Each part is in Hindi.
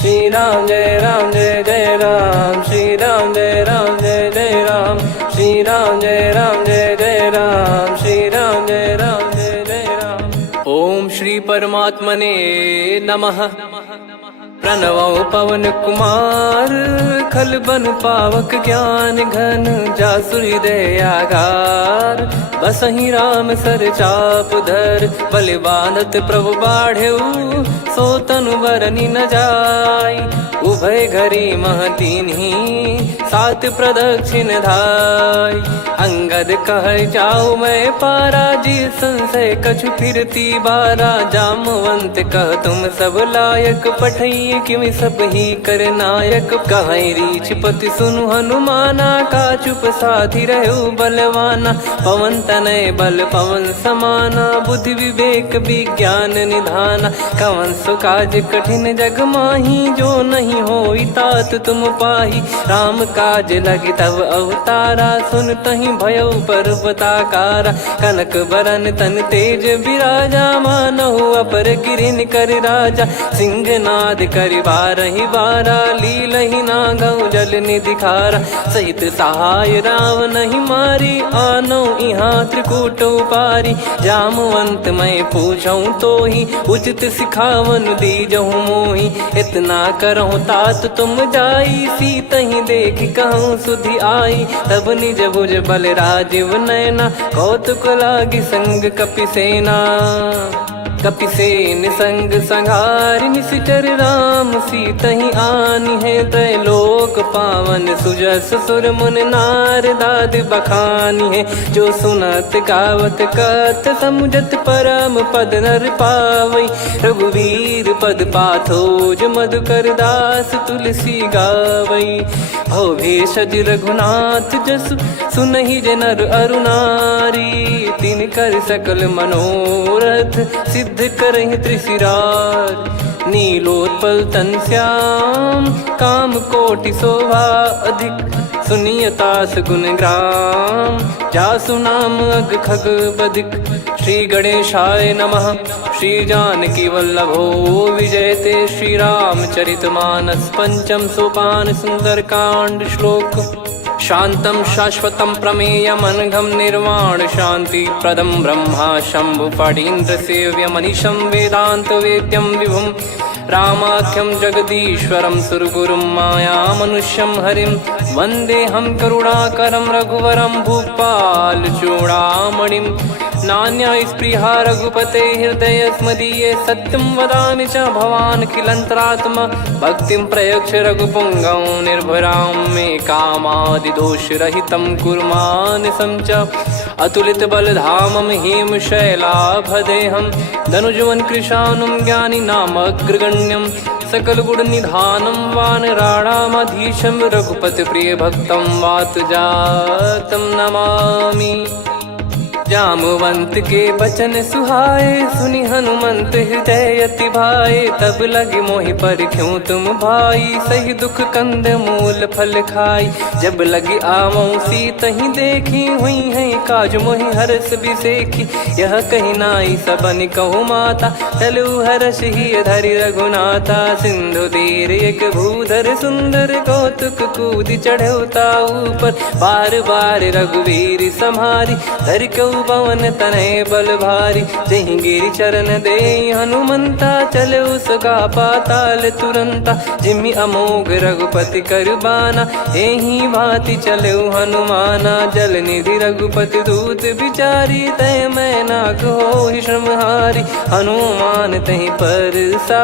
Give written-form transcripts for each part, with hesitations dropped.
श्री राम जय जय राम, श्री राम जय जय राम, श्री राम जय जय राम, श्री राम जय जय राम। ओम श्री परमात्मने नमः। प्रणवो पवन कुमार, खल बन पावक ज्ञान घन, जासु हृदय आगार। बसहि राम सर चाप धर, बलि बांधत प्रभु बाढ़ेऊ, सो तनु बरनि न जाय। उभय घरी महतीन्ही, सात प्रदक्षिण धाय। अंगद कह जाऊ मैं पारा, जी संशय कछु फिरती बारा। जामवंत कह तुम सब लायक, पठई किमि सब ही कर नायक। कहीं रीछ पति सुनु हनुमाना, का चुप साधि रहु बलवाना। पवन तनय बल पवन समाना, बुद्धि विवेक विज्ञान निधाना। कवन सो काज कठिन जग माही, जो नहीं होई तात तुम पाही। राम काज लगी तब अवतारा, सुन तहि भयउ पर्वताकारा। कनक बरन तन तेज बिराजा, मानहु अपर गिरिन कर राजा। सिंहनाद करि बारहि बारा, लीलहि नागौ जल निधि खारा। सहित सहाय राम नहीं मारी, आनो इहाँ त्रिकूट उपारी। जामवंत मैं पूछऊँ तोहि, उचित सिखावन दीजहु मोहि। इतना करहु तात तुम जाई, सीतहि देख कहूँ सुधि आई। तब निज भुज बल राजीव नयना, कौतुक लागी संग कपिसेना। कपिसेन संग संघारि, निशिचर राम सीतहि आनी है। त्रैलोक पावन सुजस सुर मुन नार, दाद बखानी है। जो सुनत गावत कथ, समुझत परम पद नर पावई। रघुवीर पद पाथोज, मधुकर दास तुलसी गावई। भव भेषज रघुनाथ जसु, सुनहि जे नर अरु नारी। तिन कर सकल मनोरथ, सिद्ध करहि त्रिशिरार। नीलोत्पल तन श्याम, काम कोटि शोभा अधिक। सुनियतास गुण ग्राम, जासु नाम अग खग बदिक। श्री गणेशाय नमः। श्री जानकी वल्लभो विजयते, श्री रामचरित मानस। पंचम सोपान सुंदर कांड श्लोक। शांतं शाश्वतं प्रमेयमनघं, निर्वाण शांति प्रदं ब्रह्मा शंभु फणीन्द्र सेव्यमनिशं। वेदांत वेद्यं विभुं रामाख्यं जगदीश्वरं, सुरगुरुं माया मनुष्यं हरिं। वन्देऽहं करुणाकरं रघुवरं, भूपाल चूडामणिं। नान्या स्पृहा रघुपते हृदय स्मदीये, सत्यं वदामि च भवान् खिलन्तरात्मा। भक्तिं प्रयच्छ रघुपुङ्गं, निर्भरां मे कामादिदोषरहितं कुर्मानिसं च। अतुलित बलधामं हेमशैलाभदेहं, धनुजवन कृशानुं ज्ञानी नामग्रगण्यं। सकल गुण निधानं वानराणामधीशं, रघुपति प्रिय भक्तं वातजातं नमामि। जामवंत के बचन सुहाए, सुनि हनुमंत हृदय अति भाए। तब लगे मोहि पर क्यों तुम भाई, सही दुख कंद मूल फल खाई। जब लगे आवऊं सीतहि देखी, हुई है काज मोहि हरस बिसेखी। यह कही नाई सबन कहु माता, चलु हरष ही धरि रघुनाथा। सिंधु तीर एक भूधर सुंदर, कौतुक कूद चढ़ौता ऊपर। बार बार रघुवीर सम्हारी, धर कऊ पवन तनय बल भारी। जहि गिरि चरण दे हनुमंता, चले उसका पाताल तुरंता। जिमि अमोघ रघुपति कर बाना, एहि भांति चले हनुमाना। जल निधि रघुपति दूत बिचारी, तय मैं नाग होहि श्रमहारी। हनुमान तहि परसा,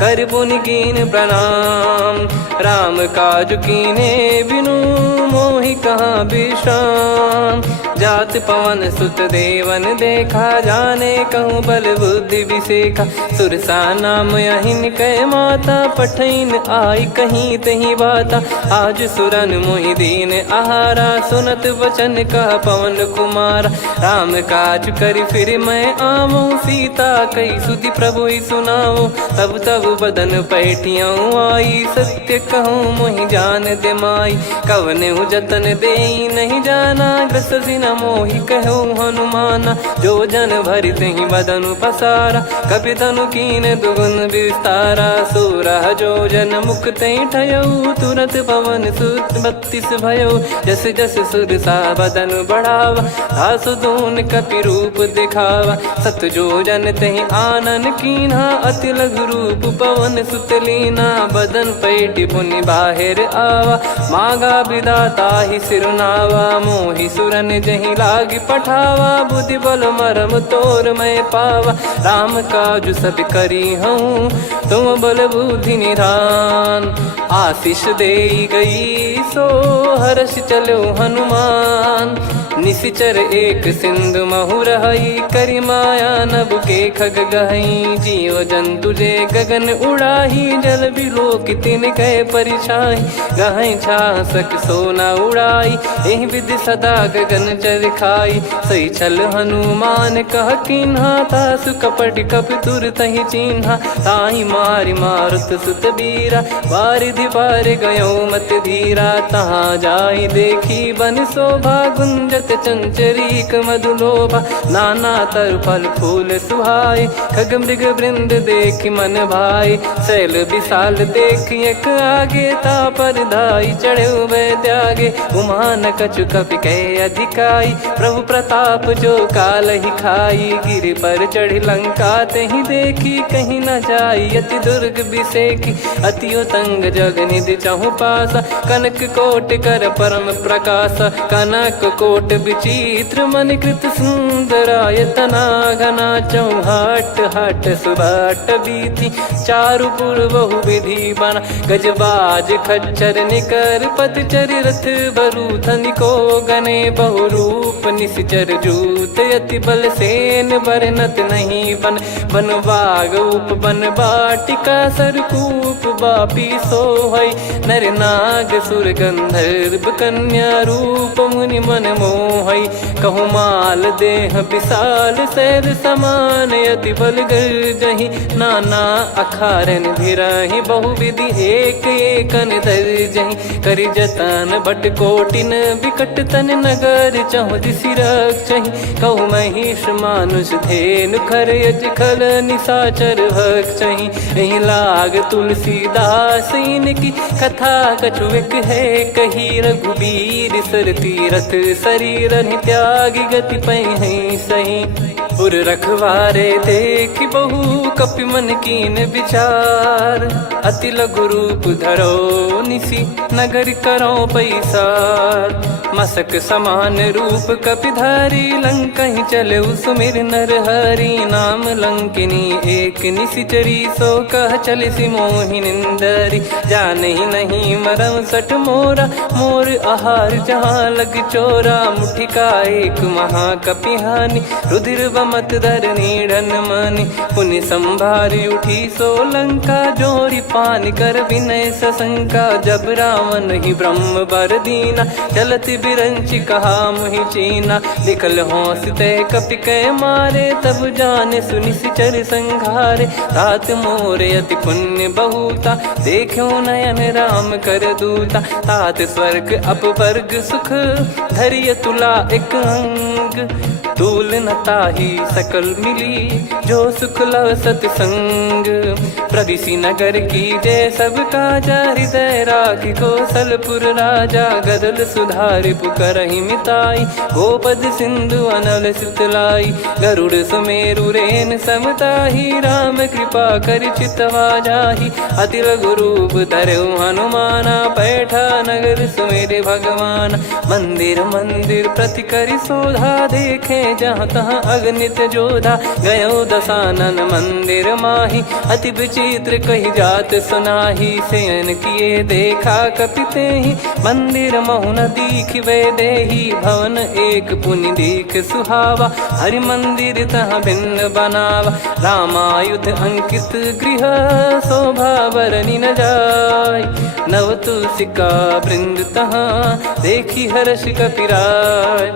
कर पुनि कीन प्रणाम। राम काज कीने बिनु, मोहि कहाँ विश्राम। जात पवन सुत देवन देखा, जाने कहूँ बल बुद्धि विसेखा। सुरसा नाम अहिन कै माता, पठैन आई कहीं तही बाता। आज सुरन मोहि दीन आहारा, सुनत वचन कह पवन कुमारा। राम काज करि फिर मैं आवऊं, सीता कई सुधि प्रभु ही सुनाओ। तब तब बदन पैठियाँ आई, सत्य कहूँ मोहि जान दे माई। कवने जतन दे नहीं जाना, ग्रसि न मोहि कहो हनुमाना। जो जन भरि तेहि बदनु पसारा, कपि तनु कीन दुगुन विस्तारा। सोरह जो जन मुख तेहि ठयऊ, तुरत पवन सुत 32 भयऊ। जस जस सुरसा बदन बढ़ावा, आसु दून कपि रूप दिखावा। सत जो जन तेहि आनन कीन्हा, अति लघु रूप पवन सुत लीना। बदन पैटि पुनि बाहिर आवा, मागा विधाता ही सिरुनावा। मोहि सुरन जहि लागी पठावा, बुद्धि बल मरम तोर मैं पावा। राम काजु सब करी हूँ, तुम बल बुद्धि निधान। आशीष देई गई सो हर्ष चलो हनुमान। निशिचर एक सिंधु महु रहई, करी माया नभ के खग गहई। जीव जंतु जे गगन उड़ाही, जल बिलोक तिन कह परिछाई। गहई छासक सोना उड़ाई, एहि विधि सदा गगन चर खाई। सही छल हनुमान कह कीन्हा, तासु कपट कप तुर तहि चिन्हा। ताहि मारि मारुत सुत बीरा, वारिधि पार गयो मत धीरा। तहाँ जाई देखी बन शोभा, गुंजत चंचरीक मधुलोभा। नाना तर फल फूल सुहाए, खग मृग वृंद देख मन भाई। शैल विशाल देख एक आगे, तापर धाई चढ़े वै त्यागे। उमान कछु कपि कह अधिकाई, प्रभु प्रताप जो काल ही खाई। गिर पर चढ़ी लंका तेहि देखी, कहीं न जाई अति दुर्ग बिसेकी। अति उतंग जग निधि चहु पासा, कनक कोट कर परम प्रकाश। कनक कोट विचित्र मन कृत सुंदरायतना। घना चौहाट हाट सुबाट बीती, चारु पुर बहु विधि बना। गजबाज खच्चर निकर पतचर, रथ बरु धनिको गने। बहु रूप निशिचर जूत, अति बल सेन बरनत नहीं बन। बन बाग उप बन बाटिका, सरकूप बापी सोहई। नर नाग सुर गंधर्व कन्या, रूप मुनि मन मोहई। कहु माल देह विशाल, शैल समान अति बल गर्जहि। नाना अखारन भिरहि, बहु विधि एक एकन दर्जहि। करि जतन बट कोटिन, बिकट तन नगर चहु दिसि रक्षहि। कहु महिष मानुष धेनु, खर यज खल निशाचर भक्षहि। एहि लाग तुलसीदास इनकी, कथा कछु एक है कही। रघुबीर सर तीरथ शरीर, त्यागी गति पै सही। पुर रखवारे देख बहु, कपि मन कीन विचार। अति लघु रूप धरो निसी, नगर करो पैसार। मसक समान रूप कपि धारी, लंकहि चले सुमिर नर हरि। नाम लंकिनी एक निशिचरी, सो कह चलिसि मोहि निंदरी। जानहि नहीं मरम सठ मोरा, मोर आहार जहाँ लग चोरा। मुठिका एक महाकपिहानि, रुधिर बमत धरनी ढन मानि। पुनि संभारी उठी सो लंका, जोरी पान कर विनय सशंका। जब रावण ही ब्रह्म बर दीना, चलत बिरंचि कहा मुहि चीना। लिखल होंस ते कपि कै मारे, तब जाने सुनि सिचर संघारे। तात मोरे अति पुण्य बहुता, देखो नयन राम कर दूता। तात स्वर्ग अपवर्ग सुख, धरिय तुला एक अंग। तूल न ताहि सकल मिली, जो सुख लव सतसंग। प्रविशि नगर की जय सब काजा, हृदय राखि कौशलपुर राजा। गदल सुधारि पुकरहि मिताई, गोपद सिंधु अनल सितलाई। गरुड़ सुमेरु रेन समताहि, राम कृपा करि चितवा जाहि। अति लघु रूप धरऊ हनुमाना, पैठा नगर सुमेरे भगवान। मंदिर मंदिर प्रति करि शोधा, देखे जहाँ तहाँ अगणित जोधा। गयो दशानन मंदिर माही, अति विचित्र कही जात सुनाही। शयन किए देखा कपि तेहि, मंदिर महु न दीख वे देही। भवन एक पुनि दीख सुहावा, हरि मंदिर तहाँ भिन्न बनावा। रामायुध अंकित गृह, शोभा बरनि न जाय। नव तुलसी का वृंद तहाँ, देखी हर्ष कपिराय।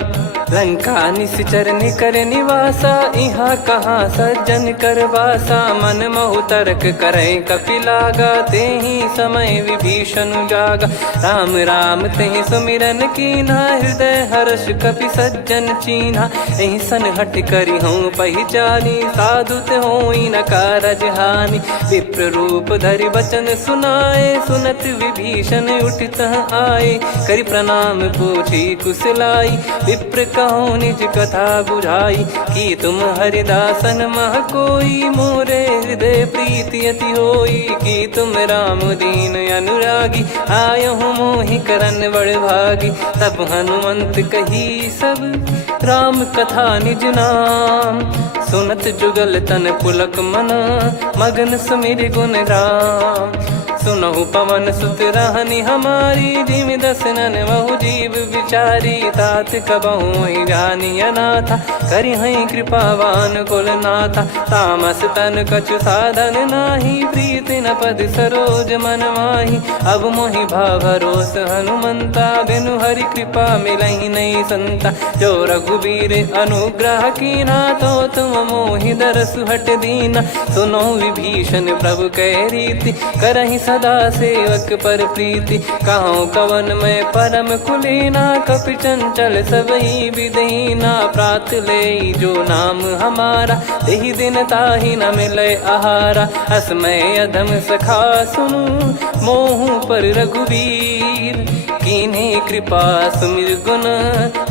लंका निश्चर निकर निवासा, इहाँ कहाँ सज्जन कर वासा। मन महु तर्क करे कपिलागा, तेहि समय विभीषण जागा। राम राम तेहि सुमिरन कीन्हा, हृदय हर्ष कपि सज्जन चीन्हा। एहि सन हट करि हूँ पहिचानी, साधु ते होई न कारज हानि। विप्र रूप धरि वचन सुनाए, सुनत विभीषण उठित आए। करि प्रणाम पूछी कुशलाई, विप्र कहो निज कथा बुझाई। कि तुम हरिदासन मह कोई, मोरे हृदय प्रीति अति होई। कि तुम राम दीन अनुरागी, आयहु मोहि करन बड़ भागी। तब हनुमंत कही सब राम कथा निज नाम, सुनत जुगल तन पुलक मना, मगन सुमिर गुण राम। सुनहु पवन सुत रहनी हमारी, जिमि दसनन महु जीव विचारी। तात कबहु ही जानी अनाथा, करि हई कृपावान कुल नाथा। तामस तन कछु साधन नाही, प्रीति न पद सरोज मन माही। अब मोहि भाव भरोस हनुमंता, बिनु हरि कृपा मिलहि नहीं संता। जो रघुबीर अनुग्रह कीन्हा, तो तुम मोहि दरसु हट दीना। सुनो विभीषण प्रभु कह रीति, करहि सदा सेवक पर प्रीति। कहूँ कवन में परम कुलीना, कपि चंचल सबही विदहीना। प्रात ले जो नाम हमारा, तेहि दिन ताहि न मिले आहारा। असमय अधम सखा सुनु, मोहु पर रघुवीर। कीन्ही कृपा सुमिर गुण,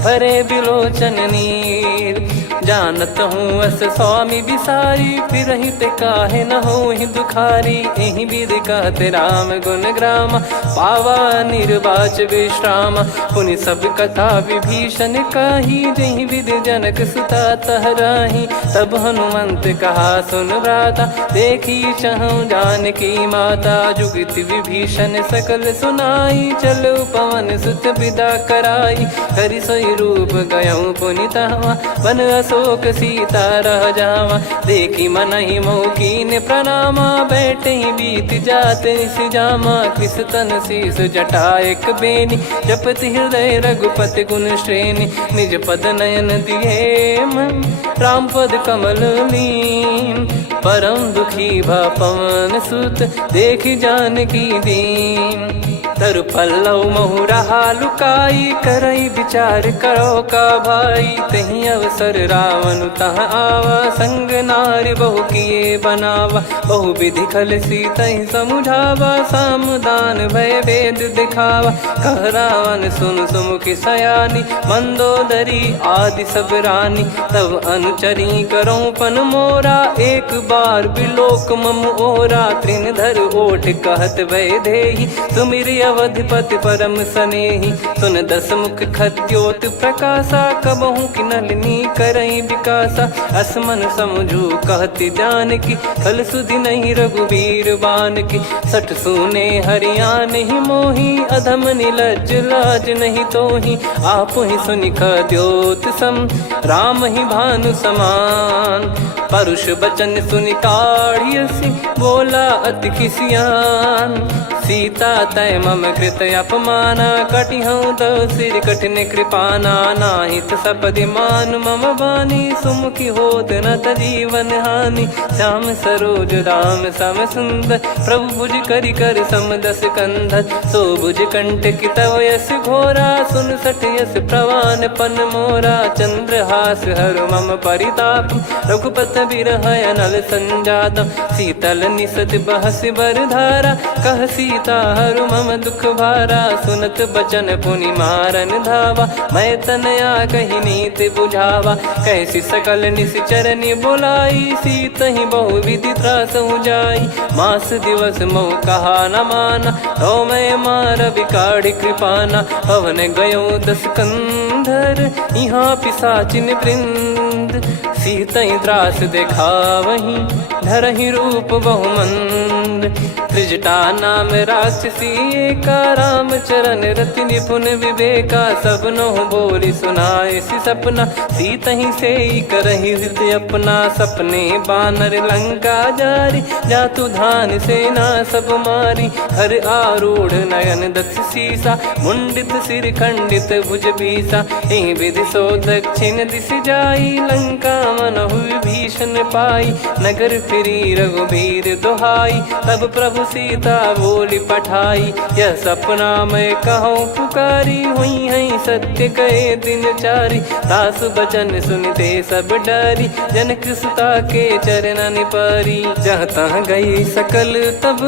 भरे बिलोचन नीर। जानत हूँ अस स्वामी बिसारी, फिरहि ते काहे न होहि दुखारी। एहि विधि कहते राम गुण ग्राम, पावा निर्वाच विश्राम। पुनि सब कथा विभीषण काही, जहि विधि जनक सुता तहराही। तब हनुमंत कहा सुन भ्राता, देखी चहु जानकी माता। जुगति विभीषण सकल सुनाई, चलो पवन सुत विदा कराई। करि सोई रूप गयऊँ पुनि तहवा, वन अशोक सीता रह जावा। देखी मनहि मोह कीन्ह प्रणामा, बैठे ही बीत जात निस जामा। कृस तन शीस जटा एक बेनी, जपति हृदय रघुपति गुण श्रेणी। निज पद नयन दिए मन, राम पद कमल लीन। परम दुखी भा पवन सुत, देखि जानकी दीन। तरु पल्लव महु रहा लुकाई, करई विचार करो का भाई। तहि अवसर रावण तह आवा, संग नारी बहु किए बनावा। बहु विधि खल सीतहि समुझावा, सामदान भय वेद दिखावा। कह रावण सुन सुमुखि सयानी, मंदोदरी आदि सब रानी। तब अनुचरी करो पन मोरा, एक बार बिलोक मम ओरा। तृण धर ओठ कहत भय देहि, सुमिर अवधिपति परम सनेहि। सुन दस मुख खद्योत प्रकाशा, कबहु कि नलिनी करई विकासा। असमन समझू कहति जानकी, खल सुधि नहीं रघुवीर बानकी। सठ सुने हरियाण ही मोही, अधम निलज्ज लाज नहीं तोही। आप ही सुनि खद्योत सम, राम ही भानु समान। परुष बचन सुनि काढ़ियसि, बोला अति किसियान। सीता तय मम कृत अपमाना, कटिहऊँ तव सिर कठिन कृपाना। नाहित सपदि मान मम बानी, सुमुखी होत न जीवन हानि। श्याम सरोज राम सम सुंदर, प्रभु भुज करि कर सम दस कंधर। सो भुज कंठ की तव यस घोरा, सुन सठ यस प्रवान पन मोरा। चंद्रहास हर मम परिताप, रघुपत बिरह अनल संजातम। शीतल निसत बहस बर धारा, कह सीता हरु मम दुख भारा। सुनत बचन पुनि मारन धावा, मैं तनया कहि नीति बुझावा। कैसी सकल निश्चरनि बुलाई, सीतहि बहु विधि त्रासहु जाई। मास दिवस मोह कहा न माना, तो मैं मार बिकाढ़ि कृपाना। पवन गयो दस कंधर, यहाँ पिशाचिन वृंद। मंद, सीतई त्रास देखावहीं धरहि रूप बहुमंद। त्रिजटा नाम राक्षसी एका, राम चरण रति निपुण विवेका। सबनो बोली सुनाए सि सपना, सीतहि से करहि हृद अपना। सपने बानर लंका जारी, जातु धान सेना सब मारी। हर आरूढ़ नयन दक्ष सीसा, मुंडित सिर खंडित भुज बीसा। एहि विधि सो दक्षिण दिश जाई, लंका मनहु विभीषण पाई। नगर फिरी रघुबीर दुहाई, तब प्रभु सीता बोली पठाई। यह सपना मैं कहूँ पुकारी, हुई है सत्य कहे दिन चारी। दास बचन सुनते सब डरी, जनक सुता के चरण परी। जहाँ तहाँ गई सकल तब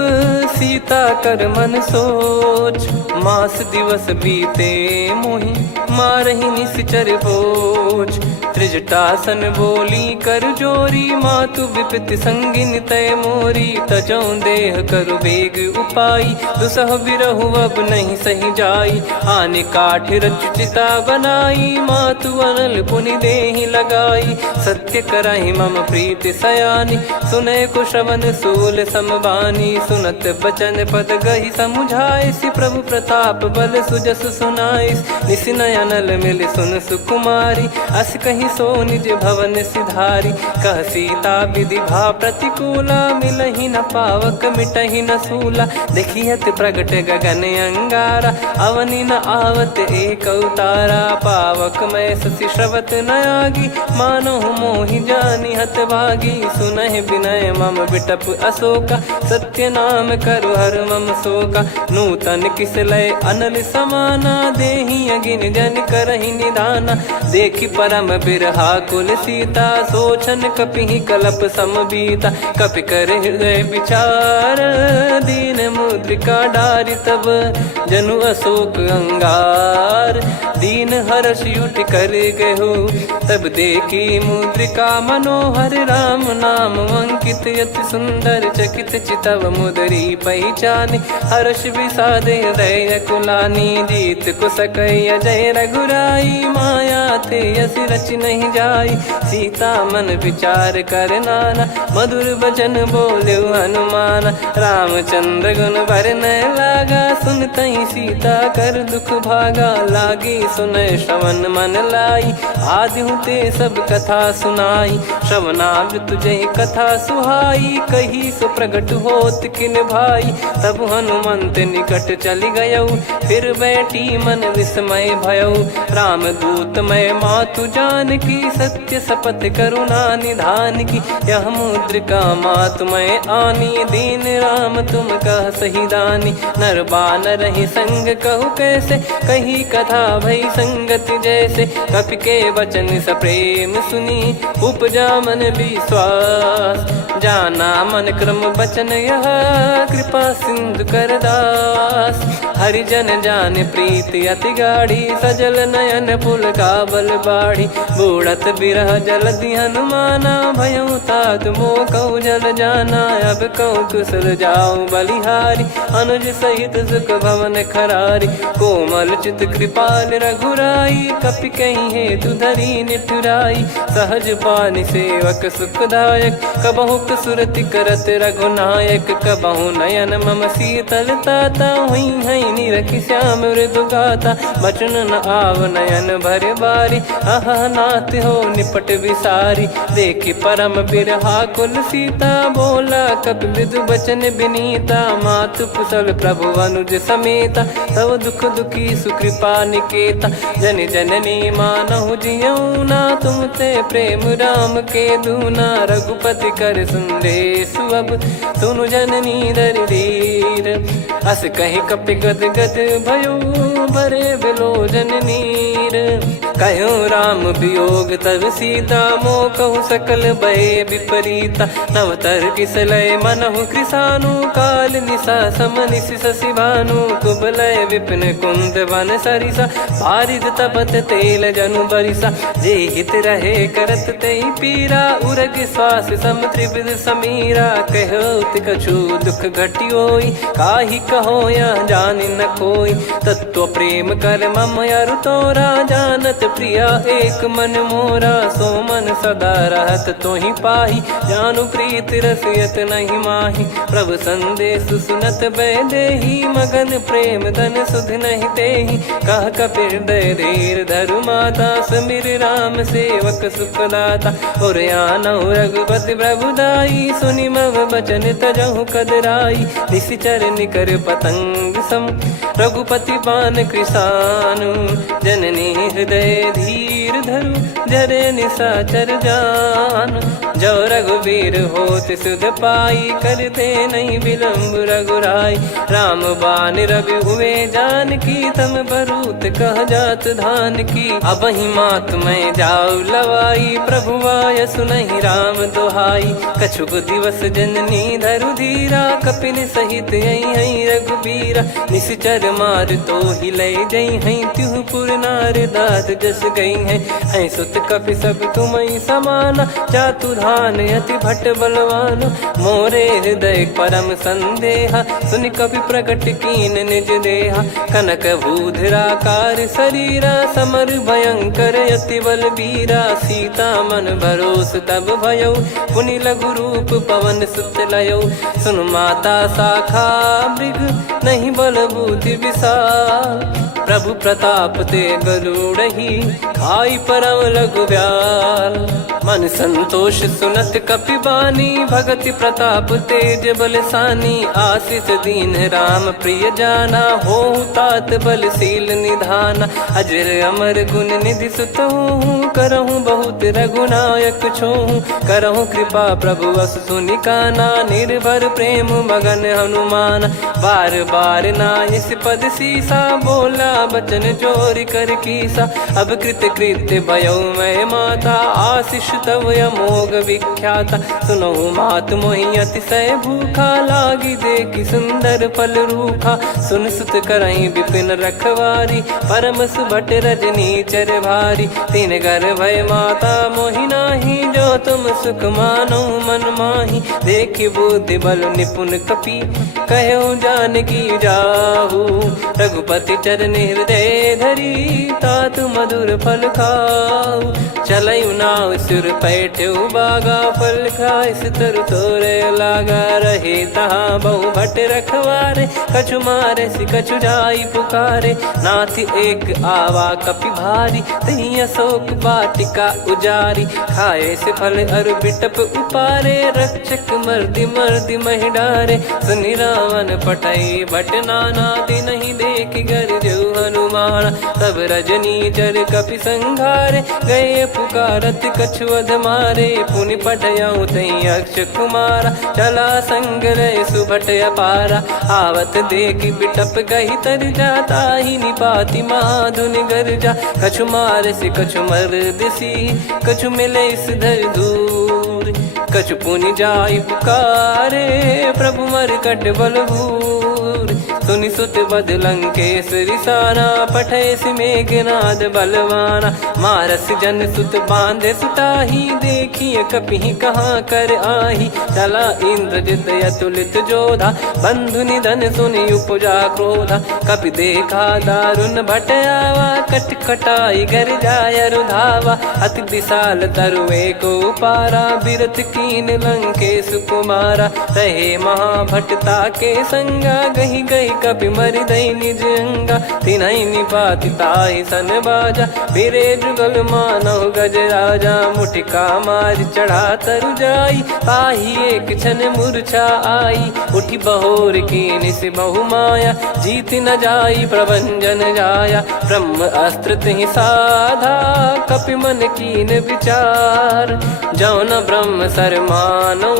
सीता कर मन सोच। मास दिवस बीते मोहि मारहि निश्चर बोझ। त्रिजटासन बोली कर जोरी, मातु विपत्ति संगिन तय मोरी। तजौ देह करु बेग उपाई, दुसह बिरहु अब नहीं सही जाई। आने काठ रचिता बनाई, मातु अनल पुनि देहि लगाई। सत्य करहि मम प्रीति सयानी, सुनय को श्रवण सूल समबानी। सुनत बचन पद गहि समुझाए, सि प्रभु प्रताप बल सुजस सुनाइस। निस नयनल मिल सुन सुकुमारी, अस कहि सो निज भवन सिधारी। कह सीता विधि भा प्रतिकूला, मिलहि न पावक मिटहि न सूला। देखियत प्रगट गगन अंगारा, अवनि न आवत एक अवतारा। पावक मैं शशि श्रवत न आगी, मानो मोहि जानि हत भागी। सुनहि विनय मम बिटप अशोका, सत्य नाम करु हर मम शोका। नूतन किस लय अनल समाना, देहि अगिन जन करहि निदाना। देखि परम बिरहा कुल सीता, सोचन कपिहि कलप समबीता। कपि कर हृदय विचार, दीन मुद्रिका डारि तब जनु अशोक अंगार। दीन हर्ष उठ कर गहु, तब देखी मुद्रिका मनोहर। राम नाम अंकित अति सुंदर, चकित चितव मुदरी पहचान। हर्ष विषाद हृदय कुलानी, जीत को सकय जय रघुराई। माया थे यस रच नहीं जाई, सीता मन विचार कर नाना। मधुर बचन बोले हनुमान, रामचंद्र गुण बरनै लागा। सुनतहि सीता कर दुख भागा, लागी सुनय श्रवण मन लाई। आदि ते सब कथा सुनाई, श्रवणामृत जय कथा सुहाई। कही सो प्रगट होत किन भाई, तब हनुमंत निकट चली गयौ। फिर बैठी मन विस्मय भयौ, राम दूत मैं मातु जानकी। सत्य शपथ करुणा निधान की, यह मुद्रिका मातु मैं आनी। दीन राम तुम कह सही दानी, नर बानर ही संग कहु कैसे। कही कथा भई संगति जैसे, कपि के वचन सप्रेम सुनी। उपजा मन विश्वास, जाना मन क्रम बचन यह। कृपा सिंधु कर दास, हरिजन जान प्रीति अति गाढ़ी। सजल नयन पुल का बल बाढ़ी, बूढ़त बिरह जल दी हनुमाना। भयउ तात मोह कहु जल जाना, अब कहु कुशल जाऊं बलिहारी। अनुज सहित सुख भवन खरारी, कोमल चित कृपाल रघुराई। कपि कहीं हेतु धरी निठुराई, सहज पानि सेवक सुखदायक। कबहु सुरति करत रघुनायक, कबहु नयन मम शीतल ताता। हुई है निरखि श्याम मृदु गाता, बचन न आव नयन भर बारी। आहा नाथ हो निपट विसारी, देखि परम बिरहा कुल सीता। बोला कपि मृदु बचन बिनीता, मातु कुशल प्रभु अनुज समेता। तव दुख दुखी सुकृपा निकेता, जन जननी मानहु जियऊ ना। तुम ते प्रेम राम के दूना, रघुपति कर संदेश अब सुनु जननी दर धीर। अस कहि कपि गद गद भयो, भरे बिलोचन नीर। कहो राम वियोग तब सीता, मोह कहु सकल भय विपरीता। नवतर किसलय मनहु कृसानु, काल निशा समनिशि शशि भानु। कुबलय विपिन कुंद वन सरिसा, पारिद तपत तेल जनु बरिसा। जे हित रहे करत तेहि पीरा, उरग श्वास सम त्रिविध समीरा। कहो कछु दुख घटियोई, काहि कहो या जान न कोई। तत्व प्रेम कर मम अरु तोरा, जानत प्रिया एक मन मोरा। सो मन सदा रहत तो ही पाही, जानु प्रीत रसियत नहीं माही। प्रभु संदेश सुनत बैदेही, मगन प्रेम धन सुध नहीं तेही। कह कपिर दय धीर धरु माता, समिर राम सेवक सुखदाता। और आनौ रघुपति प्रभुदाई, सुनि मव बचन तजहु कदराई। निशिचर निकर पतंग सम, रघुपति पान कृसानु। जननी हृदय धीर धरु, जरे निशाचर जान। जो रघुवीर होत सुध पाई, करते नहीं विलम्ब रघुराई। राम बान रवि हुए जानकी, तम बरूत कह जात धान की। अब ही मात मैं जाऊ लवाई, प्रभु आय सुनहि राम दोहाई। कछुक दिवस जननी धरु धीरा, कपिन सहित यही रघुबीरा। निशिचर मार तो ही ले जई हैं, त्युह पुर नार दाद जस गई हैं। सुत कपि सब तुमहि समाना, जातु धान अति भट बलवान। मोरे हृदय परम संदेहा, सुनि कपि प्रकट कीन निज देहा। कनक भूधराकार शरीरा, समर भयंकर अति बलबीरा। सीता मन भरोस तब भयउ, पुनि लघु रूप पवन सुत लयउ। सुन माता शाखा मृग, नहीं बल बुद्धि विशाल। प्रभु प्रताप ते गरुड़ही, खाई परम लघु ब्याल। मन संतोष सुनत कपि बानी, भगति प्रताप तेज बलसानी। आशीष दीन राम प्रिय जाना, होहु तात बलशील निधाना। अजर अमर गुण निधि सुतहु, करहु बहुत रघुनायक छोहु। करहु कृपा प्रभु अस सुनि काना, निर्भर प्रेम मगन हनुमान। बार बार नायस पद सीसा, बोला बचन चोरी कर कीसा। अब कृत कृत्य भयउ मैं माता, आशीष तव अमोघ विख्याता। सुनहु मात मोहि अतिशय भूखा, लागी देखि सुंदर फल रूखा। सुन सुत करहि विपिन रखवारी, परम सुभट रजनी चर भारी। तीन घर भय माता मोहि नाही, जो तुम सुख मानो मन माही। देखि बुद्धि बल निपुण कपि, कहु जानकी जाहु। रघुपति चरण हृदय धरी, तात मधुर फल खाऊ। चलयु नाव सुर पैठ्यु बागा, फल खाइस तरु तोरे लागा। रहे तहाँ बहु भट रखवारे, कछु मारे सि कछु जाई पुकारे। नाथ एक आवा कपि भारी, तही अशोक वाटिका उजारी। खाए से फल अरु बिटप उपारे, रक्षक मर्दि मर्दि महि डारे। सुनि रावण पटई भट नाना, तिनहि देखि गरजउ हनुमान। तब रजनी चर कपि संघारे, गए पुकारत कछु अध मारे। पुनि पठयउ तई अक्ष कुमारा, चला संग रहे सुभट अपारा। आवत देखि बिटप गही तर जाता, ही निपाति महाधुनि गर्जा। कछु मार से कछु मर्दिसी, कछु मिले इस धर दूर। कछु पुनि जाई पुकारे, प्रभु मरकट बलभूर। सुनि सुत बद लंकेश्वरी साना, पठय मेघनाद बलवाना। मारस जन सुत बांधे सुताही, देखिए कपि कहाँ कर आही। चला इंद्रजित अतुलित जोधा, बंधु निधन सुनि उपजा क्रोधा। कपि देखा दारुण भट आवा, कट कटाई गर जाय रुधावा। अति विशाल तरुए को पारा, बिरत कीन लंकेश कुमारा। रहे महाभटता के संगा, गही गही कपि मरि दई निज अंगा। तिन्हि निपाति ताहि सन बाजा, फिरे जुगल मानव गज राजा। मुटिका मार चढ़ा तरु जाई, ताहि एक क्षण मूर्छा आई। उठि बहोर कीन से बहु माया, जीत न जाई प्रभंजन जाया। ब्रह्म अस्त्र तिहि साधा, कपि मन कीन विचार। जौ न ब्रह्म सर मानौ,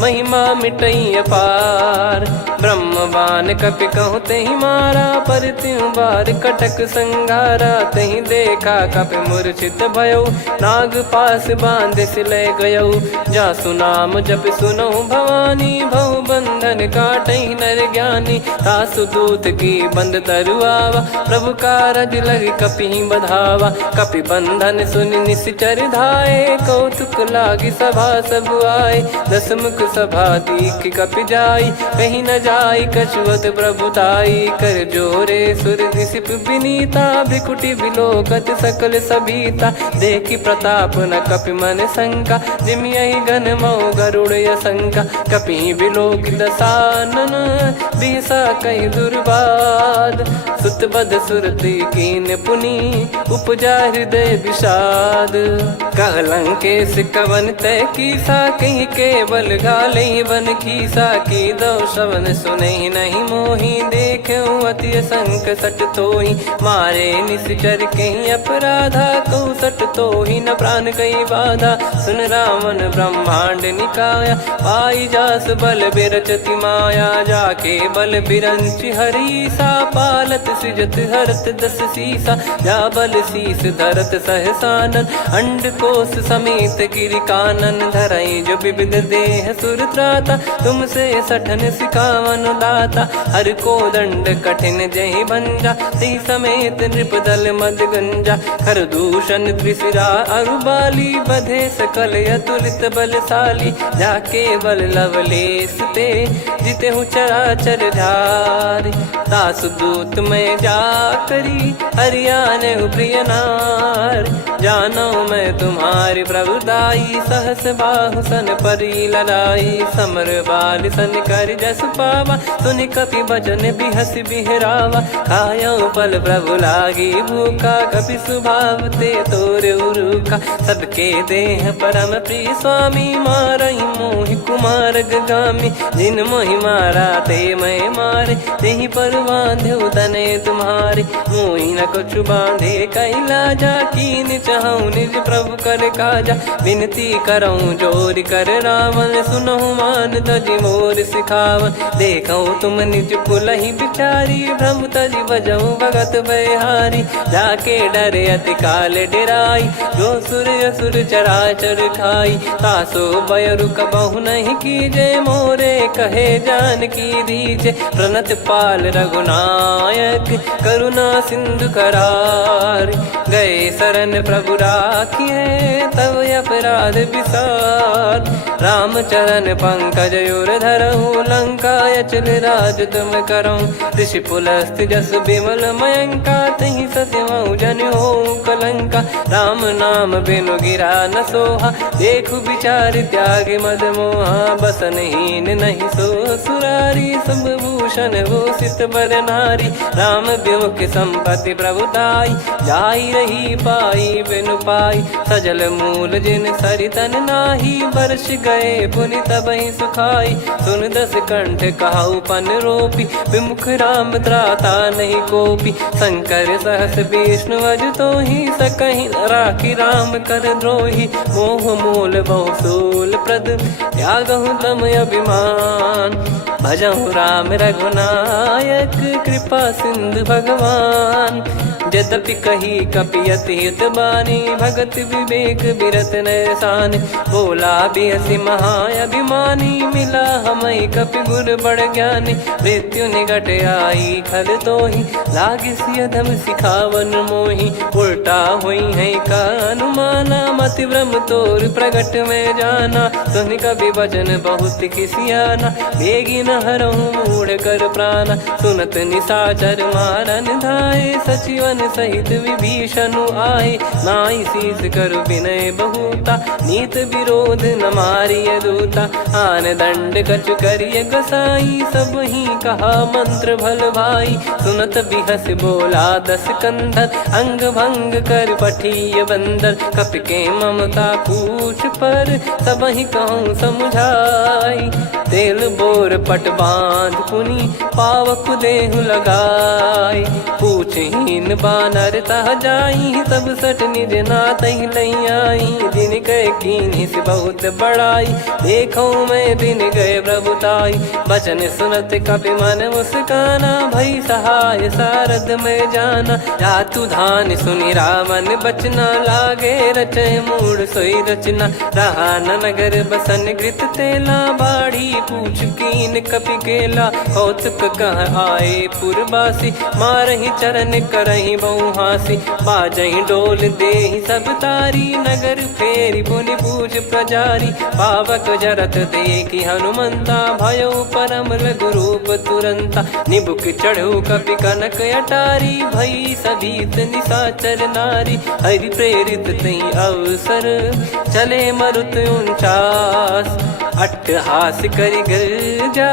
महिमा मिटई अपार। ब्रह्म बान कपि कहु तहि मारा, पर त्यों बार कटक संगारा। तहि देखा कपि मूर्छित भयउ, नाग पास बांध सिले गयउ। जासु नाम जप सुनहु भवानी, भव बंधन काटहि नर ज्ञानी। तासु दूत की बंद तरुआवा, प्रभु कारज लग कपि बधावा। कपि बंधन सुनि निश्चर धाये, कौतुक लागी सभा सब आए। दस मुख सभा दीख कपि जाई, कहीं न जाई कछुवत प्रभुताई। कर जोरे सुर दिसिप विनीता, भ्रिकुटि बिलोकत सकल सबीता। देखि प्रताप न कपि मन शंका, जिमियहि गन मऊ गरुड़ असंका। कपि बिलोक दसानन, बिहसा कहि दुर्वाद। सुत बध सुरति कीन पुनि, उपजा हृदय विषाद। कहलंकेश कवन तय कीसा, कहीं केवल गाले बन खीसा। की दो श्रवण सुने नहीं मोही, देखे अति संक सट तोही। मारे निश्चर कहीं अपराधा, कहूँ सट तोही न प्राण कहीं बाधा। सुन रावण ब्रह्मांड निकाया, पाई जास बल बिरचति माया। जाके बल बिरंच हरीसा, पालत सृजत हरत दस सीसा। जा बल शीस धरत सहसानन, अंड कोश समेत गिरि कानन। धरई जो विविध देह सुर त्राता, तुमसे सठन सिखावन दाता। हर को दंड कठिन जहि भंजा, ती समेत नृप दल मद गंजा। खर दूषण त्रिशिरा अरुबाली, बधे सकल अतुलित बलशाली। जाके बल लवलेश ते, जिते हूँ चराचर धारी। दास दूत में जा करी, हरियाने प्रिय नार। जानो मैं तुम्हारी प्रभुताई, सहस बाहु सन परी लड़ाई। समर बाल सन कर जस पावा, सुनि कपि भजन बिहस बिहरावा। खायो पल प्रभु लागी भूखा, कपि स्वभाव ते तोर उरुखा। सबके देह परम प्रिय स्वामी, मारई मोहि कुमार गगामी। जिन मोहि मारा ते मैं मारे, तेहि पर बांधो तने तुम्हारे। मोहि न कुछ बांधे कैलाजा, कीन चाहूँ निज प्रभु कर काजा। विनती करऊँ जोर कर रावण, सुनहु मान तजि मोर सिखावन। देखऊँ तुम निज पुलहि बिचारी, भ्रम तजि बजऊँ भगत बहारी। जाके डरे अति काल डेराई, जो सुर असुर चराचर खाई। तासो बयरु कबहु नहीं कीजे, मोरे कहे जान की दीजे। प्रणत पाल रघुनायक, करुणा सिंधु करार। गए शरण प्रभु राखिए, तब अपराध विसार। राम चरण पंकज उर धरऊँ, लंका अचल राज तुम करऊँ। ऋषि पुलस्त जस विमल मयंका, तहि सत्यमऊ जन हो कलंका। राम नाम बिनु गिरा न सोहा, देखु विचार त्याग मद मोहा। बसनहीन नहीं सो सुरारी, सब भूषण भूषित बर नारी। राम विमुख संपत्ति प्रभुताई, जाई रही पाई बिनु पाई। सजल मूल जिन सरितन नाही, वर्ष गए पुनि तबहि सुखाई। सुन दस कंठ कहाऊ पन रोपी, विमुख राम त्राता नहीं कोपी। शंकर सहस विष्णु अज तोहि, सकहि न राखी राम कर द्रोही। मोह मूल बहु सूल प्रद, त्यागहु तम अभिमान। भजहु राम रघुनायक, कृपा सिंधु भगवान। यद्यपि कही कपियति हित बानी, भगत विवेक बिरत नैसान। बोला बिहसि महाअभिमानी, मिला हमई कपि गुर बड़ ज्ञानी। मृत्यु निकट आई खल तोहि, लागिसि अधम सिखावन मोहि। उल्टा हुई है का अनुमाना, मति भ्रम तोर प्रगट में जाना। सुन कवि वचन बहुत खिसियाना, बेगी न हरहु मूढ़ कर प्राणा। सुनत निशाचर मारन धाये, सचिवन सहित विभीषणु आए। नाई शीस कर विनय बहुता, नीत विरोध न मारिय दूता। आन दंड कछु करिय गसाई, सब ही कहा मंत्र भल भाई। सुनत बिहस बोला दस कंधर, अंग भंग कर पठिय बंदर। कपि के ममता पूछ पर, सब ही कहूँ समुझाई। तेल बोर पट बांध पुनि, पावक देहु लगाई। पूछहीन बानर तह जाई, सब सट निज नातहि लई आई। दिन गए कीन्ही से बहुत बड़ाई, देखो मैं दिन गए प्रभुताई। बचन सुनत कपि मन मुस्काना, भई सहाय सारद में जाना। जातु धान सुनि रावण बचना, लागे रचय मूढ़ सोई रचना। रहा न नगर बसन घृत तेला, बाढ़ी पूछ कीन कपि केला कौतुक कह आए पुरबासी मारही चरण करही बहु हासी बाजही डोल देहि सब तारी नगर फेरी पुनि पूज प्रजारी पावक जरत देखी हनुमंता भयो परम लघु रूप तुरंता निबुक चढ़ू कपि कनक अटारी भई सभीत निशाचर नारी हरि प्रेरित तई अवसर चले मरुत 49 अट्टहास करि गिरजा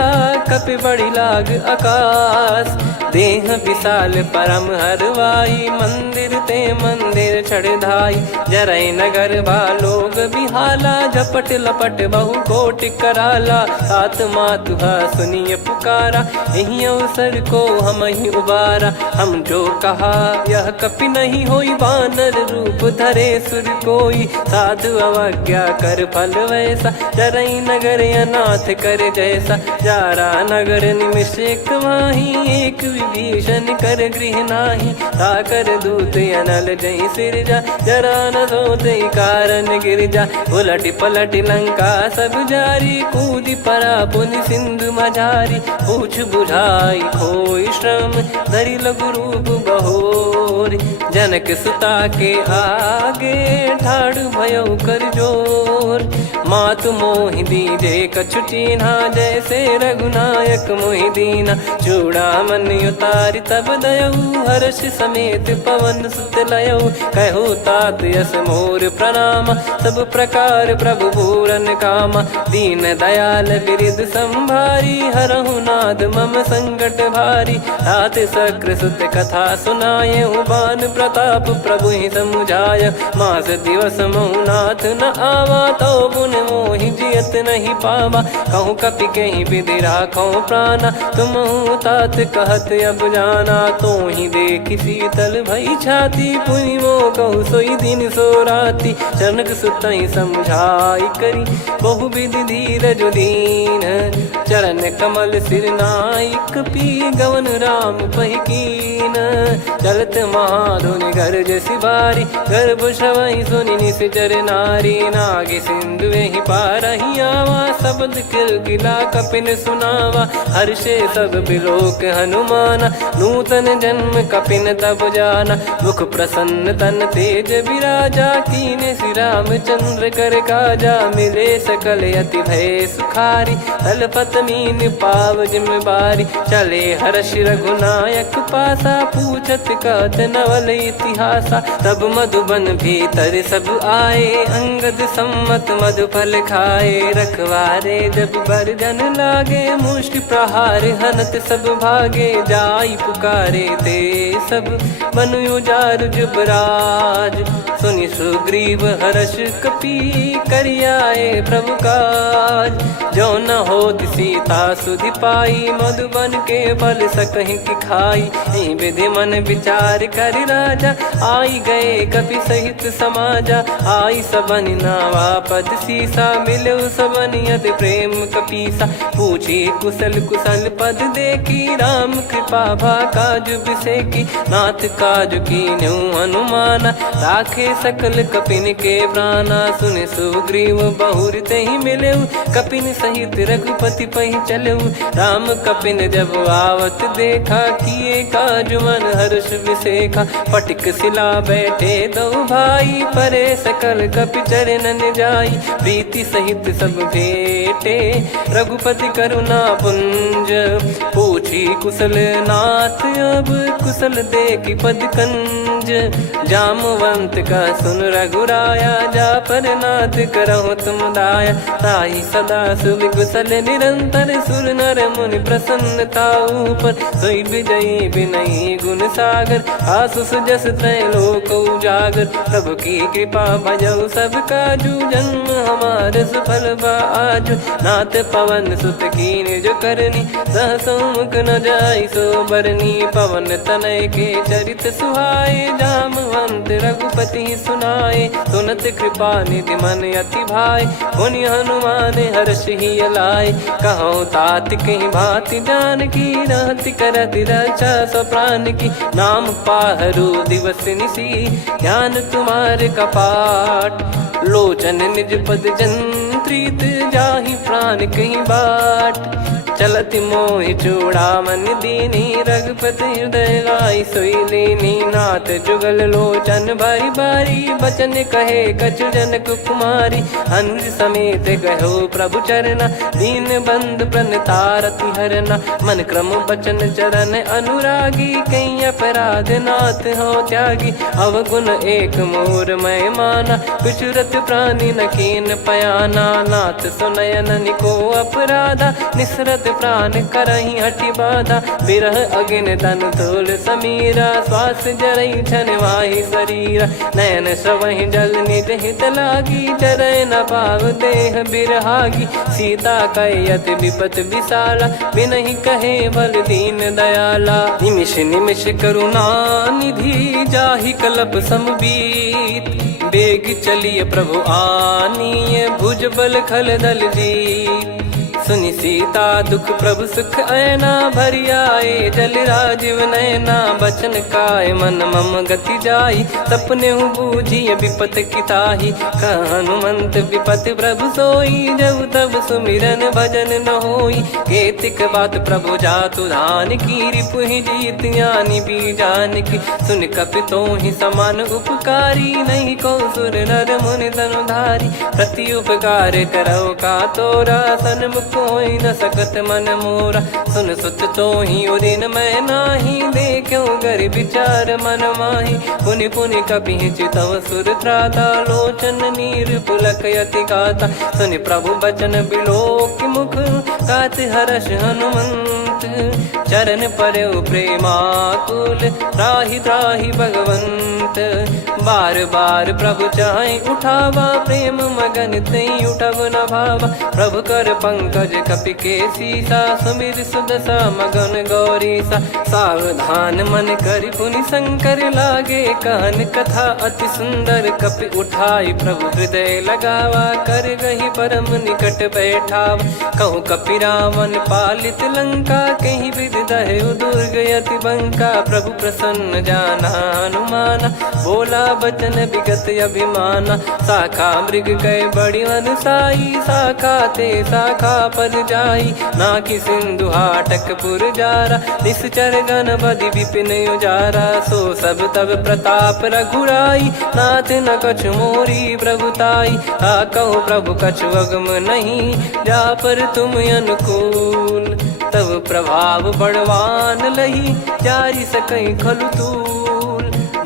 कपि बड़ी लाग आकाश देह विशाल परम हरवाई मंदिर ते मंदिर चढ़ाई जरई नगर बालोग बिहाला झपट लपट बहु कोट कराला सात मातुहा सुनिय पुकारा यही अवसर को हम ही उबारा हम जो कहा यह कपि नहीं होई बानर रूप धरे सुर कोई साधु अवज्ञा कर फल वैसा जरई नगर अनाथ कर जैसा जारा नगर निमिष एक माही एक विभीषण कर गृह नाही ताकर दूत अनल जय सिरजा जरा न सोते कारण गिरजा उलट पलट लंका सब जारी कूदी परा पुनि सिंधु मझारी पूछ बुझाई खोई श्रम धरि लघु रूप बहोरी जनक सुता के आगे ठाड़ भयो कर जोर मातु मोहि दीजे कछु चीन्हा जैसे रघुनायक मोहि दीना चूड़ामन उतारि तब दयऊ हर्ष समेत पवन सुत लयऊ कहु तात यस मोर प्रणाम सब प्रकार प्रभु पूरन कामा दीन दयाल बिरिद संभारी हरहु नाद मम संकट भारी तात सक्र सुत कथा सुनाये बान प्रताप प्रभु ही समुझाय मास दिवस महु नाथ न आवा तो पुन मोहि जियत नहीं पावा कहूँ कपि कहीं विधि राखो प्राणा तुम तात कहत अब जाना तो ही देख शीतल भई छाती पुनि मो कहु सोई दिन सो राती जनक सुतई समझाई करी बहु विधि धीरज दीन चरण कमल सिर नाइक पी गवन राम पहिकीन चलत महाधुनि गर्ज सिबारी गर्भ श्रवहि सुनि निश्चर नारी नागे सिंधु ही पारही आवा शब्द किलकिला कपिन सुनावा हर्षे सब बिलोक हनुमाना नूतन जन्म कपिन तब जाना मुख प्रसन्न तन तेज विराजा कीने श्री रामचंद्र कर काजा मिले सकल अति भय सुखारी तलपत मीन पाव जिम्मेवारी चले हर्ष रघुनायक पासा पूछत कहत नवल इतिहासा तब मधुबन भीतर सब आए अंगद सम्मत मधुफल खाए रखवारे जब बरजन लागे मुष्टि प्रहार हनत सब भागे जाई पुकारे ते सब मनु उजार जुबराज सुनि सुग्रीव हर्ष कपि करियाए प्रभु काज जो न हो सीता सुधि पाई मधुबन के फल सकहि की खाई विधि मन विचार कर राजा आई गए कपि सहित समाजा आई सबन नावा पद सीसा मिलो सबनियत प्रेम कपीसा पूछी कुशल कुशल पद देखी राम कृपा भा काज बिसेकी नाथ काज की न्यू हनुमाना राखे सकल कपिन के प्राणा सुन सुग्रीव बहुर ते ही मिले कपिन सहित रघुपति पहि चले राम कपिन जब आवत देखा किए काज मन हर्ष विसेखा पटिक सिला बैठे दो भाई परे सकल कपि चरणन जाई प्रीति सहित सब भेटे रघुपति करुणा पुंज पूछी कुशल नाथ अब कुशल देखी पद कंज जामवंत का सुन रघुराया जा पर नाथ करहु तुम दाया ताई सदा सुभि कुशल निरंतर सुर नर मुनि प्रसन्नता ऊपर सोई विजयी विनयी गुण सागर आसु सुजस त्रैलोक उजागर प्रभु की कृपा भजऊ सब काजू जन्म हमार सफल बाजू नाथ पवन सुत कीन जो करनी सहसो मुख न जाई सो बरनी पवन तनय के चरित सुहाए जामवंत रघुपति सुनाए सुनत कृपा निधि मन अति भाई पुनि हनुमान हर्ष ही लाए कहो तात कहीं भांति जान की रहति करति रक्षा सो प्राण की नाम पाहरू दिवस निसी ध्यान तुम्हारे कपाट लोचन निज पद जन प्रीत जाहि प्राण कहीं बाट। चलत मोहि चूड़ामन दीनी रघुपति हृदय लाई सोई लीनी। नाथ जुगल लोचन बारी बारी बचन कहे कछु जनक कुमारी। हंस समेत गहो प्रभु चरना दीन बंद प्रणतारति हरना। मन क्रम बचन चरण अनुरागी कहीं अपराध नाथ हो त्यागी। अवगुण एक मोर मैं माना विचुरत प्राणी न कीन पयाना। नाथ सुनयन निको अपराधा निसरत प्राण करही हटि बाधा। बिरह अगिन तन तोल समीरा श्वास जरई छन वाहि शरीरा। नयन सवहि जल निज हित लागी चरय न पाव देह बिरहागी। सीता कयत विपत विशाला बिनहि कहे बल दीन दयाला। निमिष निमिष करुणा निधि जाहि कलप समबीत। बेग चलिए प्रभु आनीय भुज बल खल दल जीत। सुनि सीता दुख प्रभु सुख ऐना भरि आए जल राजीव नैना। बचन काय मन मम गति जाई सपने बूझी विपत किताही। हनुमंत विपत प्रभु सोई जब तब सुमिरन भजन न होई। केतिक बात प्रभु जातु धान की रिपुहि जीत ज्ञानी बीजान की। सुन कपितो ही समान उपकारी नहीं को सुर नर मुनि तनुधारी। प्रति उपकार करो का तोरा सन्मुख कोई न सकत मन मोरा। सुन सुत तो ही उदिन मैं नाही देखो गर विचार मन माही। पुनि पुनि कपि चितव सुर त्राता लोचन नीर पुलक यति गाता। सुनि प्रभु बचन बिलोक मुख गात हर्ष हनुमंत। चरण परयो प्रेमाकुल त्राहि त्राहि भगवंत। बार बार प्रभु चाहि उठावा प्रेम मगन तई उठब न भावा। प्रभु कर पंकज कपि के सीसा सुमिर सुदशा मगन गौरीसा। सावधान मन करि पुनि शंकर लागे कहन कथा अति सुंदर। कपि उठाई प्रभु हृदय लगावा कर गही परम निकट बैठावा। कहूँ कपि रावण पालित लंका कहीं विधि दहु दुर्ग यति बंका। प्रभु प्रसन्न जाना हनुमाना बोला बचन विगत अभिमाना। शाखा मृग गए बड़ी अनुसाई शाखा ते शाखा पर जाई। ना कि सिंधु हाटक पुर जारा निश्चर गण बदि विपिन उजारा। सो सब तब प्रताप रघुराई नाथ न कछु मोरी प्रभुताई। कहूँ प्रभु कछु अगम नहीं जा पर तुम अनुकूल। तब प्रभाव बड़वान लही जारी सकई खलु तूल।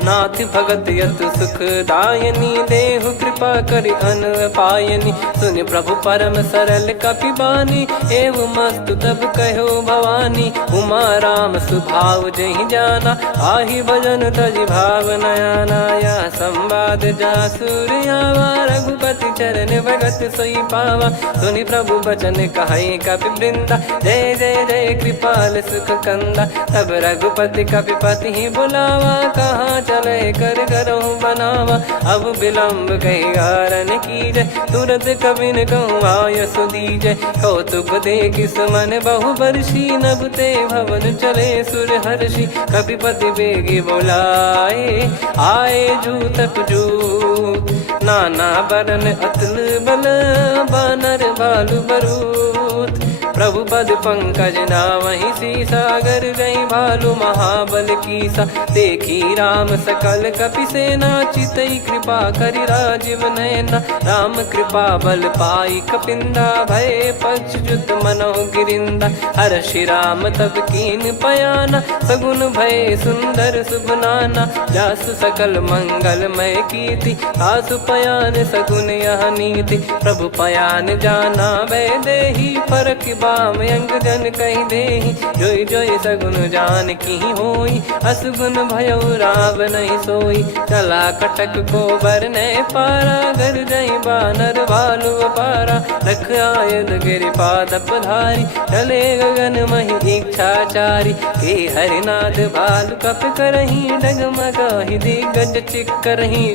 नाथ भगत यत सुख दायनी देहु कृपा करि अन पायनी। सुन प्रभु परम सरल कपि बानी एवं मस्तु तब कहो भवानी। उमा राम सुभाव जहि जाना आहि भजन तजि भाव नयाना। या संवाद जासुर आवा रघुपति चरण भगत सोई पावा। सुनि प्रभु बचन कहै कपि वृंदा जय जय जय कृपाल सुख कंदा। तब रघुपति कपि पति बुलावा कहाँ चले कर करहु बनावा। अब विलम्ब कही कारण कीजय तुरत कबिन कहूँ आयस दीजय। कौतुक देख सुमन बहु बरसी नभ ते भवन चले सुर हर्षि। कपिपति बेगी बोलाए आए जूतक जूत। नाना बरन अतुल बल बानर बालु बरूत। प्रभु पद पंकज नावहि सीसागर गई भालु महाबल कीसा। देखी राम सकल कपि सेना चितई कृपा करि राजीव नयना। राम कृपा बल पाई कपिंदा भय पक्ष जुत मनो गिरिंदा। हर्षि राम तब कीन पयाना सगुन भय सुंदर शुभ नाना। जासु सकल मंगलमय कीर्ति आसु पयान सगुन यह नीति। प्रभु पयान जाना वै देहि फरक बाम अंग जन कहीं देहि। जोई जोई सगुन जान की होई असगुन भयो राव नहीं सोई। चला कटक को बरने पारा घर जई बानर भालु पारा। रख आयद गिरि पाद पधारी चले गगन मही इच्छाचारी। के हरिनाथ भालु कप करही डगमगाहि दिग्गज चिक्करही।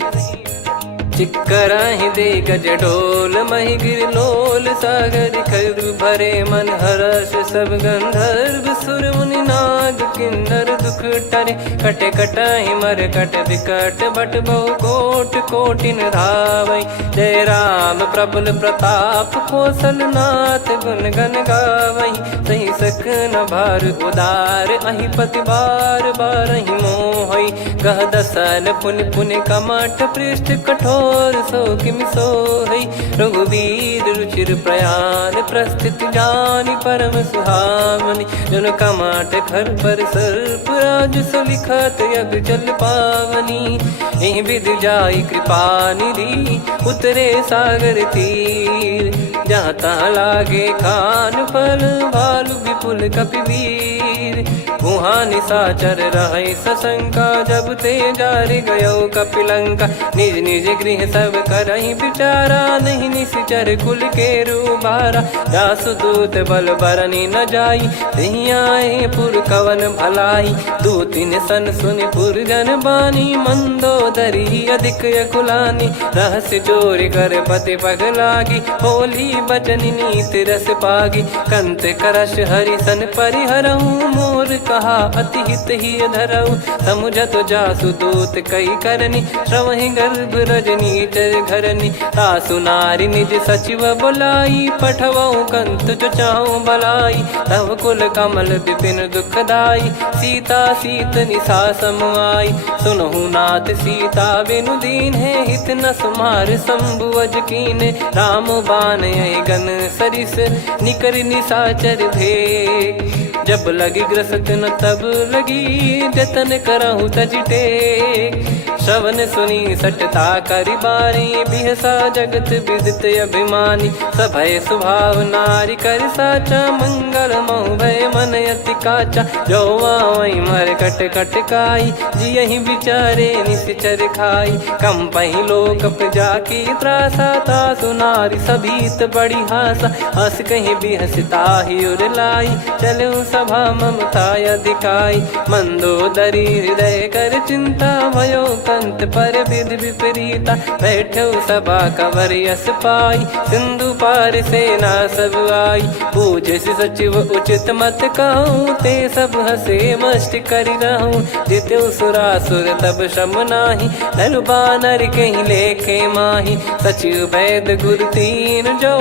चिक्कराहि दे गज डोल महि गिर लोल सागर खर भरे मन हर्ष सब गंधर्व सुर मुनि नार। नाग किन्नर दुख टरे, कटे कटहि मर कट विकट बट बहु कोट कोटिन धावै। जय राम प्रबल प्रताप कौशलनाथ गुण गण गावै। सही सकन भार उदार अहि पति बार बारहि मोहै। गह दसन पुन पुन कमठ पृष्ठ कठोर सो किमि सोहै। रघुवीर रुचिर प्रयाण प्रस्थित जानि परम सुहावनि। जन कमठ खर पर सर्प राज सलिखत यग जल पावनी। एहि विधि जाई कृपा निधि उतरे सागर तीर। जहाँ तहाँ लागे खान फल भालु विपुल कपिवीर। वहाँ निशाचर रहै सशंका जब ते जारि गयो कपिलंका। निज निज गृह सब करहि विचारा नहीं निश्चर कुल के रूबारा। जासु दूत बल बरनि न जाई तेहि आए पुर कवन भलाई। दूतिन सन सुनि पुर जन बानी मंदोदरी अधिक यकुलानी। रहस्य चोरी कर पति पगलागी होली बचन नीति रस पागी। कंत करश हरिसन परिहरहु मोर कहा अति हित ही धरऊ। समुझत जासु दूत कई करनी श्रवहि गर्भ रजनी चर घरनी। तासु नारी निज सचिव बुलाई पठवऊ कंत जो चाहूं बलाई। तव कुल कमल विपिन दुखदाई सीता सीत निशा समाई। सुनहु नाथ सीता बिनु दीन है हित न सुमार शंभु अज कीने। राम बाण गन सरिस निकर निशाचर भेग। जब लगी ग्रसत न तब लगी जतन करहु तज टेक। श्रवण सुनी सटता करि बारी बिहसा जगत विदित अभिमानी। सभय स्वभाव नारी कर साचा मंगल मऊ भय मन अति काचा। जो आवै मर कट कट काई जियहि विचारे निश्चर खाई। कम पहि लोक जाकी त्रासा तासु नारी सभीत बड़ी हासा। हस कहीं बिहसता ही उर लाई चलऊ सभा ममता अधिकाई। मंदोदरी हृदय कर चिंता भयो कंत पर विधि विपरीता। बैठो सभा कवर यस पाई सिंधु पार सेना सब आई। पूज्य सचिव उचित मत कहूँ ते सब हसे मष्ट करि रहूँ। जित्यु सुरासुर तब श्रम नाही नर बानर कहीं लेखे माही। सचिव वैद गुरु तीन जो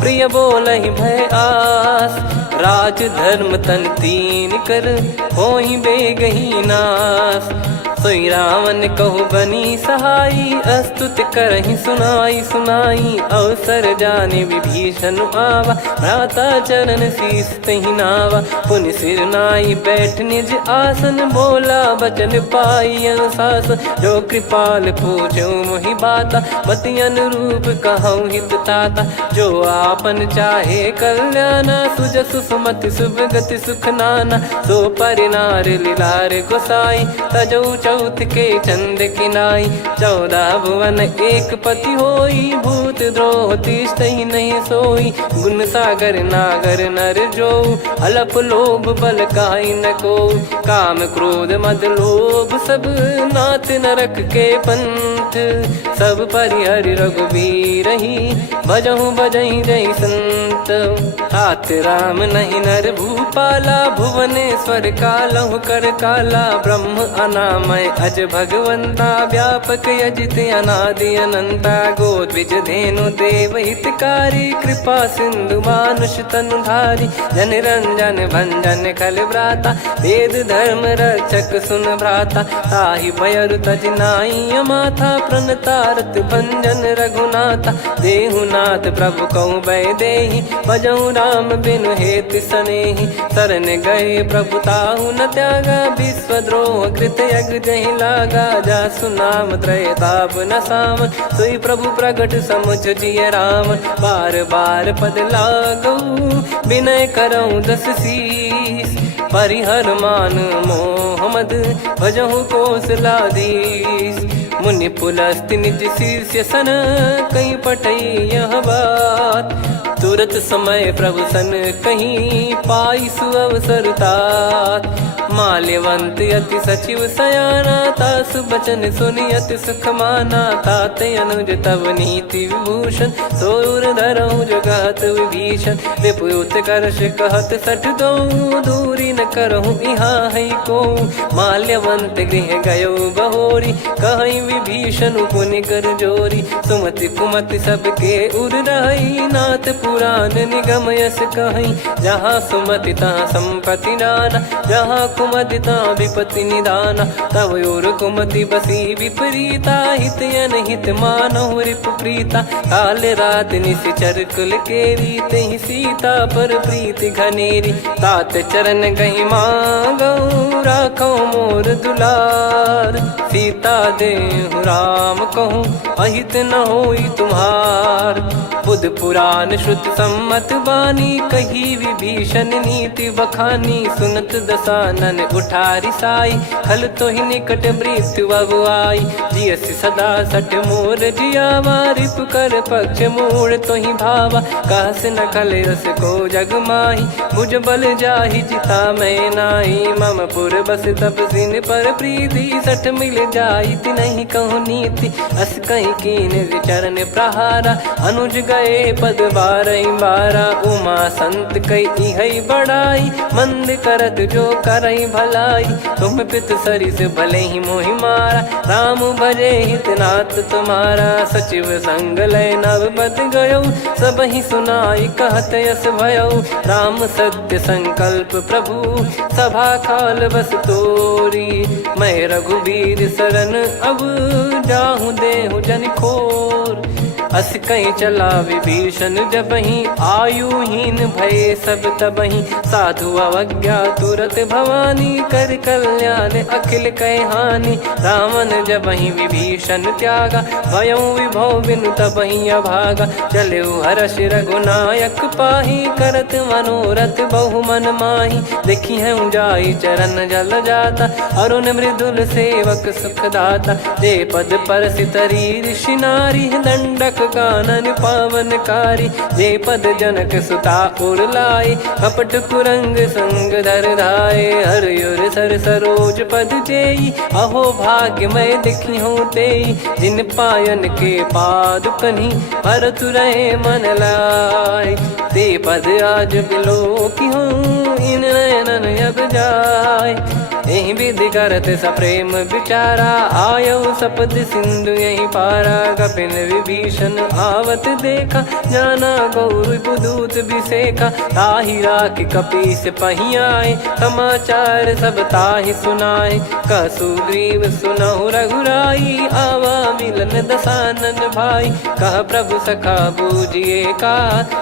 प्रिय बोलहि भय आस। राज धर्म तन तीन कर होई बेगही नास। सोई रावण कहु बनी सहाई अस्तुत करहि सुनाई सुनाई। अवसर जाने विभीषण आवा भ्राता चरण शीस तहि नावा। पुनि सिर नाई बैठ निज आसन बोला बचन पाई अनुशासन। जो कृपाल पूछो मोहि बाता मति अनुरूप कहूँ हित ताता। जो आपन चाहे कल्याणा सुजसु सुमति सुभगति सुख नाना। सो परिनार लीलार गोसाई तजौ चौथ के चंद किनाई। 14 भुवन एक पति होई भूत द्रोह तिष्ठहि नहीं सोई। गुण सागर नागर नर जो अलप लोभ बल काई न को। काम क्रोध मद लोभ सब नाथ नरक के पंथ। सब परिहरि रघुबीर ही भजहु भजहि जय संत। तात राम नहीं नर भूपाला भुवनेश्वर कालहु कर काला। ब्रह्म अनामय अज भगवंता व्यापक यजित अनादि अनंता। गोद्विज धेनु देव हितकारी कृपा सिंधु मानुष तनुधारी। जन रंजन भंजन खल भ्राता वेद धर्म रक्षक सुन भ्राता। ताहि भयरु तज नाई माथा प्रणतारत भंजन रघुनाथा। देहुनाथ प्रभु कहु भय देहि भजहु राम बिनु हेतु सनेहि। शरण गए प्रभु ताहु न त्यागा विश्वद्रोह कृत यज्ञ जहि लागा। जासु नाम त्रय ताप न सावन सोई प्रभु प्रगट समुझ जिय राम। बार बार पद लागऊ विनय करऊँ 10 शीस। परिहर मान मोह मद भजहु कौशलाधीश। मुनि पुलस्त्य निज शिष्य सन कहीं पठई यह बात। तुरत समय प्रभु सन कहीं पाई सुअवसर तात। माल्यवंत अति सचिव सयाना तासु बचन सुनि अति सुख माना। ताते अनुज तव नीति विभूषण सोर धरऊ जगत विभीषण। विपुत करश कहत सठ दो दूरी न करहु यहाँ है को। माल्यवंत गृह गयो बहोरी, कहीं विभीषण पुनि कर जोरी। सुमति कुमति सबके उर रही, नाथ पुराण निगम यस कहीं। जहाँ सुमति तहाँ संपत्ति नाना, जहाँ कुमति तहाँ विपत्ति निदाना। तब और कुमति बसी विपरीता, हित अनहित मानहु रिपु प्रीता। काल रात निश्चर कुल केरी, तहि सीता पर प्रीति घनेरी। तात चरण गही मांगऊ, राखो मोर दुलार। सीता देहु राम कहूँ, अहित न होई तुम्हार। बुध पुराण श्रुत सम्मत बानी, कही विभीषण नीति बखानी। सुनत दसानन उठारी साई, खल तो ही निकट मृत्यु अब आई। जियसि सदा सठ मोर जियावा, रिप कर पक्ष मूड़ तो ही भावा। कहस न खल रस को जग माही, मुझ बल जाहि जिता मैं नाई। मम पुर बस तपसिन पर प्रीति, सठ मिल जाई नहीं कहूँ नीति। अस कहीं कीन चरण प्रहारा, अनुज गए पद बारई बारा। उमा संत कई है बड़ाई, मंद करत जो करई भलाई। तुम पित सरिस भले ही मोहि मारा, राम भजे हित नाथ तुम्हारा। सचिव संग लय नव बद गयो, सब ही सुनाई कहत यस भयो। राम सत्य संकल्प प्रभु, सभा काल बस तोरी। मैं रघुबीर शरण अब, जाहूँ देहु जन खोर। अस कहीं चला विभीषण जबहि, आयुहीन भय सब तबहि। साधु अवज्ञा तुरत भवानी, कर कल्याण अखिल कह हानि। रावण जबहि विभीषण त्यागा, भयउ विभव बिनु तबहि अभागा। चलऊ हर्ष रघुनायक पाही, करत मनोरथ बहु मन माही। देखी है जाई चरण जल जाता, अरुण मृदुल सेवक सुखदाता। जे पद पर सितरी ऋषि नारी, दंडक कानन पावनकारी। जे पद जनक सुता उर लाए, कपट कुरंग संग धर धाये। हरियुर सर सरोज पद जेई, अहो भाग्य मैं दिखी हूँ तेई। जिन पायन के पाद कन्ही, भरत रहे मन लाए। ते पद आज बिलो की हूँ, इन नयनन अब जाय। यही विधि करत सप्रेम विचारा, आयऊ सपद सिंधु यही पारा। कपिन विभीषण आवत देखा, जाना गौर बुदूत बिसेखा। ताहि राख कपीस पही आए, समाचार सब ताहि सुनाए। कह सुग्रीव सुनहु रघुराई, आवा मिलन दसानन भाई। कह प्रभु सखा बूझिए का,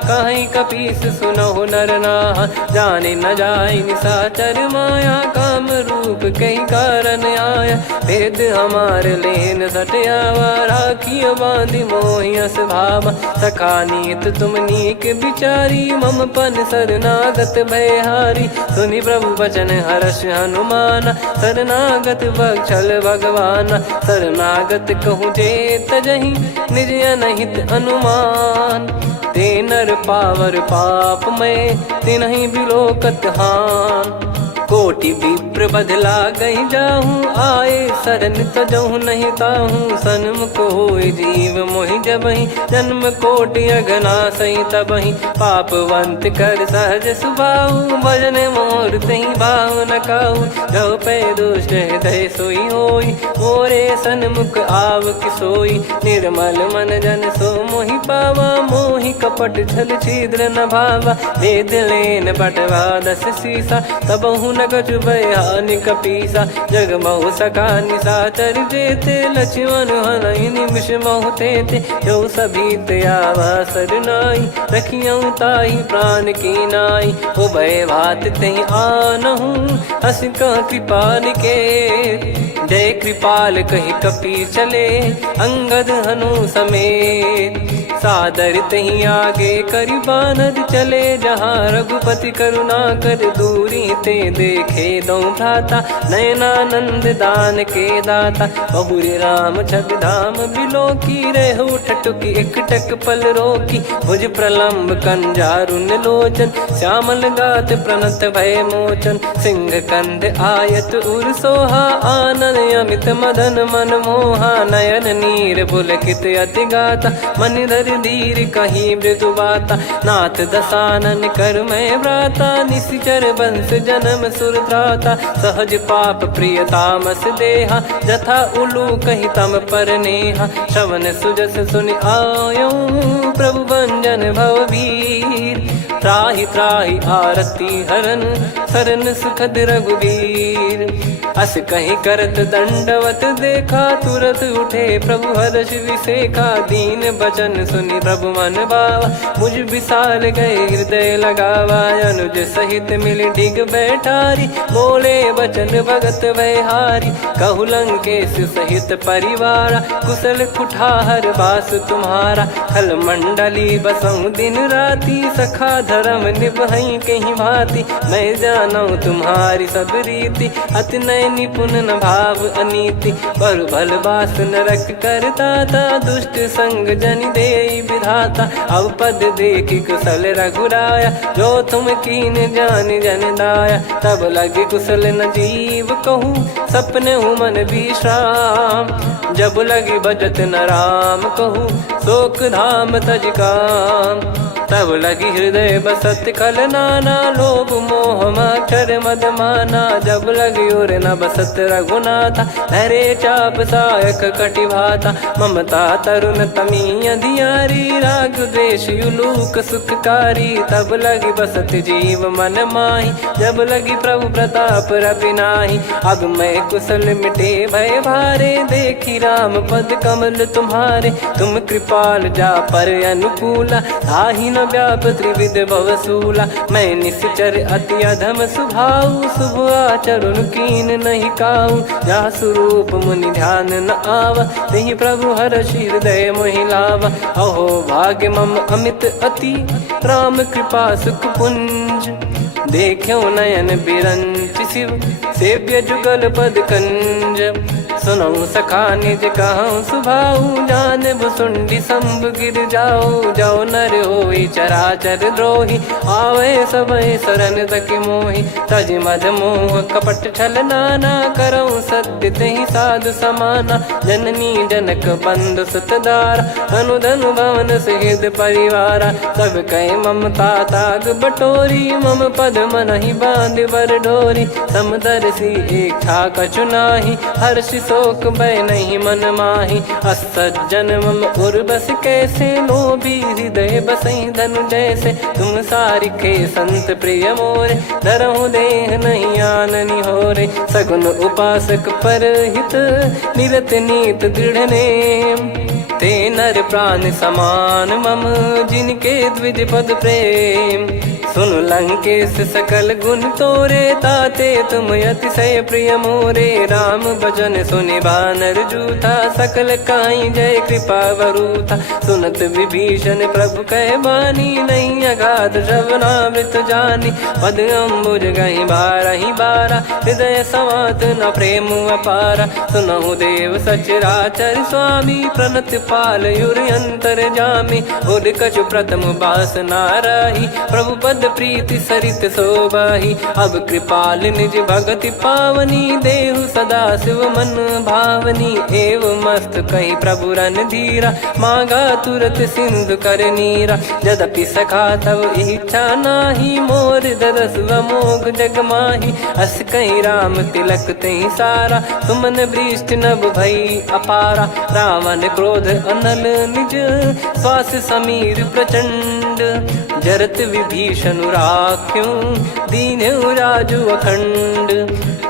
कहीं कपीस सुनहु नर नाहा। जाने न जाय निशाचर माया, काम रूप कई कारण आया। भेद हमार लेन सटयावा, राखियो बांधि मोहियस भावा। सखा नीत तुम नीक बिचारी, मम पन शरणागत भयहारी। सुनि प्रभु वचन हर्ष हनुमाना, शरणागत बक्षल भगवाना। शरणागत कहूँ जे तजहि, निज अनहित अनुमान। ते नर पावर पाप में, तिन्हि बिलोकत हान। कोटि विप्र बदला गई जाहूँ, आए शरण तजहु नहीं ताहूँ। सन्मुख होय जीव मोहि जबहि, जन्म कोटि अगना सही तबहि। पापवंत कर सहज सुभाऊ, भजन मोर तहि भाव न काहू। जो पै दुष्ट हृदय सोई होई, मोरे सन्मुख आव किसोई। निर्मल मन जन सो मोहि पावा, मोहि कपट छल छिद्र न भावा। वेद लेन बटवा दस सीसा, तबहु न कछु भयानि कपीसा। जग महु सखा निशाचर जेते, लक्ष्मण हनहि निमिष महु तेते। जो सभी त्यावा सरनाई, रखियऊ ताहि प्राण की नाई। उभय भात तहि आनहु, हस कह कृपाल के। जय कृपाल कहि कपी चले, अंगद हनु समेत। सादर तही आगे करि बानर चले, जहाँ रघुपति करुणा कर दूरी ते देखे दो भ्राता। नयनानंद दान के दाता, बहुरी राम छग धाम बिलो की। रेहु ठटुकी एकटक पल रोकी, भुज प्रलम्ब कंजारुन लोचन। श्यामल गात प्रणत भय मोचन, सिंह कंध आयत उर सोहा। आनन अमित मदन मन मोहा, नयन नीर पुलकित अति गाता। मनिधर कर धीर कहीं मृदु बाता, नाथ दसानन कर मैं व्राता, निशिचर बंस जन्म सुर त्राता, सहज पाप प्रिय तामस देहा, जथा उलू कही तम पर नेहा, श्रवण सुजस सुनि आयो प्रभु भंजन भववीर, त्राहि त्राहि आरती हरन सरन सुखद रघुवीर, अस कहीं करत दंडवत देखा, तुरत उठे प्रभु हर्ष विसेखा, दीन बचन सुनि प्रभु मन भावा, मुझ विशाल गए हृदय लगावा, अनुज सहित मिल डिग बैठारी, बोले बचन भगत वैहारी, कहु लंकेश सहित परिवारा, कुशल कुठार बास तुम्हारा, खल मंडली बसऊं दिन राती, सखा धर्म निभई कहीं भांति, मैं जानू तुम्हारी सब रीति, अति नय निपुण न भाव अनीति, पर भल बास नरक करता था, दुष्ट संग जन दे विधाता, अब पद देखी कुशल रघुराया, जो तुम कीन जान जन दाया, तब लगे कुशल न जीव कहूँ, सपने हूँ मन विश्राम, जब लगी बजत न राम कहूँ, शोक धाम तज काम, तब लगी हृदय बसत खल नाना, लोभ मोह मक्षर मद माना, जब लगी और न बसत रघुनाथा, धरे चाप सायक कटि भाता, ममता तरुण तमी अधियारी, राग द्वेष युलूक सुखकारी, तब लगी बसत जीव मन माही, जब लगी प्रभु प्रताप रवि नाही, अब मैं कुशल मिटे भय भारे, देखी राम पद कमल तुम्हारे, तुम कृपाल जा पर अनुकूला, ताहि न व्याप त्रिविध भवसूला, मैं निश्चर अति अधम सुभाऊ, शुभ आचरण कीन नहीं काऊ, जा स्वरूप मुनि ध्यान न आवा, तेहि प्रभु हर्ष हृदय मोहि लावा, अहो भाग्य मम अमित अति, राम कृपा सुख पुंज, देखो नयन बिरंच शिव, सेव्य जुगल पद कंज, सुनऊ सखा निज कहूँ सुभाऊ, जान भुसुंडी संभ गिर जाओ, जाओ नर होई चराचर द्रोही, आवे सबय शरण तक मोहि, तज मद मोह कपट छल नाना, करऊँ सत्य तेहि साधु समाना, जननी जनक बंधु सुतदारा, अनु धनु भवन सहित परिवारा, सब कहे ममता ताग बटोरी, मम पद मनहि बांध बर डोरी, समदर्शी इच्छा कछु नाही, हर्ष शोक भय नहीं मन माही, असज्जन मम उर्वश कैसे, लोभी हृदय बसई धनु जैसे, तुम सारिखे संत प्रिय मोरे, धरहु देह नहीं आननि होरे, सगुन उपासक पर हित, निरत नीत दृढ़ नेम, ते नर प्राण समान मम, जिनके द्विज पद प्रेम, सुन लंकेश सकल गुण तोरे, ताते तुम अतिशय प्रिय मोरे, राम भजन सुनि बानर जूथा, सकल काई जय कृपा वरूथा, सुनत विभीषण प्रभु कह बानी, नहीं अगाध श्रवणामृत जानी, पद अम्बुज गहि बारहि बारा, हृदय समात न प्रेम अपारा, सुनहु देव सचराचर स्वामी, प्रणत पाल युर अंतर जामी, उद कछु प्रथम बास नाराही, प्रभु पद प्रीति सरित शोभाही, अब कृपाल निज भगति पावनी, देहु सदा शिव मन भावनी, एव मस्त कही प्रभु रन धीरा, मांगा तुरत सिंधु कर नीरा, यद्यपि सखा तब इच्छा नाही, मोर दरस अमोघ जग माही, अस कहीं राम तिलक तहि सारा, सुमन वृष्ट नभ भई अपारा, रावण क्रोध अनल निज, श्वास समीर प्रचंड, जरत विभीषण राख्यों, दीन्हु राजु अखंड,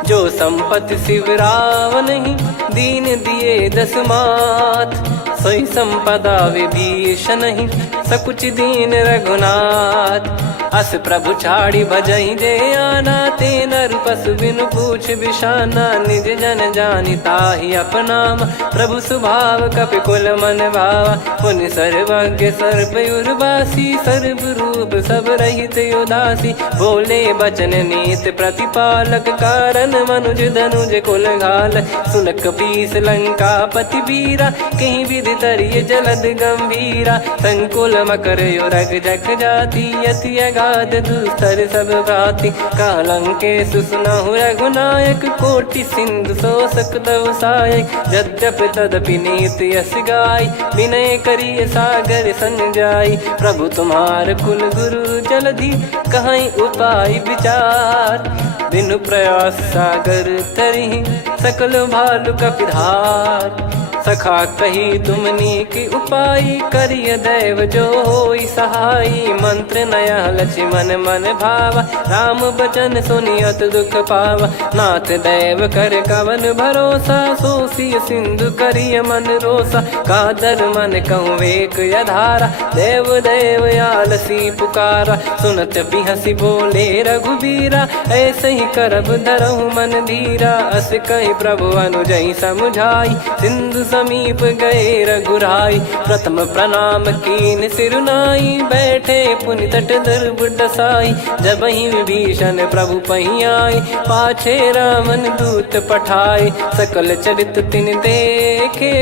जो संपत्ति शिव रावण ही, दीन दिए दस मात, सोई संपदा विभीषण ही, सकुच दीन रघुनाथ, अस प्रभु छाड़ी भजई जे आना, ते नर पशु बिनु पूछ बिशाना, निज जन जानि ताहि अपनाम, प्रभु स्वभाव कपि कुल मन भावा, मुनि सर्वज्ञ सर्वयुर्वासी, सर्व रूप सब रहित उदासी, बोले बचन नीत प्रतिपालक, कारण मनुज धनुज कुल घाल, सुन कपीस लंका पति वीरा, कहीं विधि तरिय जलद गंभीरा, संकुल मकर युरग जख जाति, यति गाद दुस्तर सब भांति कालंके सुसुनाहु रघुनायक कोटि सिंधु शोषक तव सहायक यद्यपि तदपि नीत यस गाय विनय करिय सागर सन जाई प्रभु तुम्हार कुल गुरु जलधि कहीं उपाय विचार बिनु प्रयास सागर तरिहि सकल भालु कपिधार सखा कही तुमनी की उपाय करिय दैव जो होई सहाई मंत्र नया लक्ष्मण मन भावा राम बचन सुनियत दुख पावा नाथ दैव कर कवन भरोसा सोसिय सिंधु करिय मन रोसा कादर मन कहूँ वेक यधारा देव देव आलसी पुकारा सुनत बिहसी बोले रघुबीरा ऐसे ही करब धरहु मन धीरा अस कही प्रभु अनुजई समुझाई सिंधु समीप गए रघुराई प्रथम प्रणाम कीन सिरुनाई बैठे पुनि तट दर्भ डसाई जब ही विभीषण प्रभु पही आए पाछे रामन दूत पठाए सकल चरित तिन देखे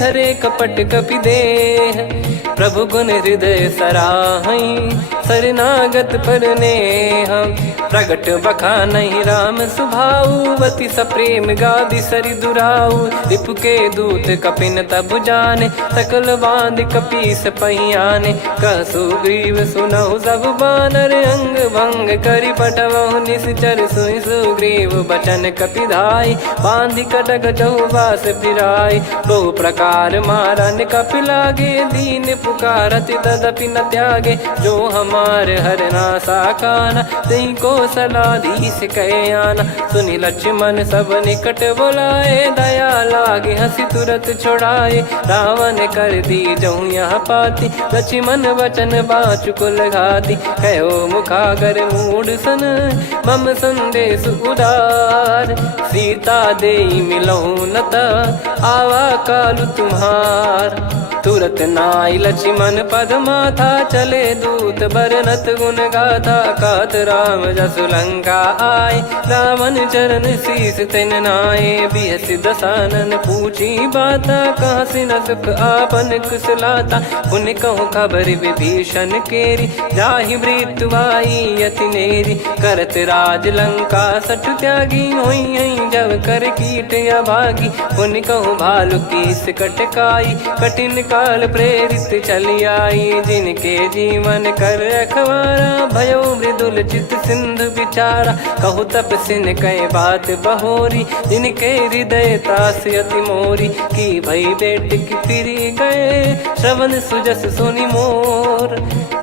धरे कपट कपि देह प्रभु गुण हृदय सराहई शरणागत पर नेह प्रगट बखानहि राम सुभाऊ वति सप्रेम गादि सरि दुराऊ रिपु के दूत कपिन तब जाने सकल बांध कपीस पहियाने कह सुग्रीव सुनहु सब बानर अंग भंग करि पटवहु निश्चर सुनि सुग्रीव बचन कपिधाई बांधि कटक चहुबास फिराई बहु प्रकार मारन कपि लागे दीन पुकारति तदपि न त्यागे जो हमार हरना साकाना तई को सलाधीश कहे आना सुनि लक्ष्मण सब निकट बुलाए दया लागे हंसी तुरत छोड़ाए रावण कर दी जहूँ यहाँ पाती लक्ष्मण वचन बाचु कुल घाती कहो मुखागर मूड सन मम संदेश उदार सीता देई मिलहु नता आवा कालु तुम्हार तुरत नाई लक्ष्मण पद माथा चले दूत बरनत गुण गाथा कात राम जसु लंका आए रावण चरण शीस तिन नाये बिहसि दसानन पूछी बाता कहाँ से न सुख आपन कुशलाता पुन कहूँ खबर विभीषण केरी जाहि मृत्यु आई यति नेरी करत राज लंका सठ त्यागी होई जब कर कीट अभागी पुन कहूँ भालु कीस कटकाई कठिन काल प्रेरित चली आई जिनके जीवन कर रखवारा भयो मृदुल चित सिंधु विचारा कहु तप सिन कई बात बहोरी जिनके हृदय तास अति मोरी की भई बेट की फिरी गए श्रवण सुजस सुनि मोर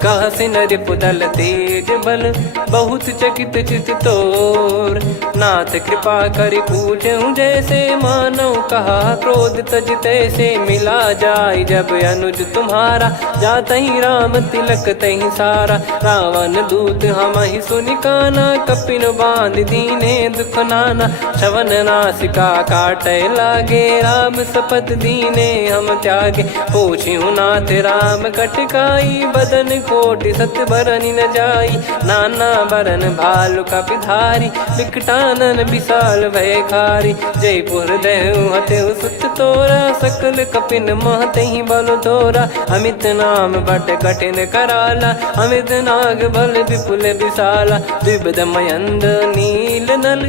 कह सिन रिपुदल तेज बल बहुत चकित चित तोर नाथ कृपा करि पूछूं जैसे मानव कहा क्रोध तज तैसे मिला जाय जब अनुज तुम्हारा जात ही राम तिलक तही सारा रावण दूत हम ही सुनि काना कपिन बांध दीने दुख नाना श्रवण नासिका काटे लागे राम सपत दीने हम त्यागे पूछ्यू नाथ राम कटकाई बदन कोटि सत बरनि न जाई नाना बरन भालु कपिधारी विकटानन विशाल भय खारी जयपुर देहु हतेउ सुत तोरा सकल कपिन महतहि बल तोरा अमित नाम बट कठिन कराला अमित नाग बल विपुल विशाला द्विपद मयंद नील नल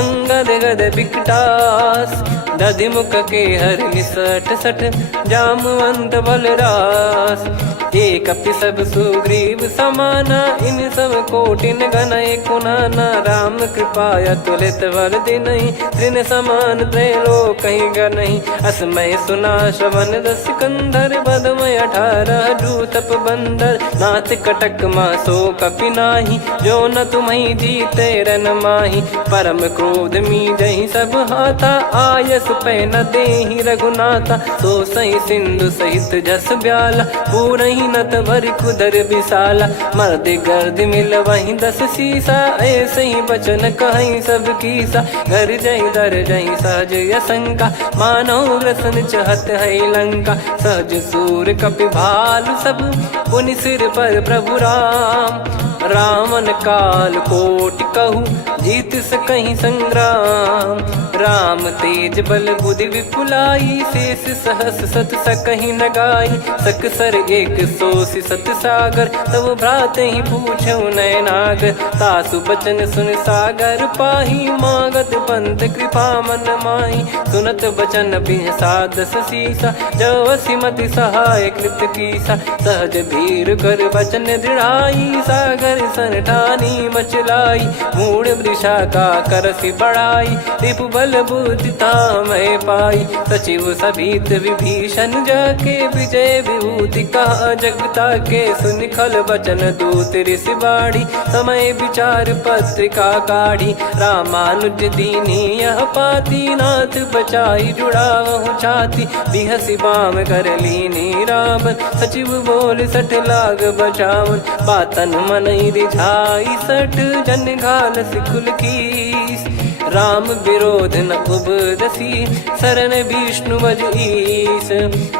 अंगद गद विकटास दधि मुख के हर निसठ सठ जामवंत बलरास एक अपि सब सुग्रीव समाना इन सब कोटिन गनय कुनाना राम कृपा अतुलित बल दिनहि त्रिन समान त्रैलोक कहीं गनहि असमय सुना श्रवण दस कंधर बदमय 18 जूतप बंदर नाथ कटक मासो कपि नाही जो न तुम्हि जीते रन माही परम क्रोध मी जहि सब हाथा आयस पै न देहि रघुनाथा सो सही सिंधु सहित जस ब्याला पूरहि नत भरि कुदर विशाला मर्द गर्द मिल वहीं 10 सीसा ऐसे ही बचन कहीं सब कीसा घर जहि दर जहि सहज यसंका मानव रसन चहत है लंका सहज सूर कपि भालु सब पुनि सिर पर प्रभु राम रावण काल कोटि कहु जीत सकहीं संग्राम। राम तेज बल बुद्धि विपुलाई, शेष सहस सत सकहीं न गाई। सकसर एक सोसी सत सागर, तब भ्रात ही पूछो नयनागर। तासु बचन सुन सागर पाही, मागत पंथ कृपा मन माही। सुनत बचन बिहसादस सीसा, जव सिमति सहाय कृत कीसा। सहज भीर कर बचन दृढ़ाई, सागर सन ठानी मचलाई। मूढ़ वृषा का करसि बढ़ाई, रिपु बल बुद्धि तामय पाई। सचिव सभीत विभीषण जाके, विजय विभूति कहा जगता के। सुनि खल बचन दूत ऋषि बाड़ी, समय विचार पत्रिका काढ़ी। रामानुज दीनी यह पाती, नाथ बचाई जुड़ावहु छाती। बिहसि बाम कर लीनी रावण, सचिव बोल सठ लाग बचावन। बातन मनई रिझाई सठ, जन घाल सिकुल कीस। राम विरोध न उपदसी, शरण विष्णु बज ईस।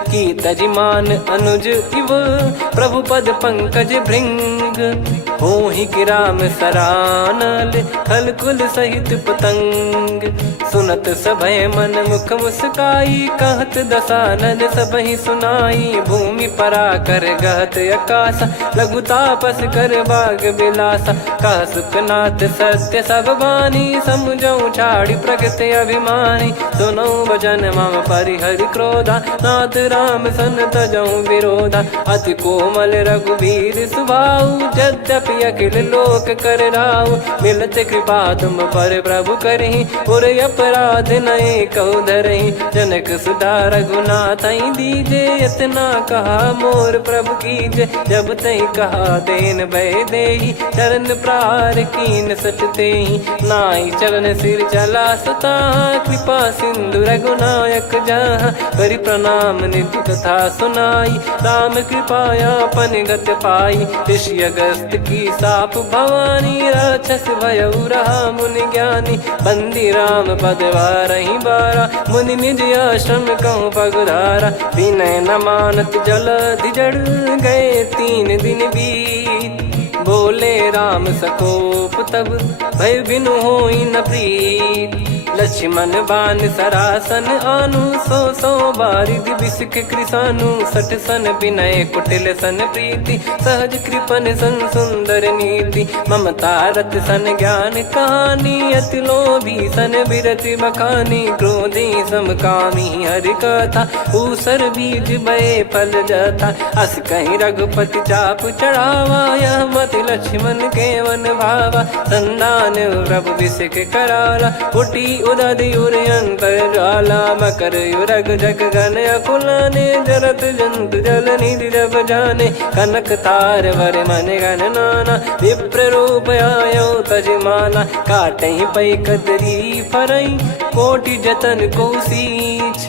की तजिमान अनुज इव, प्रभु पद पंकज भृंग। होहि कि राम सरानल, खल कुल सहित पतंग। सुनत सभय मन मुख मुस्काई, कहत दसानन सबहि सुनाई। भूमि परा कर गहत आकाशा, लघु तापस कर बाग बिलासा। कह सुखनाथ सत्य सब बानी, समुझौ छाड़ी प्रगति अभिमानी। सुनो भजन मम परिहरि क्रोधा, नाथ राम सन तजौ विरोधा। अति कोमल रघुवीर सुभाऊ, यद्यपि अखिल लोक कर राऊ। मिलत कृपा तुम पर प्रभु करहि, पुर अपराध नए कौ धरहि। जनक सुधा रघुनाथ दीजे, इतना कहा मोर प्रभु कीजे। जब तई कहा देन भय देहि, चरण प्रार कीन सट तेहि। नाई चरण सिर चला सता, कृपा सिंधु रघुनायक जहाँ। करि प्रणाम निधि कथा सुनाई, राम कृपाया पन गत पाई। ऋषि अगस्त की साप भवानी, राक्षस भयउ रहा मुनि ज्ञानी। बंदी राम पद वारहि बारा, मुनि निज आश्रम कहूँ पगुधारा। विनय न मानत जलधि जड़, गए 3 दिन बीत। बोले राम सकोप तब, भय बिनु होई न प्रीत। लक्ष्मण बान सरासन आनु, 100 बारिधि बिसक कृसानु। 60 सन विनय कुटिल सन प्रीति, सहज कृपन सन सुंदर नीति। ममता रत सन ज्ञान कहानी, अति लोभी सन बिरति बखानी। क्रोधी समकामी हरि कथा, ऊसर बीज बये फल जथा। अस कहीं रघुपति चाप चढ़ावा, यह मत लक्ष्मण के वन भावा। संदान प्रभु बिसक कराला, उठी उदधि उर अंतर ज्वाला। मकर युरग जग गण अकुलाने, जरत जंतु जल निधि जब जाने। कनक तार वर मन गण नाना, विप्र रूप आयो तजमाना। काटहि पै कदरी फरई, कोटि जतन को सींच।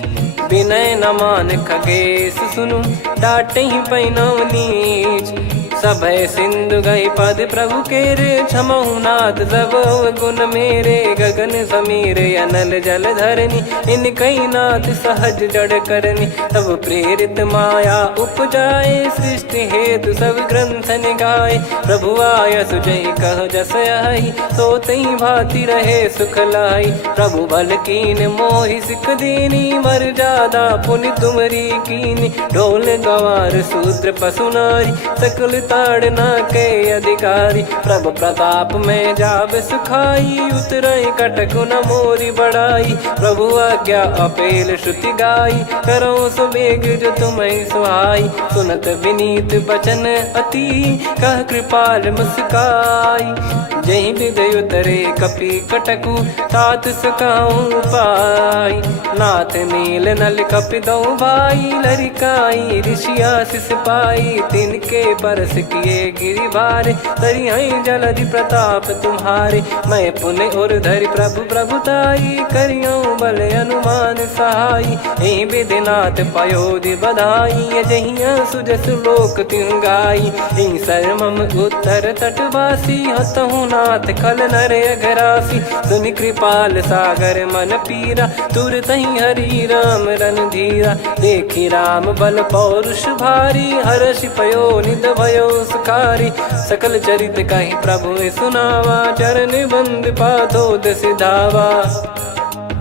विनय न मान खगेश सुनु, डांटहि पै नव नीच। सभय सिंधु गई पद प्रभु केरे, क्षमहु नाथ सब गुण मेरे। गगन समीरे अनल जल धरनी, इन कई नाथ सहज जड़ करनी। तब प्रेरित माया उपजाए, सृष्टि हेतु सब ग्रंथ निगाए। प्रभु आय सुजई कह जस आई, सोतई भांति रहे सुख लाई। प्रभु बल कीन मोहि सिख दीनी, मर्यादा पुनि तुमरी कीनी। ढोल गवार शूद्र पशु नारी, सकल ताड़ना के अधिकारी। प्रभु प्रताप में जाब सुखाई, उतरई कटक न मोरी बढ़ाई। प्रभु आज्ञा अपेल श्रुति गाई, करो सुबेग जो तुम्हें सुहाई। सुनत विनीत बचन अति, कह कृपाल मुस्काई। जहि हृदय उतरे कपि कटकु, तात सकाऊं पाई। नाथ नील नल कपि दो भाई, लरिकाई ऋषि आशीष पाई। तिनके परस किए गिरि भारे, तरिहै जलधि प्रताप तुम्हारे। मैं पुन और धरि प्रभु प्रभुताई, करियौ बल अनुमान सहाई। एहि विधिनाथ पयोधि बधाई, जहिया सुजस लोक तिहुँ गाई। एहि सरमम उत्तर तटवासी, हतहु रघुनाथ खल नर अघरासी, सुनि कृपाल सागर मन पीरा, तुरतहि हरि राम रणधीरा। देखि राम बल पौरुष भारी, हर्षि पयो निध भयो सुखारी। सकल चरित कहि प्रभु सुनावा, चरण बंद पादोद सिधावा।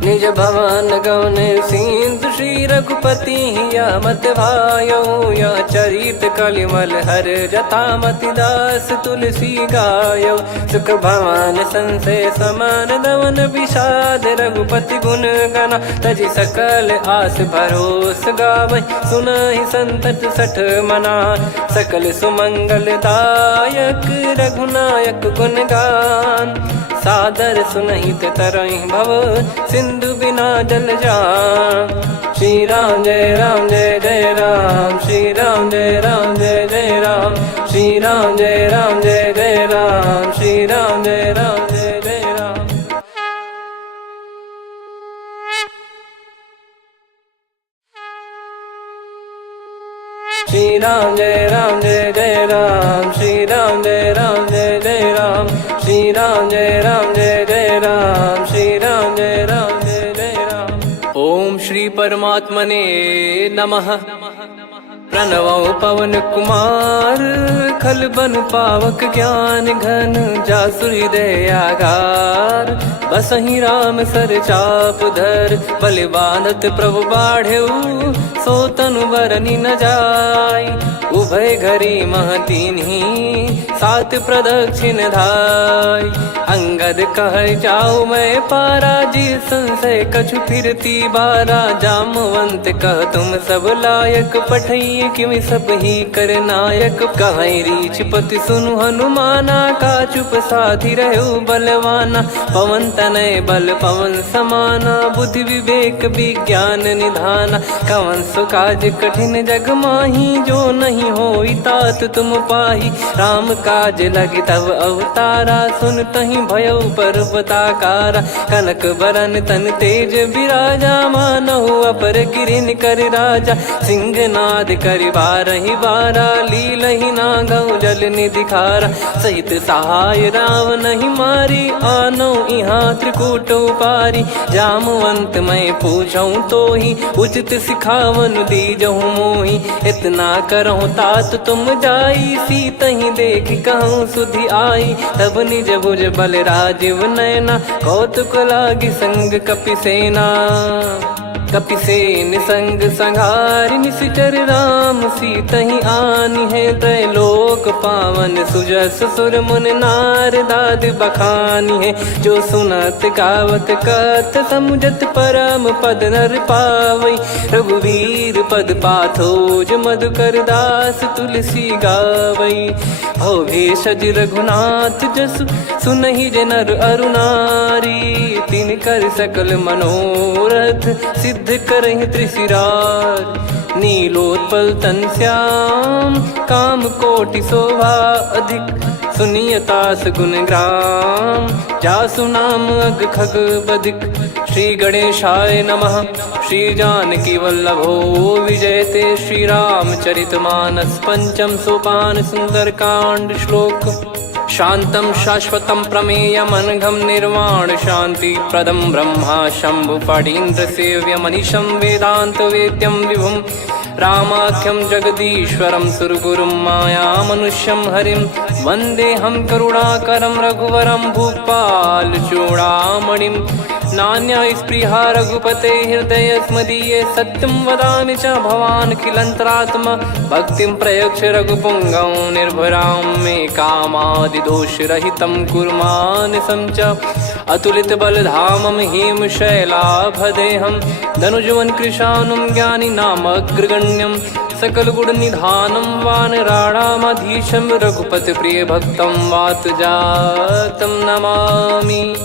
निज भवन गौन सिंधु श्री रघुपति हिया मत भायो, यह चरित कलिमल हर जथा मति दास तुलसी गायो। सुख भवन संशय समान दवन विषाद, रघुपति गुण गना तजि सकल आस भरोस गावै। सुनहि संतत सठ मना, सकल सुमंगल दायक रघुनायक गुण गान। सादर सुनहित तरहि भव, सिंधु बिना जल जान। श्री राम जय जय राम, श्री राम जय जय राम, श्री राम जय जय राम, श्री राम जय जय राम। श्री राम जय जय राम, श्री राम जय जय राम, श्री राम जय जय राम, श्री राम जय जय राम। ओम श्री परमात्मने नमः। प्रणवो पवन कुमार, खल बन पावक ज्ञान घन, जासु हृदय आगार। बसहि राम सर चाप धर, बलि बांधत प्रभु बाढ़ऊ, सो तनु बरनि न जाय। उभय घरी महतीन्ही, सात प्रदक्षिण धाय। अंगद कह जाऊ मैं पारा, जी संशय कछु फिरती बारा। जामवंत कह तुम सब लायक, पठई किमि सब ही कर नायक। कहै रीछ पति सुनु हनुमाना, का चुप साधि रहु बलवाना। पवन तनय बल पवन समाना, बुद्धि विवेक विज्ञान निधाना। कवन सो काज कठिन जग माही, जो नहीं होई तात तुम पाही। राम काज लगी तब अवतारा, सुन तहि भयउ पर्वताकारा। कनक बरन तन तेज बिराजा, मानहु अपर गिरिन कर राजा। सिंहनाद करि बारहि बारा, लीलहि नागौ जल निधि खारा। सहित सहाय राम नहीं मारी, आनो इहाँ त्रिकूट उपारी। जामवंत मैं पूछऊँ तोहि, उचित सिखावन दीजहु मोहि। इतना करहु तात तुम जाई, सीतहि देख कहूँ सुधि आई। तब निज भुज बल राजीव नयना, कौतुक लागी संग कपिसेना। कपिसेन संग संघारि निशिचर राम, सीतहि आनि है त्रैलोक पावन। सुजस सुर मुन नार दाद बखानी है, जो सुनत गावत कथ समुझत परम पद नर पावै। रघुवीर पद पाथोज मधुकर दास तुलसी गावै। भव भेषज रघुनाथ जसु, सुनहि जे नर अरु नारी। तिन कर सकल मनोरथ, सिद्ध करहि त्रिशिरार। नीलोत्पल तन श्याम, काम कोटि शोभा अधिक। सुनियतास गुण ग्राम, जासु नाम अग खग बधिक। श्री गणेशाय नमः। श्री जानकी वल्लभो विजयते, श्री रामचरित मानस पंचम सोपान सुंदरकांड श्लोक। शांतं शाश्वतं प्रमेयमनघं निर्वाण शांति प्रदं ब्रह्मा शंभु फणीन्द्र सेव्य मनीषं वेदांत वेद्यं विभुं। रामाख्यं जगदीश्वरं सुरगुरुं माया मनुष्यं हरिं। वन्देऽहं करुणाकरं रघुवरं भूपाल चूडामणिं। नान्या स्पृहा रघुपते हृदय स्मदीये, सत्यं वदामि च भवान् खिलन्तरात्मा। भक्तिं प्रयच्छ रघुपुङ्गं निर्भरां मे कामादिदोषरहितं कुर्मानसं च। अतुलित बलधामं हेमशैलाभदेहं, धनुजवन कृशानुं ज्ञानिनामग्रगण्यं। सकल गुण निधानं वानराणामधीशं, रघुपति प्रिय भक्तं वातजातं नमामि।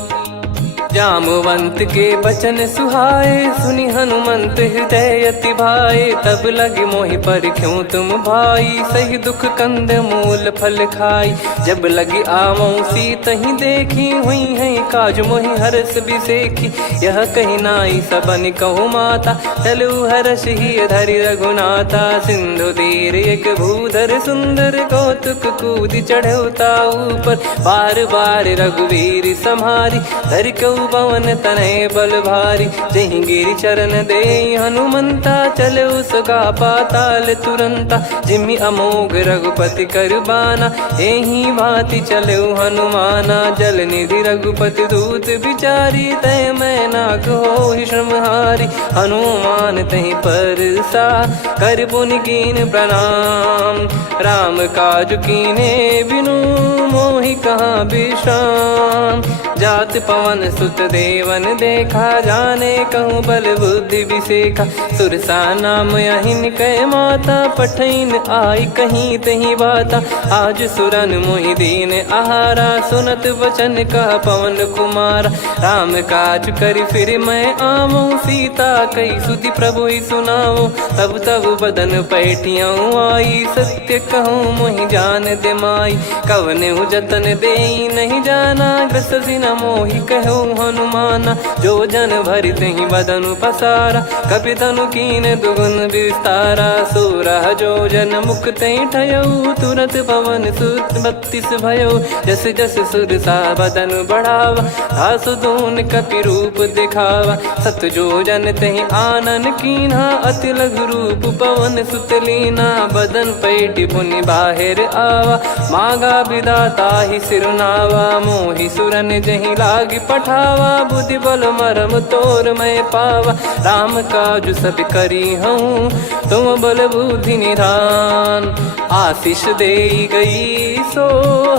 जामवंत के बचन सुहाए, सुनि हनुमंत हृदय अति भाए। तब लगे मोहि पर क्यों तुम भाई, सही दुख कंद मूल फल खाई। जब लगी आवऊं सीत ही देखी, हुई है काज मोहि हरस बिसेखी। यह कही नाई सबन कहु माता, चलू हरष ही धरि रघुनाथा। सिंधु तीर एक भूधर सुंदर, कौतुक कूद चढ़ौता ऊपर। बार बार रघुवीर सम्हारी, धरि कहु पवन तनय बल भारी। जहि गिरि चरण दे हनुमंता, चलो सगा पाताल तुरंता। जिमि अमोघ रघुपति कर बाना, एहि भांति चलो हनुमाना। जल निधि रघुपति दूत बिचारी, तय मैं नाग होहि श्रमहारी। हनुमान तहि परसा, कर पुनि कीन प्रणाम। राम काज कीने बिनु, मोहि कहाँ विश्राम। जात पवन सुत देवन देखा, जाने कहूँ बल बुद्धि विसेखा। सुरसा नाम अहिन कै माता, पठैन आई कहीं तहीं बाता। आज सुरन मोहि दीन आहारा, सुनत वचन कह पवन कुमारा। राम काज करि फिर मैं आवऊं, सीता कई सुधि प्रभु ही सुनाओ। तब तब बदन पैठियाँ आई, सत्य कहूँ मोहि जान दे माई। कवने जतन देई नहीं जाना, ग्रसि न मोहि कहूँ हनुमाना। जो जन भरि तहि बदनु पसारा, कपि तनु कीन दुगुन विस्तारा। सोरह जो जन मुख तहि ठयऊ, तुरत पवन सुत 32 भयऊ। जस जस सुरसा बदन बढ़ावा, आसु दून कपि रूप दिखावा। सत जो जन तहि आनन कीन्हा, अति लघु रूप पवन सुत लीना। बदन पैठि पुनि बाहिर आवा, मांगा विधाता ही सिरुनावा। मोहि सुरन जहि लागी पठावा, बुद्धि बल मरम तोर मैं पावा। राम काज सब करी हूँ, तुम बल बुद्धि निधान। आशीष देई गई सो,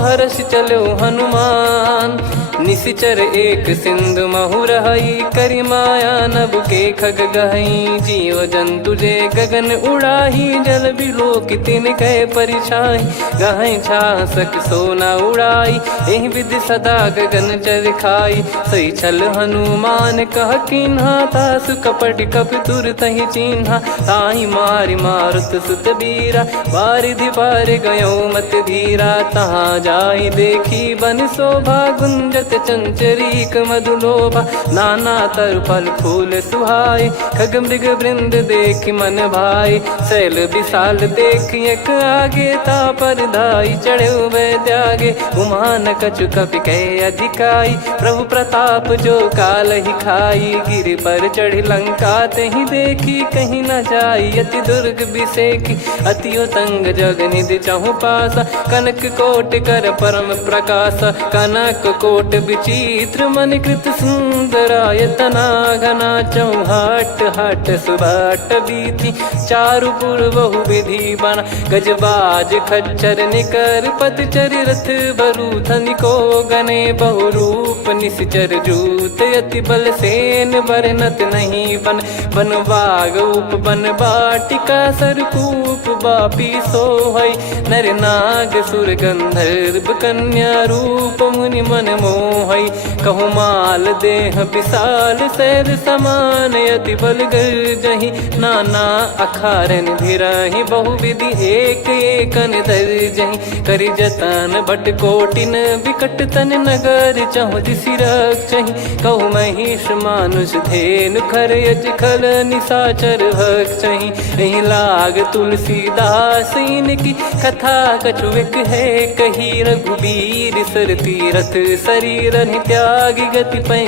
हर्ष चलो हनुमान। निशिचर एक सिंधु महु रहई, करि माया नभ के खग गहई। जीव जंतु जे गगन उड़ाही, जल बिलोक तिन कह परिछाई। गहई छासक सोना उड़ाई, एहि विधि सदा गगन चर खाई। सही छल हनुमान कह कीन्हा, तासु कपट कपि तुर तहि चिन्हा। ताहि मारि मारुत सुत बीरा, बारिधि पार गयो मत धीरा। तहाँ जाई देखी बन शोभा, गुंजत चंचरीक मधुलोभा। नाना तरु फल फूल सुहाए, खग मृग वृंद देख मन भाई। शैल विशाल देख एक आगे, तापर धाई चढ़े वै त्यागे। उमान कछु कपि कह अधिकाई, प्रभु प्रताप जो काल ही खाई। गिर पर चढ़ी लंका तहि देखी, कहीं न जाई अति दुर्ग बिसेखी। अति उतंग जग निधि चहु पासा, कनक कोट कर परम प्रकाशा। कनक कोट विचित्र मन कृत सुंदरायतना। घना चौहाट हाट सुबाट बीथी, चारु पुर बहु विधि बना। गजबाज खच्चर निकर पतचर, रथ बरु धनिको गने। बहु रूप निश्चर जूत, अति बल सेन बरनत नहीं बन। बन बाग उप बन बाटिका, सरकूप बापी सोहई। नर नाग सुर गंधर्व कन्या, रूप मुनि मन मोहई। कहु माल देह विशाल, शैल समान अति बल गर्जहि। नाना अखारन भिराहि, बहु विधि एक एकन दर्जहि। करि जतन भट कोटिन, विकट तन नगर चहु दिसि रक्षहि। कहु महिष मानुष धेनु, खर यज खल निशाचर भक्षहि। एहि लाग तुलसीदास इनकी, कथा कछु एक है कही। रघुबीर सर तीरथ शरीर, त्यागी गति पै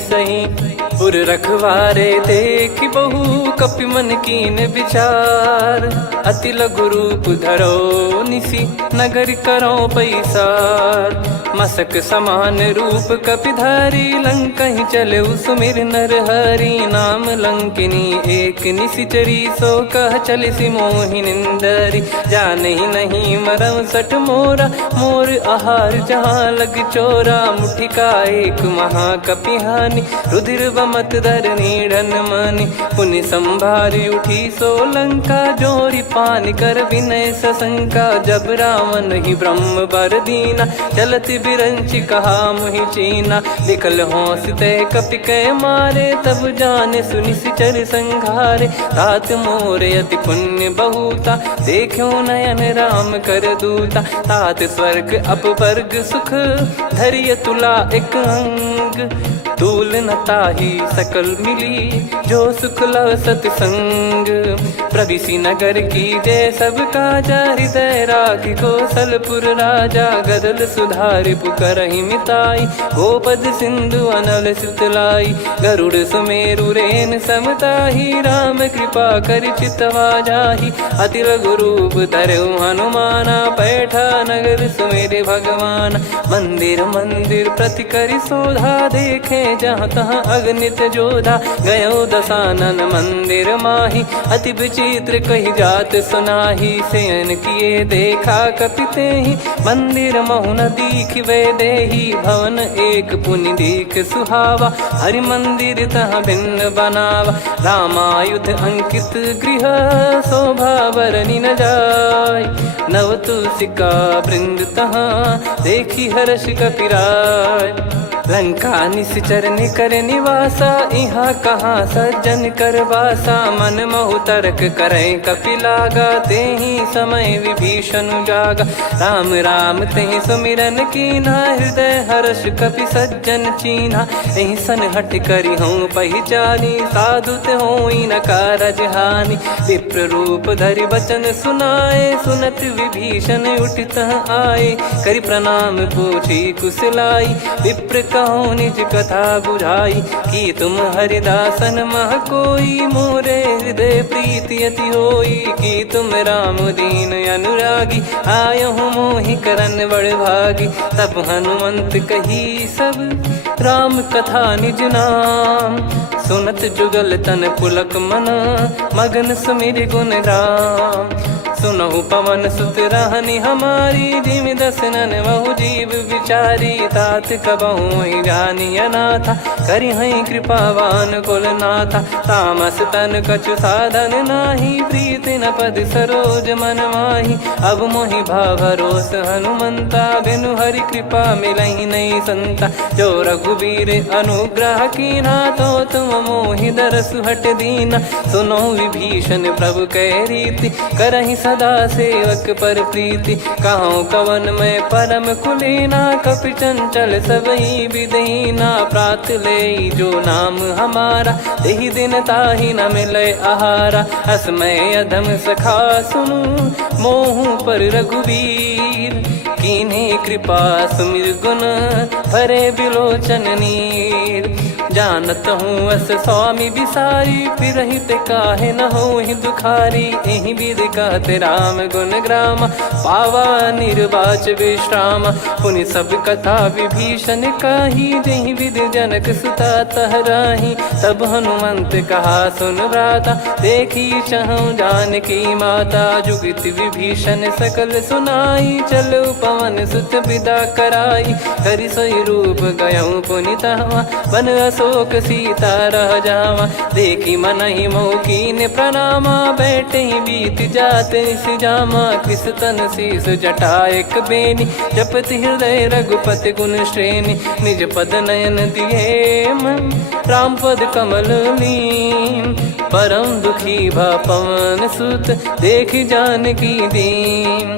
सही। पुर रखवारे देख बहु, कपि मन कीन विचार। अति लघु रूप धरो निसी, नगर करो पैसार। मसक समान रूप कपि धारी, लंकहि चले सुमिर नर हरि। नाम लंकिनी एक निशिचरी, सो कह चलिसि मोहि निंदरी। जानहि नहीं मरम सठ मोरा, मोर आहार जहाँ लग चोरा। मुठिका एक महाकपि हानि, रुधिर बमत धरनी ढन मनि पुनि संभारी उठी सोलंका जोरी पानी कर विनय सशंका जब रावण ही ब्रह्म बर दीना चलत बिरंची कहा मुहि चीना निकल होंस ते कपि कै मारे तब जाने सुनि सिचर संघारे तात मोरे अति पुण्य बहुता देखो नयन राम कर दूता तात स्वर्ग अपवर्ग सुख धरिय तुला एक अंग तूल न ताही सकल मिली जो सुख लव सतसंग प्रविसी नगर की जय सब काजा हृदय राखी कौशलपुर राजा गदल सुधारि पुकरहि मिताई गोपद सिंधु अनल सितलाई गरुड़ सुमेरु रेन समताही राम कृपा कर चितवा जाही अति लघु रूप धरऊ हनुमाना बैठा नगर सुमेरे भगवान मंदिर मंदिर प्रति करि शोधा देखे जहाँ तहाँ अगणित जोधा गयो दशानन मंदिर माही अति विचित्र कही जात सुनाही सेन किए देखा कपिते ही मंदिर महु न दीख वे देही भवन एक पुनि दीख सुहावा हरि मंदिर तहाँ भिन्न बनावा रामायुध अंकित गृह शोभा बरनी न जाय नव तुलसी का वृंद तहाँ देखी हर्ष कपिराय लंका निश्चर निकर निवासा यहाँ कहाँ सज्जन कर वासा मन महु तर्क करे कपिलागा ते ही समय विभीषण जागा राम राम ते सुमिरन कीना हृदय हर्ष कपि सज्जन चीन्हा यही सन हट करी हूँ पहचानी साधु ते होई न कारज हानि विप्र रूप धरि वचन सुनाए सुनत विभीषण उठित आए करि प्रणाम पूछी कुशलाई विप्र कहो निज कथा बुझाई कि तुम हरिदासन मह कोई मोरे हृदय प्रीति अति होई कि तुम राम दीन अनुरागी आयहु मोहि करन बड़ भागी तब हनुमंत कही सब राम कथा निज नाम सुनत जुगल तन पुलक मन मगन सुमिर गुण राम सुनहु पवन सुत रहनी हमारी जिमि दसनन बहु जीव विचारी तात कबहु ही जानी अनाथा करि हई कृपावान कुल नाथा तामस तन कछु साधन नाही प्रीति न पद सरोज मन माही अब मोहि भाव भरोस हनुमंता बिनु हरि कृपा मिलहि नहीं संता जो रघुबीर अनुग्रह कीना तो तुम मोहि दरस हट दीना सुनो विभीषण प्रभु कह रीति करहि सदा सेवक पर प्रीति कहूँ कवन में परम कुलीना कपि चंचल सबही विदहीना प्रात ले जो नाम हमारा तेहि दिन ताहि न मिले आहारा असमय अधम सखा सुनु मोहु पर रघुवीर कीन्हे कृपा सुमिर गुण भरे बिलोचन नीर जानत हूँ अस स्वामी बिसारी फिर हित काहे न हो ही दुखारी एहि विध कहते राम गुण ग्राम पावा निर्वाच विश्राम पुनि सब कथा विभीषण काही जहि विध जनक सुता तहराही तब हनुमंत कहा सुन भ्राता देखी चहु जानकी माता जुगित विभीषण सकल सुनाई चलो पवन सुत विदा कराई करि सोई रूप गयऊँ पुनि तहवा बन अशोक सीता रह जावा देखी मन ही मौकीन प्रणामा बैठे ही बीत जाते जामा कृष तन शीस जटा एक बेनी जपति हृदय रघुपति गुण श्रेणी निज पद नयन दिए मन राम पद कमल लीन परम दुखी भा पवन सुत देखी जानकी दीन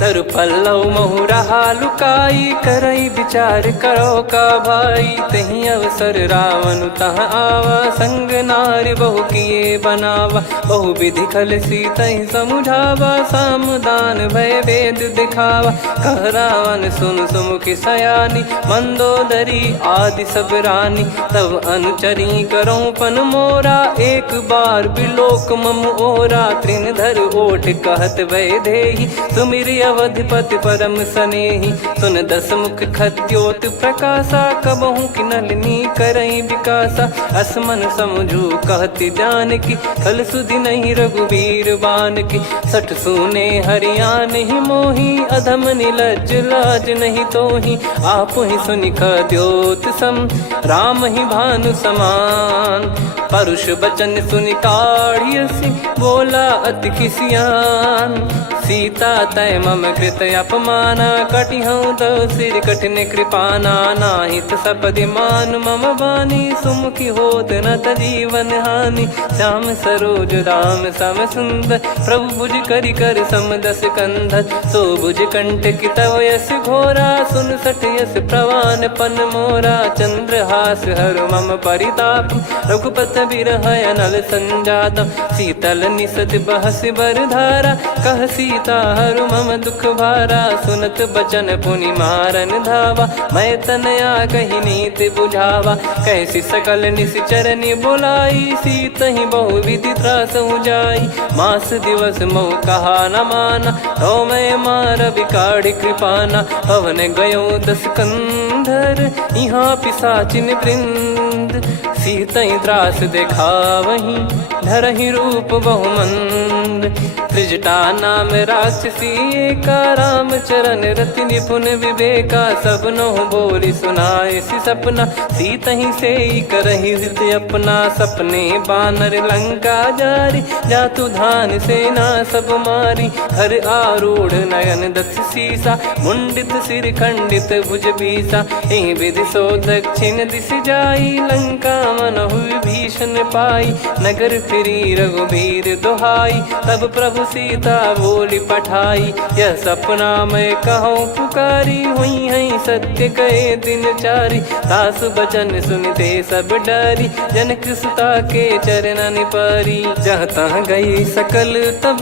तरु पल्लव महु रहा लुकाई करई विचार करो का भाई तही अवसर रावण तह आवा संग नारी बहु किए बनावा बहु विधि खल सीतहि समुझावा सामदान भय वेद दिखावा कह रावण सुन सुमुखी सयानी मंदोदरी आदि सब रानी तब अनुचरी करो पन मोरा एक बार बिलोक मम ओरा तृण धर ओट कहत वै देहि सुमिर अवधिपति परम सनेही। सुन दस मुख खद्योत प्रकाशा, कबहू की नलिनी करई विकासा। असमन समझू कहती जान की, फल सुधि नहीं रघुबीर बान की। सठ सुने हरियाण ही मोही, अधम निलज लाज नहीं तोही। आप ही सुनि खद्योत सम, राम ही भानु समान। परुष बचन सुनि काढ़ियसि, बोला अति किसियान। सीता तय मम कृत अपमाना, कटिहऊँ तो सिर कठिन कृपाना। नाहित सपदि मान मम बानी, सुमुखी होत न जीवन हानि। श्याम सरोज राम सम सुंदर, प्रभु भुज करि कर सम दस कंधर। सो भुज कंठ की तव यस घोरा, सुन सठ यस प्रवान पन मोरा। चंद्रहास हर मम परिताप, रघुपत बिरह अनल संजात। शीतल निसत बहस बर धारा, कह सीता हरु मम दुख भारा। सुनत बचन पुनि मारन धावा, मैं तनया कही नीति बुझावा। कैसी सकल निश्चरनि बुलाई, सीत ही बहु विधि त्रास जाई। मास दिवस मोह कहा न माना, तो मैं मार बिकाढ़ी कृपाना। पवन गयो दस कंधर, यहाँ पिशाचिन वृंद। सीतहि त्रास देखावहीं, धरहि रूप बहुमंद। त्रिजटा नाम राक्षसी एका, राम चरण रति निपुण विवेका। सबनो बोली सुनाए सि सपना, सीतहि सेई करहि हृद अपना। सपने बानर लंका जारी, जातु धान सेना सब मारी। हर आरूढ़ नयन दस सीसा, मुंडित सिर खंडित भुज बीसा। एहि विधि सो दक्षिण दिश जाई, लंका मनहु भीषण पाई। नगर फिरी रघुबीर दुहाई, तब प्रभु सीता बोली पठाई। यह सपना मैं कहूँ पुकारी, हुई है सत्य कहे दिन चारी। सासु बचन सुनते सब डरी, जनक सुता के चरण परी। जहाँ तहाँ गई सकल तब,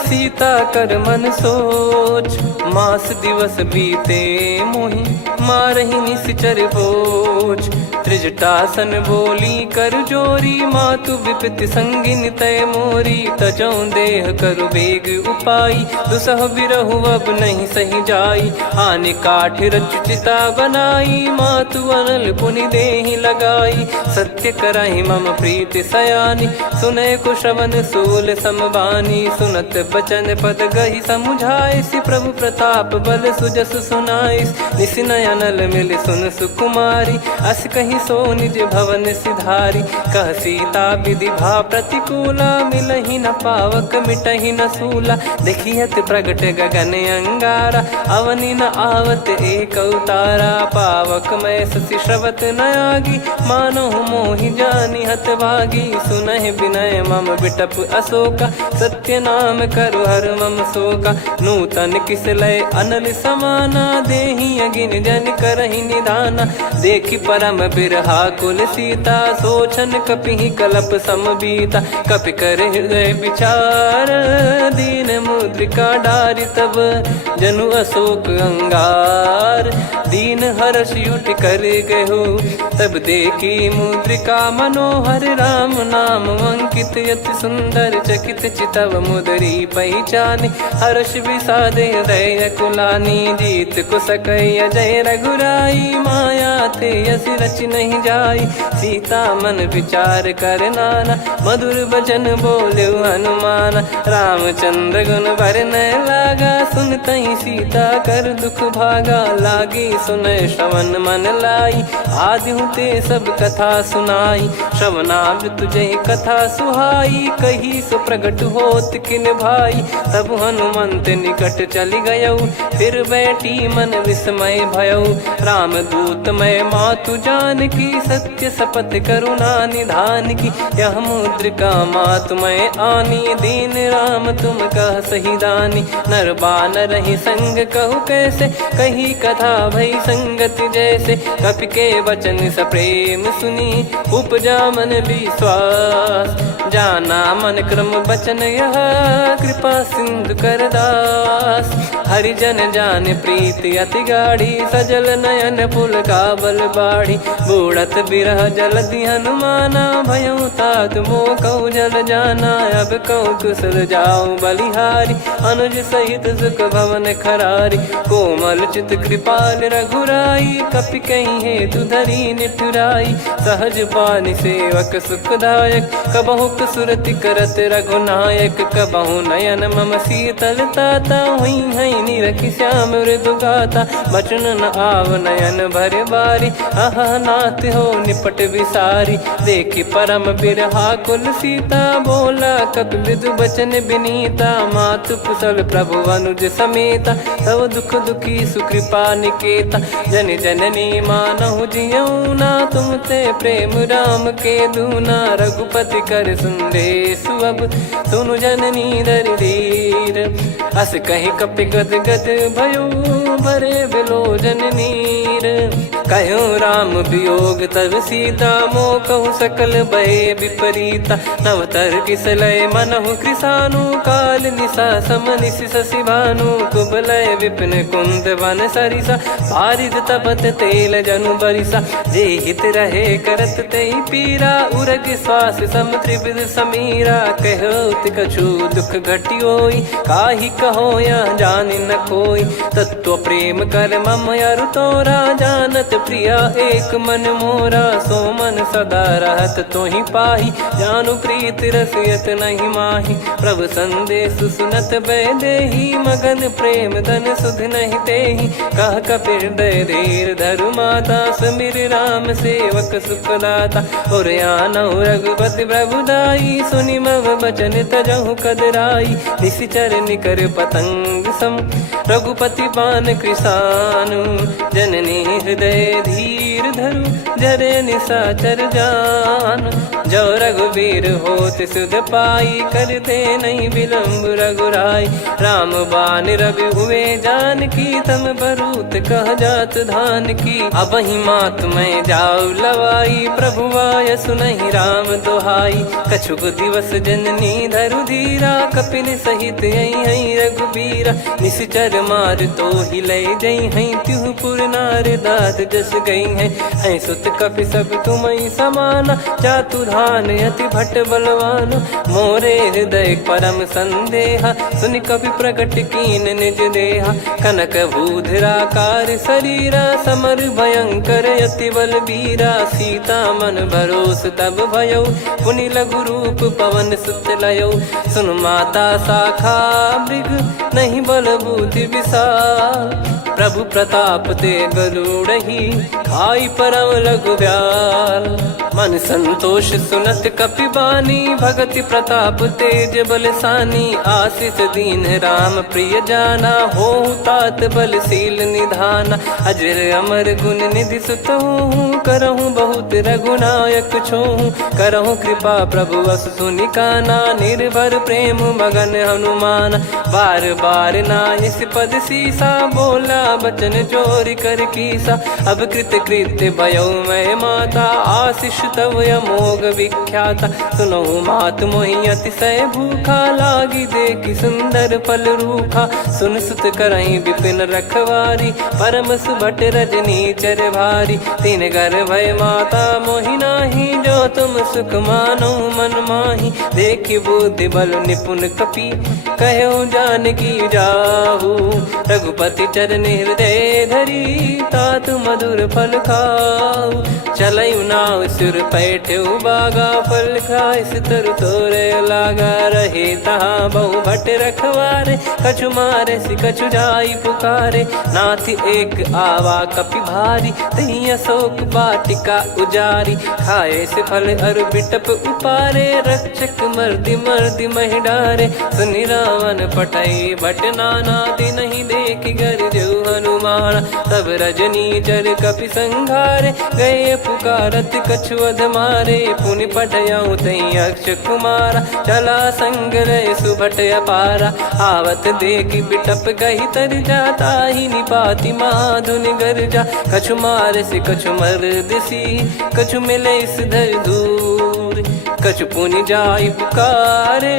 सीता कर मन सोच। मास दिवस बीते मोहि, मारहि निश्चर बोझ। त्रिजटासन बोली कर जोरी, मातु विपति संगिन तय मोरी। तजौ देह करु बेग उपाई, दुसह बिरहु अब नहीं सही जाई। आने काठ रचु चिता बनाई, मातु अनल पुनि देहि लगाई। सत्य करहि मम प्रीति सयानी, सुनय को श्रवण सूल समबानी। सुनत बचन पद गहि समुझाइसि, प्रभु प्रताप बल सुजस सुनाइस। निसिनय अनल मिल सुन सुकुमारी, अस कहि सो निज भवन सिधारी। कह सीता विधि भा प्रतिकूला, मिलहि न पावक मिटहि न सूला। देखियत प्रगट गगन अंगारा, अवनि न आवत एक अवतारा। पावक मैं ससि श्रवत न आगी, मानो मोहि जानि हत भागी। सुनहि विनय मम बिटप अशोका, सत्य नाम करु हर मम शोका। नूतन किस लय अनल समाना, देहि अगिन जन करहि निधाना। देखि परम बिरहा कुल सीता, सोचन कपिहि कलप समबीता। कपि कर हृदय विचार, दीन मुद्रिका डारि तब। जनु अशोक अंगार, दीन हर्ष उठ कर गहो। तब देखी मुद्रिका मनोहर, राम नाम अंकित अति सुंदर। चकित चितव मुदरी पहचानी, हर्ष विषाद हृदय कुलानी। जीत को सकय जय रघुराई, माया थे यस रच नहीं जाई। सीता मन विचार कर नाना, मधुर बचन बोले हनुमान। रामचंद्र गुण बरनय लागा, सुनतहि सीता कर दुख भागा। लागी सुनय श्रवण मन लाई, आदिहु ते सब कथा सुनाई। श्रवणाब तुझे कथा सुहाई, कही सो प्रगट होत किन भाई। तब हनुमंत निकट चली गयऊ, फिर बैठी मन विस्मय भयऊ। राम दूत मैं मातु जान की, सत्य शपथ करुणा निधान की। यह मुद्रिका मातु मैं आनी, दीन राम तुम कह सही दानी। नर बानर ही संग कहु कैसे, कही कथा भई संगति जैसे। कपि के वचन सप्रेम सुनी, उपजा मन विश्वास। जाना मन क्रम बचन यह, कृपा सिंधु कर दास। हरिजन जान प्रीति अति गाढ़ी, सजल नयन पुल काबल बाढ़ी। बूढ़त बिरह जलधि हनुमाना, भयउ तात मोह कहु जल जाना। अब कहु कुशल जाऊं बलिहारी, अनुज सहित सुख भवन खरारी। कोमल चित कृपाल रघुराई, कपि कहीं हेतु धरी निठुराई। सहज पानि सेवक सुखदायक, कबहु सुरति करत रघुनायक। कबहु नयन मम शीतलता, हुई हई निरखि श्याम मृदु गाता। बचन न आव नयन भर बारी, आहा नाथ हो निपट विसारी। देखि परम बिरहा कुल सीता, बोला कपि मृदु बचन बिनीता। मातु कुशल प्रभु अनुज समेता, तव दुख दुखी सुकृपा निकेता। जन जननी मानहु जियऊ ना, तुम ते प्रेम राम के दूना। रघुपति कर संदेशु अब, सुनु जननी दर धीर। अस कहि कपि गद गद भयो, भरे बिलोचन नीर। कहूँ राम वियोग तब सीता, मोह कहूँ सकल भय विपरीता। नवतर किसलय मनहु कृसानु, काल निशा समनिशि शशि भानु। कुबलय विपिन कुंद वन सरिसा, पारिद तपत तेल जनु बरिसा। जे हित रहे करत तेहि पीरा, उरग श्वास सम त्रिविध समीरा। कहत कछु दुख घटियोई, काहि कहो या जानि न कोई। तत्व प्रेम कर मम अरु तोरा, जानत प्रिया एक मन मोरा। सो मन सदा रहत तोहि पाही, जानु प्रीत रसियत नहीं माही। प्रभु संदेश सुनत बैदेही, मगन प्रेम धन सुध नहीं तेहि। कह कपिर दय धीर धरु माता, सुमिर राम सेवक सुखदाता। और आनहु रघुपति प्रभु दाई, सुनि मव बचन तजहु कदराई। निशिचर निकर पतंग सम, रघुपति पान कृसानु। जननी हृदय धीर धरु, जरे निशाचर जान। जो रघुवीर होत सुध पाई, कर दे नहीं विलम्ब रघुराई। राम बान रवि हुए जानकी, तम बरूत कह जात धान की। अब ही मात मैं जाऊ लवाई, प्रभु आय सुनहि राम दोहाई। कछुक दिवस जननी धरु धीरा, कपिन सहित यही रघुबीरा। निशिचर मार तो ही ले जई हैं, त्यों पुर नार दाद जस गई हैं। सुत कपि सब तुमहि समाना, चातुधान अति भट्ट बलवान। मोरे हृदय परम संदेहा, सुन कपि प्रकट कीन निज देहा। कनक भूधराकार शरीरा, समर भयंकर अति बलबीरा। सीता मन भरोस तब भयउ, पुनि लघु रूप पवन सुत लयउ। सुन माता शाखा मृग, नहीं बल बुद्धि विशाल। प्रभु प्रताप ते गरुड़हि, खाई परम लघु ब्याल। मन संतोष सुनत कपि बानी, भगति प्रताप तेज बलसानी। आशीष दीन राम प्रिय जाना, होहु तात बलशील निधाना। अजर अमर गुण निधि सुतहु, करहु बहुत रघुनायक छोहु। करहु कृपा प्रभु अस सुनि काना, निर्भर प्रेम मगन हनुमान। बार बार नायस पद सीसा, बोला बचन चोरी कर कीसा। अब कृत कृत्य भयो मैं माता, आशीष तव अमोघ विख्याता। सुनहु मात मोहि अतिशय भूखा, लागी देखि सुंदर फल रूखा। सुन सुत करहि विपिन रखवारी, परम सुभट रजनी चर भारी। तीन घर भय माता मोहि नाही, जो तुम सुख मानो मन माही। देखि बुद्धि बल निपुण कपि, कहु जानकी जाहु। रघुपति चरण हृदय धरी, तात मधुर फल खाऊ। चलऊ नाव सुर पैठऊ बागा, फल खाइस तरु तोरे लागा। रहे तहाँ बहु भट रखवारे, कछु मारे सि कछु जाई पुकारे। नाथ एक आवा कपि भारी, तही अशोक वाटिका उजारी। खाए से फल अरु बिटप उपारे, रक्षक मर्दि मर्दि महि डारे। सुनि रावण पटई भट नाना, तिनहि देखि गरजऊ हनुमान। तब रजनी चर कपि संघारे, गए पुकारत कछु अध मारे। पुनि पटयऊ तई अक्ष कुमारा, चला संग रहे सुभट अपारा। आवत देखि बिटप गही तर जाता, ही निपाति माधुन गर्जा। कछु मार से कछु मर्द सी, कछु मिले इस धर दूर। कछु पुनि जाई पुकारे,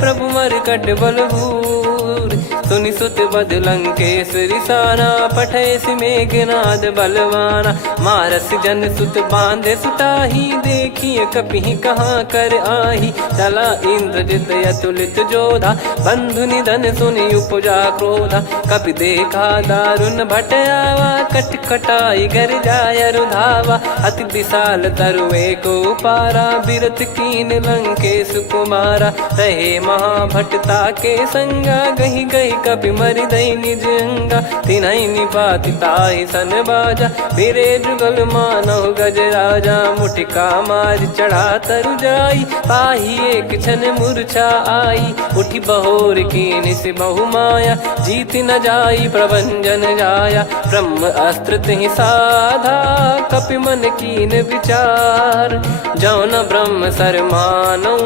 प्रभु मर कट बलभूर। सुनि सुत बद लंकेश्वरी साना, पठैसि मेघनाद बलवाना। मारस जन सुत बांधे सुताही, देखिए कपिहि कहाँ कर आही। चला इंद्रजित अतुलित जोधा, बंधु निधन सुनि उपजा क्रोधा। कपि देखा दारुण भट आवा, कट कटाई घर जाय रुधावा। अति विशाल तरुए को पारा, बिरत कीन लंकेश कुमारा। रहे महाभटता के संगा, गही गही कपि मरि दई निज अंगा। तिन्है निपाति ताहि सन बाजा, बिरे जुगल मानव गज राजा। मुटिका मार चढ़ा तरु जाई, पाही एक क्षण मूर्छा आई। उठी बहोर कीन से बहु माया, जीत न जाई प्रभंजन जाया। ब्रह्म अस्त्र तिहि साधा, कपि मन कीन विचार। जौ न ब्रह्म सर मानौ,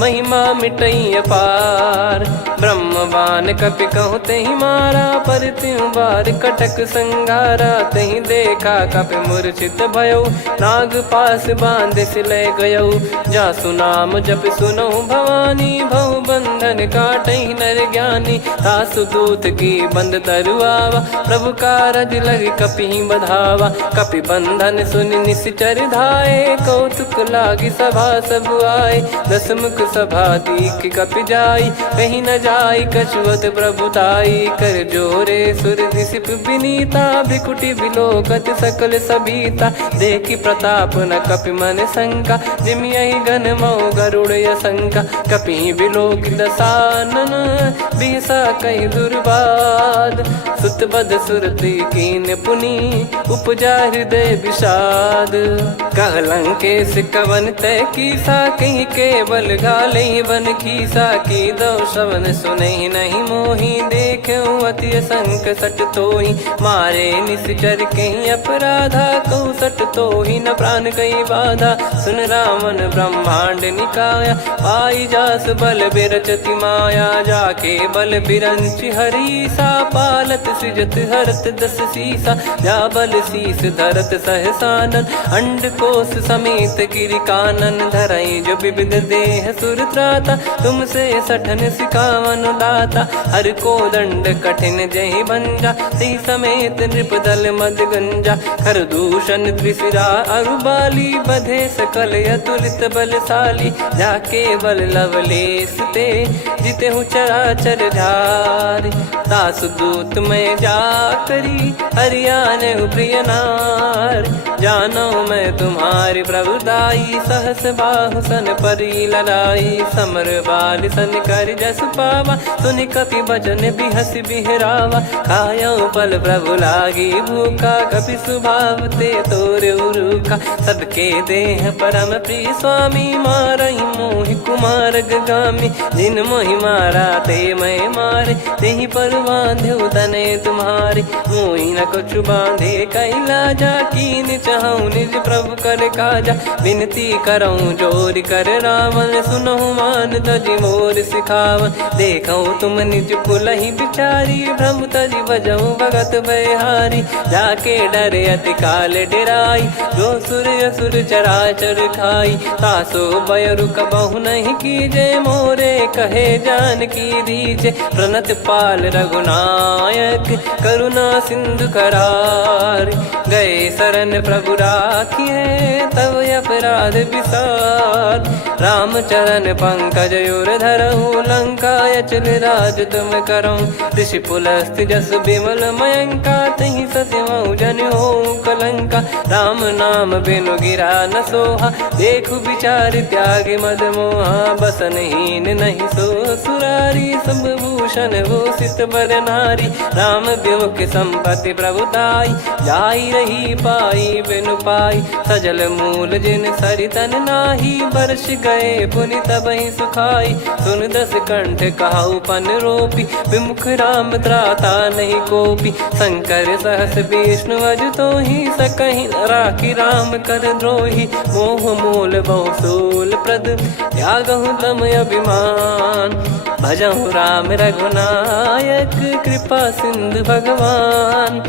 महिमा मिटई अपार। ब्रह्म बान कपि कहु तेहि मारा, पर त्यों बार कटक संगारा। तेहि देखा कपि मूर्छित भयौ, नाग पास बांध सिले गयौ। जासु नाम जप सुनौ भवानी, भव बंधन काटहि नर ज्ञानी। तासु दूत की बंद तरुआवा, प्रभु कारज लग कपि बधावा। कपि बंधन सुनि निश्चर धाये, कौतुक लागी सभा सब आए। दसमुख सभा दीख कपि जाई, कहीं न जाई कछुवत प्रभुताई। कर जोरे सुर दिसिप विनीता, भ्रिकुटि बिलोकत सकल सबीता। देखि प्रताप न कपि मन शंका, जिमियहि घन मऊ गरुड़ असंका। कपि बिलोक दसानन, बिहसा कहि दुर्बाद। सुत बद सुरति कीन पुनि, उपजा हृदय विषाद। कह लंकेश कवन तय कीसा, कहीं केवल घाले बन खीसा। की दो श्रवण सुनहि नहीं मोही, देखऊं अति संक सट तोहि। मारे निश्चर कहीं अपराधा, कहूँ सट तोहि न प्राण कहीं बाधा। सुन रावण ब्रह्मांड निकाया, पाई जास बल बिरचति माया। जाके बल बिरंच हरीसा, पालत सृजत हरत दस सीसा। जा बल शीस धरत सहसानन, अंड कोश समेत गिरि कानन। धरई जो विविध देह सुर त्राता, तुमसे सठन सिखावन दाता। हर को दंड कठिन जहि भंजा, ती समेत नृप दल मद गंजा। कर दूषण त्रिशिरा अरुबाली, बधे सकल अतुलित बलशाली। जाके बल लवलेस ते, जिते हूँ चराचर झारी। दास दूत में जा करी, हरियाने प्रिय नार। जानो मैं तुम्हारी प्रभुताई, सहस बाहु सन परी लड़ाई। समर बाल सन कर जस पावा, सुनि कपि बचन बिहस बिहरावा। खायो पल प्रभु लागी भूखा, कपि स्वभाव ते तोर उरुखा। सबके देह परम प्रिय स्वामी, मारहि मोहि कुमार गगामी। जिन मोहि मारा ते मैं मारे, तेहि पर बांधो तने तुम्हारे। मोहि न कछु बांधे कैलाजा, कीन चाहूं निज प्रभु कर काजा। विनती करऊं जोरि कर रावण, सुनहु मान तजि मोर सिखावन। देखऊं तुम निज कुलहि बिचारी, भ्रम तजि बजऊं भगत बयहारी। जाके डरे अति काल डेराई, जो सुर असुर चराचर खाई। तासो बयरु कबहु नहीं कीजे, मोरे कहे जान की दीजे। प्रणत पाल रघुनायक, करुणा सिंधु करार। गए शरण प्रभु राखिए, तब अपराध विसार। राम चरण पंकज उर धरऊं, लंका अचल राज तुम करऊं। ऋषि पुलस्त्य जस विमल मयंका, तहि ससिमऊ जन होऊं कलंका। राम नाम बिनु गिरा न सोहा, देखु विचार त्याग मद मोहा। बसनहीन नहीं सो सुरारी, सब भूषण भूषित बर नारी। राम विमुख संपत्ति प्रभुताई, जाई रही पाई बिनु पाई। सजल मूल जिन सरितन नाही, बरस गए पुनि तबहि सुखाई। सुन दस कंठ कहाऊ पन रोपी, विमुख राम त्राता नहीं कोपी। शंकर सहस विष्णु अज तोहि, सकहि न राखी राम कर द्रोही। मोह मूल बहु सूल प्रद, त्यागहु तम अभिमान। भजहु राम रघुनायक, कृपा सिंधु भगवान।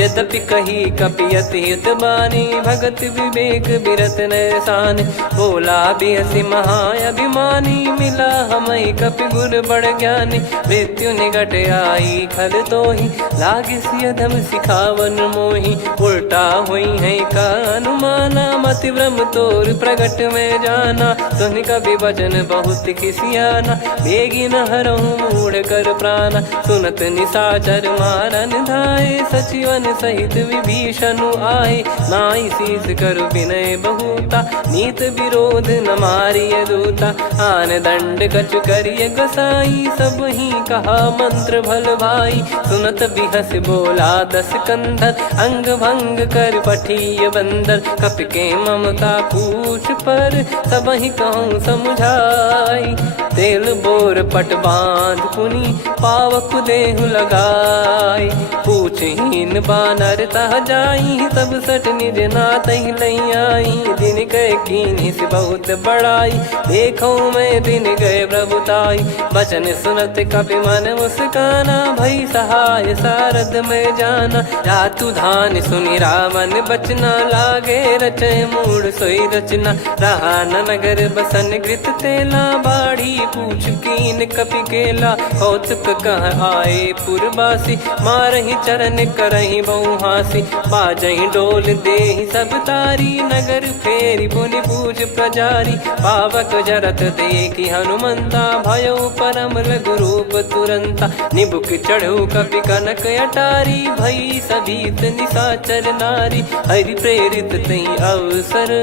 यद्यपि कही कपियत हित बानी भगत विवेक बिरत नैसान बोला बियसि महाअभिमानी मिला हमई कपि गुर बड़ ज्ञानी मृत्यु निकट आई खल तो ही लागिस अधम सिखावन मोही उल्टा हुई है का अनुमाना मति भ्रम तोर प्रगट में जाना सुन कवि वचन बहुत खिसियाना बेगी न हरहु मूढ़ कर प्राण सुनत निशाचर मारन धाये सचिवन सहित विभीषण आए नाई शीस कर विनय बहुता नीत विरोध न मारिय दूता आन दंड कछु करिय गोसाई सब ही कहा मंत्र भल भाई सुनत बिहस बोला दस कंधर अंग भंग कर पठिय बंदर कपि के ममता पूछ पर सब ही कहूँ समझाई तेल बोर पट बांध पुनी पावक देहु लगाई पूछहीन बानर तह जाई तब सट निज नाथ लई आई दिन गए कीनी से बहुत बड़ाई देखो मैं दिन गए प्रभुताई बचन सुनत कपि मन मुस्काना भई सहाय सारद में जाना जातु धान सुनि रामन बचना लागे रचय मूड सोई रचना रहा न नगर बसन कृत तेला बाड़ी पूछ कीन कपि केला कौतुक कह आए पुरबासी मारहि चरण करहि बहुहासी बाजहि डोल देहि सब तारी नगर फेरी पुनि पूज प्रजारी पावक जरत देखि हनुमंता भयो परम लघु रूप तुरंता निबुक चढ़ऊ कपि कनक अटारी भई सभीत निशाचर नारी हरि प्रेरित तई अवसर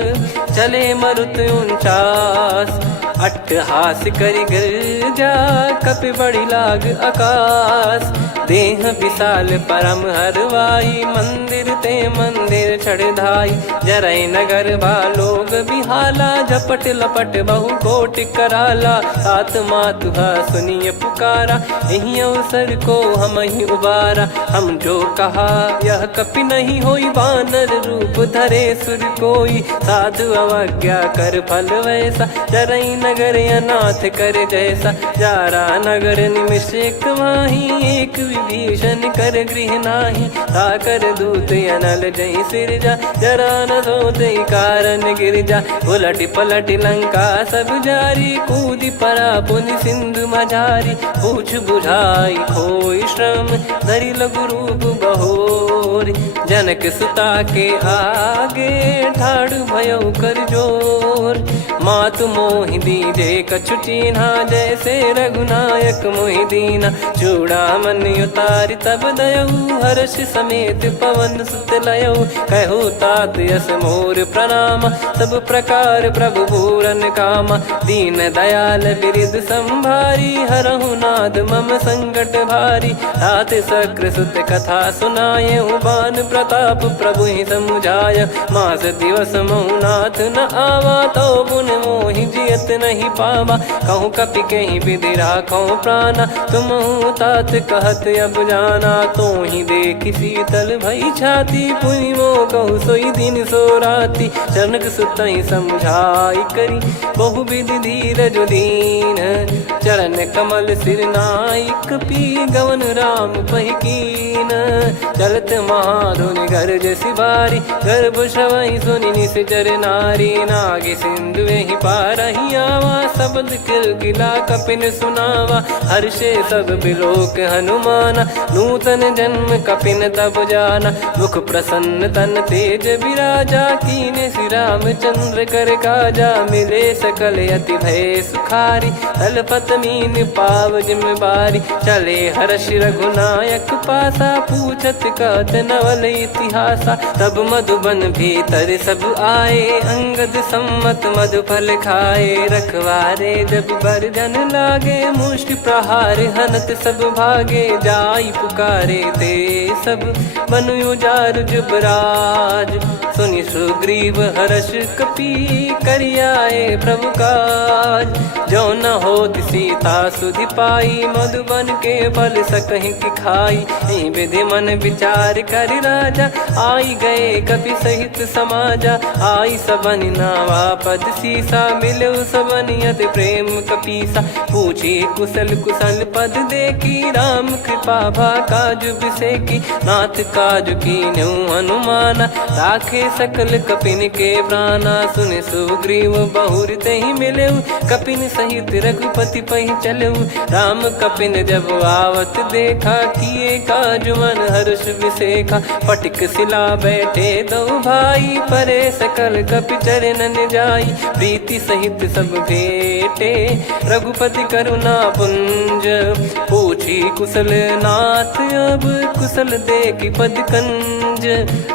चले मरुत 49 अट्टहास करि गिरजा कपि बड़ी लाग आकाश देह विशाल परम हरवाई मंदिर ते मंदिर चढ़ाई जरई नगर लोग बिहाला झपट लपट बहु कोट कराला सात मातुहा सुनिय पुकारा यही अवसर को हम ही उबारा हम जो कहा यह कपि नहीं होई बानर रूप धरे सुर कोई साधु अवज्ञा कर फल वैसा जरई नगर अनाथ कर जैसा जारा नगर निमिष एक माही एक विभीषण कर गृह नाही ताकर दूत अनल जय सिरजा जरा न सोते कारण गिरजा उलट पलट लंका सब जारी कूदी परा पुनि सिंधु मझारी पूछ बुझाई खोई श्रम धरि लघु रूप बहोरी जनक सुता के आगे ठाड़ भयो कर जोर मातु मोहि दीजे कछु चिन्हा जैसे रघुनायक मोहि दीना चूड़ामन उतारि तब दयऊ हर्ष समेत पवन सुत लयऊ कहु तात यस मोर प्रणाम सब प्रकार प्रभु पूरन कामा दीन दयाल बिरिद संभारी हरहु नाद मम संकट भारी तात सक्र सुत कथा सुनाये बान प्रताप प्रभु ही समुझाय मास दिवस मौनाथ न आवा तो पुन मोहि जियत नहीं पावा कहूँ कपि कहीं विधि राखो प्राणा तुम तात कहत अब जाना तो ही देख शीतल भई छाती पुनि मो कहु सोई दिन सो राती जनक सुतई समझाई करी बहु विधि धीरज दीन चरण कमल सिर नाइक पी गवन राम पहिकीन चलत महाधुनि गर्ज सिबारी गर्भ श्रवई सुनि निश्चर नारी नागे सिंधु ही पारही आवा शब्द किलकिला कपिन सुनावा हर्षे सब बिलोक हनुमाना नूतन जन्म कपिन तब जाना मुख प्रसन्न तन तेज विराजा कीने श्री रामचंद्र कर काजा मिले सकल अति भय सुखारी तलपत मीन पाव जिम्मेवारी चले हर्ष रघुनायक पासा पूछत कहत नवल इतिहासा तब मधुबन भीतर सब आए अंगद सम्मत मधुफल खाए रखवारे जब बरजन लागे मुष्टि प्रहार हनत सब भागे जाई पुकारे ते सब बनु उजार जुबराज सुनि सुग्रीव हर्ष कपि करियाए प्रभु काज जो न होत सीता सुधि पाई मधुबन के फल सकहि की खाई विधि मन विचार कर राजा आई गए कपि सहित समाजा आई सबन नावा पद सीसा मिलो सबन करत प्रेम कपीसा। पूछी कुशल कुशल पद देखी राम कृपा भा काज बिसेकी। नाथ काज कीन्हु हनुमाना राखे सकल कपिन के प्राणा। सुन सुग्रीव बहुर तेहि मिलेउ कपिन सहित रघुपति पहि चलेउ। राम कपिन जब आवत देखा किए काज मन हर्ष विसेखा। फटिक सिला बैठे दो भाई परे सकल कपि चरणन जाई। प्रीति सहित सब भेटे रघुपति करुणा पुंज। पूछी कुशल नाथ अब कुशल देखी पद कंज।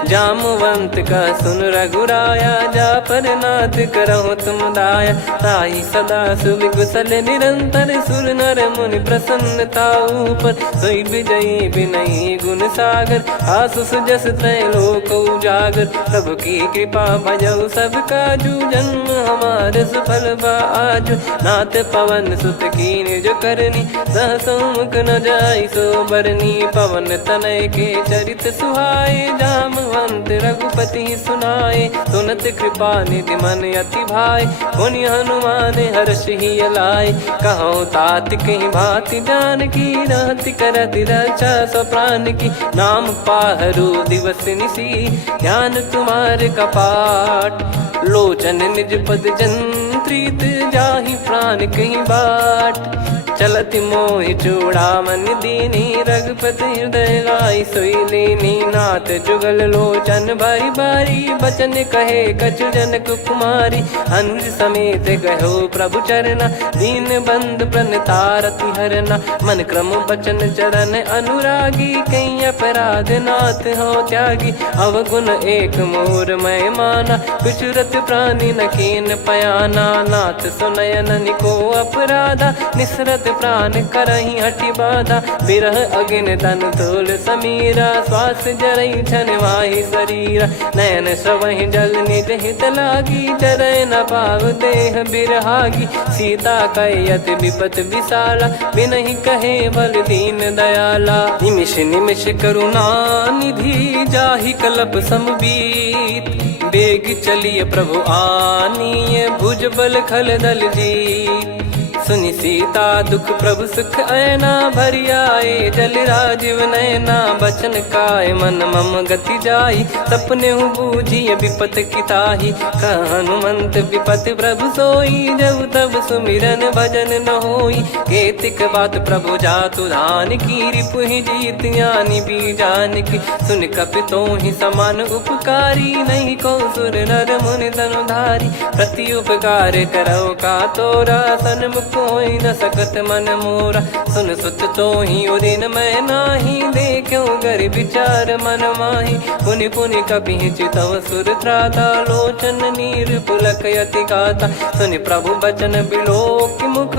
जामवंत का सुन रघुराया जा पर नाथ करहु तुम दाया। ताई सदा सुविकुशल निरंतर सुर नर मुनि प्रसन्नता ऊपर। सोई विजयी विनयी गुण सागर आसु सुजस त्रैलोक उजागर। प्रभु की कृपा भजऊ सब काजू जन्म हमारे सफल बा आजु। नाथ पवन सुत कीन्ह जो करनी सहसो मुख न जाई सो बरनी। पवन तनय के चरित सुहाए जामवंत रघुपति सुनाए। सुनत कृपा निधि मन अति भाई पुनि हनुमान हर्ष ही लाए। कहो तात कहीं भांति जान की रहति करति रक्षा सो प्राण की। नाम पाहरु दिवस निसी ध्यान तुम्हारे कपाट। लोचन निज पद जंत्रित जाहि प्राण कहीं बाट। चलति मोहि चूड़ामन दीनी रघुपति हृदय लाई सोई लीनी। नाथ जुगल लोचन बारी बारी बचन कहे कछु जनक कुमारी। अनुज समेत गहो प्रभु चरना दीन बंद प्रणतारति हरना। मन क्रम बचन चरण अनुरागी कहीं अपराध नाथ हो त्यागी। अवगुण एक मोर मैं माना कुछुरत प्राणी न कीन पयाना। नाथ सुनयन निको अपराधा निसरत प्राण करही हटि बाधा। बिरह अगिन तन तोल समीरा श्वास जरई छन वाहि शरीरा। नयन श्रवहि जल निज हित लागी चरय न पाव देह बिरहागी। सीता कयत विपत विशाला बिनहि कहे बल दीन दयाला। निमिष निमिष करुणा निधि जाहि कलप समबीत। बेग चलिए प्रभु आनीय भुज बल खल दल जीत। सुनि सीता दुख प्रभु सुख ऐना भरि आए। जल राजीव नयना बचन काय मन मम गति जाई। सपने हूँ बूझिए विपत किताही हनुमंत विपत प्रभु सोई। जब तब सुमिरन भजन न होई केतिक बात प्रभु जातु धान की। रिपु ही जीत ज्ञानी बीजान की सुन कपि तो ही समान उपकारी। नहीं को सुर नर मुनि धनुधारी प्रति उपकार करो का तोरा। सन्मुख कोई न सकत मन मोरा सुन सुत तो ही उदिन मैं नाही। देखो गर विचार मन माही पुनि पुनि कपि चितव सुर त्राता। लोचन नीर पुलक यति गाता सुनि प्रभु बचन बिलोक मुख।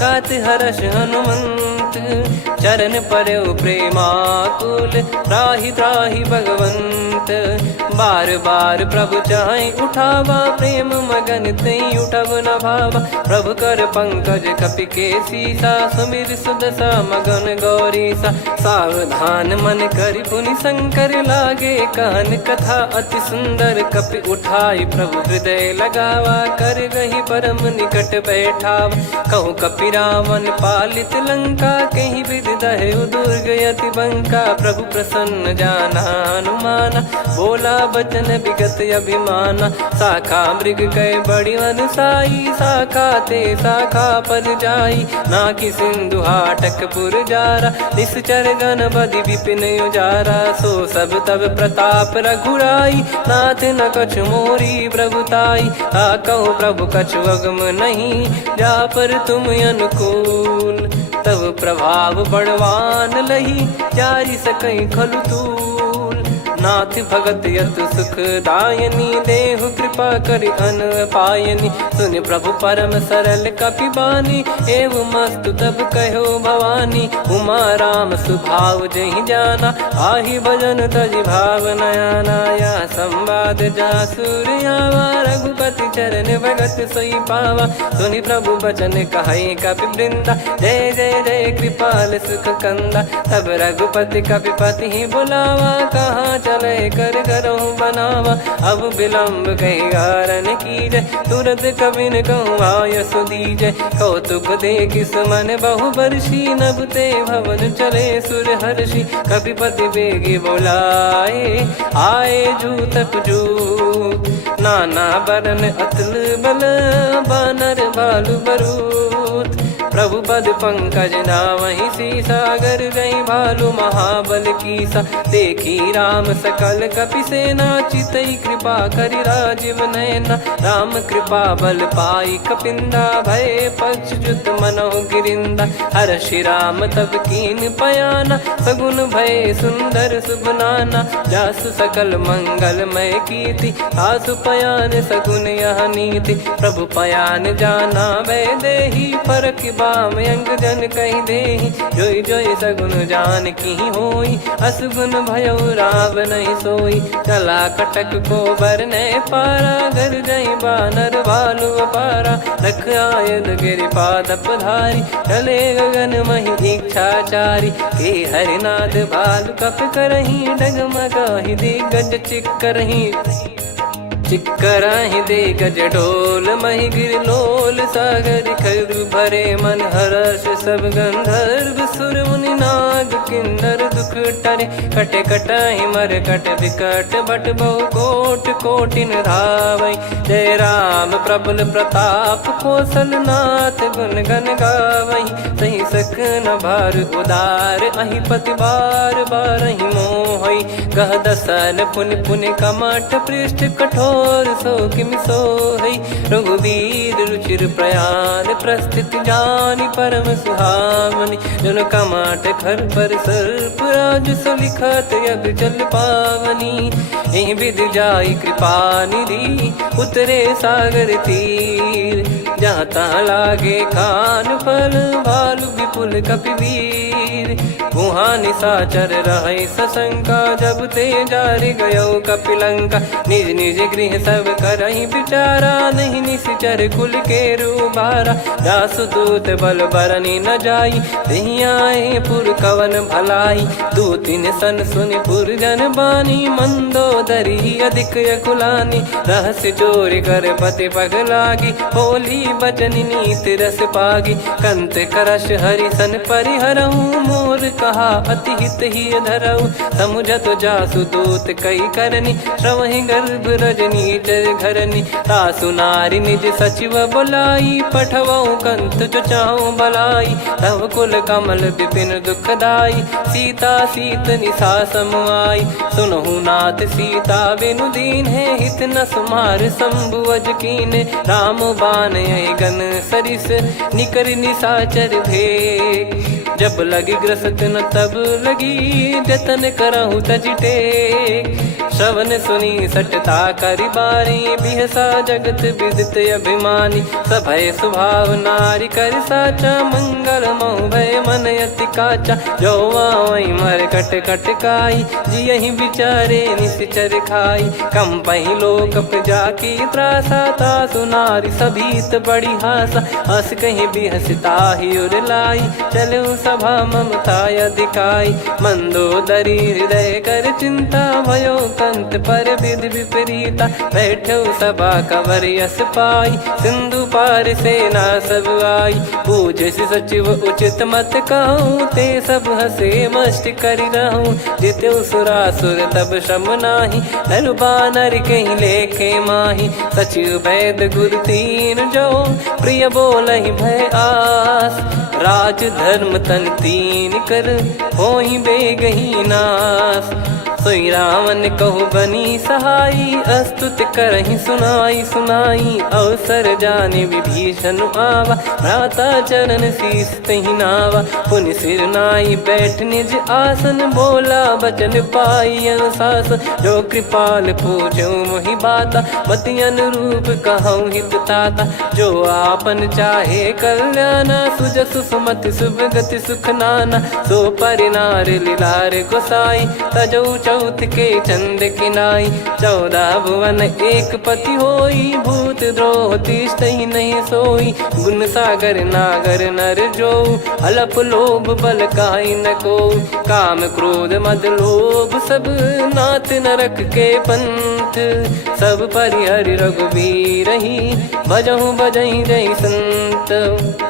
गात हर्ष हनुमंत चरण परउ प्रेमाकुल। त्राहि त्राहि भगवंत बार बार प्रभु चाहि उठावा। प्रेम मगन तई उठब न भावा। प्रभु कर पंकज कपि के सीसा सुमिर सुदशा मगन गौरीसा। सावधान मन करि पुनि शंकर लागे कहन कथा अति सुंदर। कपि उठाई प्रभु हृदय लगावा कर गही परम निकट बैठावा। कहु कपि रावण पालित लंका कहीं विधि दहु दुर्ग यति बंका। प्रभु प्रसन्न जाना हनुमाना बोला बचन विगत अभिमाना। शाखा मृग कय बड़ी अनुसाई शाखा ते शाखा पर जाई। नाकि सिंधु हाटक पुर जारा निश्चर गण बदि विपिन उजारा। सो सब तब प्रताप रघुराई नाथ न कछु मोरी प्रभुताई। कहो प्रभु कछु अगम नहीं जा पर तुम अनुकूल। तब प्रभाव बड़वान लही जारी सकई खलु तूल। नाथ भगत यतु सुख दायनी देहु कृपा करि अन पायनी। सुन प्रभु परम सरल कपि बानी एवं मस्तु तब कहो भवानी। उमा राम सुभाव जहि जाना आहि भजन तजि भाव नयाना। या संवाद जासुर आवा रघुपति चरण भगत सोई पावा। सुनि प्रभु बचन कहै कपि वृंदा जय जय जय कृपाल सुख कंदा। तब रघुपति कपिपति बुलावा कहाँ चले कर करहु बनावा। अब विलम्ब कही कारण कीजय, तुरत कबिन कहूँ आयस दीजय। कौतुक देखिस मन बहु बरसी, नभ ते भवन चले सुर हर्षि। कपिपति बेगी बोलाए, आए जूतक जूत। नाना बरन अतुल बल, बानर भालु बरूत। प्रभु पद पंकज नावहि सीसा, गर गई भालु महाबल कीसा। देखी राम सकल कपि सेना, चितई कृपा करि राजीव नयना। राम कृपा बल पाई कपिंदा, भय पक्ष जुत मनोह गिरिंदा। हर्षि राम तब कीन पयाना, सगुन भय सुंदर शुभ नाना। जासु सकल मंगलमय कीर्ति, आसु पयान सगुन यह नीति। प्रभु पयान जाना वै देहि, फरक बाम अंग जन कहि देहि। जोई जोई सगुन जान की होई, असगुन भयो राव नहीं सोई। चला कटक को बरने पारा, घर जई बानर भालु अपारा। रख आयद गिरिपाद पधारी, चले गगन महि इच्छाचारी। के हरिनाथ भालु कप करही, डगमगाहि दिग्गज चिक्करही। चिक्कराहि दे गज ढोल, महि गिर लोल। सागर खर भरे मन हर्ष, सब गंधर्व सुर मुनि नाग किन्नर दुख टरे। कटे कटाहि मर कट विकट, बट बहु कोट कोटिन धावै। जय राम प्रबल प्रताप, कौशल नाथ गुण गन गावै। सही सकन भार उदार, अहि पति बार बारहि मोहै। गह दसन पुन पुन कमठ, पृष्ठ कठोर सो किमि सोहै। रघुवीर रुचिर प्रयाण, प्रस्थित जानि परम सुहावनि। जन कमाट खर पर सर्प, राज सलिखत यग जल पावनी। एहि विधि जाई कृपा निधि, उतरे सागर तीर। जहाँ तहाँ लागे खान फल, भालु विपुल कपिवीर। गुहा निशाचर रहै सशंका, जब ते जारि गयो कपिलंका। निज निज गृह सब करहि विचारा, नहीं निश्चर कुल के रूबारा। जासुदूत बल बरनि न जाई, तेहि आए पुर कवन भलाई। दूतिन सन सुनि पुर जन बानी, मंदोदरी अधिक यकुलानी। रहस्य चोरी कर पति पग लागी, होली बचन नीत रस पागी। कंत करश हरिसन परिहरहु, मोर कहा अति हित ही धरऊ। समुझत जासुदूत कई करनी, श्रवहि गर्भ रजनी चर घरनी। तासु नारी निज सचिव बोलाई, पठवऊ कंत जो चाहूं बलाई। तव कुल कमल विपिन दुखदाई, सीता सीत निशा समाई। सुनहु नाथ सीता बिनु दीन है, हित न सुमार शंभु अज कीने। राम बान गन सरिस, निकर निशाचर भेग। जब लगी ग्रसत न तब लगी, जतन करहु तज टेक। श्रवण सुनी सटता करि बारी, बिहसा जगत विदित अभिमानी। सभय स्वभाव नारी कर साचा, मंगल महु भय मन अति काचा। जो आवै मर कट कट काई, जियहि विचारे निश्चर खाई। कम पहि लोक जाकी त्रासा, तासु नारी सभीत बड़ी हासा। हस कहीं बिहसता ही उर लाई, चलऊ सभा ममता अधिकाई। मंदोदरी हृदय कर चिंता, भयो कंत पर विधि विपरीता। बैठो सभा कवर यस पाई, सिंधु पार सेना सब आई। पूज्य सचिव उचित मत कहूँ, ते सब हसे मस्त करि रहूं। जित्यु सुरासुर तब श्रम नाही, नर बानर कहीं लेखे माही। सचिव वैद गुरु तीन जो, प्रिय बोलहि भय आस। राज धर्म तन तीन कर, होहि बेगहि नास। सोई रावण कहु बनी सहाई, अस्तुत करहि सुनाई सुनाई। अवसर जाने विभीषण आवा, भ्राता चरण शीस तहि नावा। पुनि सिर नाई बैठ निज आसन, बोला बचन पाई अनुशासन। जो कृपाल पूछो मोहि बाता, मति अनुरूप कहूँ हित ताता। जो आपन चाहे कल्याणा, सुजसु सुमति शुभ गति सुख नाना। सो परिनार लीलार गोसाई, तजौ चौथ के चंद किनाई 14 भुवन एक पति होई भूत द्रोह तिष्ठ ही नहीं सोई गुण सागर नागर नर जो अलप लोभ बल काई न को काम क्रोध मद लोभ सब नाथ नरक के पंथ सब परिहरि रघुबीर ही भजहु भजहि जय संत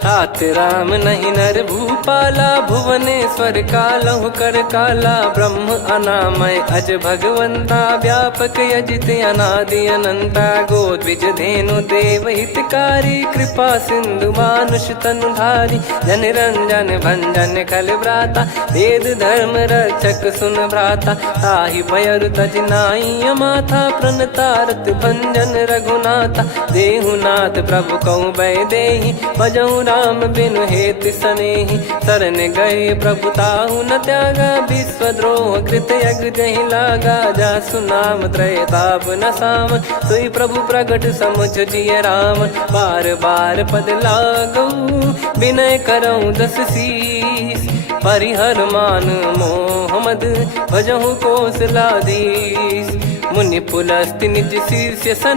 तात राम नहीं नर भूपाला भुवनेश्वर कालहु कर काला ब्रह्म अनामय अज भगवंता व्यापक यजित अनादि अनंता गोद्विज धेनु देव हितकारी कृपा सिंधु मानुष तनुधारी जन रंजन भंजन खल भ्राता वेद धर्म रक्षक सुन भ्राता ताहि भयर तज नाई माथा प्रणतारत भंजन रघुनाथा देहुनाथ प्रभु कहु बै देहि भजहु राम बिनु हेत सनेहि शरण गए प्रभु ताहु न त्यागा विश्वद्रोह कृत यज्ञ जहि लागा जासु नाम त्रय ताप न साम सोई प्रभु प्रगट समुझ जिय राम बार बार पद लागऊ विनय करऊँ दस शीस परिहर मान मोह मद भजहु कौशलाधीश मुनि पुलस्ति निज शीर्ष सन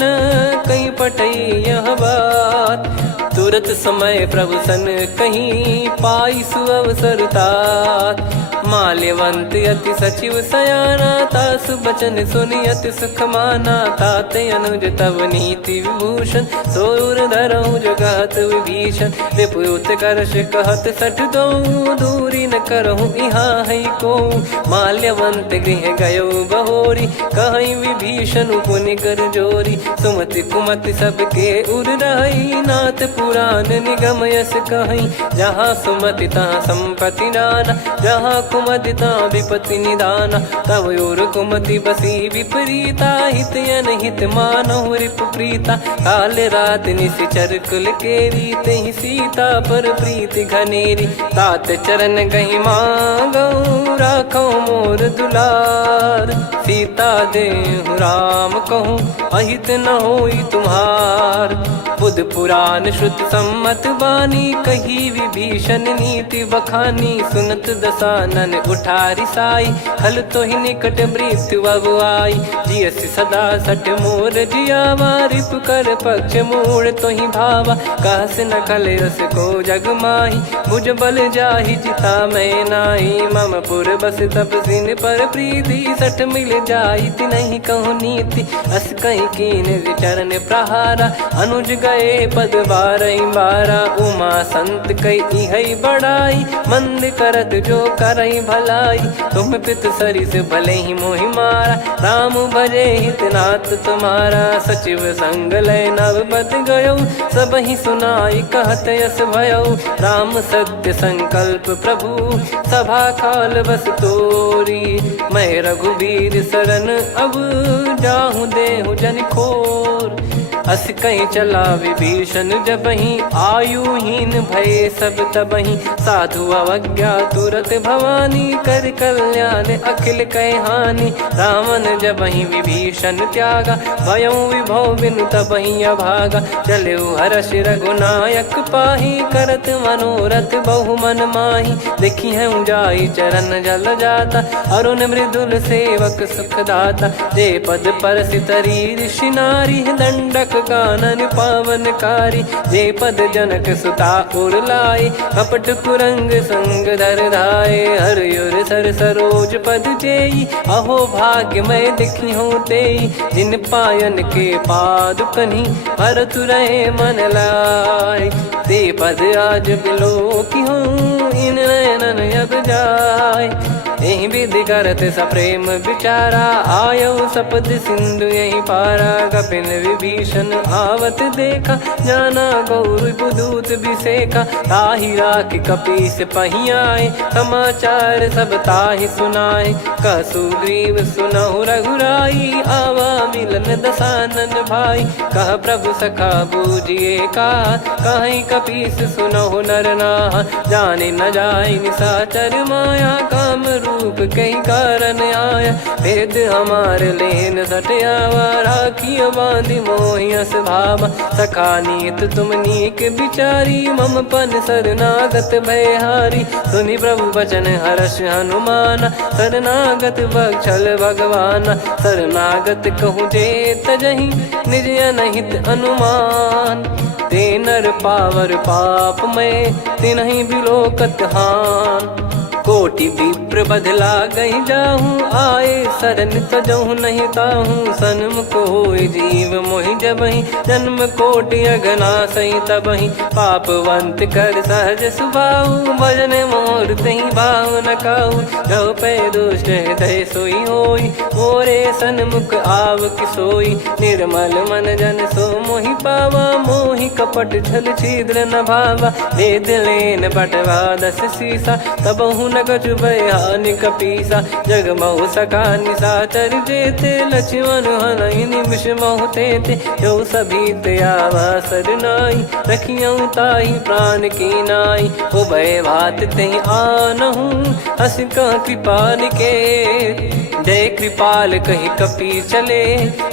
कहीं पटई यह बात तुरत समय प्रभु सन कहीं पाई सुअवसर तात माल्यवंत अति सचिव सयाना तासु बचन सुनि अति सुख माना ताते अनुज तव नीति विभूषण सोर धरहु जगत विभीषण रिपुत करश कहत सठ दो दूरी न करहु इहाँ है को माल्यवंत गृह गयो बहोरी कहीं विभीषण पुनि कर जोरी सुमति कुमति सबके उर रही नाथ पुराण निगम यस कहीं जहाँ सुमति तहाँ संपत्ति नाना जहाँ कुमति तहाँ विपत्ति निदाना तव और कुमति बसी विपरीता हित अनहित मानहु रिप प्रीता काल रात निशिचर कुल केरी तेहि सीता पर प्रीति घनेरी तात चरण गहि मांगऊ राखो मोर दुलार सीता देहु राम कहूँ अहित न होई तुम्हार बुध पुराण श्रुत सम्मत वाणी कही विभीषण नीति बखानी सुनत दसानन उठारी साई खल तो ही निकट मृत्यु अब आई जियसि सदा सट मोर जियावा रिप कर पक्ष मूड़ तो ही भावा कहस न खल रस को जग माही मुझ बल जाहि जिता मैं नाही मम पुर बस तपसिन पर प्रीति सठ मिल जाई नहीं कहूँ नीति अस कहीं कीन विचरण प्रहारा अनुज गए पद बारा उमा संत कई है बड़ाई मंद करत जो करई भलाई तुम पित सरिस भले ही मोहि मारा राम भजे हितनाथ तुम्हारा सचिव संग लय नवपत गयो सब ही सुनाई कहत यस भयो राम सत्य संकल्प प्रभु सभा काल बस तोरी मैं रघुबीर शरण अब जाहूँ देहु जन खोर अस कहीं चला विभीषण जबहि आयुहीन भय सब तबहि साधु अवज्ञा तुरत भवानी कर कल्याण अखिल कह हानि रावण जबहि विभीषण त्यागा भयउ विभव बिनु तबहि अभागा चलऊ हर्ष रघुनायक पाही करत मनोरथ बहु मन माही देखी है जाई चरण जल जाता अरुण मृदुल सेवक सुख दाता जे पद पर सितरी ऋषि नारी दंडक कानन पावनकारी जे पद जनक सुता उर लाई कपट कुरंग संग धर धाये हरियुर सर सरोज पद जेई अहो भाग्य मैं दिखी हूँ तेई जिन पायन के पाद कन्ही भरत रहे मन लाय ते पद आज बिलो की हूँ इन नयनन अब जाय यही विधि करत सप्रेम विचारा आयो सपद सिंधु यही पारा कपिन विभीषण आवत देखा जाना गौर बुदूत बिसेखा ताहि राख कपीस पहियाए समाचार सब ताहि सुनाए कसु ग्रीव सुनहु रघुराई आवा मिलन दसानन भाई कह प्रभु सखा बूझिए का कहीं कपीस सुनहु नर नाह जाने न जाय निशाचर माया काम रूप कई कारण आया, भेद हमारे लेन सटयावा, राखिया बांधी मोहियस भावा, सखा नीत तुम नीक बिचारी, मम पन शरणागत भयहारी, सुनि प्रभु वचन हर्ष हनुमाना, शरणागत बक्षल भगवाना, शरणागत कहूँ जे तजहि निज अनहित अनुमान, ते नर पावर पाप में तिन्हि बिलोकत हान, कोटि विप्र बदला गई जाहूँ, आए शरण तजहु नहीं ताहूँ, सन्मुख होय जीव मोहि जबहि, जन्म कोटि अगना सही तबहि, पापवंत कर सहज सुभाऊ, भजन मोर तहि भाव न काहू, जो पै दुष्ट हृदय सोई होई, मोरे सन्मुख आव किसोई, निर्मल मन जन सो मोहि पावा, मोहि कपट छल छिद्र न भावा, वेद लेन बटवा दस सीसा, तबहु न कछु बयान कपीसा, जग महु सका निशाचर जेते, लक्ष्मण हनहि निमिष महु तेते, जो सभी त्यावा सरनाई, रखियऊ ताहि प्राण की नाई, उभय भात तेहि आनहु, हस कह कृपाल के, जय कृपाल कहि कपि चले,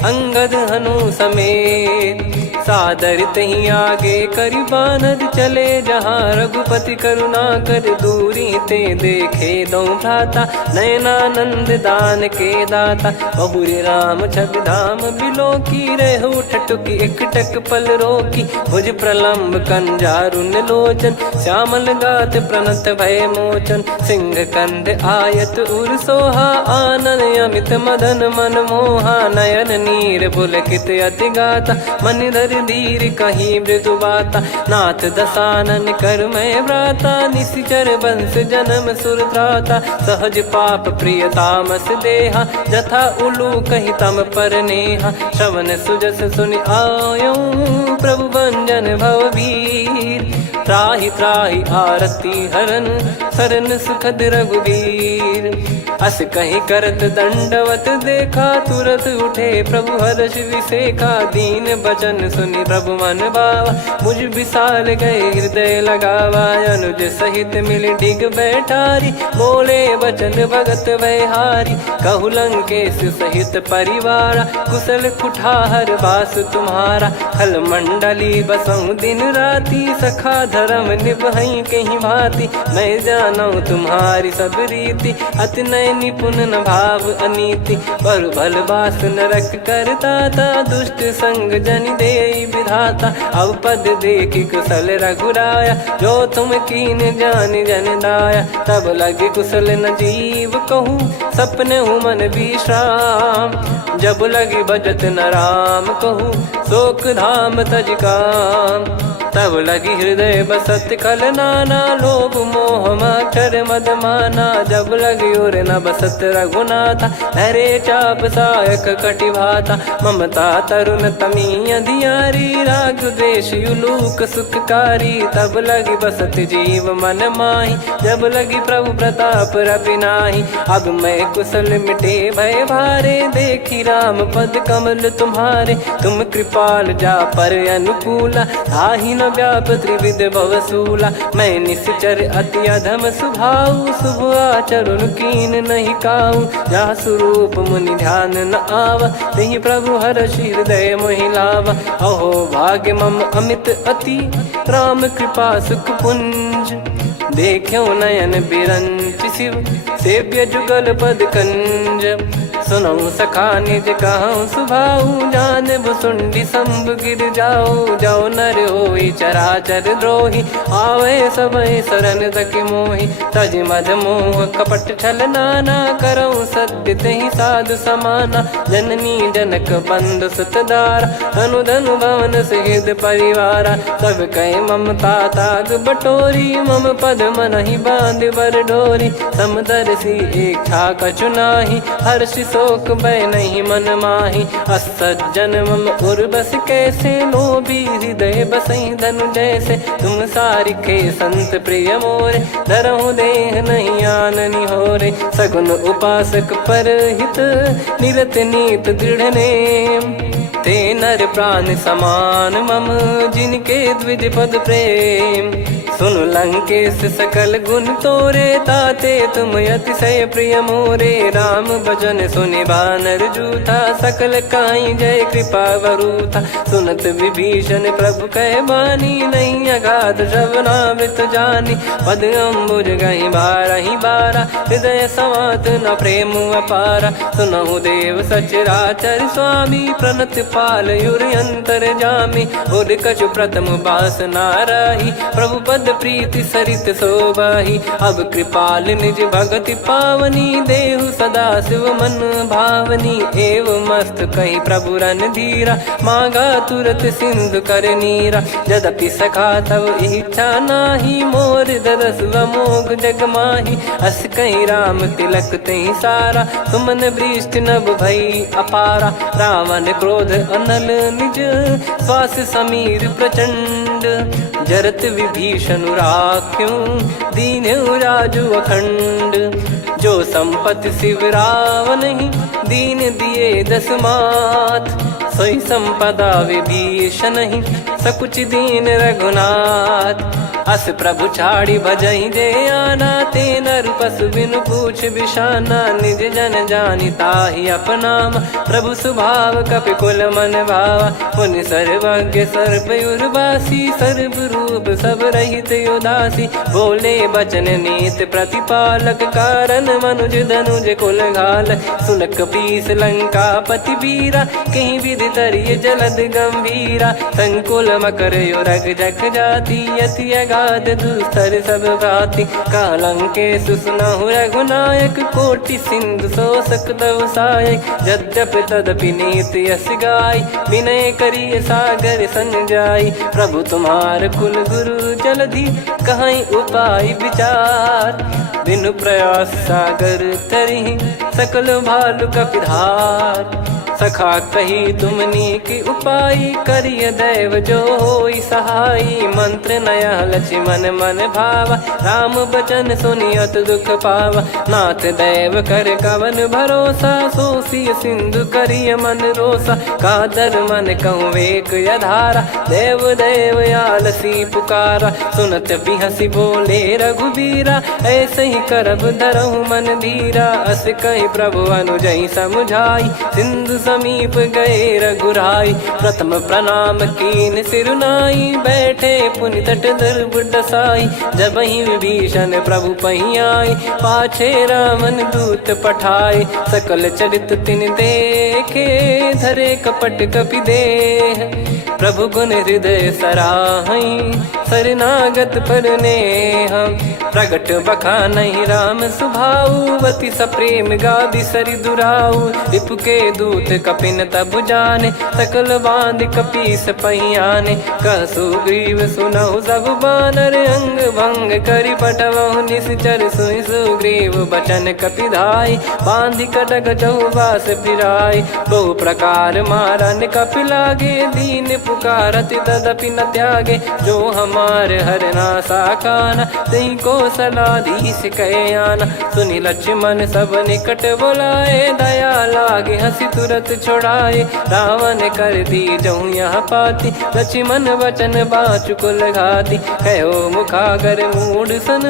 अंगद हनु समेत, सादर तही आगे करि बानर चले, जहाँ रघुपति करुणा कर दूरी ते देखे दो भ्राता, नयनानंद दान के दाता, बहुरी राम छवि धाम बिलो की, रेहु ठटुकी एकटक पल रोकी, भुज प्रलम्ब कंजारुन लोचन, श्यामल गात प्रणत भय मोचन, सिंह कंद आयत उर सोहा, आनन अमित मदन मन मोहा, नयन नीर पुलकित अति गाता, मन धर धीर कहीं मृदु बाता, नाथ दसानन कर मैं भ्राता, निशिचर वंश जन्म सुर त्राता, सहज पाप प्रिय तामस देहा, जथा उलू कहि तम पर नेहा, श्रवण सुजस सुनि आयो, प्रभु भंजन भवभीर, त्राहि त्राहि आरती हरन, शरण सुखद रघुबीर, अस कहीं करत दंडवत देखा, तुरत उठे प्रभु हर्ष विसेखा, दीन बचन सुनि प्रभु मन भावा, मुझ विशाल गए हृदय लगावा, अनुज सहित मिल डिग बैठारी, बोले बचन भगत वैहारी, कहु लंकेश सहित परिवारा, कुशल कुठार बास तुम्हारा, खल मंडली बसऊं दिन राती, सखा धर्म निभई कहीं भांति, मैं जानू तुम्हारी सब रीति, अति नय निपुण न भाव अनीति, पर भल बास नरक करता था, दुष्ट संग जन दे विधाता, अब पद देखी कुशल रघुराया, जो तुम कीन जान जन दाया, तब लगे कुशल न जीव कहूँ, सपने हूँ मन विश्राम, जब लगी बजत न राम कहूँ, शोक धाम तज काम, तब लगी हृदय बसत खल नाना, लोभ मोह मक्षर मद माना, जब लगी उर न बसत रघुनाथा, हरे चाप सायक कटि भाता, ममता तरुण तमी अधियारी, राग द्वेष युलूक सुखकारी, तब लगी बसत जीव मन माही, जब लगी प्रभु प्रताप रवि नाही, अब मैं कुशल मिटे भय भारे, देखी राम पद कमल तुम्हारे, तुम कृपाल जा पर अनुकूला, आही न व्याप त्रिविध भवसूला, मैं निश्चर अति अधम सुभाऊ, शुभ आचरण कीन नहीं काऊ, जहाँ स्वरूप मुनि ध्यान न आवा, तहि प्रभु हर्ष हृदय मोहि लावा, अहो भाग्य मम अमित अति, राम कृपा सुख पुंज, देखो नयन बिरंच शिव, सेव्य जुगल पद कंज, सुनऊ सखा निज कहूँ सुभाऊ, जान भुसुंडी शंभ गिर जाओ, जाओ नर होई चराचर द्रोही, आवे सबय शरण तक मोहि, तज मद मोह कपट छल नाना, करऊँ सत्य तहि साधु समाना, जननी जनक बंधु सुतदारा, धनु धनु भवन सहित परिवारा, सब कहे ममता ताग बटोरी, मम पद मनहि बांध बर डोरी, समदर्शी इच्छा कछु नाही, हर्ष शोक भय नहीं मन माही, असज्जन मम उर्वश कैसे, लोभी हृदय बसई धनु जैसे, तुम सारिखे संत प्रिय मोरे, धरहु देह नहीं आननि होरे, सगुन उपासक पर हित, निरत नीत दृढ़ नेम, ते नर प्राण समान मम, जिनके द्विज पद प्रेम, सुन लंकेश सकल गुण तोरे, ताते तुम अतिशय प्रिय मोरे। राम भजन सुनि बानर जूथा, सकल काई जय कृपा वरूथा। सुनत विभीषण प्रभु कह बानी, नहीं अगाध श्रवणामृत जानी। पद अम्बुज गहि बारहि बारा, हृदय समात न प्रेम अपारा। सुनहु देव सचराचर स्वामी, प्रणत पाल युर अंतर जामी। उर कछु प्रथम बास नाराही, प्रभु पद प्रीति सरित शोभाही। अब कृपाल निज भगति पावनी, देहु सदा शिव मन भावनी। एव मस्त कही प्रभु रन धीरा, मांगा तुरत सिंधु कर नीरा। यद्यपि सखा तब इच्छा नाही, मोर दरस मोग जग माही। अस कहीं राम तिलक तही सारा, सुमन वृष्टि नभ भई अपारा। रावण क्रोध अनल निज, श्वास समीर प्रचंड। जरत विभीषण राख्यों, दीन्हु राजु अखंड। जो संपत्ति शिव रावण ही, दीन दिए दस मात। सोई संपदा विभीषण ही, सकुच दीन रघुनाथ। अस प्रभु छाड़ी भजई जे आना, ते नर पशु बिनु पूछ बिशाना। निज जन जानि ताहि अपनाम, प्रभु स्वभाव कपि कुल मन भावा। मुनि सर्वज्ञ सर्वयुर्वासी, सर्व रूप सब रहित उदासी। बोले बचन नीत प्रतिपालक, कारण मनुज धनुज कुल घाल। सुन कपीस लंका पति वीरा, कहीं विधि तरिय जलद गंभीरा। संकुल मकर युरग जख जाति, यति अगाध दुस्तर सब भाति। कालंकेश सुनहु रघुनायक, कोटि सिंधु शोषक तव सहायक। यद्यपि तदपि नीति यस गाय, विनय करिय सागर सन जाई। प्रभु तुम्हार कुल गुरु जलधि, कहीं उपाय विचार। बिनु प्रयास सागर तरिहि, सकल भालु कपिधार। सखा कही तुमनी की उपाय, करिय दैव जो होई सहाई। मंत्र नया लक्ष्मण मन भावा, राम बचन सुनियत दुख पावा। नाथ दैव कर कवन भरोसा, सोसिय सिंधु करिय मन रोसा। कादर मन कहूँ वेक यधारा, देव देव आलसी पुकारा। सुनत बिहसी बोले रघुबीरा, ऐसे ही करब धरहु मन धीरा। अस कही प्रभु अनुजई समुझाई, सिंधु समीप गए रघुराई। प्रथम प्रणाम कीन सिरुनाई, बैठे पुनि तट दर्भ डसाई। जब ही विभीषण प्रभु पही आई, पाछे रावण दूत पठाए। सकल चरित तिन देखे, धरे कपट कपि देह। प्रभु गुण हृदय सराहई, शरणागत पर नेह। प्रगट बखानहि राम सुभाऊ, अति सप्रेम गादि सरि दुराऊ। रिपु के दूत कपिन तब जाने, सकल बांध कपीस पहियाने। कह सुग्रीव सुनहु सब बानर, अंग भंग करि पठवहु निश्चर। सुनि सुग्रीव बचन कपिधाई, बांधि कटक चहुबास फिराई। बहु प्रकार मारन कपि लागे, दीन पुकारत तदपि न त्यागे। जो हमार हरना साकाना, तई को सलाधीश कहे आना। सुनि लक्ष्मण सब निकट बुलाए, दया लागे हंसी तुरत छुड़ाए। रावण कर दी जऊँ यहाँ पाती, लक्ष्मण वचन बाचु कुल घाती। कहो मुखागर मूढ़ सन,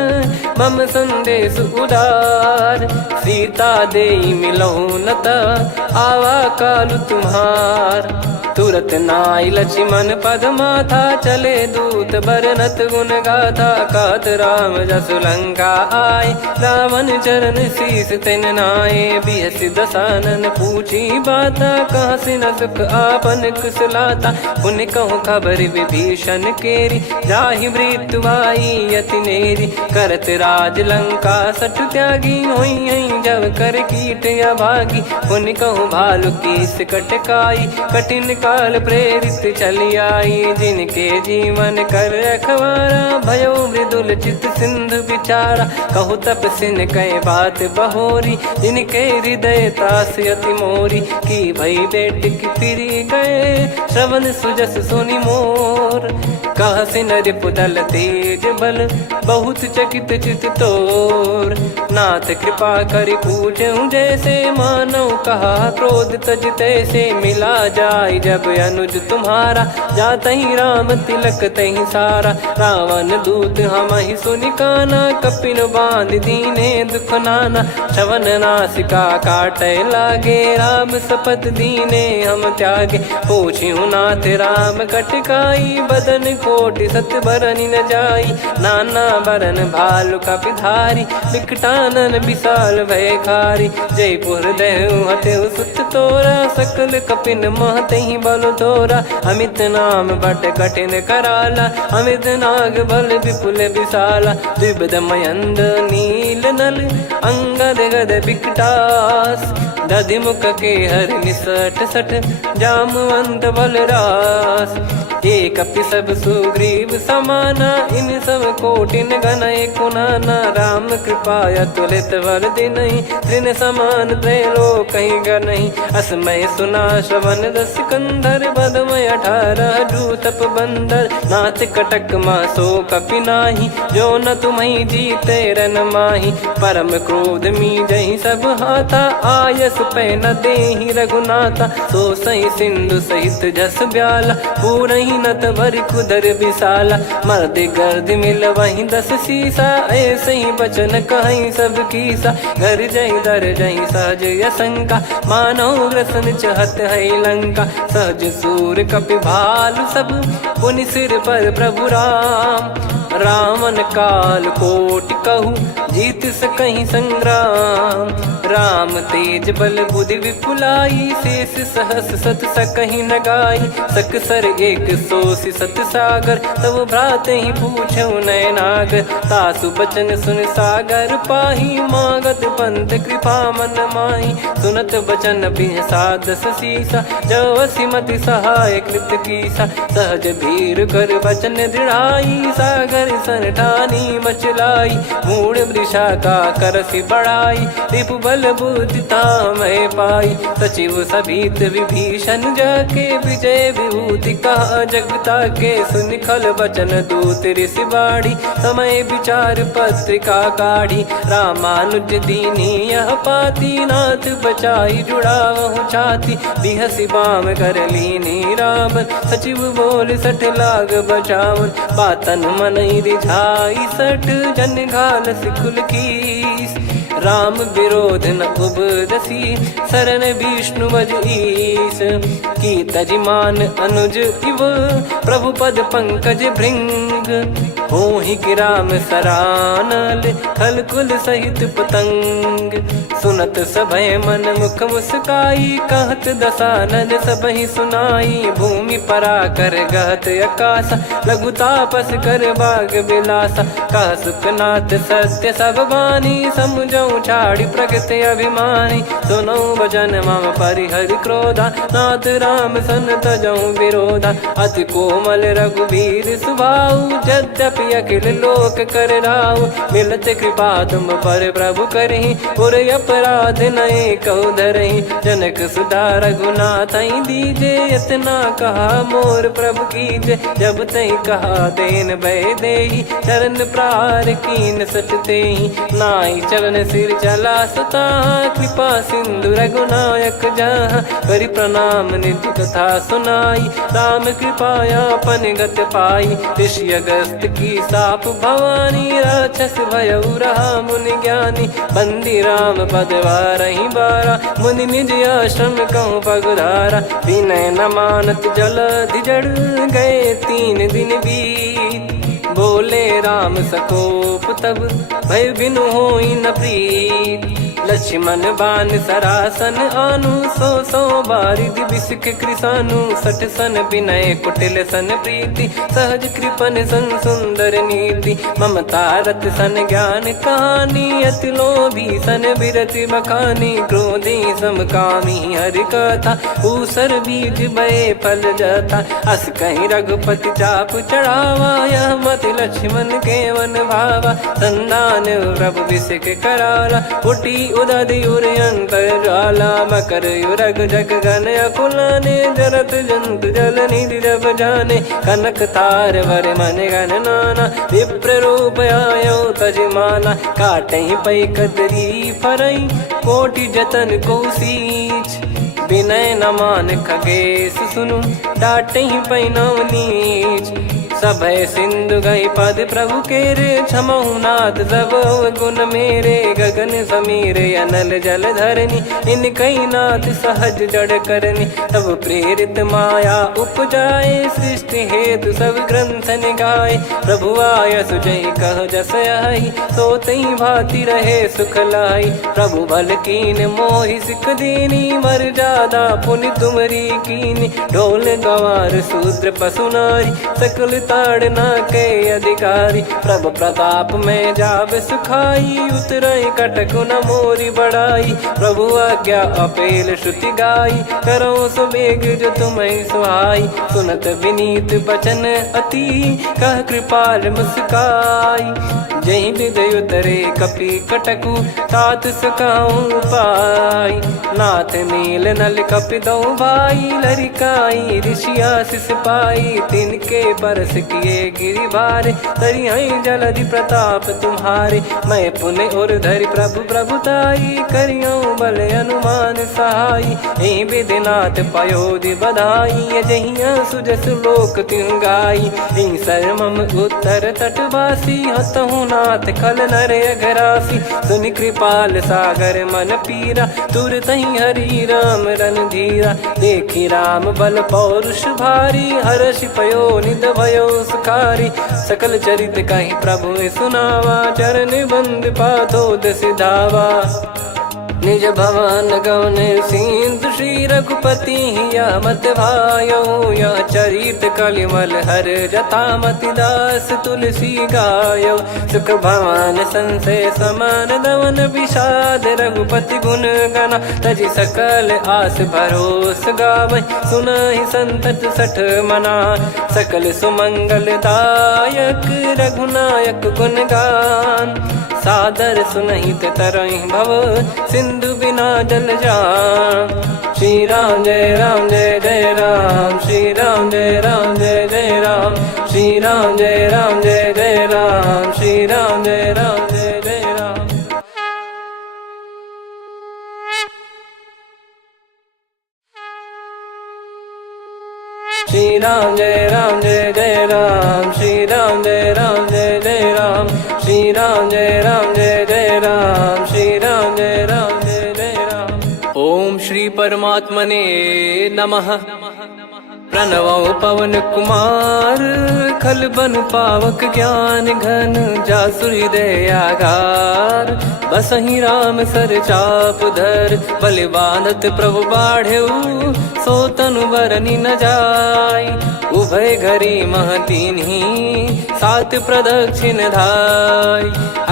मम संदेश उदार। सीता देई मिलहु नता, आवा कालु तुम्हार। तुरत नाई लक्ष्मण पद माथा, चले दूत बरनत गुण गाथा। कात राम जसु लंका आए, रावण चरण शीस तिन नाये। बिहसि दसानन पूछी बाता, कहाँ से न सुख आपन कुशलाता। पुन कहूँ खबर विभीषण केरी, जाहि मृत्यु आई अति नेरी। करत राज लंका सठ त्यागी, होई जब कर कीट अभागी। पुन कहूँ भालु कीस कटकाई, कठिन काल प्रेरित चली आई। जिनके जीवन कर रखवारा, भयो मृदुल चित सिंधु विचारा। कहु तपसिन कई बात बहोरी, जिनके हृदय तास अति मोरी। की भई बेट की फिरी गए, श्रवण सुजस सुनि मोर। कह से नर पुदल तेज बल बहुत चकित चित तोर। नाथ कृपा कर पूछूं जैसे मानव कहा क्रोध तज तैसे मिला जाय जब अनुज तुम्हारा जात ही राम तिलक तही सारा। रावण दूत हम ही सुनि काना कपिन बांध दीने दुख नाना। श्रवण नासिका काटे लागे राम शपथ दीने हम त्यागे। पूछ्यू नाथ राम कटकाई बदन कोटि सत बरनि न जाई। नाना बरन भालु कपिधारी विकटानन विशाल भयखारी। जयपुर देहु हतेउ सुत तोरा सकल कपिन महतहि बल तोरा। अमित नाम बट कठिन कराला अमित नाग बल विपुल विशाला। द्विबद मयंद नील नल अंगद गद विकटास। दधि मुख के हर निसठ सठ जामवंत बलरास। एक कपि सब सुग्रीव समाना इन सब कोटिन गनय कुनाना। राम कृपा अतुलित बल दिनहि तृण समान त्रैलोक गनहि। असमय सुना श्रवण दस कंधर बदमय 18 जूतप बंदर। नाथ कटक मासो कपि नाही जो न तुम्हि जीते रन माही। परम क्रोध मी जहि सब हाथा आयस पै न देहि रघुनाथा। सो सही सिंधु सहित जस ब्याला पूरहि नत भर कुदर विशाला। मर्द गर्द मिल वहीं 10 सीसा ऐसे ही बचन कहीं सब कीसा। घर जय दर जय सहज यसंका मानव ग्रसन चहत है लंका। सहज सूर कपि भालु सब पुनि सिर पर प्रभु राम। रामन काल कोटि कहु जीत सकहि संग्राम। राम तेज बल बुद्धि विपुलाई शेष सहस सत सकहि न गाई। सकसर एक सोसि सत सागर तब भ्रात ही पूछौ नयनागर। तासु बचन सुन सागर पाही मागत पंथ कृपा मन माही। सुनत बचन बिहसा 10 सीसा जवसि मति सहाय कृत कीसा। सहज भीर कर बचन दृढ़ाई सागर सन ठानी मचलाई। मूढ़ वृषा का करसि बढ़ाई रिपु बल बुद्धि तामय पाई। सचिव सभीत विभीषण जाके विजय विभूति कहा जगता के। सुनि खल बचन दूत ऋषि बाड़ी समय विचार पत्रिका काढ़ी। रामानुज दीनी यह पाती नाथ बचाई जुड़ावहु छाती। बिहसि बाम कर लीनी राम सचिव बोल 60 लाग बचावन। बातन मन रिझाई 60 जन घाल सिकुल कीस। राम विरोध न उपदसी शरण विष्णु बज ईस। की तजिमान अनुज इव प्रभु पद पंकज भृंग। होहि कि राम सरानल खल कुल सहित पतंग। सुनत सभय मन मुख मुस्काई कहत दसानन सबहि सुनाई। भूमि परा कर गहत आकाशा लघु तापस कर बाग बिलासा। कह सुखनाथ सत्य सब बानी समुझौ छाड़ी प्रकृति अभिमानी। सुनो भजन मम परिहरि क्रोधा नाथ राम सन तजौ विरोधा। अति कोमल रघुवीर सुभाऊ यद्यपि अखिल लोक कर राऊ। मिलत कृपा तुम पर प्रभु करहि पुर अपराध नए कहु धरहि। जनक सुधा रघुनाथ दीजे इतना कहा मोर प्रभु कीजे। जब तई कहा देन भय देहि चरण प्रार कीन सटतेहि। नाई चरण सिर चला सता कृपा सिंधु रघुनायक जहाँ। करि प्रणाम नित्य कथा सुनाई राम कृपाया पन गत पाई। ऋषि अगस्त की साप भवानी राक्षस भयउ रहा मुनि ज्ञानी। बंदी राम पद वारहि बारा मुनि निज आश्रम कहूँ पगुधारा। विनय न मानत जल जड़ गए 3 दिन बीत। बोले राम सकोप तब भय बिनु होई न प्रीत। लक्ष्मण बान सरासन आनु 100 बारिधि बिसिख कृसानु। 60 सन विनय कुटिल सन प्रीति सहज कृपन सन सुंदर नीति। ममता रत सन ज्ञान कहानी अति लोभी सन बिरति बखानी। क्रोधी समकामी हरि कथा ऊसर बीज भय फल जाता। अस कहीं रघुपति चाप चढ़ावा यह मत लक्ष्मण के वन भावा। संदान प्रभु बिसिख कराला उठी उदधियुर अंतर्ज्वाला मकर युरग जग गण अकुलाने जरत जंत जल निधि जब जाने कनक तार वर मन गण नाना विप्र रूप आयो तजमाना काटहि पै कदरी फरई कोटि जतन को सींच विनय न मान खगेश सुनु डाटहि पै नव नीच सभय सिंधु गई पद प्रभु केरे क्षमहु नाथ सब गुण मेरे गगन समीरे अनल जल धरनी इन कई नाथ सहज जड़ करनी तब प्रेरित माया उपजाए सृष्टि हेतु सब ग्रंथ निगाए प्रभु आय सुजय कह जस आई सो तई भांति रहे सुख लाई प्रभु बल कीन मोहि सिख दीनी मर जादा पुनि तुमरी कीनी ढोल गवार शूद्र पशु नारी सकल ताड़ना के अधिकारी प्रभु प्रताप में जाब सुखाई उतरई कटक न मोरी बढ़ाई प्रभु आज्ञा अपेल श्रुति गाई करो सुबेग जो तुम्हें सुहाई सुनत विनीत बचन अति कह कृपाल मुस्काई जही विदय उतरे कपि कटकु तात सकाऊं पाई नाथ नील नल कपि दो भाई लरिकाई ऋषिया शिष पाई तिनके परस किए गिरि भारे तरियाई जलधि प्रताप तुम्हारे मैं पुण्य और धरि प्रभु प्रभुताई करियो बल अनुमान सहाई यही विधिनाथ पयोधि बधाई जहिया सुजस लोक तिहु गाई यही सरमम उत्तर तटवासी हतहु नाथ खल नर अघरासी सुनि कृपाल सागर मन पीरा तुरत ही हरि राम रणधीरा देखी राम बल पौरुष भारी हर्षि पयो निध भयो सुखारी सकल चरित कहीं प्रभु सुनावा चरण बंद पाथोद सिधावा निज भवन गौन सिंधु श्री रघुपति या मत भायो या चरित कलिमल हर जता मति दास तुलसी गायो सुख भवन संशय समान दवन विषाद रघुपति गुण गना तजि सकल आस भरोस गावै सुनहि संतत सठ मना सकल सुमंगल दायक रघुनायक गुण गान सादर सुनहित तरहि भव सिंधु बिना जल जान श्री राम जय जय राम श्री राम जय जय राम श्री राम जय जय राम श्री राम जय जय राम श्री राम जय जय राम श्री राम जय जय राम श्री राम जय जय राम श्री राम जय जय राम। ओम श्री परमात्मने नमः। प्रणवो पवन कुमार खल बन पावक ज्ञान घन जासु हृदय आगार बसहि राम सर चाप धर बलि बांधत प्रभु बाढ़ेऊ सो तनु बरनि न जाय उभय घरी महतीन्ही सात प्रदक्षिण धाय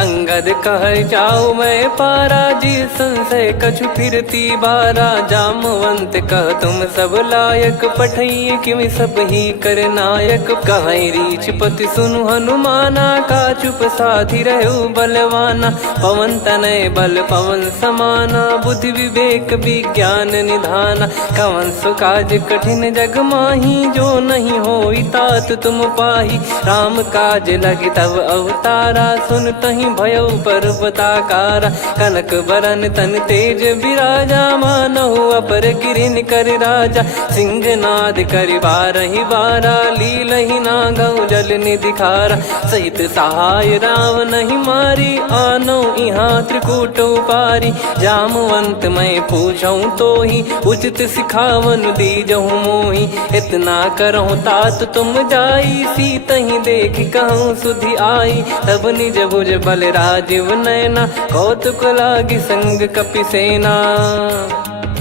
अंगद कह जाऊ मैं पारा जी संशय कछु फिरती बारा जामवंत कह तुम सब लायक पठई किमि सब ही कर नायक कहीं रीछ पति सुनु हनुमाना का चुप साधि रहो बलवाना पवन तनय बल पवन समाना बुद्धि विवेक विज्ञान निधाना कवन सो काज कठिन जग माही जो नहीं होई तात तुम पाही राम काज लगी तब अवतारा सुन तहि भयो पर्वताकारा कनक बरन तन तेज विराजा मानहु अपर गिरिन कर राजा सिंहनाद कर बारहि बारा लीलहि नागौ जल निधि खारा सहित सहाय राम नहीं मारी आनो इहाँ त्रिकूट पारी जामवंत मैं पूछऊं तो ही उचित सिखावन दीजहु मोही इतना करहु तात तुम जाई सीत ही देख कहूँ सुधि आई तब निज भुज बल राजीव नैना कौतुक लागी संग कपिसेना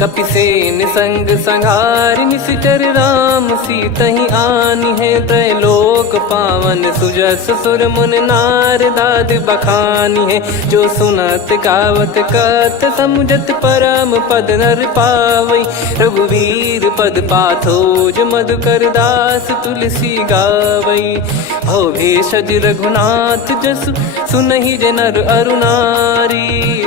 कपिसेन संग संहारि निशिचर राम सीतहि आनि है त्रैलोक पावन सुजस सुर मुन नार दाद बखानी है जो सुनत गावत कत समुझत परम पद नर पावई रघुवीर पद पाथोज मधुकर दास तुलसी गावई हो भेषज रघुनाथ जसु सुनहि जे नर अरु नारी।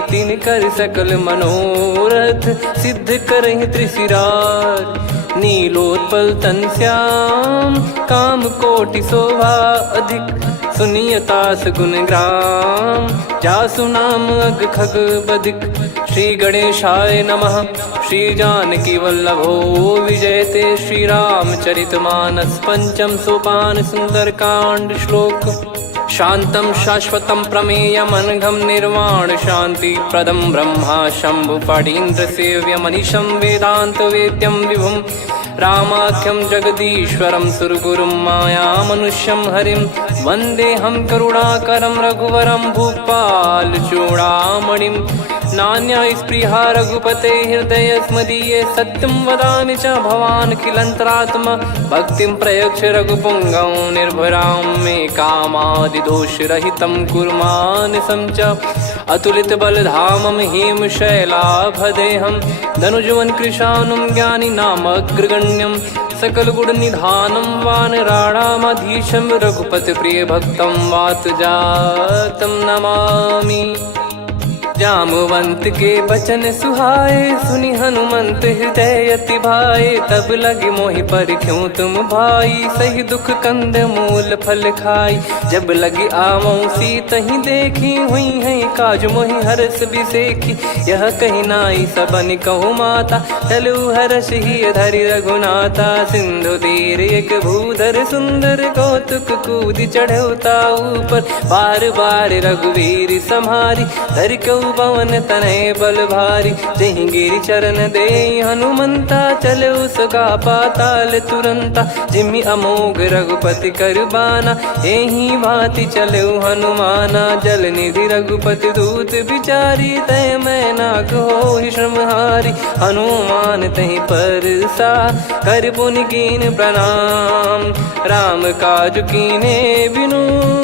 तिन कर सकल मनोरथ सिद्ध करहि त्रिशिरार। नीलोत्पल तन श्याम काम कोटि शोभा अधिक। सुनियतास गुण ग्राम जासु नाम अग खग बधिक। श्री गणेशाय नमः। श्री जानकी वल्लभो विजयते। श्री रामचरितमानस पंचम सोपान सुंदरकांड श्लोक। शांतं शाश्वतं प्रमेयम् अनघं निर्वाण शांति प्रदं ब्रह्मा शंभु फणीन्द्र सेव्य मनीषं वेदांत वेद्यं विभुं। रामाख्यं जगदीश्वरं सुरगुरुं माया मनुष्यं हरिं। वन्देऽहं करुणाकरं रघुवरं भूपाल चूडामणिं। नान्या स्पृहा रघुपते हृदय स्मदीये। सत्यं वदामि च भवान् खिलन्तरात्मा। भक्तिं प्रयच्छ रघुपुङ्गं निर्भरां मे कामादिदोषरहितं कुर्मानसं च। अतुलित बलधामं हेमशैलाभदेहं। धनुजवन कृशानुं ज्ञानी नामग्रगण्यं। सकल गुण निधानं वानराणामधीशं। रघुपति प्रिय भक्तं वात जातं नमामि। जामवंत के बचन सुहाए सुनि हनुमंत हृदय अति भाए। तब लगे मोहि पर क्यों तुम भाई सही दुख कंद मूल फल खाई। जब लगी आवों सीत ही देखी हुई है काज मोहि हरस बिसेखी। यह कही नाई सबन कहु माता चलु हरष ही धरि रघुनाथा। सिंधु तीर एक भूधर सुंदर कौतुक कूद चढ़ौता ऊपर। बार बार रघुवीर सम्हारी धरि कऊ पवन तनय बल भारी। जहि गिरि चरण दे हनुमंता चले उसका पाताल तुरंता। जिमि अमोघ रघुपति कर बाना एहि भांति चले हनुमाना। जल निधि रघुपति दूत बिचारी तय मैं नाक होहि श्रमहारी। हनुमान तहि परसा कर पुनि कीन प्रणाम। राम काज कीने बिनु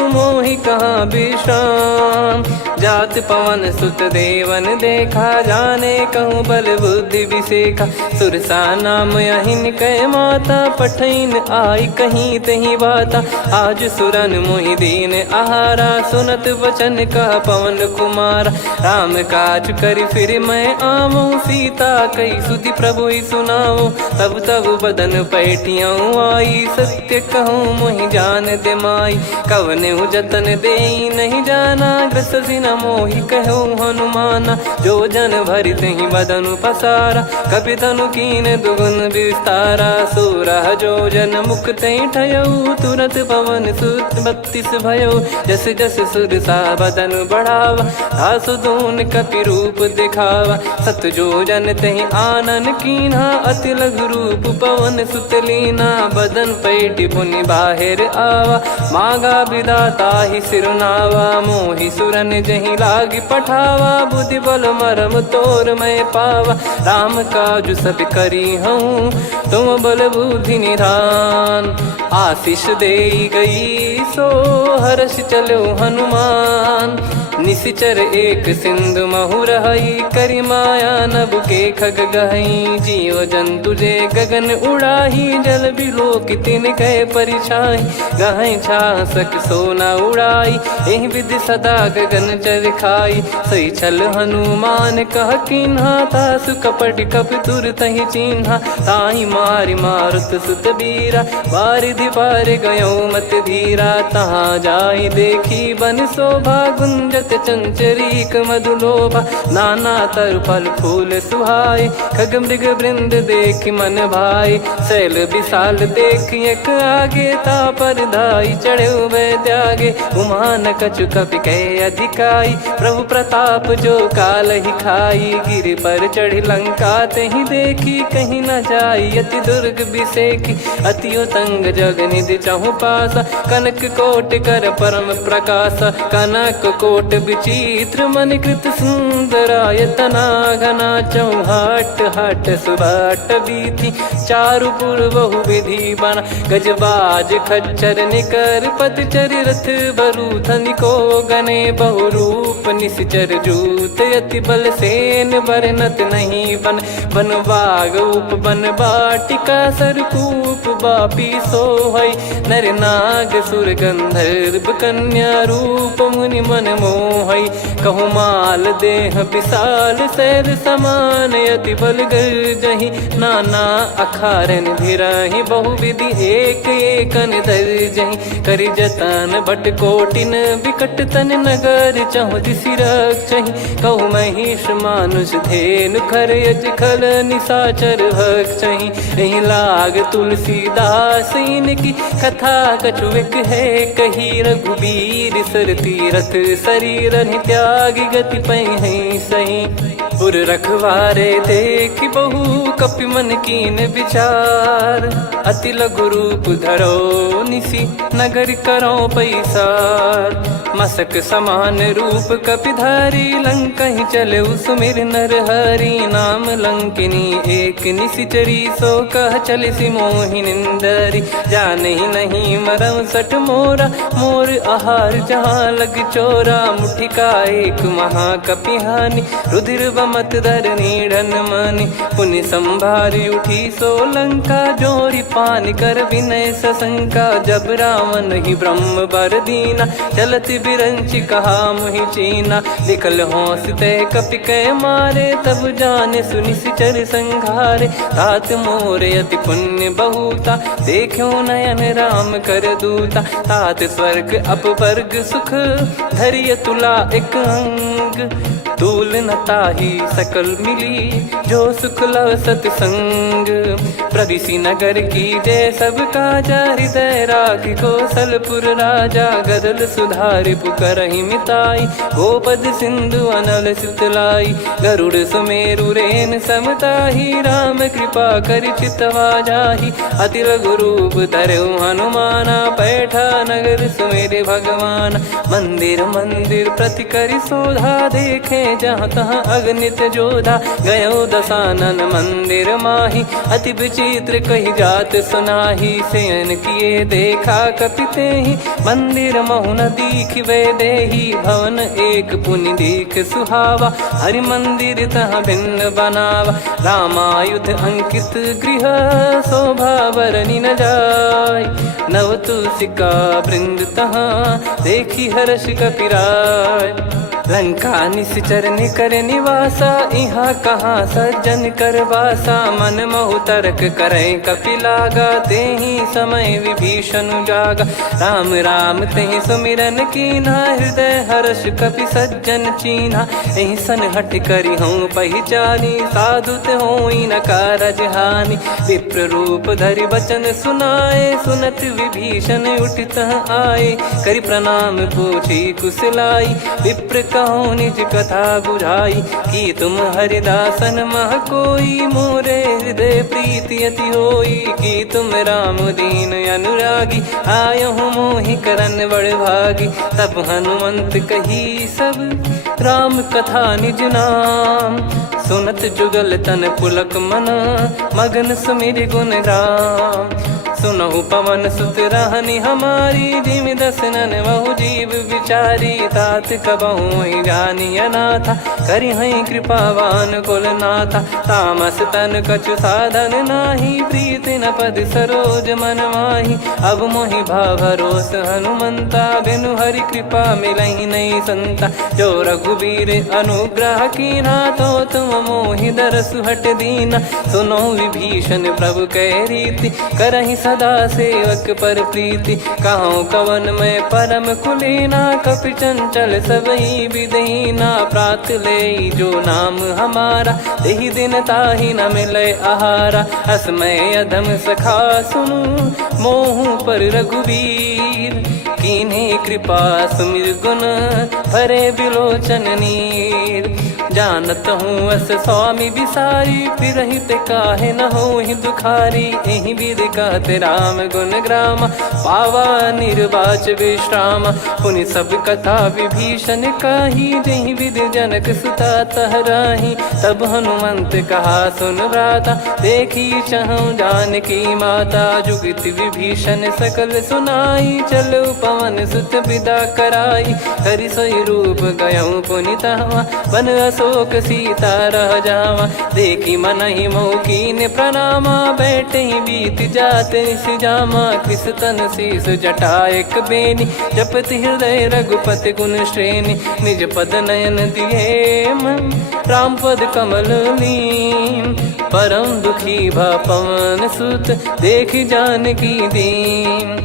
मोहि कहाँ विश्राम। जात पवन सुत देवन देखा जाने कहूँ बल बुद्धि विसेखा। सुरसा नाम यहिन कै माता पठैन आई कहीं तही बाता। आज सुरन मोहि दीन आहारा सुनत वचन कह पवन कुमारा। राम काज करि फिर मैं आवूं सीता कई सुधि प्रभु ही सुनाऊं। तब तब बदन पैठियाँ आई सत्य कहूँ मोहि जान दे माई। कवने जतन दे नहीं जाना ग्रसिन मोहि कहूँ हनुमाना। जो जन भरि तहि बदनु पसारा कपि तनु कीन दुगुन विस्तारा। सोरह जो जन मुख तहि ठयऊ तुरत पवन सुत 32 भयऊ। जस जस सुरसा बदनु बढ़ावा आसु दून कपि रूप दिखावा। सत जो जन तहि आनन कीन्हा अति लघु रूप पवन सुत लीना। बदन पैठि पुनि बाहिर आवा मांगा विधाता ही सिरुनावा। मोहि सुरन जहि लागी पठावा बुद्धि बल मरम तोर मैं पावा। राम काज सब करी हूँ तुम बल बुद्धि निधान। आशीष दे गई सो हर्ष चलो हनुमान। निशिचर एक सिंधु महु रहई करी माया नभ के खग गहई। जीव जंतु जे गगन उड़ाही जल बिलो कितिन गए परिछाई। गहई छासक सोना उड़ाई एहि विधि सदा गगन चर खाई। सही छल हनुमान कह कीन्हा तासु कपट कप तुर तहि चिन्हा। ताहि मारि मारुत सुत बीरा बारिधि पार गयो मत धीरा। तहाँ जाई देखी बन शोभा गुंजत चंचरीक मधुलोभा। नाना तरु फल फूल सुहाई खग मृग वृंद देख मन भाई। शैल विशाल देख एक आगे तापर धाई चढ़े वै त्यागे। उमा न कछु कपि कह अधिकाई प्रभु प्रताप जो काल ही खाई। गिर पर चढ़ी लंका तहि देखी कहीं न जाई अति दुर्ग बिसेखी। अति उतंग जग निधि चहु पासा कनक कोट कर परम प्रकाशा। कनक कोट विचित्र मन कृत सुंदरायतना घना चौहाट हाट सुबाट बीथी चारु पुर बहु विधि बना गजबाज खच्चर निकर पतचर रथ बरु धनिको गने बहु रूप निश्चर जूत अति बल सेन बरनत नहीं बन बन बाग उप बन बाटिका सरकूप बापी सोहई नर नाग सुर गंधर्व कन्या रूप मुनि मन मोहई कहु माल देह विशाल शैल समान अति बल गर्जहि नाना अखारन भिराहि बहुविधि एक एकन दर्जहि करि जतन बट कोटिन विकट तन नगर चहु दिसि रक्षहि कहु महिष मानुष धेनु खर यज खल निशाचर भक्षहि एहि लाग तुलसीदास इनकी कथा कछुक है कही रघुबीर सर तीरथ शरीर त्यागी गति पै सही पुर रखवारे देख बहु कपि मन कीन विचार अति लघु रूप धरो निसी नगर करो पैसार मसक समान रूप कपिधारी लंकहि चले सुमिर नर हरि नाम लंकिनी एक निशिचरी सो कह चले सि मोहि निंदरी जानहि नहीं मरम सठ मोरा मोर आहार जहाँ लग चोरा मुठिका एक महाकपिहानि रुधिर बमत धरनी ढन मानि पुनि संभारी उठी सो लंका जोरी पान कर विनय सशंका जब रावण ही ब्रह्म बर दीना चलति बिरंचि कहा मुहि चीना निकल हौसते कपि कै मारे तब जाने सुनि सिचर संघारे तात मोरे अति पुण्य बहुता देखो नयन राम कर दूता तात स्वर्ग अपवर्ग सुख धरिय तुला एक अंग तूल न ताही सकल मिली जो सुख लव सतसंग प्रदिशि नगर की जय सब काजा हृदय राख कौशलपुर राजा गदल सुधारि पुकरहि मिताई गोपद सिंधु अनल सितलाई गरुड़ सुमेरु रेन समताही राम कृपा कर चितवा जाहि अति लघु रूप धरऊ हनुमाना बैठा नगर सुमेरे भगवान मंदिर मंदिर प्रति करि शोधा देखे जहाँ तहाँ अगणित जोधा गयो दशानन मंदिर माही अति विचित्र कही जात सुनाही सेन किए देखा कपिते ही मंदिर महु न दीख वे देही भवन एक पुनि दीख सुहावा हरि मंदिर तहाँ भिन्न बनावा रामायुध अंकित गृह शोभा बरनी न जाय नव तुलसिका वृंद तहाँ देखी हर्ष कपिराय लंका निश्चर निकर निवासा इहाँ कहाँ सज्जन कर वासा मन महु तर्क करे कपिलागा तेहि समय विभीषण जागा राम राम तेहि सुमिरन कीना हृदय हर्ष कपि सज्जन चीन्हा एहि सन हट करी हूँ पहचानी साधु ते होई न कारज हानि विप्र रूप धरि वचन सुनाए सुनत विभीषण उठित आए करि प्रणाम पूछी कुशलाई विप्र कहो निज कथा बुझाई कि तुम हरिदासन मह कोई मोरे हृदय प्रीति अति होई कि तुम राम दीन अनुरागी आयहु मोहि करन बड़ भागी तब हनुमंत कही सब राम कथा निज नाम सुनत जुगल तन पुलक मन मगन सुमिर गुण राम सुनहु पवन सुत रहनी हमारी जिमि दसनन बहु जीव विचारी तात कबहु जानी अनाथा करि हई कृपावान कुल नाथा तामस तन कछु साधन नाही प्रीति न पद सरोज मन माही अब मोहि भाव भरोस हनुमंता बिनु हरि कृपा मिलहि नहीं संता जो रघुबीर अनुग्रह कीना तो तुम मोहि दरसु हट दीना सुनो विभीषण प्रभु कह रीति करहि सदा सेवक पर प्रीति कहूँ कवन में परम कुलीना कपि चंचल सबई विदहीना प्रात ले जो नाम हमारा तेहि दिन ताहि न मिले आहारा असमय अधम सखा सुनु मोहु पर रघुवीर कीन्हे कृपा सुमिर गुण भरे बिलोचन नीर जानत हूँ अस स्वामी बिसारी, फिर ही ते काहे न हो ही दुखारी। यही विधि कहते राम गुण ग्राम, पावा निर्वाच विश्राम। पुनि सब कथा विभीषण काही, जही विधि जनक सुता तहराही। तब हनुमंत कहा सुन भ्राता, देखी चहु जानकी माता। जुगित विभीषण सकल सुनाई, चलो पवन सुत विदा कराई। हरि सोई रूप गयऊँ पुनि तहवा, बन अशोक सीता रह जावा। देखी मनहि मौकीन प्रणामा, बैठे ही बीत जात निस जामा। कृस तन शीस जटा एक बेनी, जपति हृदय रघुपति गुण श्रेणी। निज पद नयन दिए मन, राम पद कमल लीन। परम दुखी भा पवन सुत, देखी जानकी दीन।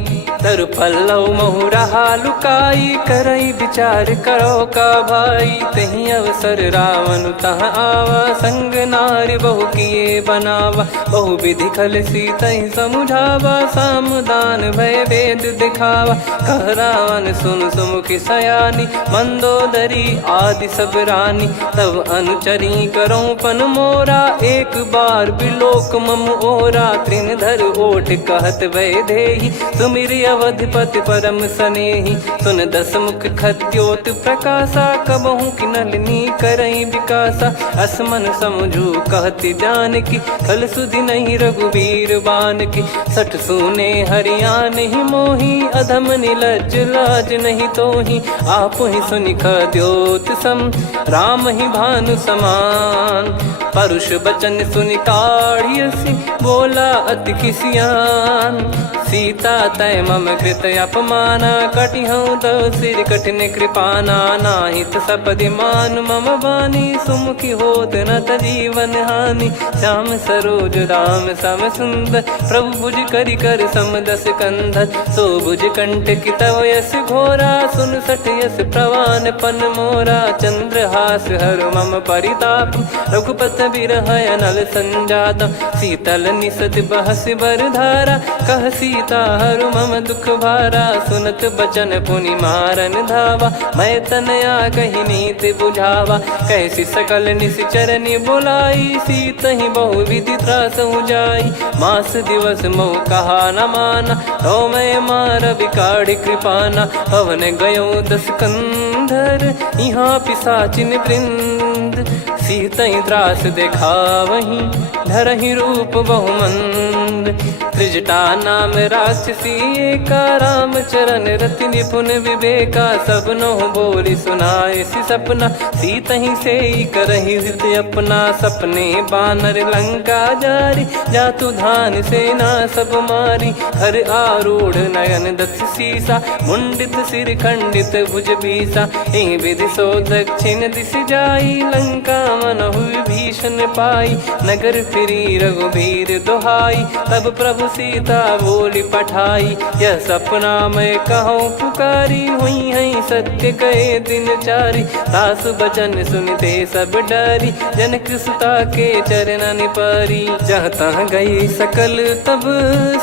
तरु पल्लव महु रहा लुकाई, करई विचार करो का भाई। तही अवसर रावण तहाँ आवा, संग नारी बहु किए बनावा। बहु विधि खल सीतहि समुझावा, सामदान भय वेद दिखावा। कह रावण सुन सुमुखी सयानी, मंदोदरी आदि सब रानी। तब अनुचरी करो पन मोरा, एक बार बिलोक मम ओरा। तृण धर ओठ कहत भय देहि, सुमिर अवधिपति परम सनेहि। सुन दस मुख खद्योत प्रकाशा, कबहु की नलिनी करई विकासा। असमन समझू कहति जानकी, खल सुधि नहीं रघुवीर बान की। सठ सुने हरियाण ही मोही, अधम निलज लाज नहीं तोही। आप ही सुनि खद्योत सम, राम ही भानु समान। परुष बचन सुनि काढ़ियसि, बोला अति किसियान। सीता तय मम कृत अपमाना, कटिहऊँ तो सिर कठिन कृपाना। नाहित सपदि मान मम बानी, सुमुखी होत न जीवन हानि। श्याम सरोज राम सम सुंदर, प्रभु भुज करि कर सम दस कंधर। सो भुज कंठ की तव यस घोरा, सुन सठ यस प्रवान पन मोरा। चंद्रहास हर मम परिताप, रघुपत बिरह अनल संजात। शीतल निसत बहस बर धारा, कह सीता हरु मम दुख भारा। सुनत बचन पुनि मारन धावा, मैं तनया कही नीति बुझावा। कैसी सकल निश्चरनि बुलाई, सीत ही बहु विधि त्रास जाई। मास दिवस मोह कहा न माना, तो मैं मार बिकाढ़ी कृपाना। पवन गयो दस कंधर, यहाँ पिशाचिन वृंद। सीतहि त्रास देखावहीं, धरहि रूप बहुमंद। त्रिजटा नाम राक्षसी एका, राम चरण रति निपुण विवेका। सबनो बोली सुनाए सि सपना, सीतहि से करहि हृद अपना। सपने बानर लंका जारी, जातु धान सेना सब मारी। हर आरूढ़ नयन दस सीसा, मुंडित सिर खंडित भुज बीसा। एहि विधि सो दक्षिण दिश जाई, लंका मनहु विभीषण पाई। नगर फिरी रघुबीर दुहाई, तब प्रभु सीता बोली पठाई। यह सपना मैं कहूँ पुकारी, हुई है सत्य कहे दिन चारी। सासु बचन सुनते सब डरी, जनक सुता के चरण परी। जहाँ तहाँ गई सकल तब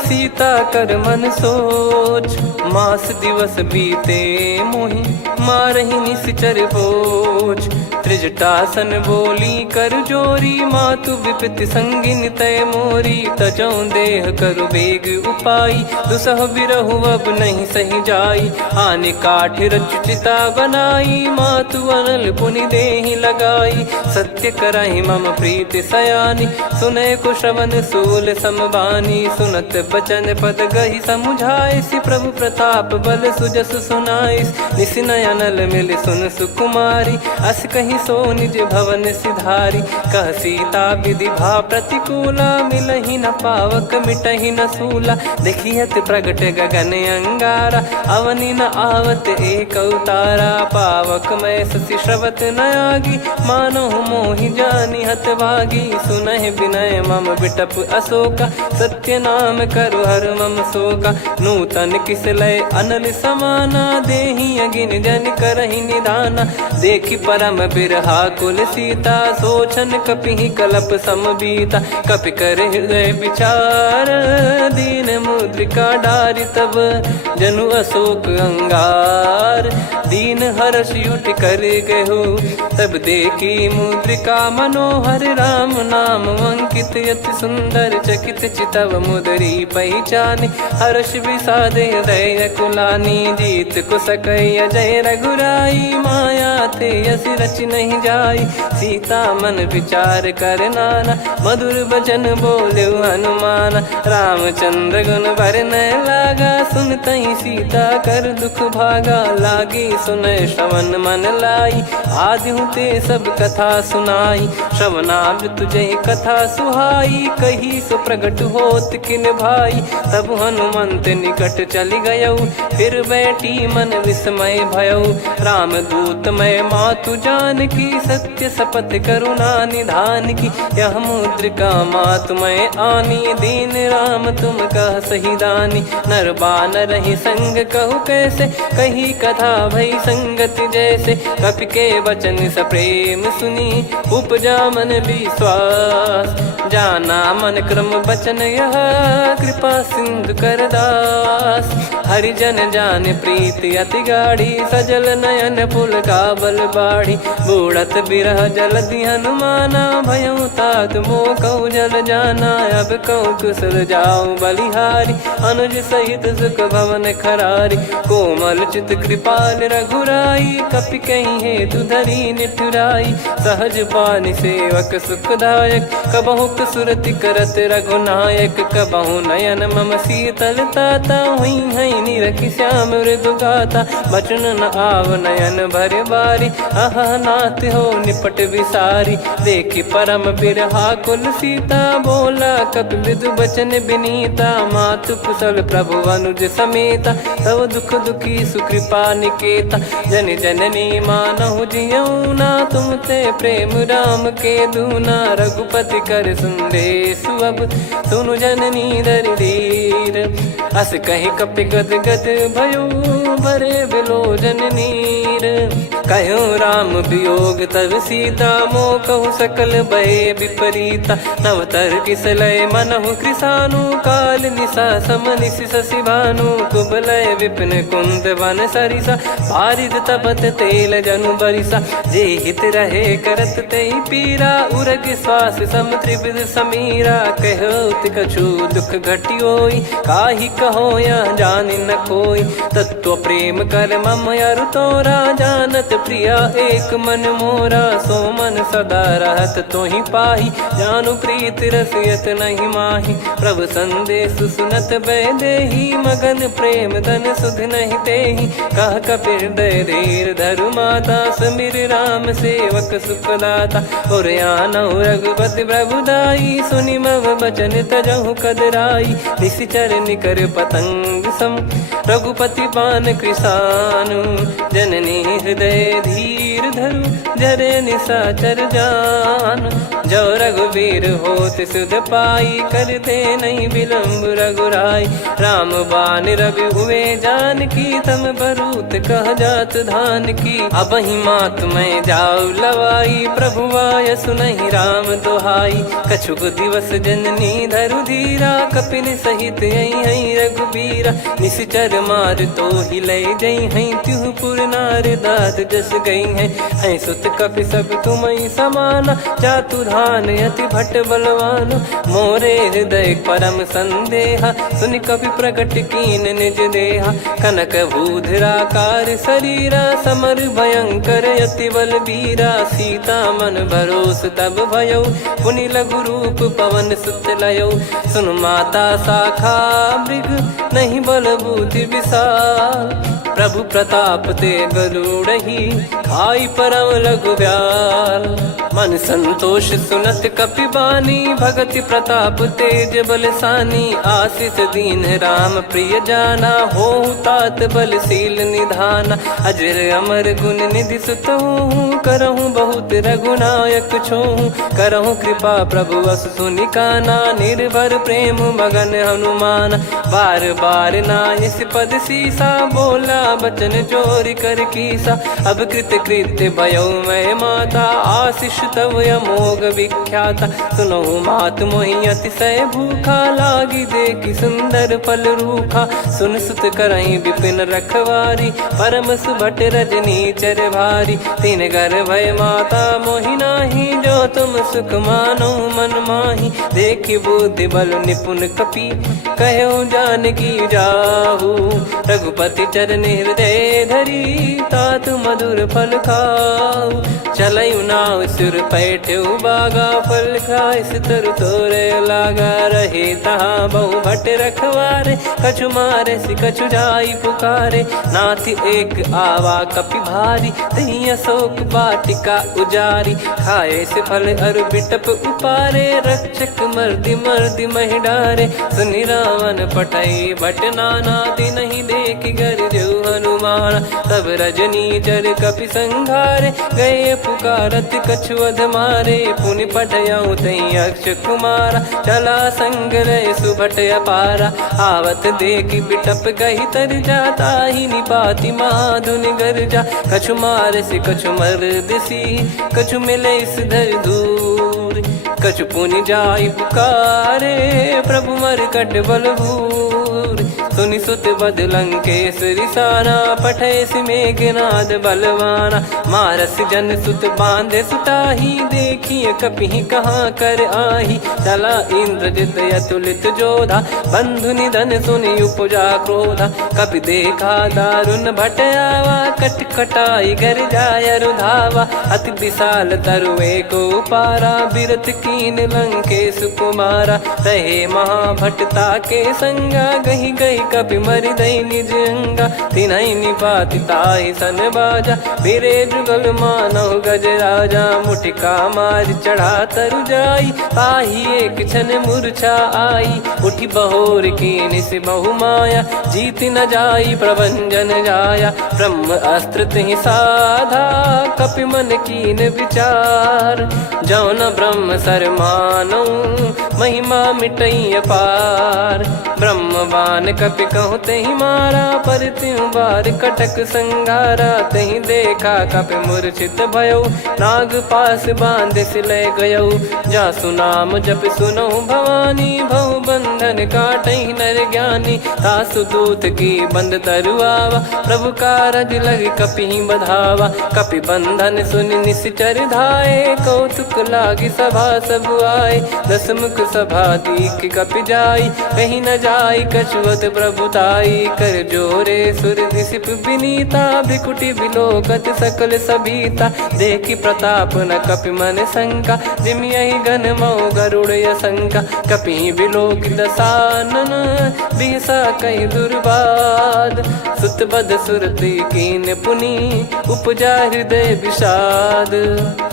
सीता कर मन सोच। मास दिवस बीते मोहि, मारहि निश्चर बोझ। त्रिजटासन बोली कर जोरी, मातु विपति संगिन तय मोरी। तजौ देह करु बेग उपाई, दुसह बिरहु अब नहीं सही जाई। आने काठ रचिता बनाई, मातु अनल पुनि देहि लगाई। सत्य करहि मम प्रीति सयानी, सुनय को श्रवण सूल समबानी। सुनत बचन पद गहि समुझाए, सि प्रभु प्रताप बल सुजस सुनाइस। निस नयनल मिल सुन सुकुमारी, अस कहि सो निज भवन सिधारी। कह सीता विधि भा प्रतिकूला, मिलहि न पावक मिटहि न सूला। देखियत प्रगट गगन अंगारा, अवनि न आवत एक अवतारा। पावक मैं ससि श्रवत न आगी, मानो मोहि जानि हत भागी। सुनहि विनय मम बिटप अशोका, सत्य नाम करु हर मम शोका। नूतन किस लय अनल समाना, देहि अगिन जन करहि निधाना। देखि परम बिरहा कुल सीता, सोचन कपि कलप सम बीता। कपि कर हृदय विचार, दीन मुद्रिका डारि तब जनु अशोक अंगार। दीन हर्ष युट कर गहु, तब देखी मुद्रिका मनोहर। राम नाम अंकित अति सुंदर, चकित चितव मुदरी पहचानी। हर्ष विषाद हृदय कुलानी, जीत को सकय जय रघुराई। माया थे यस रच नहीं जाई, सीता मन विचार कर नाना। मधुर बचन बोले हनुमान, रामचंद्र गुण बरनय लागा। सुनतहि सीता कर दुख भागा, लागी सुनय श्रवण मन लाई। आदिहु ते सब कथा सुनाई, श्रवणाब तुझे कथा सुहाई। कही सो प्रगट होत किन भाई, तब हनुमंत निकट चली गयऊ। फिर बैठी मन विस्मय भयऊ, राम दूत मैं मातु जानकी। सत्य शपथ करुणा निधान की, यह मुद्रिका मातु मैं आनी। दीन राम तुम कह सही दानी, नर बानर ही संग कहु कैसे। कही कथा भई संगति जैसे, कपि के वचन सप्रेम सुनी। उपजा मन विश्वास, जाना मन क्रम बचन यह। कृपा सिंधु कर दास, हरिजन जान प्रीति अति गाढ़ी। सजल नयन पुल काबल बाढ़ी, बूढ़त बिरह जलधि हनुमाना। भयउ तात मोह कहु जल जाना, अब कहु कुशल जाऊं बलिहारी। अनुज सहित सुख भवन खरारी, कोमल चित कृपाल रघुराई। कपि कहीं हेतु धरी निठुराई, सहज पानि सेवक सुखदायक। कबहु सुरति करत रघुनायक, कबहु नयन मम शीतल ताता। हुई हई निरखि श्याम मृदु गाता, बचन न आव नयन भर बारी। अह नाथ हो निपट विसारी, देखि परम बिरहा कुल सीता। बोला कपि मृदु बचन बिनीता, मातु कुशल प्रभु अनुज समेता। तव दुख दुखी सुकृपा निकेता, जन जननी मानहु जियऊ ना। तुम ते प्रेम राम के दूना, रघुपति कर संदेशु अब सुनु जननी दरि धीर। अस कहि कपि गद गद भयो, भरे बिलोचन नीर। कहूँ राम वियोग तब सीता, मोह कहु सकल भय विपरीता। नव तर किसलय मनहु कृसानु, काल निशा सम निशि शशि भानु। कुबलय विपिन कुंद वन सरिसा, पारिद तपत तेल जनु बरिसा। जे हित रहे करत ते पीरा, उरग श्वास सम त्रिविध समीरा। कहो कछु दुख घटियोई, काहि कहो या जानि न कोई। तत्व प्रेम कर मम अरु तोरा, जानत प्रिया एक मन मोरा। सो मन सदा रहत तोहि पाही, जानु प्रीत रसियत नहीं माही। प्रभु संदेश सुनत भय देहि, मगन प्रेम धन सुध नहीं तेहि। कह कपिर दय धीर धरु माता, समीर राम सेवक सुखदाता। और आनहु रघुपति प्रभु दाई, सुनि मव बचन तजहु कदराई। निशिचर निकर पतंग सम, रघुपति पान कृसानु। जननी हृदय धीर धरु, जरे निशाचर जान। जो रघुवीर होत सुध पाई, करते नहीं विलंब रघुराई। राम बान रवि हुए जानकी, तम बरूत कह जात धान की। अब ही मात मैं जाऊ लवाई, प्रभु आय सुनहि राम दोहाई। कछुक दिवस जननी धरु धीरा, कपिन सहित हई रघुबीरा। निश्चर मार तो ही लय जई हई, त्युह पुर नार दाद जस गई है। सुत कपि सब तुम समाना, जातु धान अति भट बलवान। मोरे हृदय परम संदेहा, सुनि कपि प्रकट कीन निज देहा। कनक भूधराकार शरीरा, समर भयंकर अति बलबीरा। सीता मन भरोस तब भयऊ, पुनि लघु रूप पवन सुत लयऊ। सुन माता शाखा मृग, नहीं बल बुद्धि विशाल। प्रभु प्रताप ते गरुड़हि, खाई परम लघु ब्याल। मन संतोष सुनत कपि बानी, भगति प्रताप तेज बलसानी। आशीष दीन राम प्रिय जाना, होहु तात बलशील निधाना। अजर अमर गुण निधि सुतहु, करहु बहुत रघुनायक छोहु। करहु कृपा प्रभु अस सुनि काना, निर्भर प्रेम मगन हनुमान। बार बार नायस पद सीसा, बोला बचन चोरी कर कीसा। अब कृत कृत्य भयो मैं माता, आशीष तव अमोघ विख्याता। सुनो मात मोहि अतिशय भूखा, लागी देखी सुंदर फल रूखा। सुन सुत करई विपिन रखवारी, परम सुभट रजनी चर भारी। तीन घर भय माता मोहि नाही, जो तुम सुख मानो मन माही। देखी बुद्धि बल निपुण कपि, कहो जानकी जाहू। रघुपति चरण हृदय धरी, तात मधुर फल खाऊ। चलऊ नाव सुर पैठऊ बागा, फल खाइस तरु तोरे लागा। रहे तहाँ बहु भट रखवारे, कछु मारे सि कछु जाई पुकारे। नाथ एक आवा कपि भारी, तही अशोक वाटिका उजारी। खाए से फल अरु बिटप उपारे, रक्षक मर्दि मर्दि महि डारे। सुनि रावण पटई भट नाना, नहीं देखि गरजु हनुमान। तब रजनी चर कपि संघारे, गए पुकारत कछु अध मारे। पुनि पटयऊ तई अक्ष कुमारा, चला संग रहे सुभट अपारा। आवत देखि बिटप कही तर जाता, ही निपाति माधुन गर्जा। कछु मार से कछु मर्द सी, कछु मिले इस धर दूर। कछु पुनि जाई पुकारे, प्रभु मरकट बलभूर। सुनि सुत बद लंकेश्वरी साना, पठे सि मेघनाद बलवाना। मारस जन सुत बांधे सुताही, देखिए कपि कहाँ कर आही। चला इंद्रजित अतुलित जोधा, बंधु निधन सुनि उपजा क्रोधा। कपि देखा दारुण भट आवा, कट कटाई गर जाय रुधावा। अति विशाल तरुए को पारा, बिरत कीन लंकेश कुमारा। रहे महाभटता के संगा, गही गही कपि मरि दई निज अंगा। तिन्हि निपाति ताहि सन बाजा, फिरे जुगल मानव गज राजा। मुटिका मार चढ़ा तरु जाई, ताहि एक क्षण मूर्छा आई। उठी बहोर कीन से बहु माया, जीत न जाई प्रभंजन जाया। ब्रह्म अस्त्र तिहि साधा, कपि मन कीन विचार। जौ न ब्रह्म सर मानौ, महिमा मिटई अपार। ब्रह्मवान कपि कहु तहि मारा, पर त्यों बार कटक संगारा। तहि देखा कपि मूर्छित भयउ, नाग पास बांध सिले गयउ। जासु नाम जप सुनौ भवानी, भव बंधन काटहि नर ज्ञानी। तासु दूत की बंद तरुआवा, प्रभु कारज लग कपि बधावा। कपि बंधन सुनि निश्चर धाये, कौतुक लागी सभा सब आए। दस मुख सभा दीख कपि जाई, कहीं न जाई कछुअत प्रभुताई। कर जोरे सुर दिसिप विनीता, भ्रिकुटि बिलोकत सकल सबीता। देखि प्रताप न कपि मन शंका, जिमियहि घन मऊ गरुड़ असंका। कपि बिलोक दसानन, बिहसा कहि दुर्बाद। सुत बद सुरति कीन पुनि, उपजा हृदय विषाद।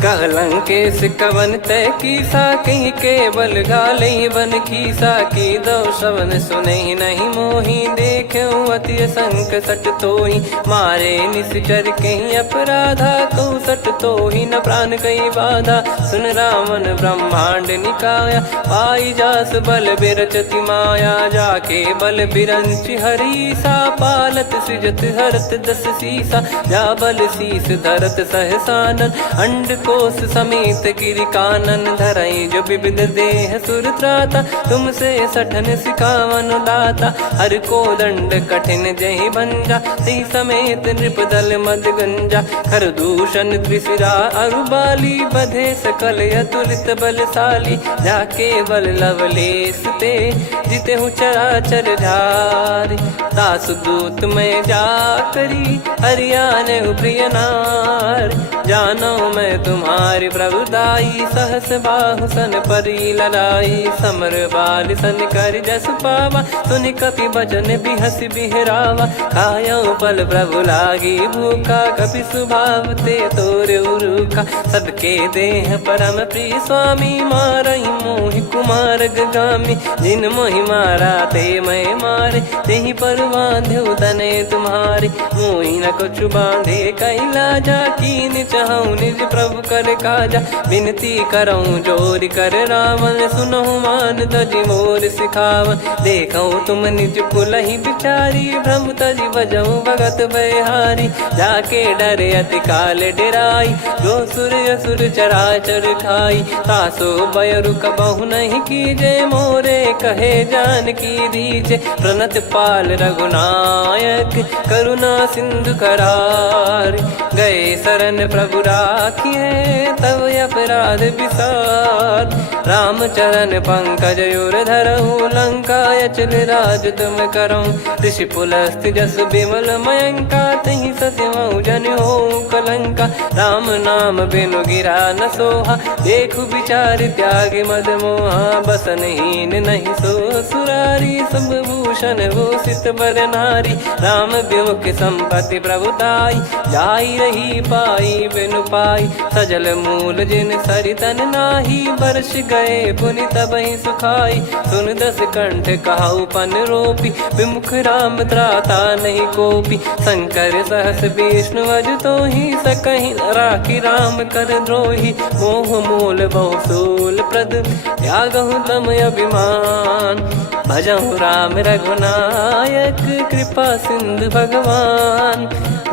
कह लंकेश कवन तय कीसा, कहीं केवल गाले बन खीसा। की दो श्रवण सुनहि नहीं मोही, देखऊं अति संक सट तोहि। मारे निश्चर कहीं अपराधा, कहूँ सट तोहि न प्राण कहीं बाधा। सुन रावण ब्रह्मांड निकाया, पाई जास बल बिरचति माया। जाके बल बिरंच हरीसा, पालत सृजत हरत दस सीसा। जा बल शीस धरत सहसानन, अंड कोश समेत गिरि कानन। धरई जो विविध देह सुर त्राता, तुमसे सठन सिखावन दाता। हर को दंड कठिन जहि भंजा, ती समेत नृप दल मद गंजा। खर दूषण त्रिशिरा अरुबाली, बधे सकल अतुलित बलशाली। जाके बल लवलेस ते, जिते हूँ चराचर झारी। दास दूत में जा करी, हरियाने प्रिय नार। जानो मैं तुम्हारी प्रभुदाई, सहस बाहु सन परी लड़ाई। समर बाल सन कर जस पावा, सुनि कपि बचन बिहस बिहरावा। खायऊ पल प्रभु लागी भूखा, कपि स्वभाव ते तोर उरुखा। सबके देह परम प्रिय स्वामी, मारई मोहि कुमार गगामी। जिन मोहि मारा ते मैं मारे, तेहि पर बांधे तने तुम्हारे। मोहि न कुछ बांधे कैला, जा कीन चहूँ निज प्रभु कर काजा। विनती करऊँ जोर कर रावण, सुनहु मान तजी मोर सिखावन। देखऊँ तुम निज कुलहि बिचारी, भ्रम तजी बजऊँ भगत बहारी। जाके डरे अति काल डेराई, जो सुर असुर चराचर खाई। तासो बयरु कबहु नहीं कीजे, मोरे कहे जान की दीजे। प्रणत पाल रघुनायक, करुणा सिंधु करार। गए शरण प्रभु राखिए, तब अपराध विसार। राम चरण पंकज उर धरहु, लंका अचल राज तुम करऊँ। ऋषि पुलस्त्य जस विमल मयंका, तहि सत्यमऊ जन हो कलंका। राम नाम बिनु गिरा न सोहा, देखु विचार त्याग मद मोहा। बसनहीन नहीं सो सुरारी, सब भूषण भूषित बर नारी। राम विमुख संपत्ति प्रभुताई, जाई रही पाई बिनु पाई। सजल मूल जिन सरितन नाही, बरस गए पुनि तबहि सुखाई। सुन दस कंठ कहाऊ पन रोपी, विमुख राम त्राता नहीं कोपी। शंकर सहस विष्णु अज तोहि, सकहि न राखी राम कर द्रोही। मोह मूल बहु सूल प्रद, त्यागहु तम अभिमान। भजहु राम रघुनायक, कृपा सिंधु भगवान।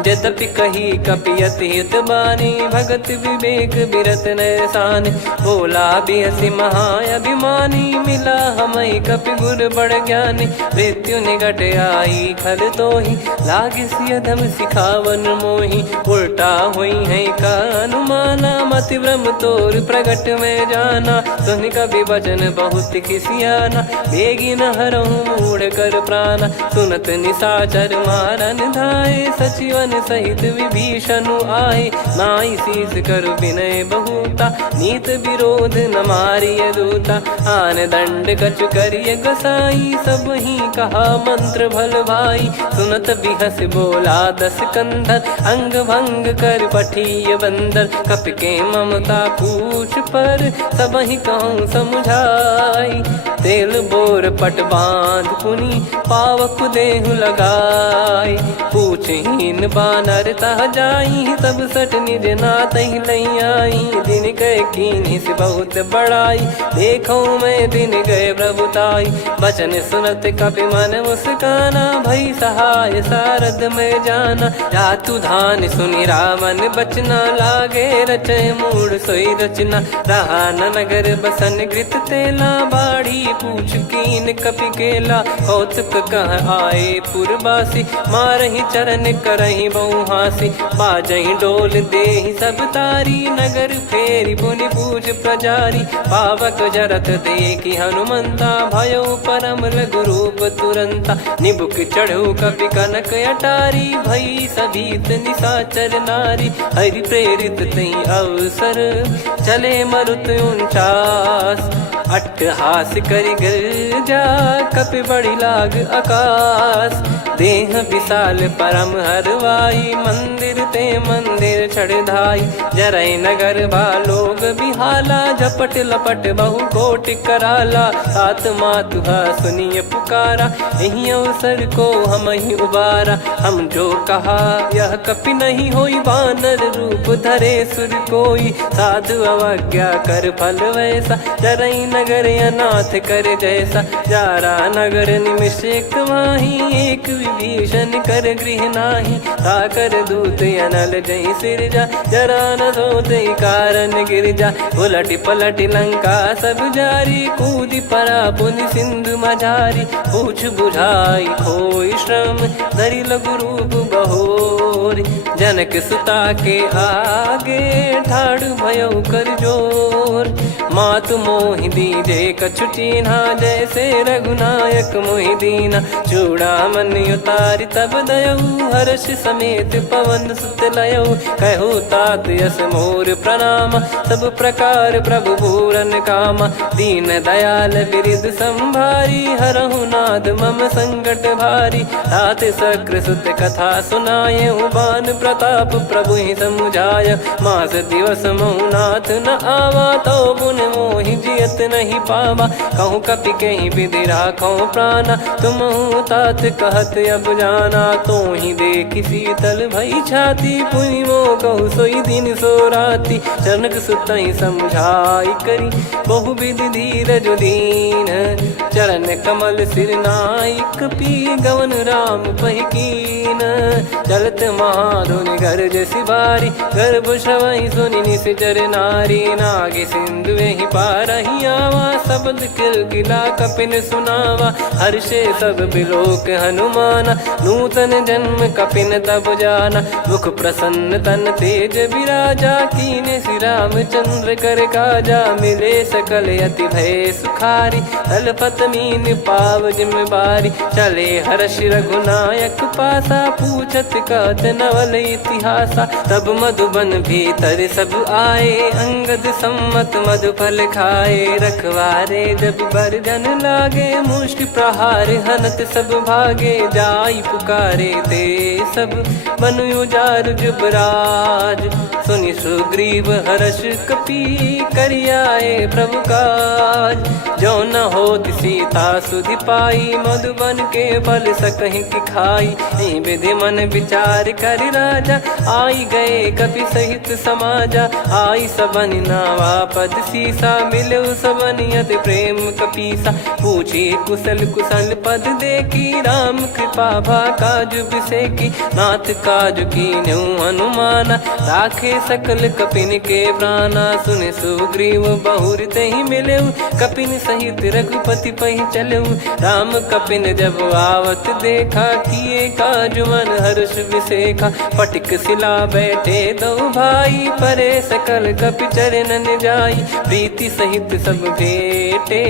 यद्यपि कही कपियति हित बानी, भगत विवेक बिरत नैसान। बोला बिहसि महाअभिमानी, मिला हमई कपि गुर बड़ ज्ञानी। मृत्यु निकट आई खल तोहि, लागिसि अधम सिखावन मोहि। उल्टा हुई है का अनुमाना, मति भ्रम तोर प्रगट में जाना। सुनि कपि वचन बहुत खिसियाना, बेगी न हरहु मूढ़ कर प्राणा। सुनत निशाचर मारन धाये, सचिवन सहित विभीषण आए। नाई शीस कर विनय बहुता, नीत विरोध न मारिय दूता। आन दंड कछु करिय गसाई, सब ही कहा मंत्र भल भाई। सुनत बिहस बोला दस कंधर, अंग भंग कर पठिय बंदर। कपि के ममता पूछ पर, सब ही कहूँ समझाई। तेल बोर पट बांध पुनि, पावक देहु लगाई। पूछहीन बानर तह जाई, तब सट निज नाथ ही लई आई। दिन गए कीन्ही से बहुत बड़ाई, देखो मैं दिन गए प्रभुताई। बचन सुनत कपि मन मुस्काना, भई सहाय सारद में जाना। जातु धान सुनि रावण बचना, लागे रचय मूढ़ सोई रचना। रहा न नगर बसन घृत तेला, बाढ़ी पूछ कीन कपि केला। कौतुक कह आए पुरबासी, मारहि चरण करहि बहु हासी। बाजहि डोल देहि सब तारी, नगर फेरी पुनि पूज प्रजारी। पावक जरत देखि हनुमंता, भयो परम लघु रूप तुरंता। निबुक चढ़ऊ कपि कनक अटारी, भई सभीत निशाचर नारी। हरि प्रेरित तई अवसर, चले मरुत 49। अट्टहास करि गिरजा, कपि बड़ी लाग आकाश। देह विशाल परम हरवाई, मंदिर ते मंदिर चढ़धाई। जरई नगर बालोग बिहाला, झपट लपट बहु कोटि कराला। सात मातुहा सुनिय पुकारा, यही अवसर को हम ही उबारा। हम जो कहा यह कपि नहीं होई, वानर रूप धरे सुर कोई। साधु अवज्ञा कर फल वैसा, जरई नगर अनाथ कर जैसा। जारा नगर निमिष एक माही, एक विभीषण कर गृह नाही। ताकर दूत अनल जय सिरजा, जरा न सोते कारण गिरजा। उलटि पलटि लंका सब जारी, कूदि परा पुनि सिंधु मझारी। पूछ बुझाई खोई श्रम, धरि लघु रूप बहोरी। जनक सुता के आगे, ठाड़ भयउ कर जोर। मातु मोहि दीजे कछु चीन्हा, जैसे रघुनायक मोहि दीना। चूड़ामणि उतारि तब दयऊ, हर्ष समेत पवन सुत लयऊ। कहु तात यस मोर प्रणाम, सब प्रकार प्रभु पूरन कामा। दीन दयाल बिरिद संभारी, हरहु नाद मम संकट भारी। तात सक्र सुत कथा सुनाये, बान प्रताप प्रभु ही समुझाय। मास दिवस महु नाथ न आवा, तो पुन मोहि जियत नहीं पावा। कहूँ कपि कहीं विधि राखो प्राणा, तुम तात कहत अब जाना। तो ही देखी शीतल भई छाती, पुनि मो कहु सोई दिन सो राती। जनक सुतहि समझाई करी, बहु विधि धीरज दीन। चरण कमल सिर नायक, पी गवन राम पहिकीन। चलत महाधुनि गरज सिबारी, गर्भ श्रवहि सुनि निश्चर नारी। नागे सिंधु ही पारहि आवा, शब्द किलकिला कपिन सुनावा। हर्षे सब बिलोक हनुमाना, नूतन जन्म कपिन तब जाना। मुख प्रसन्न तन तेज विराजा, कीने श्री रामचंद्र कर काजा। मिले सकल अति भय सुखारी, तलपत मीन पाव जिम्मेवारी। चले हर्ष रघुनायक पासा, पूछत कहत नवल इतिहासा। तब मधुबन भीतर सब आए, अंगद सम्मत मधुफल खाए। रखवारे जब बरजन लागे, मुष्टि प्रहार हनत सब भागे। जाई पुकारे ते सब, बन उजार जुबराज। सुनि सुग्रीव हर्ष कपि, करियाए प्रभु काज। जो न होत सीता सुधि पाई, मधुबन के बल सकहि की खाई। विधि मन विचार कर राजा, आई गए कपि सहित समाजा। आई सबनि नावा पद सीसा, मिलु सबनि अति प्रेम कपीसा। पूछी कुशल कुशल पद देखी, राम कृपा भा काज बिसेकी। नाथ काज कीन्हु हनुमाना, राखे सकल कपिन के प्राणा। सुनि सुग्रीव बहुर तेहि मिलेउ, कपिन सहित रघुपति पहि चलेउ। राम कपिन जब आवत देखा, किए काज मन हर्ष विसेखा। पटिक सिला बैठे दो भाई, परे सकल कपि चरणन जाई। प्रीति सहित सब भेटे,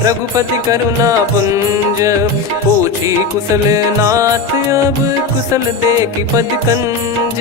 रघुपति करुणा पुंज। पूछी कुशल नाथ अब, कुशल देखि पद कंज।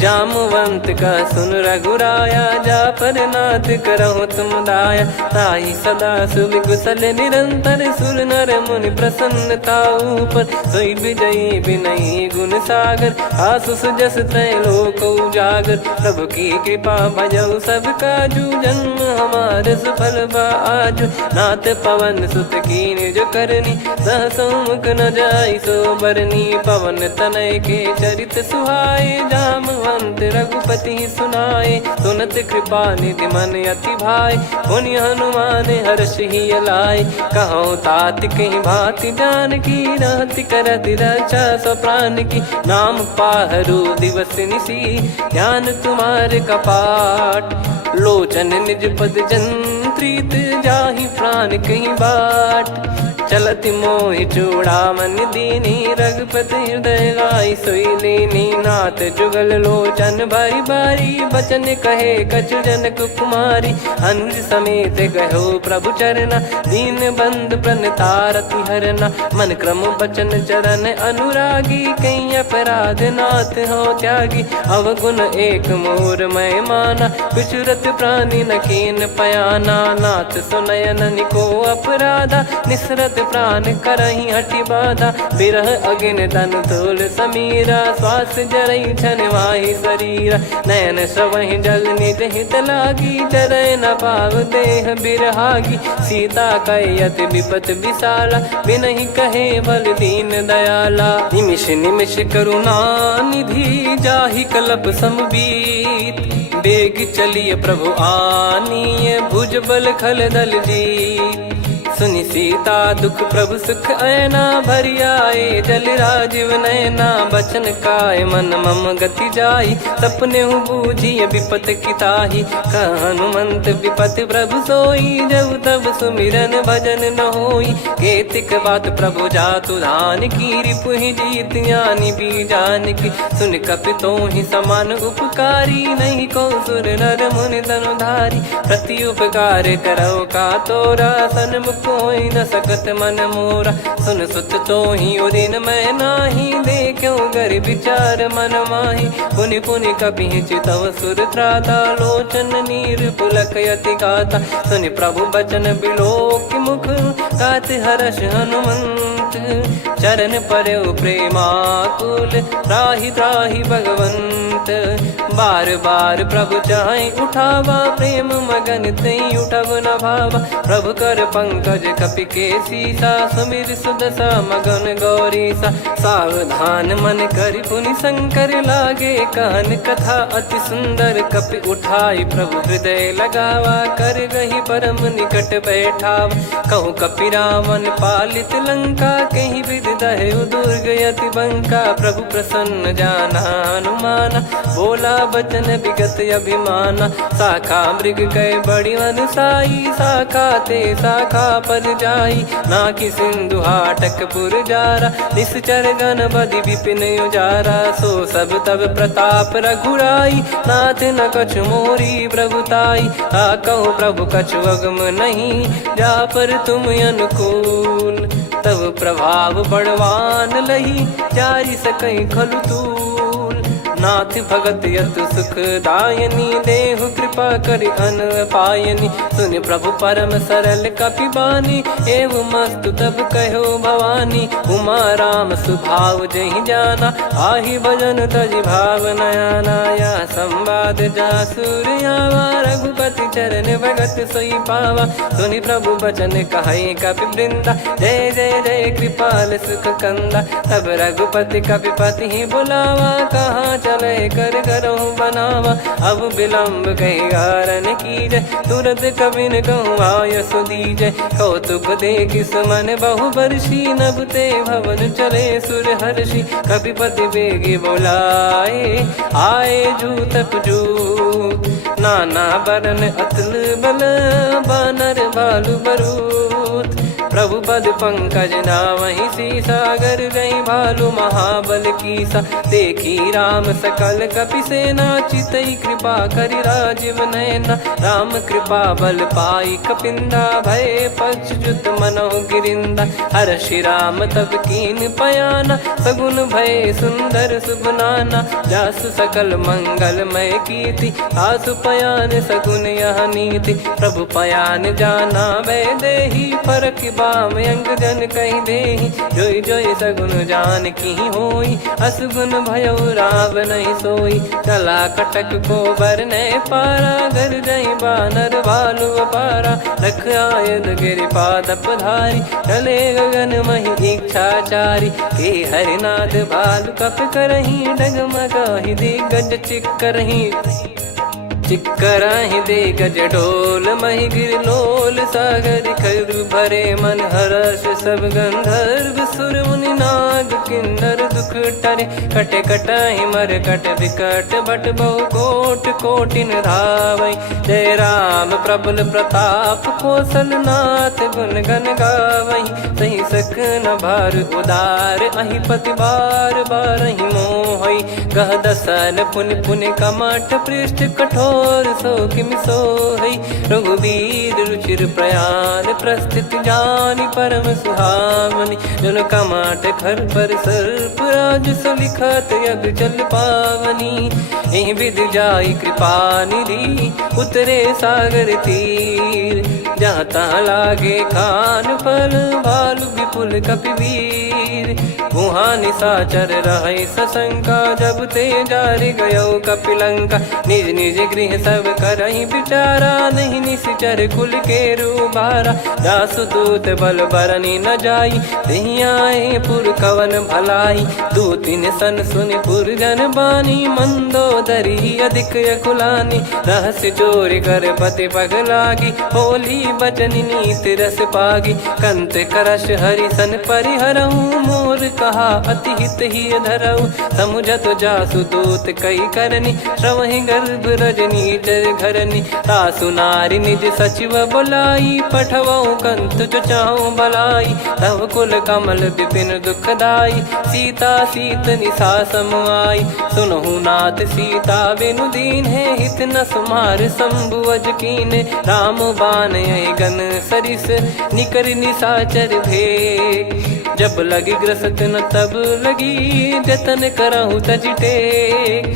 जामवंत का सुन रघुराया, जा पर नाथ करहु तुम दाया। ताहि सदा सुभि कुशल निरंतर, सुर नर मुनि प्रसन्नता ऊपर। सोई विजयी विनयी गुण सागर, आसु सुजस त्रैलोक उजागर। प्रभु की कृपा भजऊ सब काजू, जन्म हमार सफल बा आजु। नाथ पवन सुत कीन्ह जो करनी, सहसो मुख न जाई सो बरनी। पवन तनय के चरित सुहाए, जामवंत रघुपति सुनाए। सुनत कृपा निधि मन अति भाई, पुनि हनुमान हर्ष ही लाए। कहो तात कहीं भांति जान की, रहति करति रक्षा सो प्राण की। नाम पाहरु दिवस निसी, ध्यान तुम्हारे कपाट। लोचन निज पद जंत्रित, जाहि प्राण कहीं बाट। चलति मोहि चूड़ामन दीनी, रघुपति हृदय लाई सोई लीनी। नाथ जुगल लोचन बारी बारी, बचन कहे कछु जनक कुमारी। अनुज समेत गयो प्रभु चरना, दीन बंधु प्रणतारति हरना। मन क्रम बचन चरण अनुरागी, कहीं अपराध नाथ हो त्यागी। अवगुण एक मोर मैं माना, बिचुरत प्राणी न कीन पयाना। नाथ सुनयन को अपराधा, निसरत प्राण करहि हटि बाधा। बिरह अगिन तन तोल समीरा, श्वास जरई छन वाहि शरीरा। नयन श्रवहि जल निज हित लागी, चरय न पाव देह बिरहागी। सीता कयत विपत विशाला, बिनहि कहे बल दीन दयाला। निमिष निमिष करुणा निधि, जाहि कल्प समबीत। बेग चलिए प्रभु आनीय, भुज बल खल दल जीत। सुनि सीता दुख प्रभु सुख ऐना, भरि आए जल राजीव नैना। बचन काय मन मम गति जाई, सपने बूझी विपत किताही। हनुमंत विपत प्रभु सोई, जब तब सुमिरन भजन न होई। केतिक बात प्रभु जातु धान की, रिपुहि जीत ज्ञानी बीजान की। सुन कपि तोहि समान उपकारी, नहीं को सुर नर मुनि तनुधारी। प्रति उपकार करो का तोरा, सन्मुख कोई न सकत मन मोरा। सुन सुत तो ही उदिन मैं नाही, देखो गर विचार मन माही। पुनि पुनि कपि चितव सुर त्राता, लोचन नीर पुलक यति गाता। सुनि प्रभु बचन बिलोक मुख, गात हर्ष हनुमंत। चरण परउ प्रेमाकुल, त्राहि त्राहि भगवंत। बार बार प्रभु चाहे उठावा, प्रेम मगन तई उठब न भावा। प्रभु कर पंकज कपि के सीसा, सुमिर सुदशा मगन गौरीसा। सावधान मन कर पुनि शंकर लागे, कहन कथा अति सुंदर कपि उठाई। प्रभु हृदय लगावा, कर गही परम निकट बैठावा। कहूँ कपि रावण पालित लंका, कहीं विधि दहु दुर्ग अति बंका। प्रभु प्रसन्न जाना हनुमाना, बोला बचन विगत अभिमाना। शाखा मृग कह बड़ी अनुसाई, शाखा ते शाखा पर जाई। ना कि सिंधु हाटक पुर जारा, निश्चर गण बधि विपिन उजारा। सो सब तब प्रताप रघुराई, नाथ न कछु मोरी प्रभुताई। कहूँ प्रभु कछु अगम नहीं, जा पर तुम अनुकूल। तब प्रभाव बड़वान लही, जारी सकई खलु तूल। नाथ भगत यतु सुख दायनी, देहु कृपा करि अन पायनी। सुन प्रभु परम सरल कपि बानी, एवं मस्तु तब कहो भवानी। उमा राम सुभाव जहि जाना, आहि भजन तजि भाव नया नाया। संवाद जासुर आवा, रघुपति चरण भगत सोई पावा। सुनि प्रभु बचन कहै कपि वृंदा, जय जय जय कृपाल सुख कंदा। तब रघुपति कपिपति ही बुलावा, कहाँ चले कर करहु बनावा। अब विलम्ब कही कारण कीजय, तुरत कबिन कहूँ आयस दीजय। कौतुक देख सुमन बहु बरसी, नभ ते भवन चले सुर हर्षि। कपिपति बेगी बोलाए, आए जूतक जूत। नाना बरन अतुल बल, बानर भालु बरूत। प्रभु पद पंकज नामहि सीसा, गर गई भालु महाबल कीसा। देखी राम सकल कपि सेना, चितई कृपा करि राजीव नयना। राम कृपा बल पाई कपिंदा, भय पक्षजुत मनोह गिरिंदा। हर्षि राम तब कीन पयाना, सगुन भय सुंदर सुबनाना। जासु सकल मंगलमय कीर्ति, आसु पयान सगुन यह नीति। प्रभु पयान जाना वै देहि, फरक बाम अंग जन कहि देहि। जोई जोई सगुन जान की होई, असगुन भयो राव नहीं सोई। कला कटक को बरने पारा, घर जई बानर भालु अपारा। लख आयद गिरिपाद पधारी, चले गगन महि इच्छाचारी। के हरिनाथ भालु कप करही, डगमगाहि दिग्गज चिक्करही। चिक्कराहि दे गज ढोल, महि गिर लोल। सागर खर भरे मन हर्ष, सब गंधर्व सुर मुनि नाग किन्नर दुख टरे। कटे कटाहि मर कट विकट, भट बहु कोट कोटिन धावै। जय राम प्रबल प्रताप, कौशल नाथ गुण गन गावै। सही सख न भार उदार, अहि पति बार बारहि मोहै। गह दसन पुन पुन कमठ, पृष्ठ कठोर सो किमि सोहै। रघुवीर रुचिर प्रयाण, प्रस्थित जानि परम सुहावनी। जन कमाट खर पर सर्प, राज सलिखत यग जल पावनी। एहि विधि जाई कृपा निधि, उतरे सागर तीर। जहाँ तहाँ लागे खान फल, भालु विपुल कपिवीर। वहाँ निशाचर रहै सशंका, जब ते जारि गयो कपिलंका। निज निज गृह सब करहि विचारा, नहीं निश्चर कुल के रूबारा। दासु दूत बल बरनी न जाई, तेहि आए पुर कवन भलाई। दूतिन सन सुनि पुर जन बानी, मंदोदरी अधिक अकुलानी। रहस्य चोरी कर पति पग लागी, होली बचन नीत रस पागी। कंत करश हरि सन परिहरहु, मोर कहा अति हित ही धरऊ। समुझत जासु दूत कई करनी, श्रवहि गर्भ रजनी चर घरनी। तासु नारी निज सचिव बुलाई, पठवऊ कंत जो चाहूं भलाई। तव कुल कमल विपिन दुखदाई, सीता सीत निशा समाई। सुनहु नाथ सीता बिनु दीन है, हित न सुमार शंभु अज कीने। राम बान गन सरिस, निकर निशाचर भेग। जब लगी ग्रसत न तब लगी, जतन करहु तज टेक।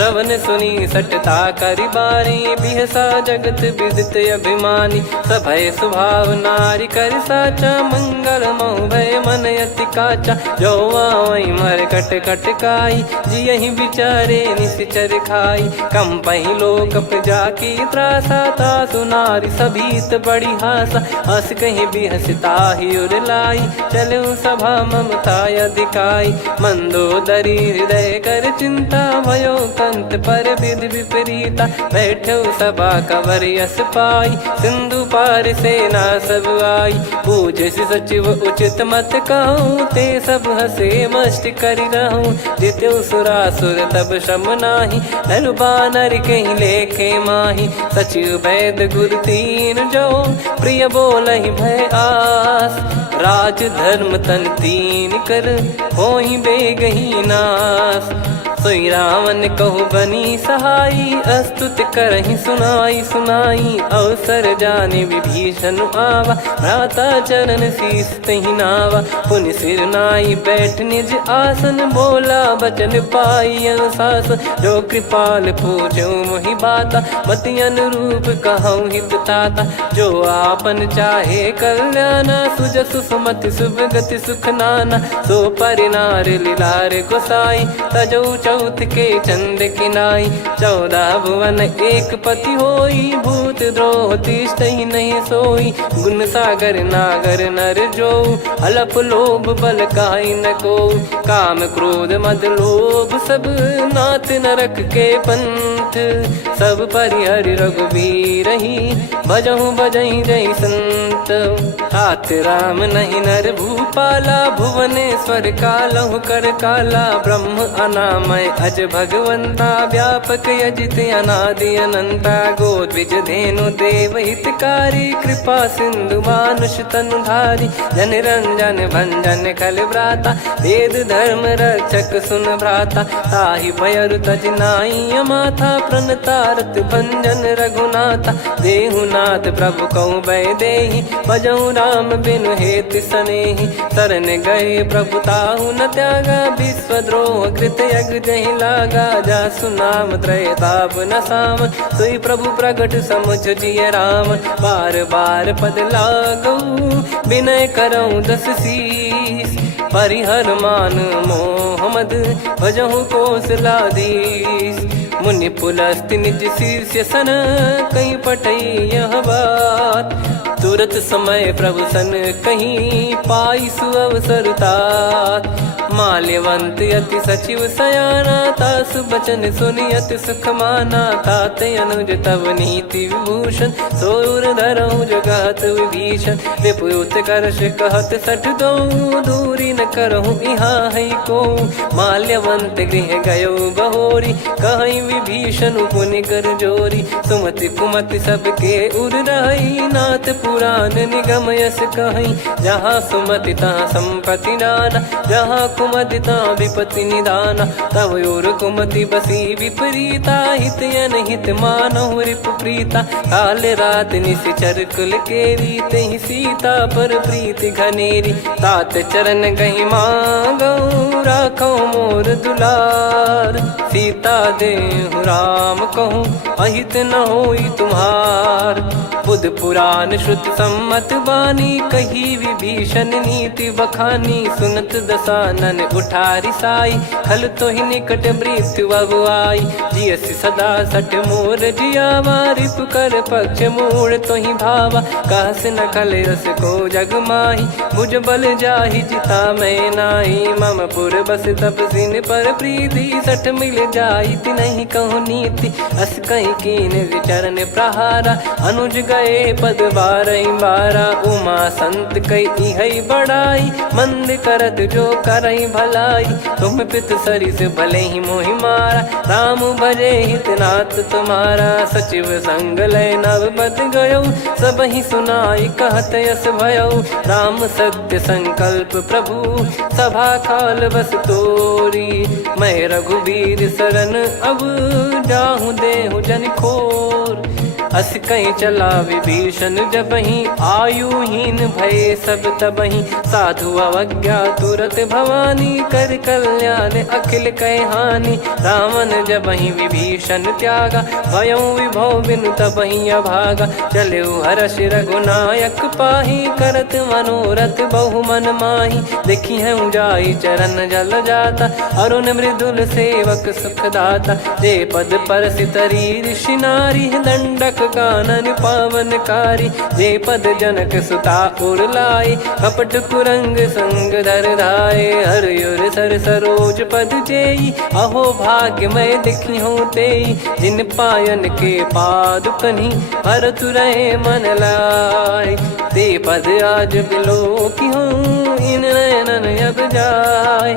श्रवण सुनी सटता करि बारी, बिहसा जगत विदित अभिमानी। सभय स्वभाव नारी कर साचा, मंगल मोह भय मन अति काचा। जो आवई मर कट कट काई, जियहि विचारे निश्चर खाई। कम पही लोक जाकी त्रासा, तासु नारी सभीत बड़ी हासा। हस कहीं भी हंसता ही उर लाई, चलूं सभा ममता अधिकाई। मंदोदरी हृदय कर चिंता, भयो कंत पर विधि विपरीता। बैठो सभा कवर यस पाई, सिंधु पार सेना सब आई। पूजे सचिव उचित मत कहूँ, ते सब हसे मस्त करि रहूं। जित्यु सुरासुर तब श्रम नाही, नर बानर कहीं लेखे माही। सचिव वैद गुरु तीन जो, प्रिय बोलहि भय आस। राज धर्म तन तीन कर, होहि बेगहि नास। सोई रावण कहु बनी सहाई, अस्तुत करहि सुनाई सुनाई। अवसर जाने विभीषण आवा, भ्राता चरण शीस तहि नावा। पुनि सिर नाई बैठ निज आसन, बोला बचन पाई अनुशासन। जो कृपाल पूछो मोहि बाता, मति अनुरूप कहूँ हित ताता। जो आपन चाहे कल्याणा, सुजसु सुमति शुभ गति सुख नाना। सो परिनार लीलार गोसाई, तजौ चौथ के चंद किनाई। 14 भुवन एक पति होई, भूत द्रोह तिष्ठहि नहीं सोई। गुण सागर नागर नर जो, अलप लोभ बल काई न को। काम क्रोध मद लोभ सब, नाथ नरक के पंथ। सब परिहरि रघुवीर ही, भजहु भजहि जय संत। तात राम नहीं नर भूपाला, भुवनेश्वर कालहु कर काला। ब्रह्म अनामय अज भगवंता, व्यापक यजित अनादि अनंता। गोद्विज धेनु देव हितकारी, कृपा सिंधु मानुष तनुधारी। जन रंजन भंजन खल भ्राता, वेद धर्म रक्षक सुन भ्राता। ताहि भयरु तज नाई माथा, प्रणतारत भंजन रघुनाथा। देहुनाथ प्रभु कहु भय देहि, भजहु राम बिनु हेतु सनेहि। शरण गए प्रभु ताहु न त्यागा, विश्वद्रोह कृत यज्ञ जहि लागा। जासु नाम त्रय ताप न साम, सोई प्रभु प्रगट समुझ जिय राम। बार बार पद लागऊ, विनय करऊँ दस शीस। परिहर मान मोह मद, भजहु कौशलाधीश। मुनि पुलस्त्य निज शीर्ष सन, कहीं पटई यह बात। तुरत समय प्रभु सन कहीं, पाई सुअवसर तात। माल्यवंत अति सचिव सयाना, तासु बचन सुनि अति सुख माना। तात अनुज तव नीति विभूषण, सोर धरहु जगत विभीषण। विपुत करश कहत सठ दो, दूरी न करहु यहाँ है को। माल्यवंत गृह गयो बहोरी, कहीं विभीषण पुनि कर जोरी। सुमति कुमति सबके उर रही, नाथ पुराण निगम यस कहीं। जहाँ सुमति तहाँ संपत्ति नाना, जहाँ कुमति तहाँ विपत्ति निदाना। तव और कुमति बसी विपरीता, हित अनहित मानहु रिप प्रीता। काल रात निशिचर कुल केरी, तहि सीता पर प्रीति घनेरी। तात चरण गहि मांगऊ, राखो मोर दुलार। सीता देहु राम कहूँ, अहित न होई तुम्हार। बुध पुराण श्रुति सम्मत बानी, कही विभीषण नीति बखानी। सुनत दसानन उठारी साई, खल तो ही निकट मृत्यु अब आई। जियसि सदा सठ मोर जियावा, रिप कर पक्ष मूड़ तो ही भावा। कहस न खल रस को जग माही, भुज बल जाहि जिता मैं नाही। मम पुर बस तपसिन पर प्रीति, सठ मिल जाई तिनहि कहूँ नीति। अस कहीं कीन विचरण प्रहारा, अनुज गए पद बारहि बारा। उमा संत कई इहै बड़ाई, मंद करत जो करई भलाई। तुम पित सरिस भले ही मोहि मारा, राम भजे हितनाथ तुम्हारा। सचिव संग लय नवबत गयो, सब ही सुनाई कहत यस भयो। राम सत्य संकल्प प्रभु, सभा काल बस तोरी। मैं रघुबीर शरण अब, जाहु देहु जन खोर। अस कहीं चला विभीषण जबहि, आयुहीन भये सब तबहि। साधु अवज्ञा तुरत भवानी, कर कल्याण अखिल कह हानि। रावण जबहि विभीषण त्यागा, भयउ विभव बिनु तबहि अभागा। चलऊ हर्ष रघुनायक पाहि, करत मनोरथ बहु मन माहि। देखी हूँ जाई चरण जल जाता, अरुण मृदुल सेवक सुखदाता। जे पद परसि तरी ऋषि नारी, दंडक कानन पावनकारी। जे पद जनक सुता उर लाई, कपट कुरंग संग धर धाये। हरियुर सर सरोज पद जेई, अहो भाग्य मैं दिखी हूँ तेई। जिन पायन के पाद कन्ही, भरत रहे मन लाय। ते पद आज बिलो की हूँ, इन नयनन अब जाय।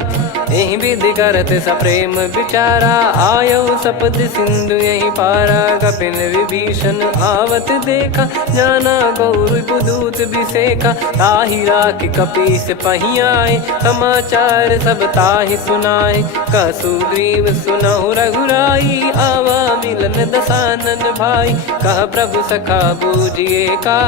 यही विधि करत सप्रेम विचारा, आयो सपद सिंधु यही पारा। कपिन विभीषण आवत देखा, जाना गौर बुदूत बिसेखा। ताहि राख कपीस पही आए, समाचार सब ताहि सुनाए। कह सुग्रीव सुनहु रघुराई, आवा मिलन दसानन भाई। कह प्रभु सखा बूझिए का,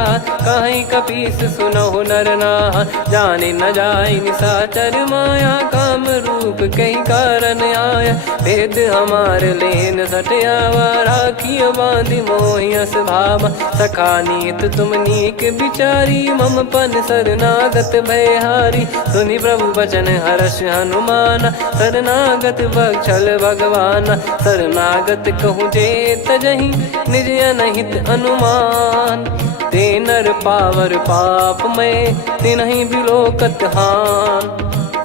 कहीं कपीस सुनहु नर नाहा। जाने न जाय निशाचर माया, काम रूप कई कारण आया। भेद हमार लेन सटयावा, राखिय बांधि मोहियस भावा। सखा नीत तुम नीक बिचारी, मम पन शरणागत भयहारी। सुनि प्रभु बचन हर्ष हनुमाना, शरणागत बक्षल भगवाना। शरणागत कहूँ जे तजहि, निज अनहित अनुमान। ते नर पावर पाप में, तिन्हि बिलोकत हान।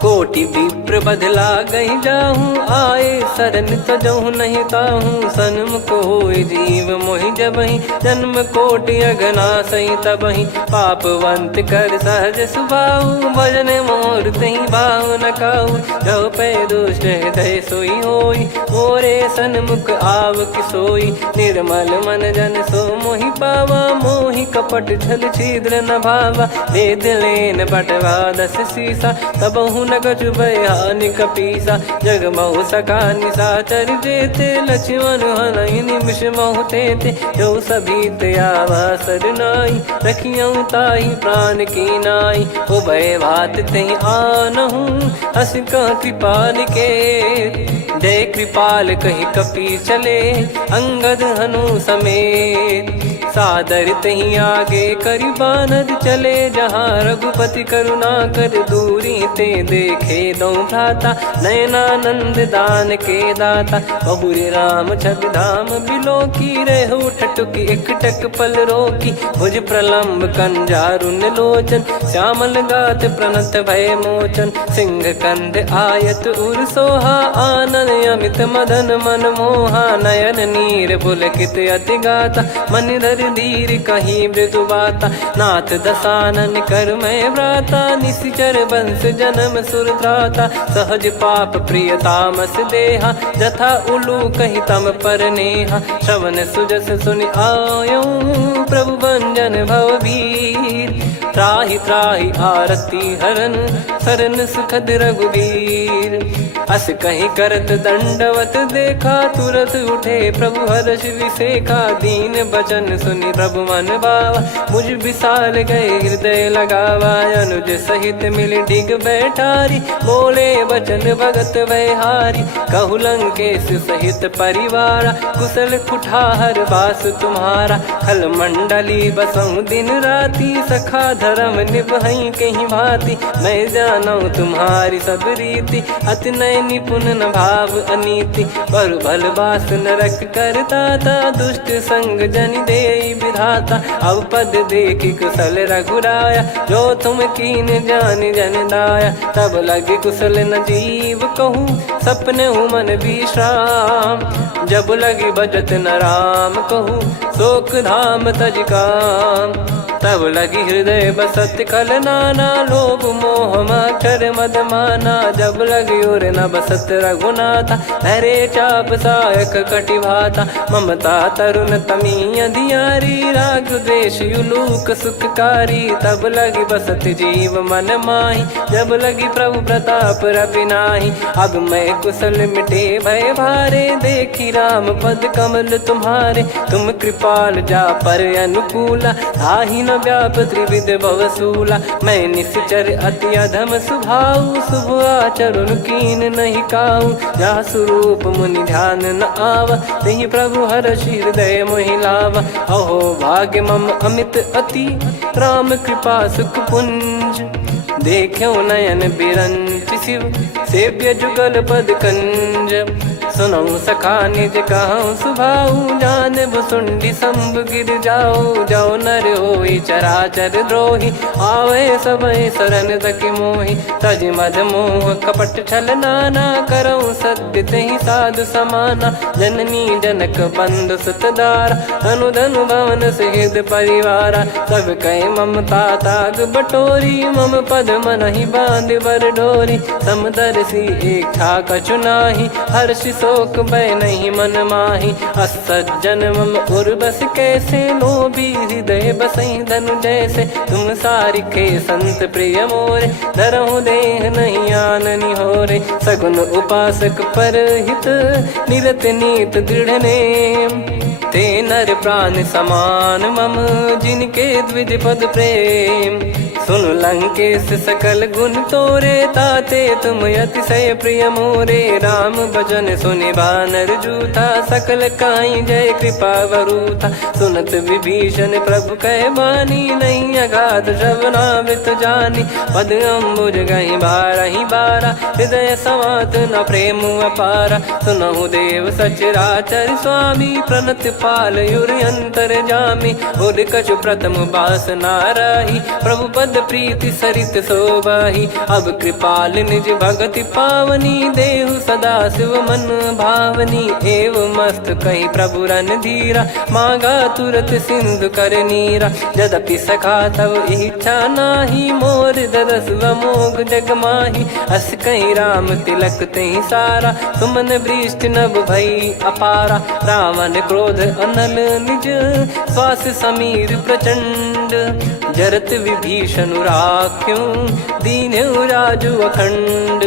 कोटि विप्र बदला गई जाहूँ, आए शरण तजहु नहीं ताहूँ। सन्मुख होय जीव मोहि जबहि, जन्म कोटि अगना सही तबहि। पापवंत कर सहज सुभाऊ, भजन मोर तहि भाव न काऊ। जो पै दुष्ट हृदय सोई होई, मोरे सन्मुख आव किसोई। निर्मल मन जन सो मोहि पावा, मोहि कपट छल छिद्र न भावा। वेद लेन बटवा दस सीसा, तबहु न कछु बयानि कपीसा। जग महु सका निशाचर जेते, लक्ष्मण हनहि निमिष महु तेते। जो सभी त्यावा सरनाई, रखियऊँ ताहि प्राण की नाई। उभय भात तहि आनहूँ, अस कह कृपाल के। जय कृपाल कहि कपी चले, अंगद हनु समेत। सादर तही आगे करि बानर चले, जहाँ रघुपति करुणा कर दूरी ते देखे दो भ्राता। नयनानंद दान के दाता, बहुरे राम छवि धाम बिलो की। रहु ठटुकी एकटक पल रोकी, भुज प्रलम्ब कंजारुन लोचन। श्यामल गात प्रणत भय मोचन, सिंह कंध आयत उर सोहा। आनन अमित मदन मन मोहा, नयन नीर पुलकित अति गाता। मन धर धीर कहीं मृदु बाता, नाथ दसानन कर मैं व्राता। निशिचर वंश जन्म सुरत्राता, सहज पाप प्रिय तामस देहा। जथा उलू कही तम पर नेहा, श्रवण सुजस सुनि आयो। प्रभु भंजन भवभीर, त्राहि त्राहि आरती हरन। शरण सुखद रघुबीर, अस कहीं करत दंडवत देखा। तुरत उठे प्रभु हर्ष विसेखा, दीन बचन सुनि प्रभु मन भावा। मुझ विशाल गए हृदय लगावा, अनुज सहित मिल डिग बैठारी। बोले बचन भगत भयहारी, कहु लंकेश सहित परिवारा। कुशल कुठार बास तुम्हारा, खल मंडली बसऊं दिन राती। सखा धर्म निभई कहीं भांति, मैं जानू तुम्हारी सब रीति। अति नय निपुण न भाव अनीति, पर भल बास नरक करता था। दुष्ट संग जन दे विधाता, अब पद देखी कुशल रघुराया। जो तुम कीन जान जन दाया, तब लगे कुशल न जीव कहूँ। सपने मन विश्राम, जब लगी बजत न राम कहूँ। शोक धाम तज काम, तब लगी हृदय बसत कल नाना। लोभ मोह मक्षर मद माना, जब लगी उर न बसत रघुनाथा। हरे चाप सायक कटि भाता, ममता तरुण तमी अधियारी। राग द्वेष युलूक सुखकारी, तब लगी बसत जीव मन माही। जब लगी प्रभु प्रताप रवि नाही, अब मैं कुशल मिटे भय भारे। देखी राम पद कमल तुम्हारे। तुम कृपाल जा पर अनुकूला, ताहि न व्याप त्रिविध भवसूला। मैं निश्चर अति अधम सुभाऊ, शुभ आचरण कीन नहीं काऊ। जा स्वरूप मुनि ध्यान न आवा, तेहि प्रभु हर्षि हृदय मोहि लावा। अहो भाग्य मम अमित अति, राम कृपा सुख पुंज। देखो नयन बिरंच शिव, सेव्य जुगल पद कंज। सुनऊ सखा निज कहूँ सुभाऊ, जान भुसुंडी शंभ गिर जाओ। जाओ नर होई चराचर द्रोही, आवे सबय शरण तकी मोहि। तज मद मोह कपट छल नाना, करऊँ सत्य तेहि साधु समाना। जननी जनक बंधु सुतदारा, धनु धनु भवन सहित परिवारा। सब कहे ममता ताग बटोरी, मम पद मनहि बांध बर डोरी। समदर्शी इच्छा कछु नाही, हर्ष शोक भय नहीं मन माही। असज्जन मम उर्वश कैसे, लोभी हृदय बसई धनु जैसे। तुम सारिखे संत प्रिय मोरे, धरहु देह नहीं आननि होरे। सगुन उपासक परहित, निरत नीत दृढ़ नेम। ते नर प्राण समान मम, जिनके द्विज पद प्रेम। सुन लंकेश सकल गुण तोरे, ताते तुम अतिशय प्रिय मोरे। राम भजन सुनि बानर जूथा, सकल काई जय कृपा वरूथा। सुनत विभीषण प्रभु कह बानी, नहीं अगाध श्रवणामृत जानी। पद अम्बुज गहि बारहि बारा, हृदय समात न प्रेम अपारा। सुनहु देव सचराचर स्वामी, प्रणत पाल युर अंतर जामी। उर कछु प्रथम बास नाराही, प्रभु पद प्रीति सरित शोभाही। अब कृपाल निज भगति पावनी, देहु सदा शिव मन भावनी। एव मस्त कही प्रभु रन धीरा, मांगा तुरत सिंधु कर नीरा। यद्यपि सखा तब इच्छा नाही, मोर दरस मोग जग माही। अस कहीं राम तिलक तेहि सारा, सुमन वृष्टि नभ भई अपारा। रावण क्रोध अनल निज, श्वास समीर प्रचंड। जरत विभीषण राख्यों, दीन्हु राजु अखंड।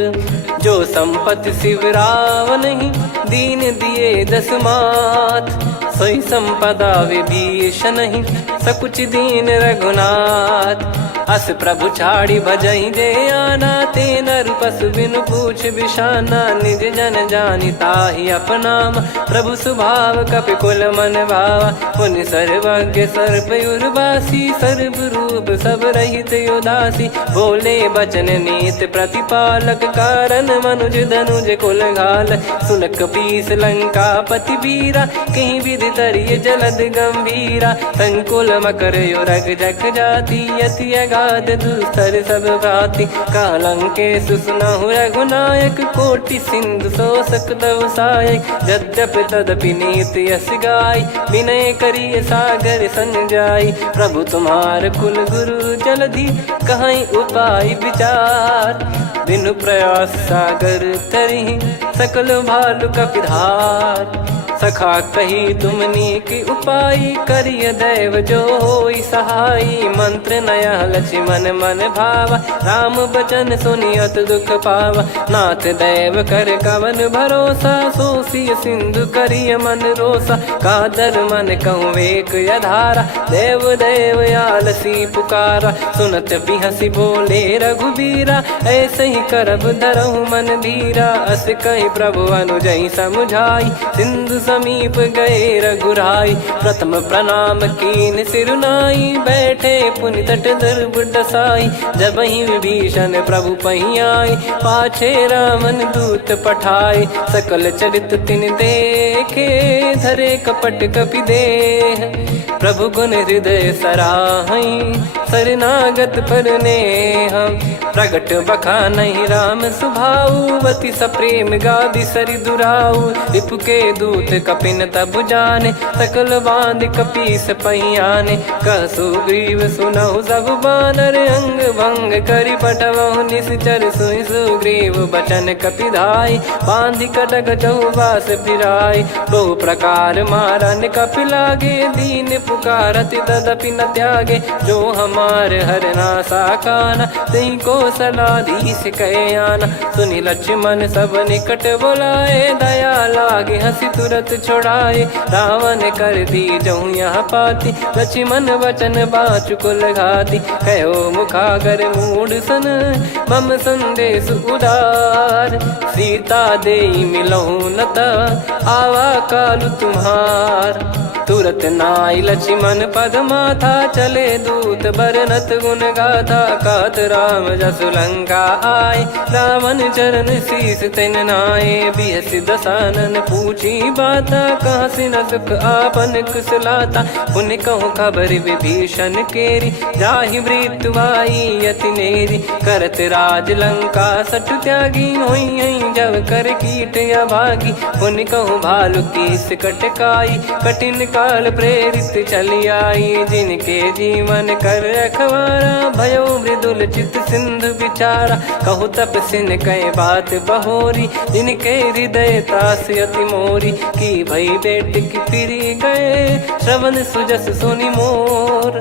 जो संपत्ति शिव रावण ही, दीन दिए दस मात। सोई संपदा विभीषण ही, सकुच दीन रघुनाथ। अस प्रभु छाड़ी भजई जे आना, ते नर पशु बिनु पूछ बिशाना। निज जन जानि ताहि अपनाम, प्रभु स्वभाव कपि कुल मन भावा। मुनि सर्वज्ञ सर्वयुर्वासी, सर्व रूप सब रहित उदासी। बोले बचन नीत प्रतिपालक, कारण मनुज धनुज कुल घाल। सुन कपीस लंका पति वीरा, कहीं विधि तरिय जलद गंभीरा। संकुल मकर युरग जग जाति, यति अगाध दुस्तर सब घाति। कालंकेश सुनहु रघुनायक, कोटि सिंधु शोषक तव सहायक। यद्यपि तदपि नीति यस गाय, विनय करिय सागर सन जाई। प्रभु तुम्हार कुल गुरु जलधि, कहीं उपाय विचार। बिनु प्रयास सागर तरिहि, सकल भालु कपिधार। सखा कही तुमनी की उपाय, करिय दैव जो होई सहाई। मंत्र नया लक्ष्मण मन भावा, राम बचन सुनियत दुख पावा। नाथ दैव कर कवन भरोसा, सोसिय सिंधु करिय मन रोसा। कादर मन कहूँ एक यधारा, देव देव आलसी पुकारा। सुनत बिहसी बोले रघुबीरा, ऐसे ही करब धरहु मन धीरा। अस कही प्रभु अनुजई समुझाई, सिंधु समीप गए रघुराई। प्रथम प्रणाम कीन सिरुनाई, बैठे पुनि तट दर्भ डसाई। जब ही विभीषण प्रभु पही आई, पाछे रामन दूत पठाए। सकल चरित तिन देखे, धरे कपट कपि देह। प्रभु गुण हृदय सराहई, शरणागत पर नेह। प्रगट बखानहि राम सुभाऊ, बति सप्रेम गादि सरि दुराऊ। रिपु के दूत कपिन तब जाने, सकल बांध कपीस पहियाने। कह सुग्रीव सुनहु सब बानर, अंग भंग करि पठवहु निश्चर। सुनि सुग्रीव बचन कपिधाई, बांधि कटक चहुबास फिराई। बहु प्रकार मारन कपि लागे, दीन पुकारति तदपि न त्यागे। जो हम कुमार हरना साकाना, तई को सलाधीश कहे आना। सुनि लक्ष्मण सब निकट बुलाए, दया लागे हंसी तुरत छुड़ाए। रावण कर दी जऊँ यहाँ पाती, लक्ष्मण वचन बाचु कुल घाती। कहो मुखागर मूड सन, मम संदेश उदार। सीता देई मिलहु नता, आवा कालु तुम्हार। तुरत नाई लक्ष्मण पद माथा, चले दूत बरनत गुण गाथा। कहत राम जसु लंका आए, रावण चरण शीस तिन नाये। बिहसि दसानन पूछी बाता, कहाँ से न सुख आपन कुशलाता। पुन कहूँ खबर विभीषण केरी, जाहि मृत्यु आई अति नेरी। करत राज लंका सठ त्यागी, होई जब कर कीट अभागी। पुन कहूँ भालु कीस कटकाई, कठिन काल प्रेरित चली आई। जिनके जीवन कर रखवारा, भयो मृदुल चित सिंधु विचारा। कहु तपसिन कई बात बहोरी, जिनके हृदय तास अति मोरी। की भई बेट की फिरी गए, श्रवण सुजस सुनि मोर।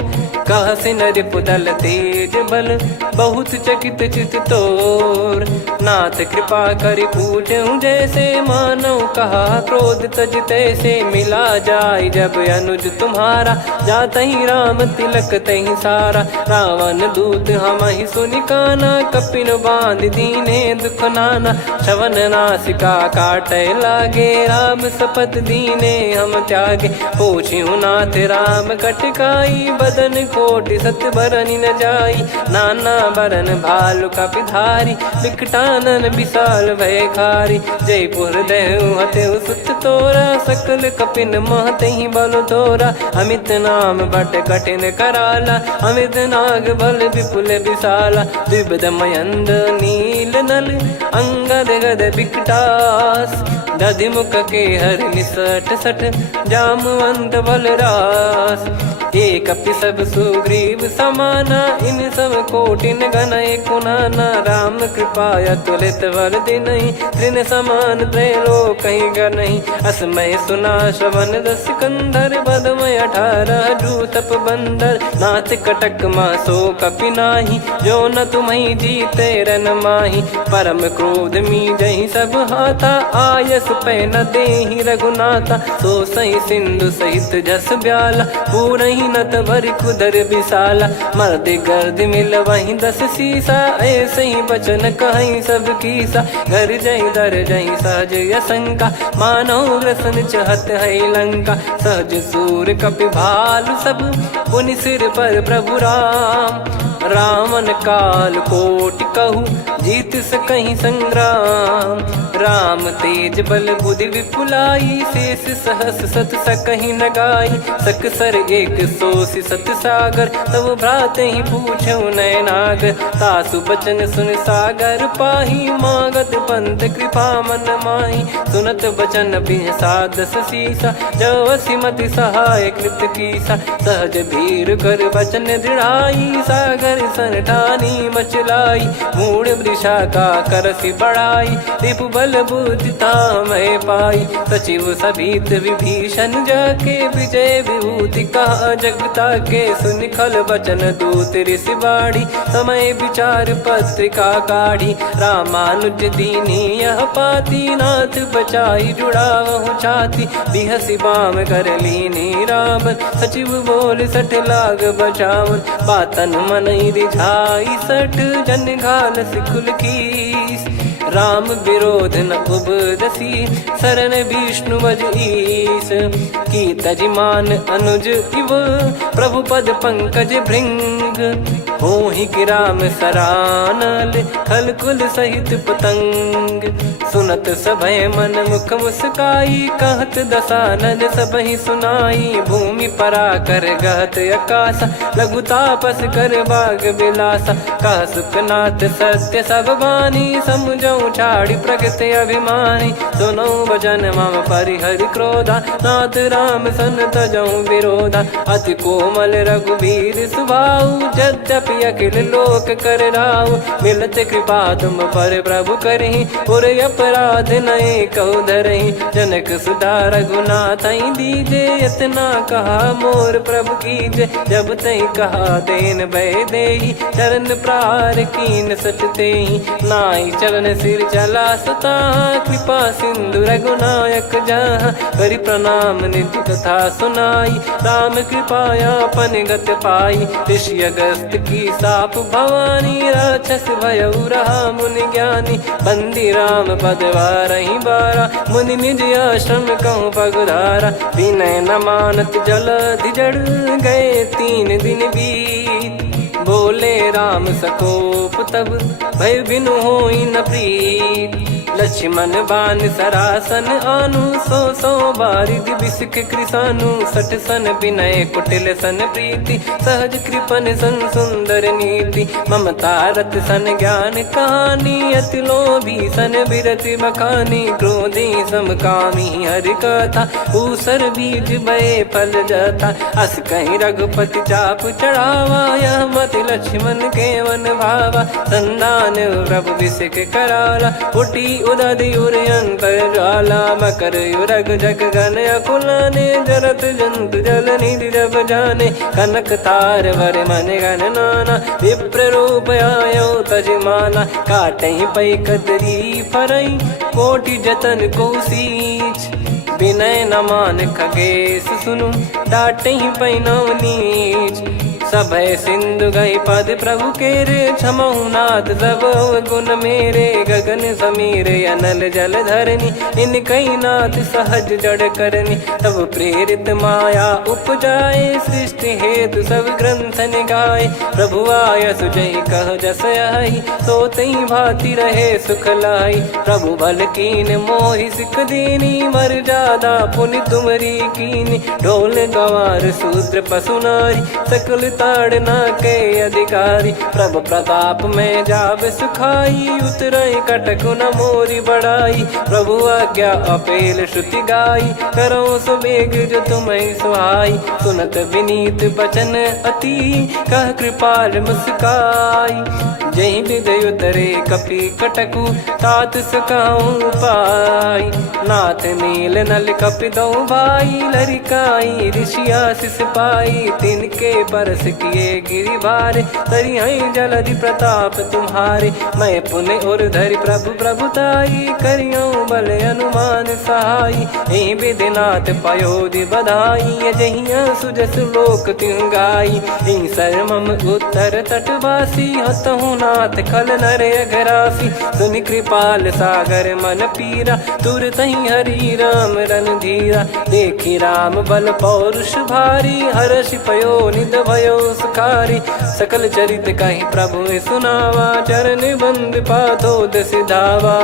कह सिन रिपुदल तेज बल, बहुत चकित चित तोर। नाथ कृपा करि पूछऊँ जैसे, मानव कहा क्रोध तज तैसे। मिला जाय जब अनुज तुम्हारा, जातहि राम तिलक तहि सारा। रावण दूत हमहि सुनि काना, कपिन बांध दीने दुख नाना। श्रवण नासिका काटै लागे, राम शपथ दीने हम त्यागे। पूछिहु नाथ राम कटकाई, बदन कोटि सत बरनि न जाई। नाना बरन भालु कपिधारी, विकटानन विशाल भयखारी। जयपुर देहु हतेउ सुत तोरा, सकल कपिन महतहि बल तोरा। अमित नाम बट कठिन कराला, अमित नाग बल विपुल विशाला। द्विविध मयंद नील नल, अंगद गद विकटास। दधिमुख के हर निसठ सठ, जामवंत बलरास। एक कपि सब सुग्रीव समाना, इन सब कोटिन गनय कुनाना। राम कृपा अतुलित बल दिनहि, तृण समान त्रैलोकहि गनहि। असमय सुना श्रवण दस कंधर, बदमय 18 जूतप बंदर। नाथ कटक मासो कपि नाही, जो न तुम्हि जीते रन माही। परम क्रोध मीजहि सब हाथा, आयस पै न देहि रघुनाथा। सो सही सिंधु सहित जस ब्याला, पूरहि नत भर कुदर विशाला। मर्द गर्द मिल वहीं 10 सीसा, ऐसे ही बचन कहीं सब कीसा। घर जय दर जय सहज यसंका, मानो ग्रसन चहत है लंका। सहज सूर कपि भालु सब, पुनि सिर पर प्रभु राम। रामन काल कोटि कहु, जीत सकहि संग्राम। राम तेज बल बुद्धि विपुलाई, शेष सहस सत सकहि न गाई। सकसर एक सोसि सत सागर, तब भ्राते ही पूछौ नयनागर। तासु बचन सुन सागर पाही, मागत पंथ कृपा मन माही। सुनत बचन बिहसा 10 सीसा, जवसि मति सहाय कृत कीसा। सहज भीर कर बचन दृढ़ाई, सागर सन ठानी मचलाई। मूढ़ वृषा का करसि बढ़ाई, रिपु बल बुद्धि तामय पाई। सचिव सभीत विभीषण जाके, विजय विभूति कहा जगता के। सुनि खल बचन दूत ऋषि बाढ़ी, समय विचार पत्रिका काढ़ी। रामानुज दीनी यह पाती, नाथ बचाई जुड़ावहु छाती। बिहसि बाम कर लीनी राम, सचिव बोल सठ लाग बचावन। बातन मन रिझाई सठ, जन घाल सिकुल कीस। राम विरोध न उपदसी, शरण विष्णु बज ईस। की तजिमान अनुज इव, प्रभु पद पंकज भृंग। होहि कि राम सरानल, खल कुल सहित पतंग। सुनत सभय मन मुख मुस्काई, कहत दसानन सबहि सुनाई। भूमि परा कर गहत आकाशा, लघु तापस कर बाग बिलासा। कह सुखनाथ सत्य सब बानी, समुझौ छाड़ी प्रकृति अभिमानी। सुनो भजन मम परिहरि क्रोधा, नाथ राम सन तजौ विरोधा। अति कोमल रघुवीर सुभाऊ, यद्यपि की अखिल लोक कर राव। मिलत कृपा तुम पर प्रभु करही, और अपराध नए कौ धरही। जनक सुधा रघुनाथ दीजे, इतना कहा मोर प्रभु कीजे। जब तई कहा देन भय देही, चरण प्रार कीन सटते ही। नाई चरण सिर चला सता, कृपा सिंधु रघुनायक जहाँ। करि प्रणाम निज कथा सुनाई, राम कृपाया पन गत पाई। ऋषि अगस्त की साप भवानी, राक्षस भयउ रहा मुनि ज्ञानी। बंदी राम पद वारहि बारा, मुनि निज आश्रम कहूँ पगुधारा। विनय न मानत जलधि जड़, गए 3 दिन बीत। बोले राम सकोप तब, भय बिनु होई न प्रीत। लक्ष्मण बान सरासन आनु, 100 बारिद बिसिख कृसानु। 60 सन विनय कुटिल सन प्रीति, सहज कृपन सन सुंदर नीति। ममता रत सन ज्ञान कहानी, अति लोभी सन बिरति बखानी। क्रोधी समकामी हरि कथा, ऊसर बीज बये फल जथा। अस कहीं रघुपति चाप चढ़ावा, यह मत लक्ष्मण के मन भावा। संदान प्रभु बिसिख कराला, उठी उदधि उर अंतर ज्वाला। मकर युरग जग गण अकुलाने, जरत जंतु जल निधि जब जाने। कनक तार वर मन गण नाना, विप्र रूप आयो तजमाना। काटहि पै कदरी फरई, कोटि जतन को सींच। विनय न मान खगेश सुनु, डांटहि पै नव नीच। सभय सिंधु गई पद प्रभु केरे, क्षमहु नाथ सब गुण मेरे। गगन समीरे अनल जल धरनी, इन कई नाथ सहज जड़ करनी। तब प्रेरित माया उपजाए, सृष्टि हेतु सब ग्रंथ निगाए। प्रभु आय सुजई कह जस आई, सोतई भांति रहे सुख लाई। प्रभु बल कीन मोहि सिख दीनी, मर्यादा पुनि तुमरी कीनी। ढोल गवार शूद्र पशु नारी, सकल ताड़ना के अधिकारी। प्रभु प्रताप में जाब सुखाई, उतरई कटक न मोरी बढ़ाई। प्रभु आज्ञा अपेल श्रुति गाई, करो सुबेग जो तुम्हें सुहाई। सुनत विनीत बचन अति, कह कृपाल मुस्काई। जही विदय उतरे कपि कटकु, तात सकाऊं पाई। नाथ नील नल कपि दो भाई, लरिकाई ऋषि आशीष पाई। तिनके परस किए गिरि भारे, तरिहै जलधि प्रताप तुम्हारे। मैं पुण्य और धरि प्रभु प्रभुताई, करियऊं बल अनुमान सहाई। एहि विधिनाथ पयोधि बधाई, जहिया सुजस लोक तिहुँ गाई। एहि सरमम उत्तर तटवासी, हतहु नाथ खल नर अघरासी। सुनि कृपाल सागर मन पीरा, तुरतहि हरि राम रणधीरा। देखि राम बल पौरुष भारी, हर्षि पयो निध भयो सुखारी। सकल चरित कहि प्रभु सुनावा, चरण बंद पादोद सिधावा।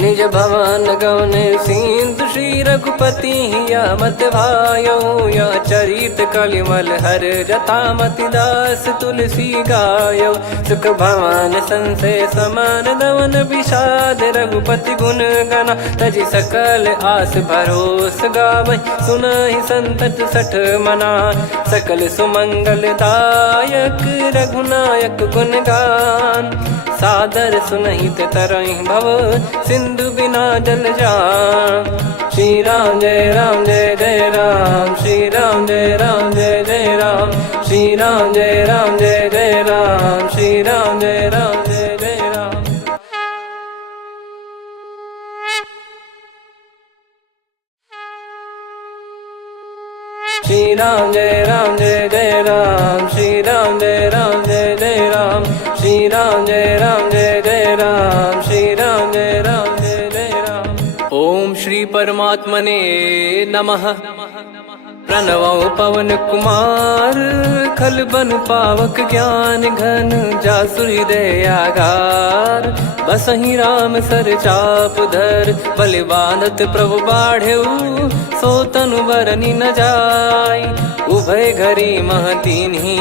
निज भवन गौन सिंधु, श्री रघुपति हिया मत भायो। यह चरित कलिमल हर जथा, मति दास तुलसी गायो। सुख भवन संशय समान दवन, विषाद रघुपति गुण गना। तजि सकल आस भरोस गावै, सुनहि संतत सठ मना। सकल सुमंगल दायक, रघुनायक गुण गान। सादर सुनहित तरहि भव, सिंधु बिना जल जान। श्री राम जय राम जय जय राम, श्री राम जय राम जय जय राम। श्री राम जय राम जय जय राम, श्री राम जय राम जय जय राम। श्री राम जय राम जय जय राम, श्री राम जय राम जय जय राम। श्री राम जय राम जय जय राम, श्री राम जय राम जय जय राम। ओम श्री परमात्मने नमः। प्रणवौ पवन कुमार, खल बन पावक ज्ञान घन। जासु हृदय आगार, बसहि राम सर चाप धर। बलि बांधत प्रभु बाढ़ेउ, सो तनु बरनि न जाय। उभय घरी मह दीन्ही,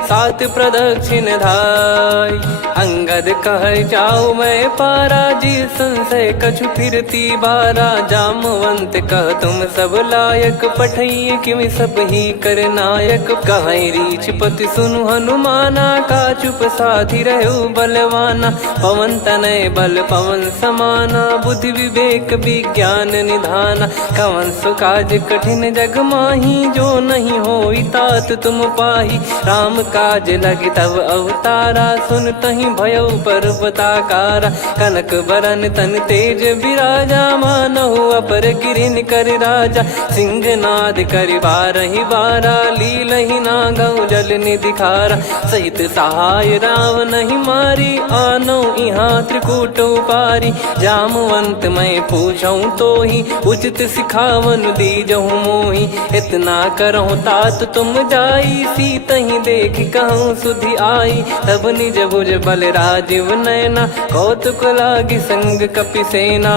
सात प्रदक्षिण धाय। अंगद कह जाऊ मैं पारा, जी संशय कछु फिरती बारा। जामवंत कह तुम सब लायक, पठई किमि सब ही कर नायक। कहीं रीछ पति सुनु हनुमाना, का चुप साधि रहु बलवाना। पवन तनय बल पवन समाना, बुद्धि विवेक विज्ञान निधाना। कवन सो काज कठिन जग माही, जो नहीं होई तात तुम पाही। राम काज लगी तब अवतारा, सुन तहि भयउ पर्वताकारा। कनक बरन तन तेज बिराजा, मानहु अपर गिरिन कर राजा। सिंहनाद करि बारहि बारा, लीलहि नागौ जल निधि खारा। सहित सहाय रावणहि मारी, आनौ इहाँ त्रिकूट उपारी। जामवंत मैं पूछऊँ तोहि, उचित सिखावन दीजहु मोहि। इतना करहु तात तुम जाई, सीतहि देख कहूँ सुधि आई। तब निज भुज बल राजीव नयना, कौतुक लागी संग कपिसेना।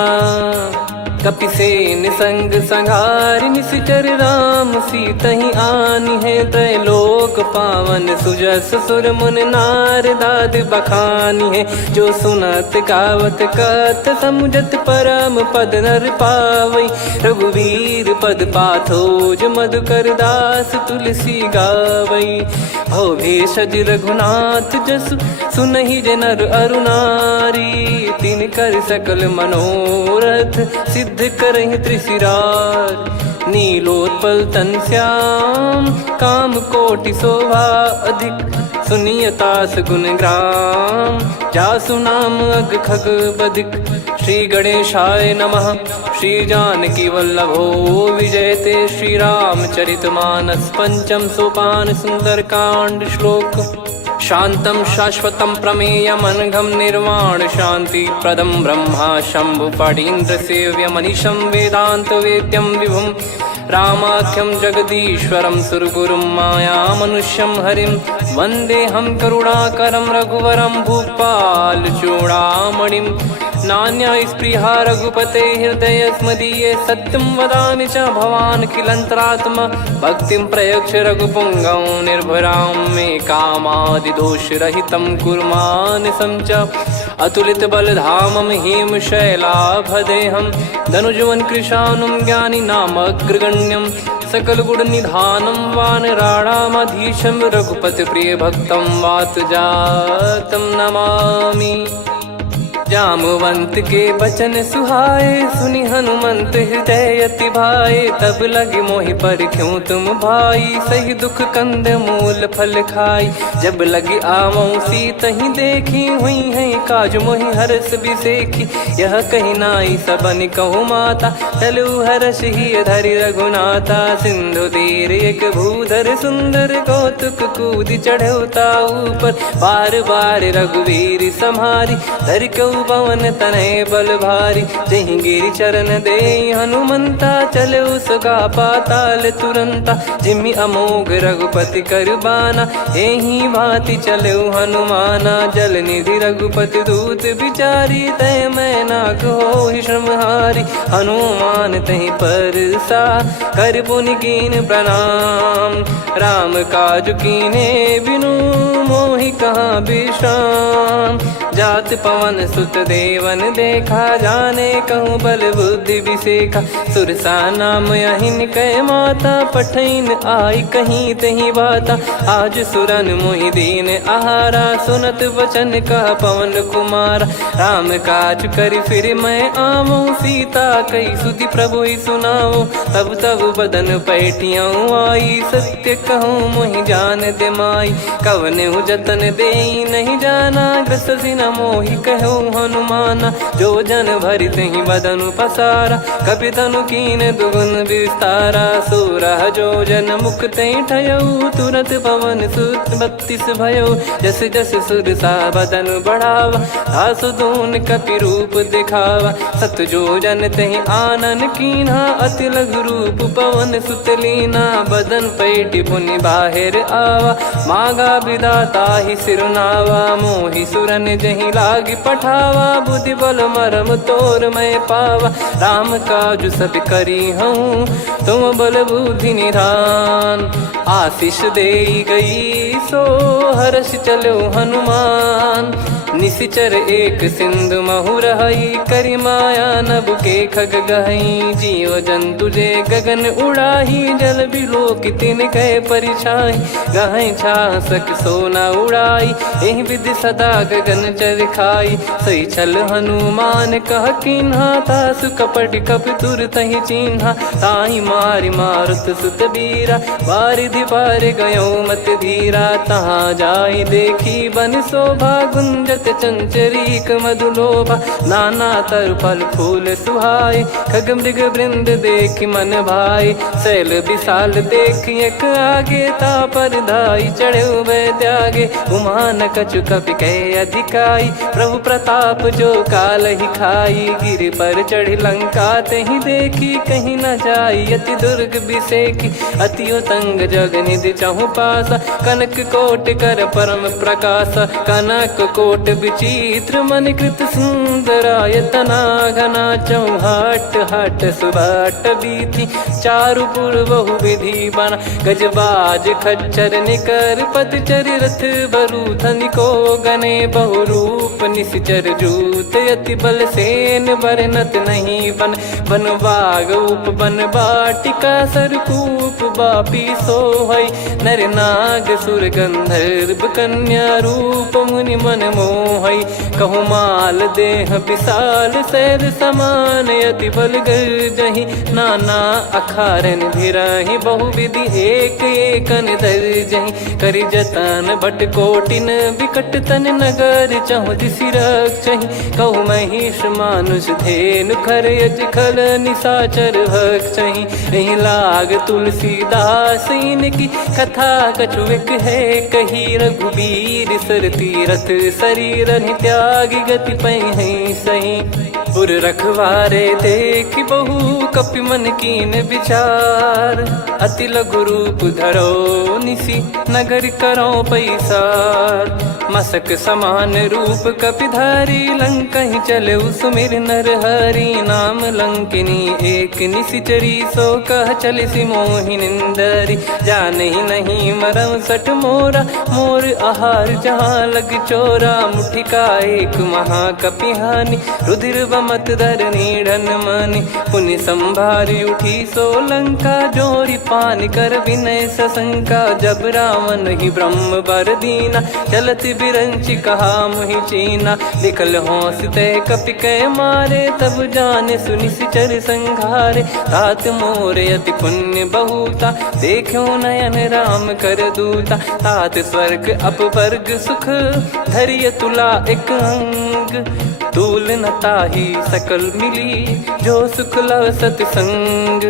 कपिसेन संग संहारि निशिचर राम, सीतहि आनि है त्रैलोक पावन। सुजस सुर मुन नार दाद बखानी है, जो सुनत गावत कथ समुझत परम पद नर पावई। रघुवीर पद पाथोज मधुकर दास तुलसी गावई। भव भेषज रघुनाथ जसु, सुनहि जे नर अरु नारी। तिन कर सकल मनोरथ, सिद्ध करहि त्रिशिरार। नीलोत्पल तन श्याम, काम कोटि शोभा अधिक। सुनियतास गुण ग्राम, जासु नाम अग खग बदिक। श्री गणेशाय नमः। श्री जानकी वल्लभो विजयते, श्री रामचरित मानस। पंचम सोपान सुंदर कांड श्लोक। शांतं शाश्वतं प्रमेयमनघं निर्वाण शांति प्रदं ब्रह्मा शंभु फणीन्द्र सेव्य मनीषं वेदांत वेद्यं विभुं। रामाख्यं जगदीश्वरं सुरगुरुं माया मनुष्यं हरिं। वन्देऽहं करुणाकरं रघुवरं भूपाल चूडामणिं। नान्या स्पृहा रघुपते हृदय स्मदीये, सत्यं वदामि च भवान् खिलन्तरात्मा। भक्तिं प्रयच्छ रघुपुङ्गं निर्भरां मे कामादिदोषरहितं कुर्मानसं च। अतुलित बलधामं हेमशैलाभदेहं, धनुजवन कृशानुं ज्ञानिनामग्रगण्यं। सकल गुण निधानं वानराणामधीशं, रघुपति प्रिय भक्तं वात जातं नमामि। जामवंत के बचन सुहाए, सुनि हनुमंत हृदय अति भाए। तब लगे मोहि पर क्यों तुम भाई, सही दुख कंद मूल फल खाई। जब लगी आवऊँ सीतहि देखी, हुई है काज मोहि हरस बिसेखी। यह कही नाई सबन कहु माता, चलु हरष ही धरि रघुनाथा। सिंधु तीर एक भूधर सुंदर, कौतुक कूद चढ़ौता ऊपर। बार बार रघुवीर सम्हारी, धरि कहु पवन तनय बल भारी। जहि गिरि चरण दे हनुमंता, चले उसका पाताल तुरंता। जिमि अमोघ रघुपति कर बाना, एहि भांति चले हनुमाना। जल निधि रघुपति दूत बिचारी, तय मैं नाक होहि श्रमहारी। हनुमान तहि परसा, कर पुनि कीन प्रणाम। राम काज कीने बिनु, मोहि कहाँ विश्राम। जात पवन सुत देवन देखा, जाने कहूँ बल बुद्धि विसेखा। सुरसा नाम अहिन कै माता, पठैन आई कहीं तही बाता। आज सुरन मोहि दीन आहारा, सुनत वचन कह पवन कुमारा। राम काज करि फिर मैं आवऊँ, सीता कई सुधि प्रभु ही सुनाओ। तब तब बदन पैठियाँ आई, सत्य कहूँ मोहि जान दे माई। कवने जतन देई नहीं जाना, ग्रसि न मोहि कहूँ हनुमाना। जो जन भरि तहि बदनु पसारा, कपितनु कीन दुगुन विस्तारा। सोरह जो जन मुख तहि ठयऊ, तुरत पवन सुत 32 भयऊ। जस जस सुरसा बदनु बढ़ावा, आसु दून कपि रूप दिखावा। सत जो जन तहि आनन कीन्हा, अति लघु रूप पवन सुत लीना। बदन पैठि पुनि बाहिर आवा, मागा विधाता ही सिरुनावा। मोहि सुरन जहि नहीं लागी पठावा, बुद्धि बल मरम तोर मैं पावा। राम काज सब करी हूँ तुम बल बुद्धि निधान, आशीष दे गई सो हर्ष चलो हनुमान। निशिचर एक सिंधु महु रहई, करी माया नभ के खग गहई। जीव जंतु जे गगन उड़ाही, जल बिलो कि तिन गए परिछाई। गहई छासक सोना उड़ाई, एहि विधि सदा गगन चर खाई। सही छल हनुमान कह किन्हा, तासु कपट कप तुर तहि चिन्हा। ताहि मारि मारुत सुत बीरा, बारिधि पार गयो मत धीरा। तहाँ जाई देखी बन शोभा, गुंजत चंचरीक मधुलोभा। नाना तर फल फूल सुहाए, खग मृग वृंद देखि मन भाई। शैल विशाल देखि एक आगे, तापर धाई चढ़े वै त्यागे। उमा न कछु कपि कहे अधिकाई, प्रभु प्रताप जो काल ही खाई। गिर पर चढ़ी लंका तहि देखी, कहीं न जाई अति दुर्ग बिसेकी। अति उतंग जग निधि चहु पासा, कनक कोट कर परम प्रकाशा। कनक कोट विचित्र मन कृत सुंदरायतना घना। चौहाट हाट सुबाट बीथी, चारु पुर बहु विधि बना। गजबाज खच्चर निकर पतचर, रथ बरु धनिको गने। बहु रूप निशिचर जूत, अति बल सेन बरनत नहीं बन। बन बाग उप बन बाटिका, सरकूप बापी सोहई। नर नाग सुर गंधर्व कन्या, रूप मुनि मन मोहई। कहु माल देह विशाल, शैल समान अति बल गर्जहि। नाना अखारन भिराहि, बहु विधि एक एकन दर्जहि। करि जतन भट कोटिन, विकट तन नगर चहु दिसि रक्षहि। कहु महिष मानुष धेनु, खर यज खल निशाचर भक्षहि। एहि लाग तुलसीदास इनकी, कथा कछुक है कही। रघुबीर सर तीरथ शरीर, त्यागी गति पै सही। पुर रखवारे देख बहु, कपि मन कीन विचार। अति लघु रूप धरो निसी, नगर करो पैसार। मसक समान रूप कपिधारी, लंकहि चले सुमिर नर हरि। नाम लंकिनी एक निशिचरी, सो कह चलिसि मोहि निंदरी। जानहि नहीं मरम सठ मोरा, मोर आहार जहाँ लग चोरा। मुठिका एक महाकपिहानि, रुधिर बमत धरनी ढन मानि। पुनि संभारी उठी सो लंका, जोरी पान कर विनय सशंका। जब रावण ही ब्रह्म बर दीना, चलत बिरंचि कहा मुहि चीना। लिखल होंस ते कपि कै मारे, तब जाने सुनि सिचर संघारे। तात मोरे अति पुण्य बहुता, देखो नयन राम कर दूता। तात स्वर्ग अपवर्ग सुख, धरिय तुला एक अंग। तूल न ताहि सकल मिली, जो सुख लव सतसंग।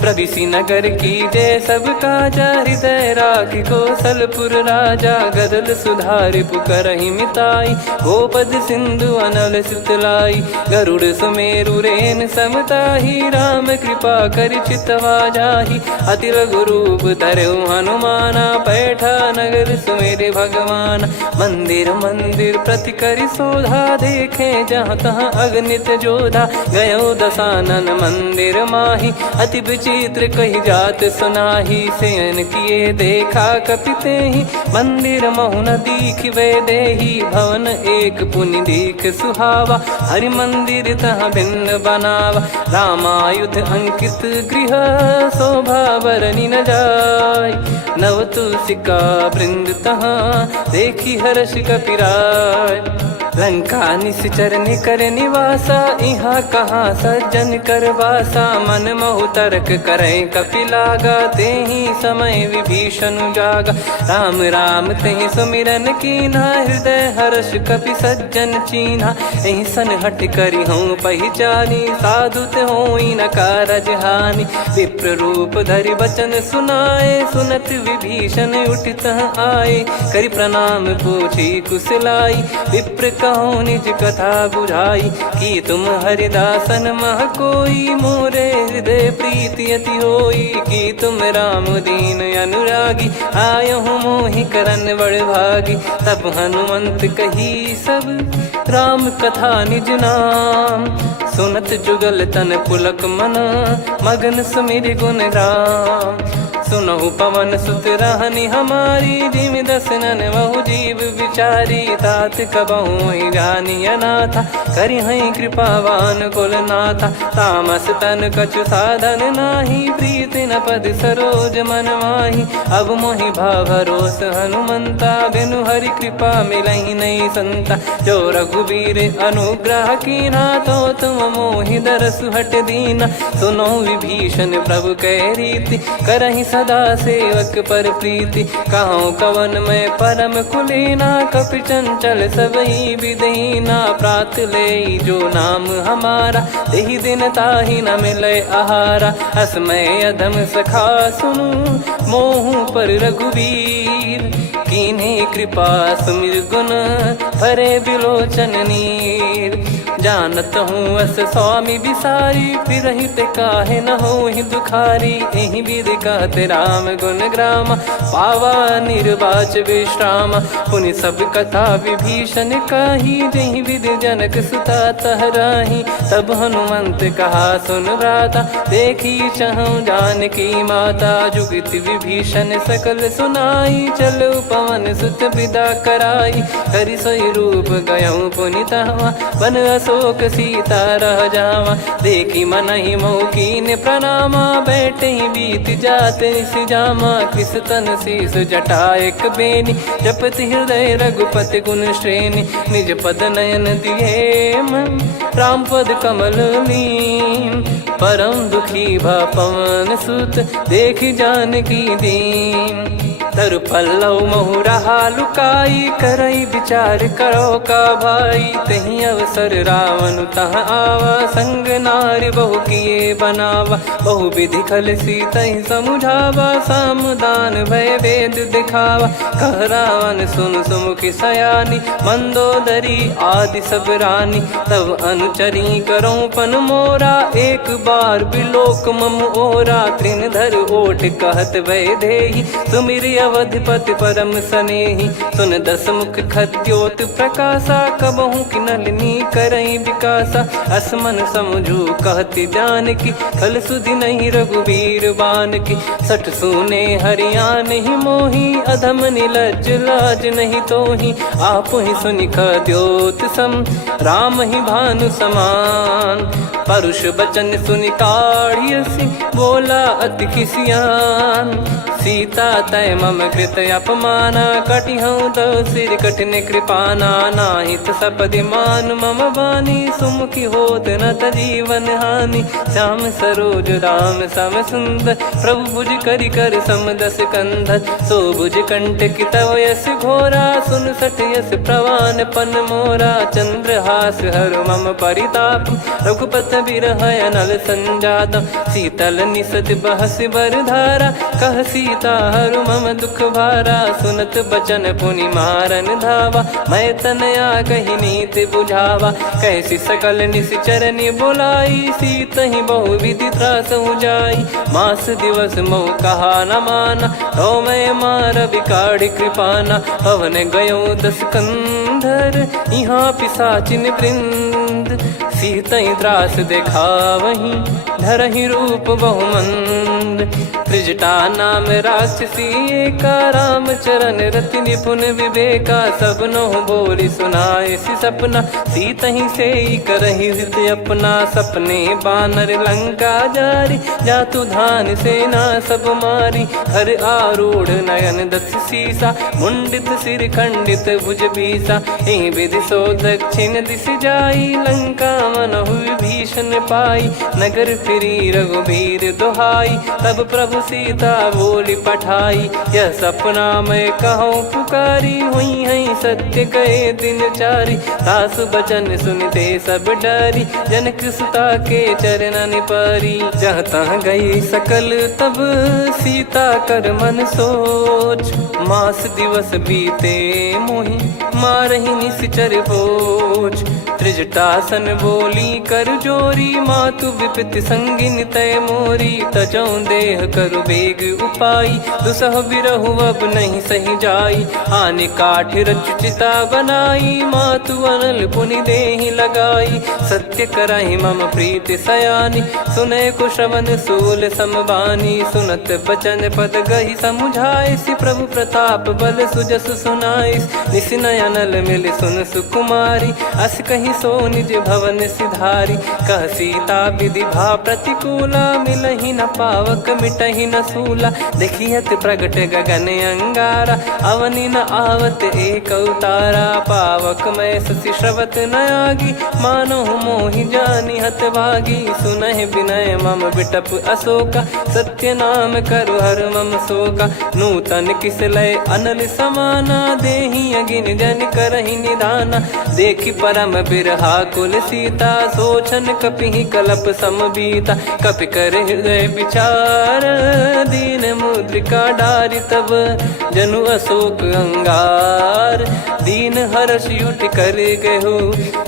प्रदिशि नगर की जय सब काजा, हृदय राखि कौशलपुर राजा। गदल सुधारि पुकारहि मिताई, गोपद सिंधु अनल सितलाई। गरुड़ सुमेरु रेन समताहि, राम कृपा करि चितवा जाहि। अति लघु रूप धरऊ हनुमाना, पैठा नगर सुमेरे भगवान। मंदिर मंदिर प्रति करि शोधा, देखे जहाँ तहाँ अगणित जोधा। गयो दशानन मंदिर माही, अति विचित्र कही जात सुनाही। शयन किए देखा कपितेहि, मंदिर महु न दीखिबे देहि। भवन एक पुनि दीख सुहावा, हरि मंदिर तहाँ भिन्न बनावा। रामायुध अंकित गृह, शोभा बरनि न जाय। नव तुलसिका वृंद तहाँ, देखी हर्ष कपिराय। लंका निश्चर निकर निवासा, इहाँ कहाँ सज्जन कर वासा। मन महु तर्क करै कपिलागा, तेहि समय विभीषण जागा। राम राम तेहि सुमिरन कीन्हा, हृदय हर्ष कपि सज्जन चीन्हा। एहि सन हट करि हूँ पहिचानी, साधु ते होई न कारज हानि। विप्र रूप धरि वचन सुनाए, सुनत विभीषण उठित आए, करि प्रणाम पूछी कुशलाई। विप्र कहो निज कथा बुझाई, कि तुम हरिदासन मह कोई। मोरे हृदय प्रीति अति होई, कि तुम राम दीन अनुरागी। आयहु मोहि करन बड़ भागी, तब हनुमंत कही सब राम कथा निज नाम। सुनत जुगल तन पुलक मना, मगन सुमिर गुण राम। सुनहु पवन सुत रहनि हमारी, जिमि दसनन बहु जीव विचारी। तात कबहु ही जानिय नाथा, करिहै कृपावान कुल नाथा। तामस तन कछु साधन नाही, प्रीति न पद सरोज मन माही। अब मोहि भाव भरोस हनुमंता, बिनु हरि कृपा मिलहि नहीं संता। जो रघुबीर अनुग्रह कीना, तो तुम मोहि दरसु हट दीना। सुनो विभीषण प्रभु कह रीति, करहि सदा सेवक पर प्रीति। कहूँ कवन में परम कुलीना, कपि चंचल सबही विदहीना। प्रात ले जो नाम हमारा, तेहि दिन ताहि न मिले आहारा। असमय अधम सखा सुनु, मोहु पर रघुवीर। कीन्हे कृपा सुमिर गुण, भरे बिलोचन नीर। जानत हूँ अस स्वामी बिसारी, फिरहि ते काहे न होहि दुखारी। एहि विधि कहते राम गुण ग्राम, पावा निर्वाच विश्राम। पुनि सब कथा विभीषण काही, जहि विधि जनक सुता तहराही। तब हनुमंत कहा सुन भ्राता, देखी चहु जानकी माता। जुगित विभीषण सकल सुनाई, चलो पवन सुत विदा कराई। हरि सोई रूप गयऊँ पुनि तहवा, बन अशोक सीता रह जावा। देखी मनहि मौकीन प्रणामा, बैठे ही बीत जात निस जामा। कृस तन शीस जटा एक बेनी, जपति हृदय रघुपति गुण श्रेणी। निज पद नयन दिए मन, राम पद कमल लीन। परम दुखी भा पवन सुत, देखी जानकी दीन। तरु पल्लव महु रहा लुकाई, करई विचार करो का भाई। तही अवसर रावण तह आवा, संग नारी बहु किए बनावा। बहु विधि खल सीतहि समुझावा, सामदान भय वेद दिखावा। कह रावण सुन सुमुखी सयानी, मंदोदरी आदि सब रानी। तब अनुचरी करो पन मोरा, एक बार बिलोक मम ओरा। तृण धर ओट कहत भय देहि, सुमिर अवधिपति परम सनेहि। सुन दस मुख खद्योत प्रकाशा, कबहु कि नलिनी करई विकासा। असमन समझू कहति जानकी, खल सुधि नहीं रघुबीर बान की। सठ सुने हरियाण ही मोही, अधम निलज लाज नहीं तोही। आपु ही सुनि खद्योत सम, राम ही भानु समान। परुष बचन सुनि काढ़ियसि, बोला अति किसियान। सीता तय मम कृत अपमाना, कटिहऊँ तो सिर कठिन कृपाना। नाहित सपदि मान मम बानी, सुमुखी होत न तजीवन हानि। श्याम सरोज राम सम सुंदर, प्रभु भुज करि कर सम दस कंधर। सो भुज कंटक तव यस घोरा, सुन सठ यस प्रवान पन मोरा। चंद्रहास हर मम परिताप, रघुपत बिरह अनल संजात। शीतल निसत बहस बर धारा, कह सीता हरु मम दुख भारा। सुनत बचन पुनि मारन धावा, मैं तनया कही नीति बुझावा। कैसी सकल निश्चरनि बुलाई, सीतहि बहु विधि त्रास जाई। मास दिवस मोह कहा न माना, तो मैं मार बिकाढ़ कृपाना। पवन गयो दस कंधर, यहाँ पिशाचिन वृंद। सीतहि त्रास देखावहीं, धरहि रूप बहुमंद। त्रिजटा नाम राक्षसी एका, राम चरण रति निपुण विवेका। सब नोह बोली सुनाए सि सपना, सीतहि से करहि हित अपना। सपने बानर लंका जारी, जातु धान सेना सब मारी। हर आरूढ़ नयन दस सीसा, मुंडित सिर खंडित भुज बीसा। एहि विधि सो दक्षिण दिश जाई, लंका मनहु विभीषण पाई। नगर फिरी रघुबीर दुहाई, तब प्रभु सीता बोली पठाई, यह सपना मैं कहूँ पुकारी, हुई है सत्य कहे दिन चारी। सासु बचन सुनते सब डरी, जनक सुता के चरण परी। जहाँ तहाँ गई सकल तब सीता कर मन सोच, मास दिवस बीते मोहि मारहि निश्चर बोझ। त्रिजटासन बोली कर जोरी, मातु विपत्ति संगिन तय मोरी। तजौ देह करु बेग उपाई, दुसह बिरहु अब नहीं सही जाई। आने काठ रच चिता बनाई, मातु अनल पुनि देहि लगाई। सत्य कराहि मम प्रीत सयानी, सुने को श्रवण सूल समबानी। सुनत बचन पद गही समुझाइसि, प्रभु प्रताप बल सुजस सुनाइस। निस नयनल मिल सुन सुकुमारी, अस कही सो निज भवन सिधारी। कह सीता विधि भा प्रतिकूला, मिलहि न पावक मिटहि न सूला। देखियत प्रगट गगन अंगारा, अवनि न आवत एक उतारा। पावक मैं ससि श्रवत न आगी, मानो मोहि जानि हत भागी। सुनहि विनय मम बिटप अशोका, सत्य नाम करु हर मम शोका। नूतन किस लय अनल समाना, देहि अगिन जन करहि निदाना। देखि परम बिरहा कुल सीता, सोचन कपिहि कलप समबीता। कपि कर हृदय विचार, दीन मुद्रिका डारि तब जनु अशोक अंगार। दीन हर्ष युट कर गहु,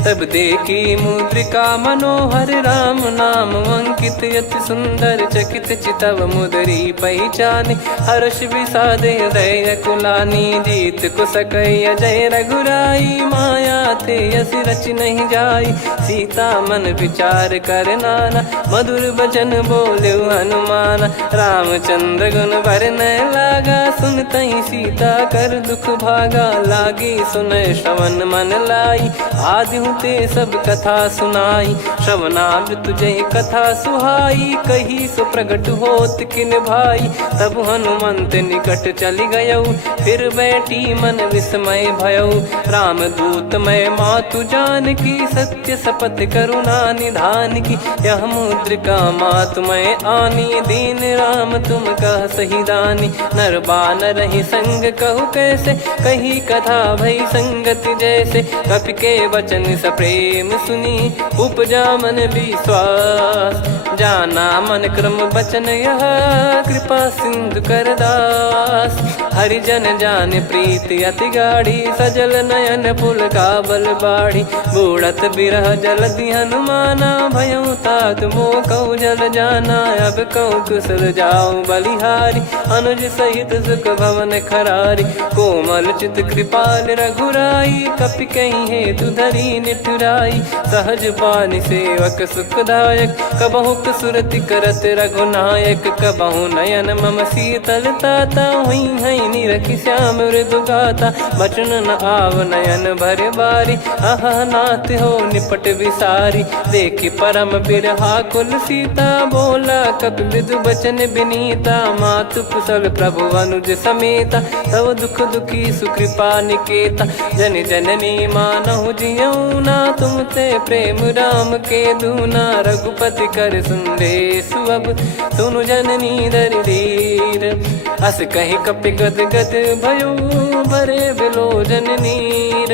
तब देखी मुद्रिका मनोहर। राम नाम अंकित यति सुंदर, चकित चितव मुदरी पहचान। हर्ष विषाद हृदय कुलानी, जीत को सकई अजय रघुराई। माया थे यस रच नहीं जाई, सीता मन विचार कर नाना। मधुर बचन बोले हनुमान, रामचंद्र गुण वरनय लागा। सुनतहि सीता कर दुख भागा, लागी सुनय श्रवण मन लाई। आदि ते सब कथा सुनाई, श्रवणामृत जय कथा सुहाई। कही सो प्रगट होत किन भाई, तब हनुमंत निकट चली गयौ। फिर बैठी मन विस्मय भयौ, राम दूत मैं मातु जान की। सत्य शपथ करुणा निधान की, यह मुद्रिका मातु मैं आनी। दीन राम तुम कह सही दानी, नर बानर ही संग कहु कैसे। कही कथा भई संगति जैसे, कपि के वचन सप्रेम सुनी। उपजा मन विश्वास, जाना मन क्रम बचन यह। कृपा सिंधु कर दास, हरिजन जान प्रीति अति गाढ़ी। सजल नयन पुल काबल बाढ़ी, बूढ़त बिरह जलधि हनुमाना। भयउ तात मोह कहु जल जाना, अब कहु कुशल जाऊं बलिहारी। अनुज सहित सुख भवन खरारी, कोमल चित कृपाल रघुराई। कपि कहीं हेतु धरी निठुराई, सहज पानि सेवक सुखदायक। कबहु सुरति करत रघुनायक, कबहु नयन मम शीतल ताता। हुई है निरखि श्याम मृदु गाता, बचन न आव नयन भर बारी। अह नाथ हो निपट विसारी, देखि परम बिरहा कुल सीता। बोला कपि मृदु बचन बिनीता, मातु कुशल प्रभु अनुज समेता। तव दुख दुखी सुकृपा निकेता, जन जननी मानहु जियऊ ना। तुम ते प्रेम राम के दूना, रघुपति कर सुंदेशु अब सुनु जननी दरि धीर। अस कहि कपि गद गद भयो, भरे बिलोचन नीर।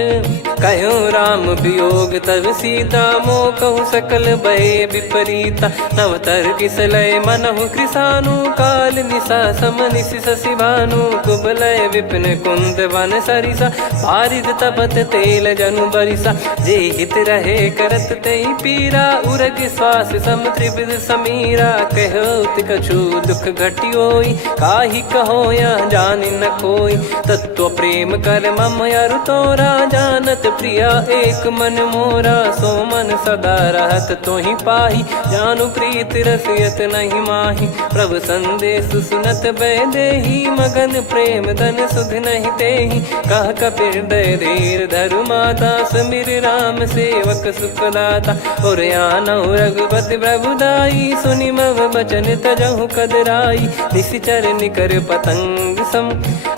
कहूँ राम वियोग तब सीता, मोह कहूँ सकल भय विपरीता। नवतर किसलय मनहु कृसानु, काल निशा सम निशि शशि भानु। कुबलय विपिन कुंद वन सरिसा, पारिद तपत तेल जनु बरिसा। जे हित रहे करत तेहि पीरा, उरग श्वास सम त्रिविध समीरा। कहत कछु दुख घटियोई, काहि कहो यह जानि न कोई। तत्व प्रेम कर मम अरु तोरा, जानत प्रिया एक मन मोरा। सो मन सदा रहत तोहि पाही, जानु प्रीत रसियत नहीं माही। प्रभु संदेश सुनत बैदेही, मगन प्रेम धन सुध नहीं तेहि। कह कपि हृदय धीर धरु माता, समीर राम सेवक सुखदाता। और आनहु रघुपति प्रभु दाई, सुनि मम बचन तजहु कदराई। निशिचर निकर पतंग सम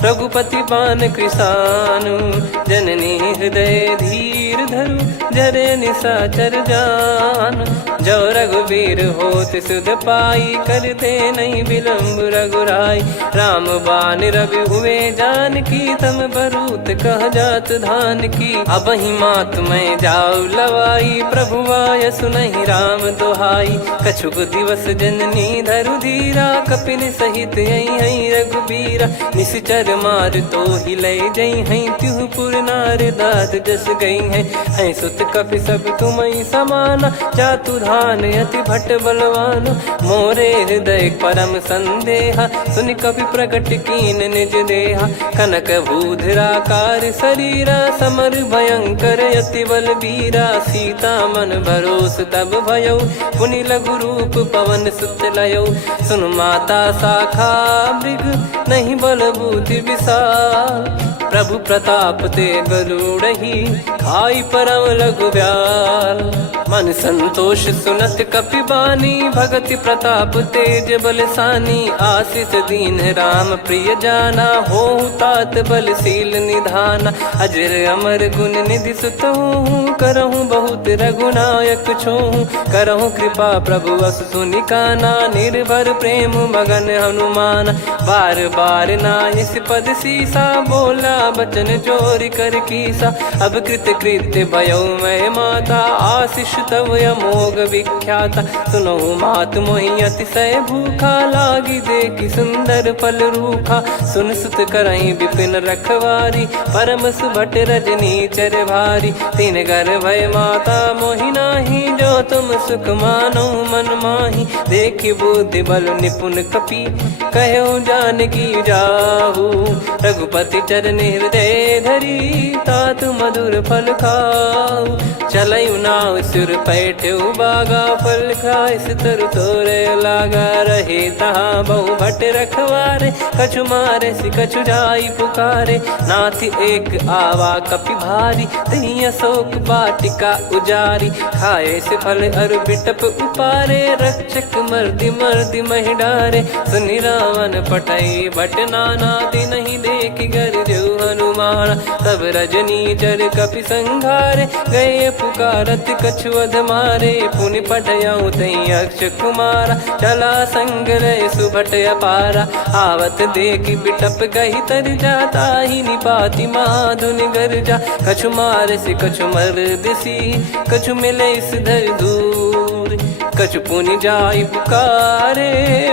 रघुपति बान कृसानु जननी हृदय धीर धरु जरे निशाचर जान जो रघुबीर होत सुध पाई करते नहीं विलंब रघुराई राम बान रवि हुए जान की तम बरूत कह जात धान की अब ही मात मैं जाऊ लवाई प्रभु आय सुनहि राम दोहाई कछुक दिवस जननी धरु धीरा कपिन सहित यही रघुबीरा निश्चर मार तो ही ले जई हैं त्यों पुर नार दाद जस गई हैं सुत कपि सब तुमई समाना जातु धान अति भट बलवान मोरे हृदय परम संदेहा सुन कपि प्रकट कीन निज देहा कनक भूधराकार शरीरा समर भयंकर अति बल बीरा सीता मन भरोस तब भयो पुनि लघु रूप पवन सुत लयो सुन माता शाखा मृग नहीं बल बुद्धि विशाल प्रभु प्रताप ते गरुड़हि खाई परम लघु ब्याल मन संतोष सुनत कपि बानी भगति प्रताप तेज बलसानी आशीष दीन राम प्रिय जाना हो तात बलशील निधाना अजर अमर गुण निधि सुतहूँ करहूँ बहुत रघुनायक छोहूँ करहूँ कृपा प्रभु अस सुनिकाना निर्भर प्रेम मगन हनुमान बार बार नायस पद सीसा बोला बचन चोरी कर कीसा अब कृत कृत्य भयो मैं माता आशीष तव अमोघ विख्याता सुनो मात मोहि अतिशय भूखा लागी देखी सुंदर फल रूखा सुन सुत करई विपिन रखवारी परम सुभट रजनी चर भारी तीन घर भय माता मोहि नाही जो तुम सुख मानो मन माही देखी बुद्धि बल निपुण कपि कहो जानकी जाहू रघुपति चरण हृदय धरी तात मधुर फल खाऊ चलऊ नाव सुर पैठ्यू बागा फल खाइस तरु तोरे लागा रहे तहाँ बहु भट रखवारे कछु मारे सि कछु जाई पुकारे नाथी एक आवा कपि भारी तही अशोक बाटिका उजारी खाए से फल अरु बिटप उपारे रक्षक मर्दि मर्दि महि डारे सुनि रावण पटई भट नाना दिन नहीं देख गर जो हनुमान तब रजनी चर कपि संघारे गए पुकारत कछुअध मारे पुनि पटयाऊं तई अक्ष कुमारा चला संग रहे सुभट अपारा आवत देखी बिटप कही तर जाता ही निपाति माधुन गर्जा कछु मारे से कछु मर दिसी कछु मिले इस धर दूर कछु पुनि जाई पुकारे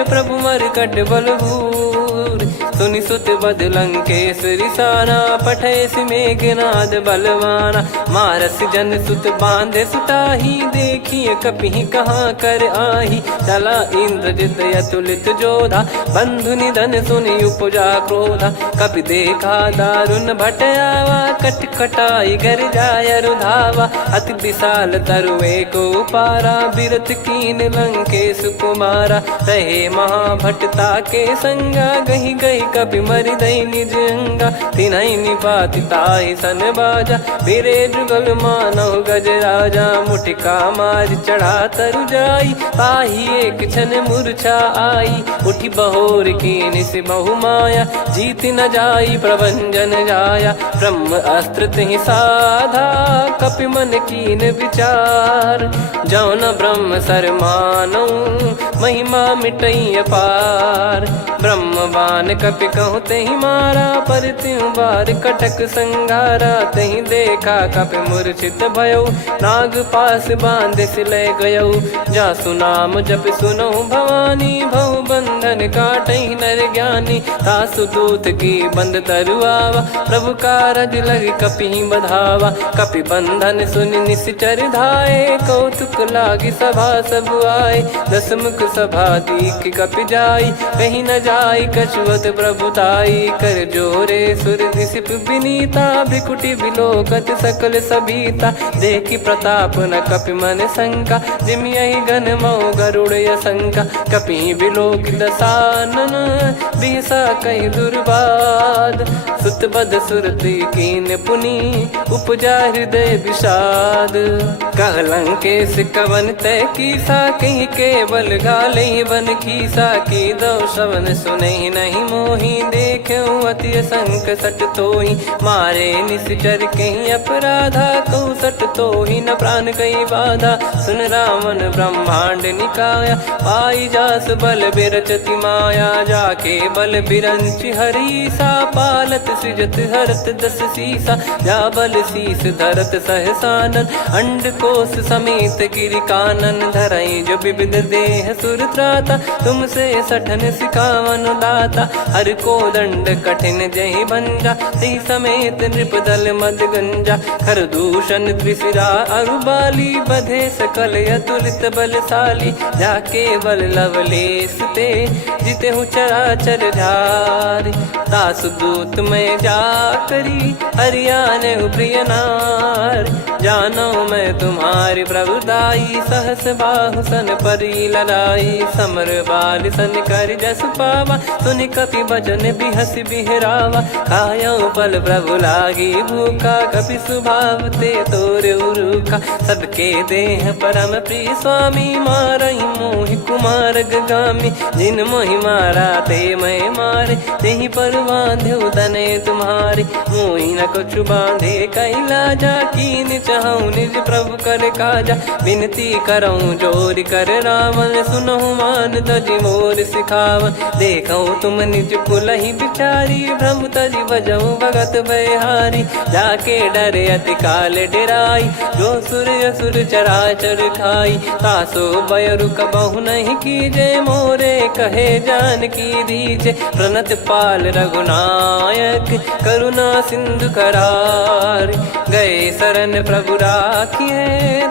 प्रभु मर कट बलभूर सुनि सुत बद लंकेश्वरी साना पठेस मेघनाद बलवाना मारस जन सुत बांधे सुताही देखिए कपि कहाँ कर आही चला इंद्रजित अतुलित जोधा बंधु निधन सुनि उपजा क्रोधा कपि देखा दारुण भट आवा कट कटाई घर जाय रुधावा अति विशाल तरुए को पारा बिरत कीन लंकेश कुमारा रहे महाभटता के संगा गही गही कपि मरि दई निज अंगा तिन्है निपाति ताहि सन बाजा बिरे जुगल मानव गज राजा मुटिका मार चढ़ा तरु जाई ताहि एक क्षण मूर्छा आई उठी बहोर कीन से बहु माया जीत न जाई प्रभंजन जाया ब्रह्म अस्त्र तिहि साधा कपि मन कीन विचार जौन ब्रह्म सर मानौ महिमा मिटई अपार ब्रह्म बान कपि कहूँ तही मारा पर त्यों बार कटक संगारा तही देखा कपि मूर्छित भयो नाग पास बांध सिले गयो जा सुनाम जप सुनो भवानी भव बंधन काटई नर ज्ञानी तासु दूत की बंद तरुआवा प्रभु कारज लग कपि बधावा कपि बंधन सुनि निश्चर धाये कौतुक लागी सभा सब आए दसमुख सभा दीख कपि जाई कहीं न जाई कछुअत प्रभुताई कर जोरे सुर दिसिप विनीता भ्रिकुटी बिलोकत सकल सबीता देखी प्रताप न कपि मन शंका जिमियहि गन मऊ गरुड़ शंका कपि बिलोक दसानन बिहसा कहीं दुर्बाद सुत बद सुरति कीन पुनी उपजा हृदय विषाद। कहलंकेश कवन तय कीसा कहीं केवल गाले बन खीसा की दो श्रवण सुने नहीं मोही देखे अति संक सट तोही मारे निश्चर कहीं अपराधा कहूँ सट तोही न प्राण कहीं बाधा। सुन रावण ब्रह्मांड निकाया पाई जास बल बिरचति माया जाके बल बिरंच हरीसा पालत सृजत हरत दस सीसा जा बल शीस धरत सहसानन अंड कोश समेत गिरि कानन धरई जो विविध देह सुर त्राता तुमसे सठन सिखावन दाता हर को दंड कठिन जहि भंजा सी समेत नृप दल मद गंजा खर दूषण त्रिशिरा अरुबाली बधे सकल अतुलित बलशाली जाके बल लवलेस ते जिते हूँ चराचर झारी दास दूत में जा करी हरियाणे प्रिय नार जानो मैं तुम्हारी प्रभुदाई सहस बाहु सन परी लड़ाई समर बाल सन कर जस पावा सुनि कपि भजन बिहस बिहरावा खायो बल प्रभु लागी भूखा कपि स्वभाव ते तोर उरुखा सबके देह परम प्रिय स्वामी मारई मोहि कुमार गामी जिन मोहि मारा ते मैं मारे तेहि पर बांधे उदने तुम्हारे मोहि न कुछ बांधे कैलाजा कीन चाहूं निज प्रभु कर काजा विनती करऊं जोर कर रावण सुनहु मान तजि मोर सिखावन देखऊं तुम निज कुलहि बिचारी भ्रम तजि बजऊं भगत बहारी जाके डरे अति काल डेराई जो सुर असुर चराचर खाई तासो बयरु कबहु नहीं कीजे मोरे कहे जान की दीजे प्रणत पाल रघुनायक करुणा सिंधु करार गए शरण प्रभु राखिए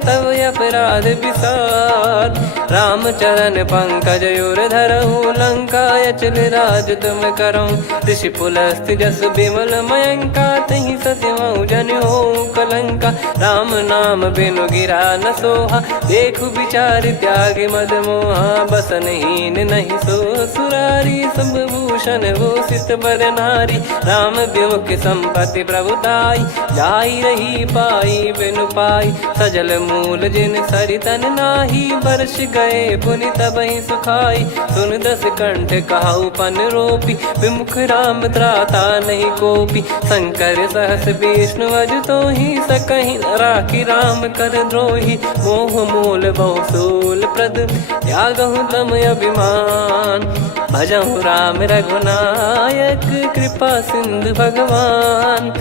तब अपराध विसार राम चरण पंकज उर धरहु लंका अचल राज तुम करऊं ऋषि पुलस्त जस विमल मयंका तहि ससिमऊ जन हो कलंका राम नाम बिनु गिरा न सोहा देखु विचार त्याग मद मोहा बसनहीन नहीं सो सुरारी सब भूषण वो सित बर नारी राम विमुख संपत्ति प्रभुताई जाई रही पाई बिनु पाई सजल मूल जिन सरितन नाही वर्ष गए पुनि तबहि सुखाई सुन दस कंठ कहाऊ पन रोपी विमुख राम त्राता नहीं कोपी शंकर सहस विष्णु अज तो ही सकहि राखी राम कर द्रोही मोह मूल बहु सूल प्रद त्यागहु तम अभिमान भजहु राम रघुनायक कृपा सिंधु भगवान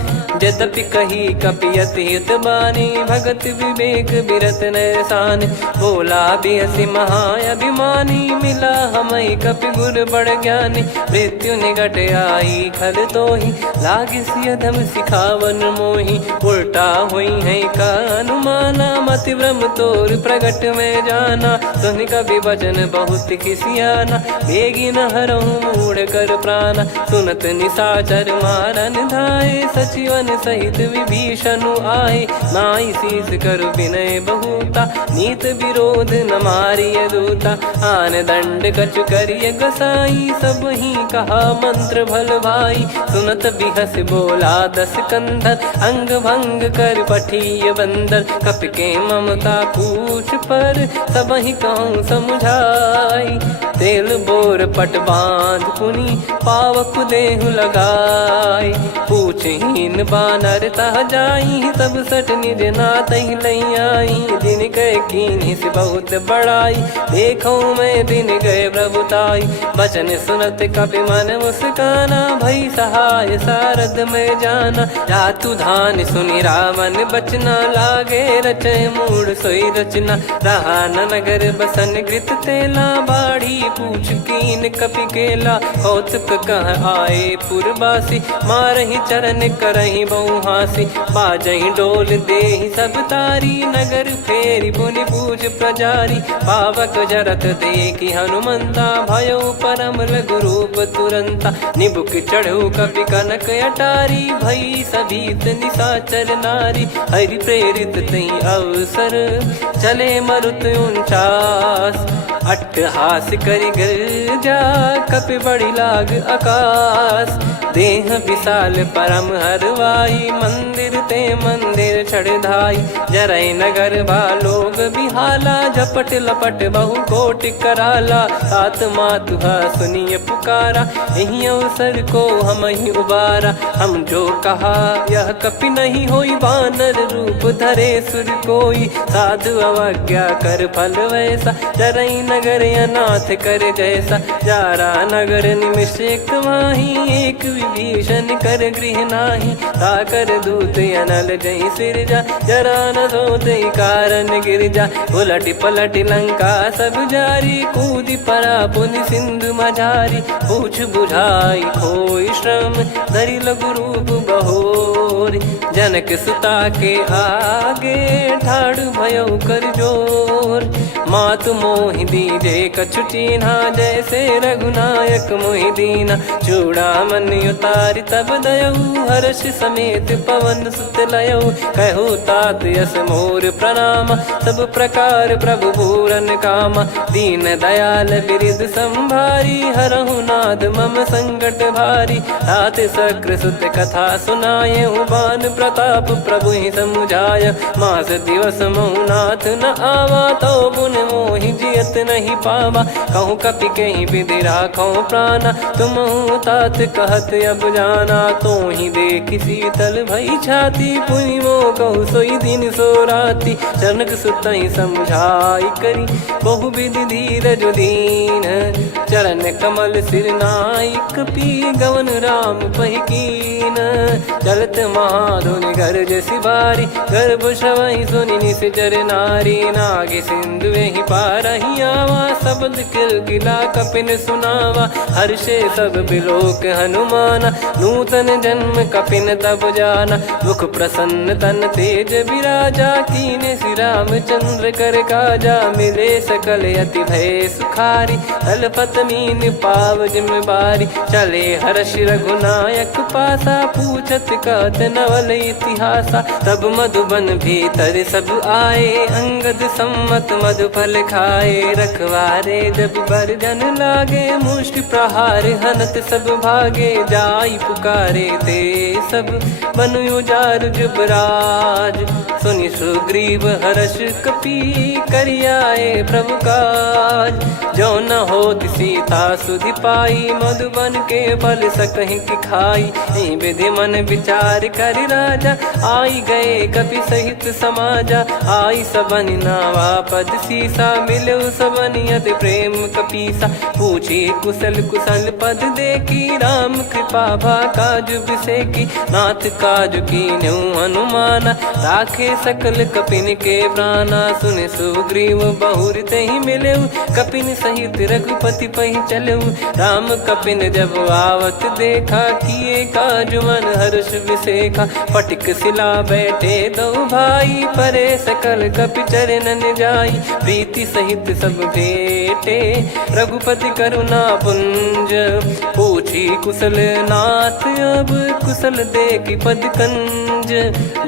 यद्यपि कही कपियति हित बानी भगत विवेक बिरत नैसान बोला बिहसी महाअभिमानी मिला हमई कपि गुर बड़ ज्ञानी मृत्यु निकट आई खल तो ही लागे सियधम सिखावन मोही उल्टा हुई है का अनुमाना मति ब्रह्म तोर प्रगट में जाना सुन कभी वचन बहुत किसियाना बेगी न हरहु मूढ़ कर प्राणा सुनत निशाचर मारन धाये सचिवन सहित विभीषण आए नाई शीस कर विनय बहुता नीत विरोध न मारिय दूता आन दंड कछ करिय गसाई सब ही कहा मंत्र भल भाई सुनत बिहस बोला दस कंधर अंग भंग कर पठिय बंदर कप के ममता पूछ पर सब ही कहूँ समझाई तेल बोर पट बांध पुनी पावक देहु लगाई पूछहीन बानर तह जाई सब सट निज नाथ ही लई आई दिन गए कीन्ही से बहुत बड़ाई देखो मैं दिन गए प्रभुताई बचन सुनत कपि मन मुस्काना भई सहाय सारद में जाना जातु धान सुनि रावण बचना लागे रचे मूड सोई रचना रहा न नगर बसन कृत तेला बाढ़ी पूछ कीन कपि केला कौतुक कह आए पुरबासी मारहि चरण करहि बहु हासी बाजहि डोल देहि सब तारी नगर फेरी पुनि पूज प्रजारी पावक जरत देखि हनुमंता भयो परम लघु रूप तुरंता निबुक चढ़ऊ कपि कनक अटारी भई सभीत निशाचर नारी हरि प्रेरित तई अवसर चले मरुत 49 अट्टहास करि गर्जा कपि बड़ी लाग आकाश देह विशाल परम हरवाई, मंदिर ते मंदिर चढ़धाई। जरई नगर बा लोग बिहाला, झपट लपट बहु कोट कराला। तात मातुहा सुनिए पुकारा, यही अवसर को हम ही उबारा। हम जो कहा यह कपि नहीं होई, बानर रूप धरे सुर कोई। साधु अवज्ञा कर फल वैसा, जरई नगर अनाथ कर जैसा। जारा नगर निमिष एक माही, एक विभीषण कर गृह नाही। ताकर दूत अनल जई सिरजा, जरा न सोते कारण गिरजा। उलट पलट लंका सब जारी, कूदी परा पुनि सिंधु मझारी। पूछ बुझाई खोई श्रम, धरि लघु रूप बहोरी। जनक सुता के आगे, ठाड़ भयो कर जोर। मातु मोहि दीजे कछु चीन्हा, जैसे रघुनायक मोहि दीना। चूड़ामणि उतारि तब दयऊ, हर्ष समेत पवन सुत लयऊ। कहु तात यस मोर प्रणाम, सब प्रकार प्रभु पूरन कामा। दीन दयाल बिरिद संभारी, हरहु नाद मम संकट भारी। तात सक्र सुत कथा सुनाये, बान प्रताप प्रभु ही समुझाय। मास दिवस महु नाथ न आवा, तो पुन मोहि जियत नहीं पावा। कहूँ कपि कहीं विधि राखो प्राणा, तुम तात कहत अब जाना। तो ही देख शीतल भई छाती, पुनि मो कहु सोई दिन सो राती। जनक सुतहि समझाई करी, बहु विधि धीरज दीन। चरण कमल सिर नाई, कपि गवन राम पहिकीन। चलत महाधुनि गरज सिबारी, गर्भ श्रवहि सुनि निश्चर नारी। नागे सिंधु ही पारहि आवा, शब्द किलकिला कपिन सुनावा। हर्षे सब बिलोक हनुमाना, नूतन जन्म कपिन तब जाना। मुख प्रसन्न तन तेज विराजा, कीने श्री रामचंद्र कर काजा। मिले सकल अति भय सुखारी, तलपत मीन पाव जिम्मेवारी। चले हर्ष रघुनायक पासा, पूछत कहत नवल इतिहासा। तब मधुबन भीतर सब आए, अंगद सम्मत मधुफल खाए। रखवारे जब बरजन लागे, मुष्टि प्रहार हनत सब भागे। जाई पुकारे ते सब, बन उजार जुबराज। सुनि सुग्रीव हर्ष कपि, करियाए प्रभु काज। जो न होत सीता सुधि पाई, मधुबन के फल सकहि की खाई। विधि मन विचार करि राजा, आई गए कपि सहित समाजा। आई सबनि नावा पद सीसा, मिलो सबनि अति प्रेम कपीसा। पूछी कुशल कुशल पद देखी, राम कृपा भा काज बिसेकी। नाथ काज कीन्हु हनुमाना, राखे सकल कपिन के प्राणा। सुनि सुग्रीव बहुर तेहि मिलेउ, कपिन सहित रघुपति पहि चलेउ। राम कपिन जब आवत देखा, किए काज मन हर्ष विसेखा। पटिक सिला बैठे दो भाई, परे सकल कपि चरणन जाई। प्रीति सहित सब भेटे, रघुपति करुणा पुंज। पूछी कुशल नाथ अब, कुशल देखि पद कंज।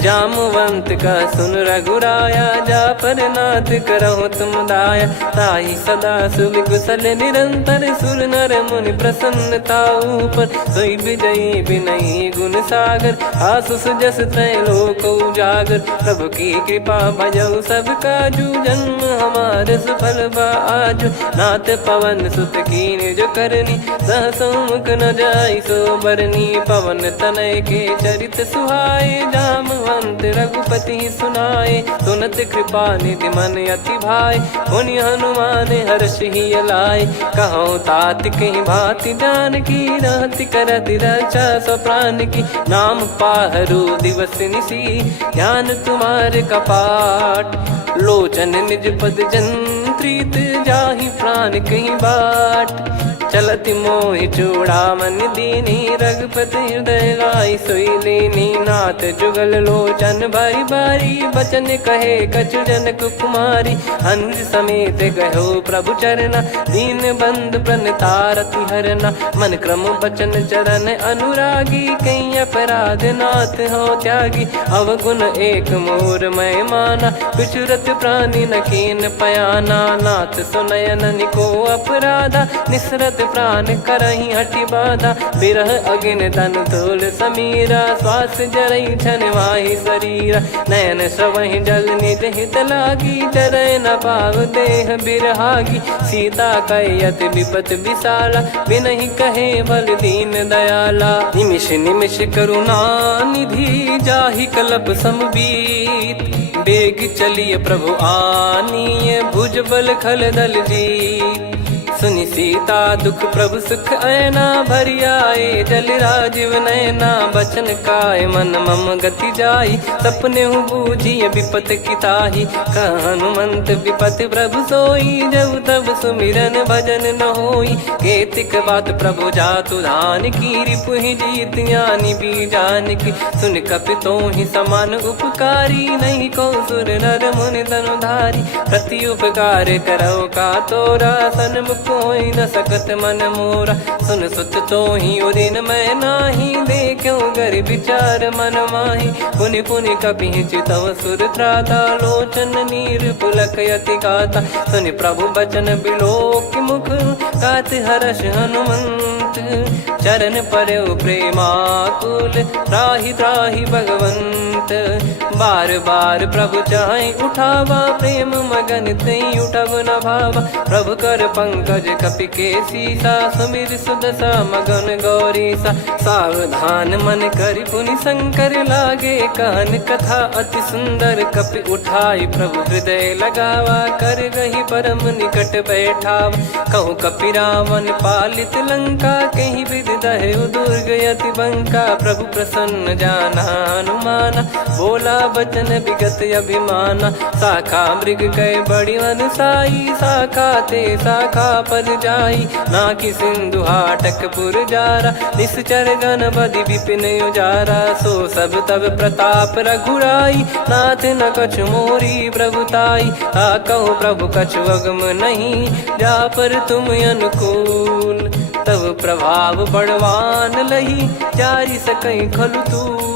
जामवंत का सुन रघुराया, जा पर नाथ करहु तुम दाया। ताहि सदा सुभि कुशल निरंतर, सुर नर मुनि प्रसन्नता ऊपर। सोई विजयी विनयी गुण सागर, आसु सुजस तय लोक उजागर। प्रभु की कृपा भजऊ सब काजू, जन्म हमार सफल बा आजु। नाथ पवन सुत कीन्ह जो करनी, सहसो मुख न जाई सो बरनी। पवन तनय के चरित सुहाए, जामवंत रघुपति सुनाए। सुनत कृपा निधि मन अति भाई, पुनि हनुमान हर्ष ही लाए। कहो तात कहीं भांति जानकी, रहति करति रक्षा सो प्राण की। नाम पाहरु दिवस निसी, ज्ञान तुम्हारे कपाट। लोचन निज पद जंत्रित, जाहि प्राण कहीं बाट। चलति मोहि चूड़ामणि दीनी, रघुपति हृदय लाई सोई लीनी। नाथ जुगल लोचन बारी बारी, बचन कहे कछु जनक कुमारी। हंस समेत गयो प्रभु चरना, दीन बंधु प्रणतारति हरना। मन क्रम बचन चरण अनुरागी, कहीं अपराध नाथ हो त्यागी। अवगुण एक मोर मैं माना, बिचुरत प्राणी न कीन पयाना। दीनानाथ सुनयन को अपराधा, निसरत प्राण करही हटि बाधा, बिरह अगिन तन तोल समीरा, श्वास जरई छन वाहि शरीरा, नयन श्रवहि जल निज हित लागी, चरय न पाव देह बिरहागी, सीता कैयत विपत विशाला, बिनहि कहे बल दीन दयाला, निमिष निमिष करुणा निधि, जाहि कल्प समबीत, बेग चलिए प्रभु आनीय, भुज बल खल दल जीत, सुनि सीता दुख प्रभु सुख ऐना, भरि आए जल राजीव नैना, बचन काय मन मम गति जाई, सपने बूझी विपत किताही, हनुमंत विपत प्रभु सोई, जब तब सुमिरन भजन न होई, केतिक बात प्रभु जातु धान की, रिपुहि जीत ज्ञानी बीजान की, सुन कपितो ही समान उपकारी, नहीं को सुर नर मुनि तनुधारी, प्रति उपकार करो का तोरा, सन्मुख कोई न सकत मन मोरा, सुन सुत तो ही उदिन मैं नाही, देखो गर विचार मन माही, पुनि पुनि कपि चितव सुर त्राता, लोचन नीर पुलक यति गाता, सुनि प्रभु बचन बिलोक मुख, गात हर्ष हनुमंत, चरण परयो प्रेमाकुल, त्राहि त्राहि भगवंत, बार बार प्रभु चाहि उठावा, प्रेम मगन तई उठब न भावा, प्रभु कर पंकज कपि के सीसा, सुमिर सुदशा मगन गौरीसा, सावधान मन करि पुनि शंकर लागे, कहन कथा अति सुंदर, कपि उठाई प्रभु हृदय लगावा, कर गही परम निकट बैठावा, कहूँ कपि रावण पालित लंका, कहीं विद दहु दुर्ग यति बंका, प्रभु प्रसन्न जाना हनुमाना, बोला बचन विगत अभिमाना, शाखा मृग कह बड़ी मनसाई, शाखा ते शाखा पर जाई, नाकि सिंधु हाटक पुर जारा, निश्चर गण बधि विपिन उजारा, सो सब तब प्रताप रघुराई, नाथ न कछु मोरी प्रभुताई, कहो प्रभु कछु अगम नहीं, जा पर तुम अनुकूल, तब प्रभाव बड़वान लही, जारी सकई खलु तूल,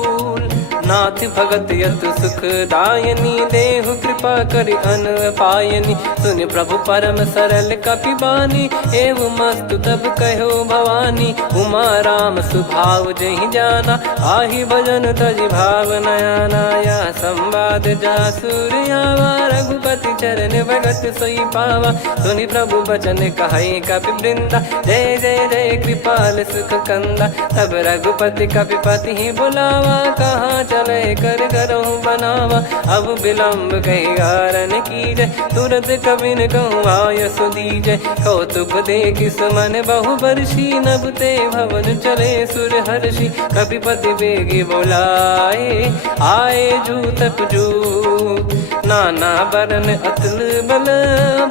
नाथ भगत यत सुख दायनी, देहु कृपा करि अन पायनी, सुन प्रभु परम सरल कपि बानी, एव मस्तु तब कहो भवानी, उमा राम सुभाव जहि जाना, आहि भजन तजि भाव नयाना, या संवाद जासुर आवा, रघुपति चरण भगत सोई पावा, सुनि प्रभु बचन कहै कपि वृंदा, जय जय जय कृपाल सुख कंदा, तब रघुपति कपिपति ही बुलावा, कहाँ चले कर करहु बनावा, अब विलम्ब कही कारण कीजय, तुरत कबिन कहूँ आय सुदीजय, कौतुक देख सुमन बहु बरसी, नभ ते भवन चले सुर हर्षि, कपिपति बेगी बोलाए, आए जूतक जूत, नाना बरन अतुल बल,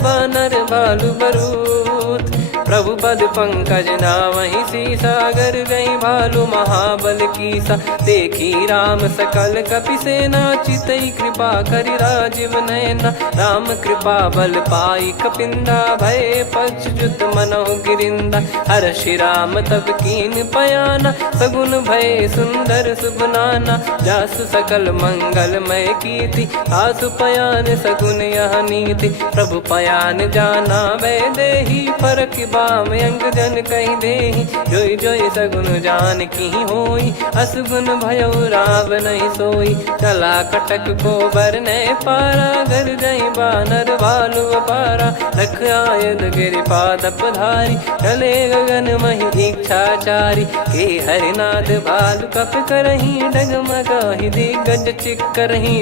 बानर भालु बरूत, प्रभु पद पंकज नामहि सीसा, गर गई भालु महाबल कीसा, देखी राम सकल कपि सेना, चितई कृपा करि राजीव नैना, राम कृपा बल पाई कपिंदा, भय पक्षजुत मनोह गिरिंदा, हर्षि राम तब कीन पयाना, सगुन भय सुंदर शुभ नाना, जासु सकल मंगलमय कीर्ति, आसु पयान सगुन यह नीति, प्रभु पयान जाना वै देहि, फरक बाम अंग जन कहि देहि, जोई जोई सगुन जान की होई, असगुन भयो राव नहीं सोई, चला कटक को बरने पारा, घर जई बानर भालु अपारा, रख आयद गिरिपाद पधारी, चले गगन महि इच्छाचारी, के हरिनाथ भालु कप करही, डगमगाहि दिग्गज चिक्करही,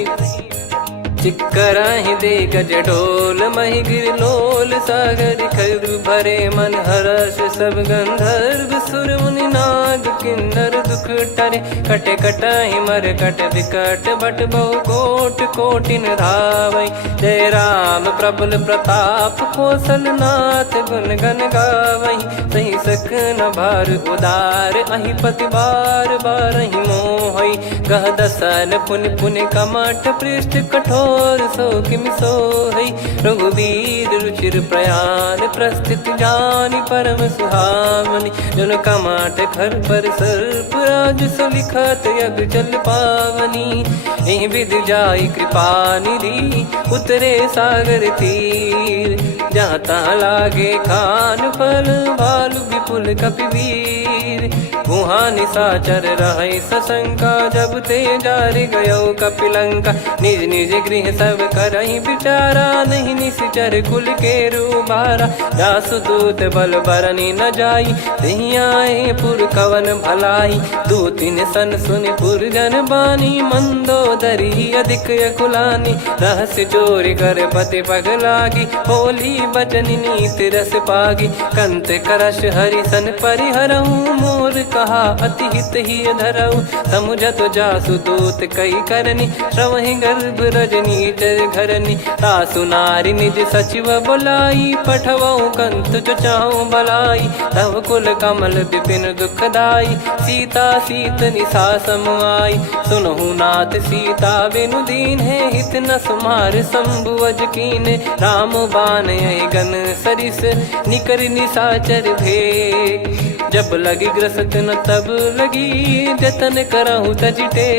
चिक्कराहि दे गज ढोल, महि गिर लोल, सागर खर भरे मन हर्ष, सब गंधर्व सुर मुनि नाग किन्नर दुख टरे, कटे कटाहि मर कट विकट, बट बहु कोट कोटिन धावै, जय राम प्रबल प्रताप कौशल नाथ, गुण गन गावै, सही सख न भार उदार, अहि पति बार बार ही मोहै, गह दसन पुन पुन कमठ पृष्ठ कठोर सो किम सोहई रघुवीर रुचिर प्रयाण प्रस्थित जानि परम सुहावनी जन कमठ खर पर सर्प राज सो लिखत यग चल पावनी एहि विधि जाई कृपा निधि उतरे सागर तीर जहाँ तहाँ लागे खान फल भालु विपुल कपिवीर वहाँ निशाचर रहे सशंका जब ते जारि गयो कपिलंका निज निज गृह सब करहि विचारा नहीं निश्चर कुल के रूबारा जासु दूत बल बरनी न जाई तेहि आए पुर कवन भलाई दू तीन सन सुन पुर जन बानी मंदोदरी अधिक अकुलानी रहस्य चोरी कर पति पग लागी होली बचन नीत रस पागी कंत करश हरि सन परिहरऊ मोर कहा अति हित ही धरऊ समुझत जासु दूत कई करनी श्रवहि गर्भ रजनी चर घरनी तासु नारी निज सचिव बुलाई पठवऊ कंत जो चाहूं बलाई तव कुल कमल विपिन दुखदाई सीता सीत निशा समाई सुनहु नाथ सीता बिनु दीन है हित न सुमार शंभुवज कीने राम बान गन सरिस निकर निशाचर भेग जब लगी ग्रसत न तब लगी जतन करहु तजटे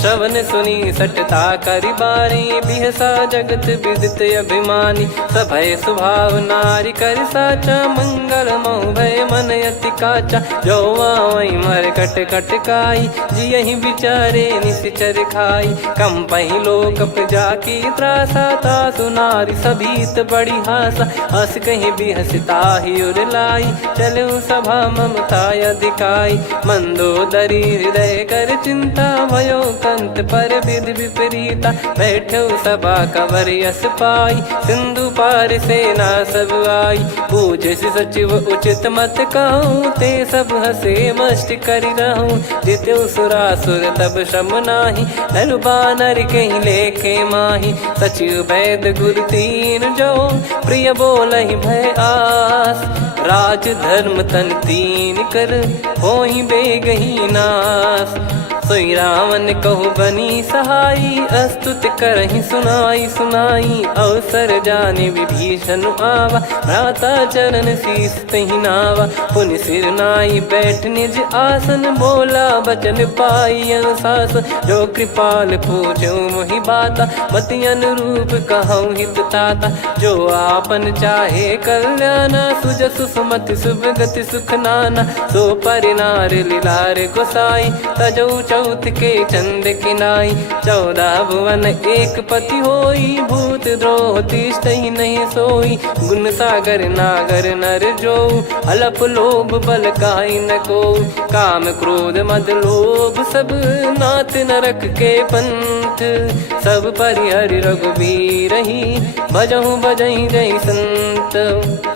श्रवण सुनी सटता करि बारी बिहसा जगत विदित अभिमानी सभय स्वभाव नारी कर साचा मंगल मऊ भय मन अति काचा जो आवई मर कट कट काई जियहि विचारे निश्चर खाई कम पही लोक प्रजा की त्रासा तासु नारी सभीत बड़ी हासा हस कहीं बिहसता ही उर लाई चलऊ सभा ममता अधिकाई मंदोदरी हृदय कर चिंता भयो कंत पर विधि विपरीता बैठो सभा कवर यस पाई सिंधु पार सेना सब आई पूज सचिव उचित मत कहूँ ते सब हसे मष्ट करि रहूं जित्यु सुरासुर तब श्रम नाही नर बानर कहीं लेखे माही सचिव वैद गुरु तीन जो प्रिय बोलहि भय आस राज धर्म तन तीन कर होहि बेगही नास सोई रावण कहु बनी सहाई अस्तुत करहि सुनाई सुनाई अवसर जाने विभीषण आवा भ्राता चरण शीस तहि नावा पुनि सिर नाई बैठ निज आसन बोला बचन पाई अनुशासन जो कृपाल पूछो मोहि बाता मति अनुरूप कहूँ हित ताता जो आपन चाहे कल्याणा सुजसु सुमति शुभ गति सुख नाना सो परिनार लीलार गोसाई तजौ चौथ के चंद किनाई 14 भुवन एक पति होई भूत द्रोह तिष्ठ ही नहीं सोई गुण सागर नागर नर जो अलप लोभ बल काई न को काम क्रोध मद लोभ सब नाथ नरक के पंथ सब परिहरि रघुबीर ही भजहु भजहि जय संत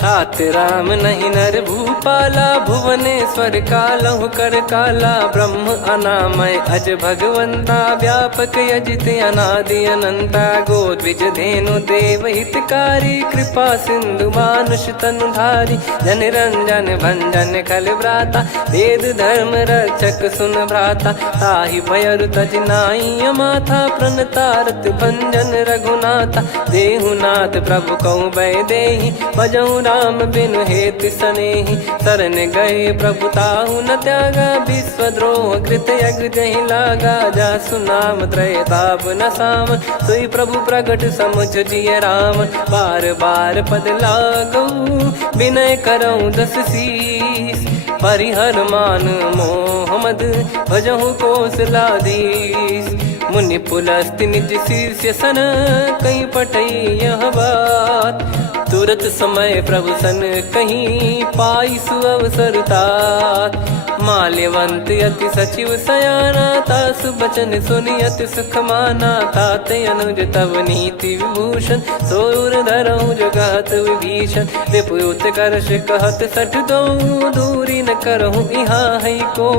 तात राम नहीं नर भूपाला भुवनेश्वर कालहु कर काला ब्रह्म अनामय अज भगवंता व्यापक यजित अनादि अनंता गोद्विज धेनु देव हितकारी कृपा सिंधु मानुष तनुधारी जन रंजन भंजन खल भ्राता वेद धर्म रक्षक सुन भ्राता ताहि भयरु तज नाई माथा प्रणतारत भंजन रघुनाथा देहुनाथ प्रभु कहु भय देहि भजहु राम बिनु हेत सनेहि शरण गए प्रभु ताहु न त्यागा विश्वद्रोह कृत यज्ञ जहि लागा जासु नाम त्रय ताप न साम सोई प्रभु प्रगट समुझ जिय राम बार बार पद लागऊ विनय करऊँ दस शीस परिहर मान मोह मद भजहु कौशलाधीश मुनि पुलस्ति निज शीर्ष सन कहीं पटई यह बात तुरत समय प्रभु सन कहीं पाई सुअवसर तात माल्यवंत अति सचिव सयाना तासु बचन सुनि अति सुख माना तात अनुज तव नीति विभूषण सोर धरऊ जगत विभीषण विपुत करश कहत सठ दो दूरी न करहु इहा है को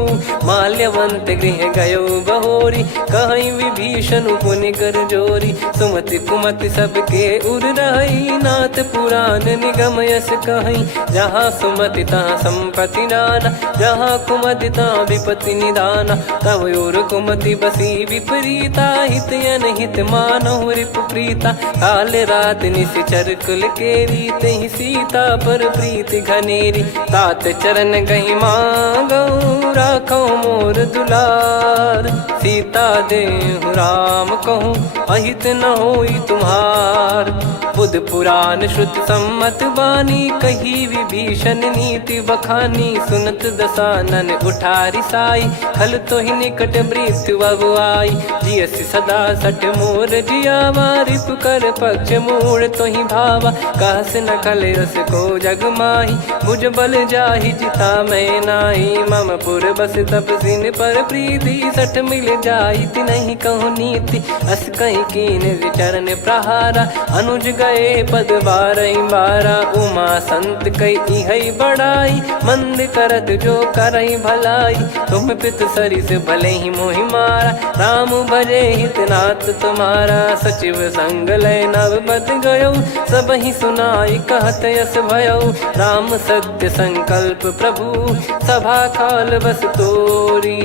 माल्यवंत गृह गयो बहोरी कहीं विभीषण पुनि कर जोरी सुमति कुमति सबके उर रही नाथ पुराण निगम यस कहीं जहाँ सुमति तहाँ संपत्ति नाना जहाँ कुमदिता विपत्ति निदाना। तव योर कुमति बसी विपरीता, हित अनहित मानव रिपु प्रीता। काल रात निशिचर कुल केरी, तहि सीता पर प्रीति घनेरी। तात चरण गही मांगऊ, राखो मोर दुलार। सीता देहु राम कहूँ, अहित न होई तुम्हार। बुध पुराण श्रुति सम्मत बानी, कही विभीषण नीति बखानी। सुनत दसानन उठारी साई, खल तो ही निकट मृत्यु अब आई। जियसि सदा सठ मोर जियावा, रिप कर पक्ष मूड़ तो ही भावा। कहस न खल रस को जग माही, भुज बल जाहि जिता मैं नाही। मम पुर बस तप सिन पर प्रीति, सठ मिल जाई तिनहि कहूँ नीति। अस कहीं कीन चरण प्रहारा, अनुज गए पद बारही बारा। उमा संत कई इहै बड़ाई, मंद करत जो करई भलाई। तुम पित सरिस भले ही मोहि मारा, राम भजे हित नाथ तुम्हारा। सचिव संग लय नव बत गयो, सब ही सुनाई कहत यस भयो। राम सत्य संकल्प प्रभु, सभा काल बस तोरी।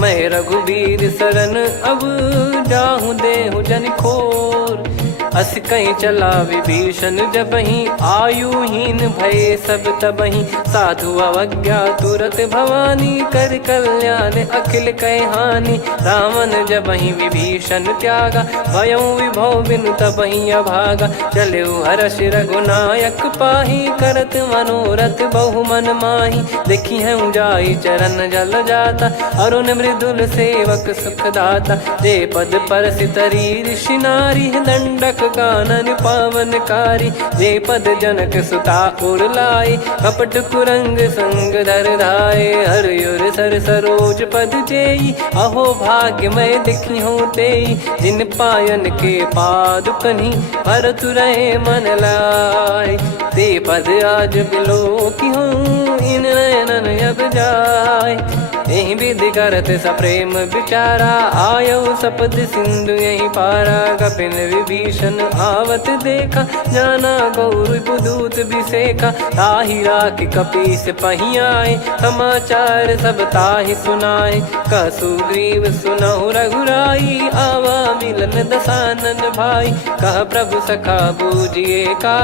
मैं रघुबीर शरण अब, जाहूँ देहु जन खोर। अस कहीं चला विभीषण जबहि, आयुहीन भये सब तबहि। साधु अवज्ञा तुरत भवानी, कर कल्याण अखिल कह हानि। रावण जबहि विभीषण त्यागा, भयउ विभव बिनु तबहि अभागा। चलऊ हर्ष रघुनायक पाहि, करत मनोरथ बहु मन माहि। देखी है जाई चरण जल जाता, अरुण मृदुल सेवक सुखदाता। जे पद परसि तरी ऋषि नारी, दंडक कानन पावनकारी। जे पद जनक सुता उर लाए, कपट कुरंग संग धर धाये। हरियुर सर सरोज पद जेई, अहो भाग्य मैं दिखी हूँ तेई। जिन पायन के पादुकनि, भरतु रहे मन लाय। ते पद आज बिलो की हूँ, इन नयनन अब जाय। यही विधि करत सप्रेम विचारा, आयो सपद सिंधु यही पारा। कपिन विभीषण आवत देखा, जाना गौर बुदूत बिसेखा। ताहि राख कपीस पही आए, समाचार सब ताहि सुनाए। कह सुग्रीव सुनहु रघुराई, आवा मिलन दसानन भाई। कह प्रभु सखा बूझिए का,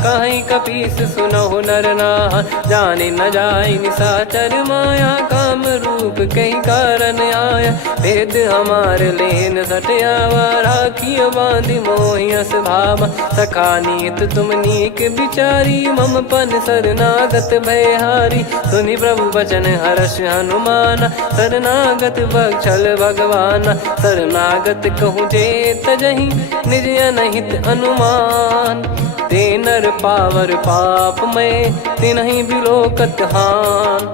कहीं कपीस सुनहु नर नाहा। जाने न जाय निशाचर माया, काम रूप कई कारण आया। भेद हमार लेन सटयावा, राखिय बांधि मोहियस भावा। सखा नीत तुम नीक बिचारी, मम पन शरणागत भयहारी। सुनि प्रभु बचन हर्ष हनुमाना, शरणागत बक्षल भगवाना। शरणागत कहूँ जे तजहि, निज अनहित अनुमान। ते नर पावर पाप में, तिन्हि बिलोकत हान।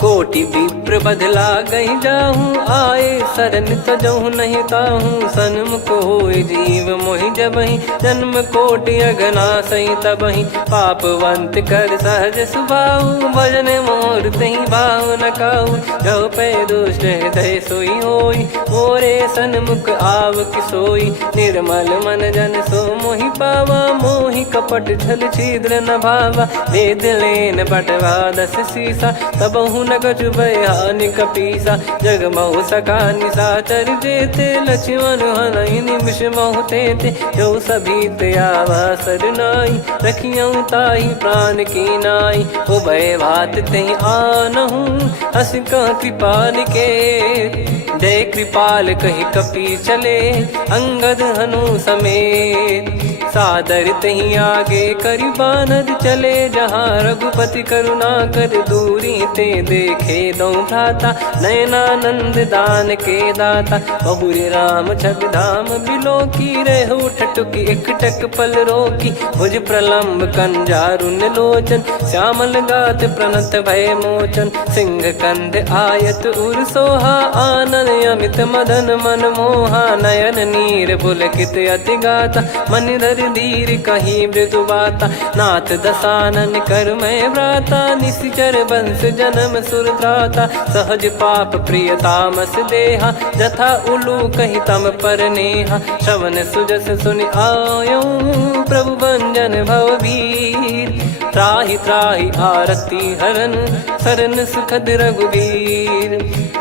कोटि विप्र बदला गई जाहूँ, आए शरण तजहु नहीं ताहूँ। सन्मुख होय जीव मोहि जबहि, जन्म कोटि अगना सही तबहि। पापवंत कर सहज सुभाऊ, भजन मोर तहि भाव न काऊ। जो पै दुष्ट हृदय सोई होई, मोरे सन्मुख आव किसोई। निर्मल मन जन सो मोहि पावा, मोहि कपट छल छिद्र न भावा। वेद लेन बटवा दस सीसा, तबहु न कछु भयानि कपीसा। जग महु सका निशाचर जेते, लक्ष्मण हनहि निमिष महु तेते। जो सभी त्यावा सरनाई, रखियऊ ताहि प्राण की नाई। उभय भात तेहि आनहु, हस कह कृपाल के। जय कृपाल कहि कपी चले, अंगद हनु समेत। सादर तही आगे करि बानर चले, जहाँ रघुपति करुणा कर दूरी ते देखे दो भ्राता। नयनानंद दान के दाता, बहुरे राम छग धाम बिलो की। रहु ठटुकी एकटक पल रोकी, भुज प्रलम्ब कंजारुन लोचन। श्यामल गात प्रणत भय मोचन, सिंह कंध आयत उर सोहा। आनन अमित मदन मन मोहा, नयन नीर पुलकित अति गाता। मन धर धीर कहीं मृदु बाता, नाथ दसानन कर मैं व्राता। निशिचर वंश जन्म सुरत्राता, सहज पाप प्रिय तामस देहा। जथा उलू कही तम पर नेहा, श्रवण सुजस सुनि आयो। प्रभु भंजन भववीर, त्राहि त्राहि आरती हरन सरन सुखद रघुवीर।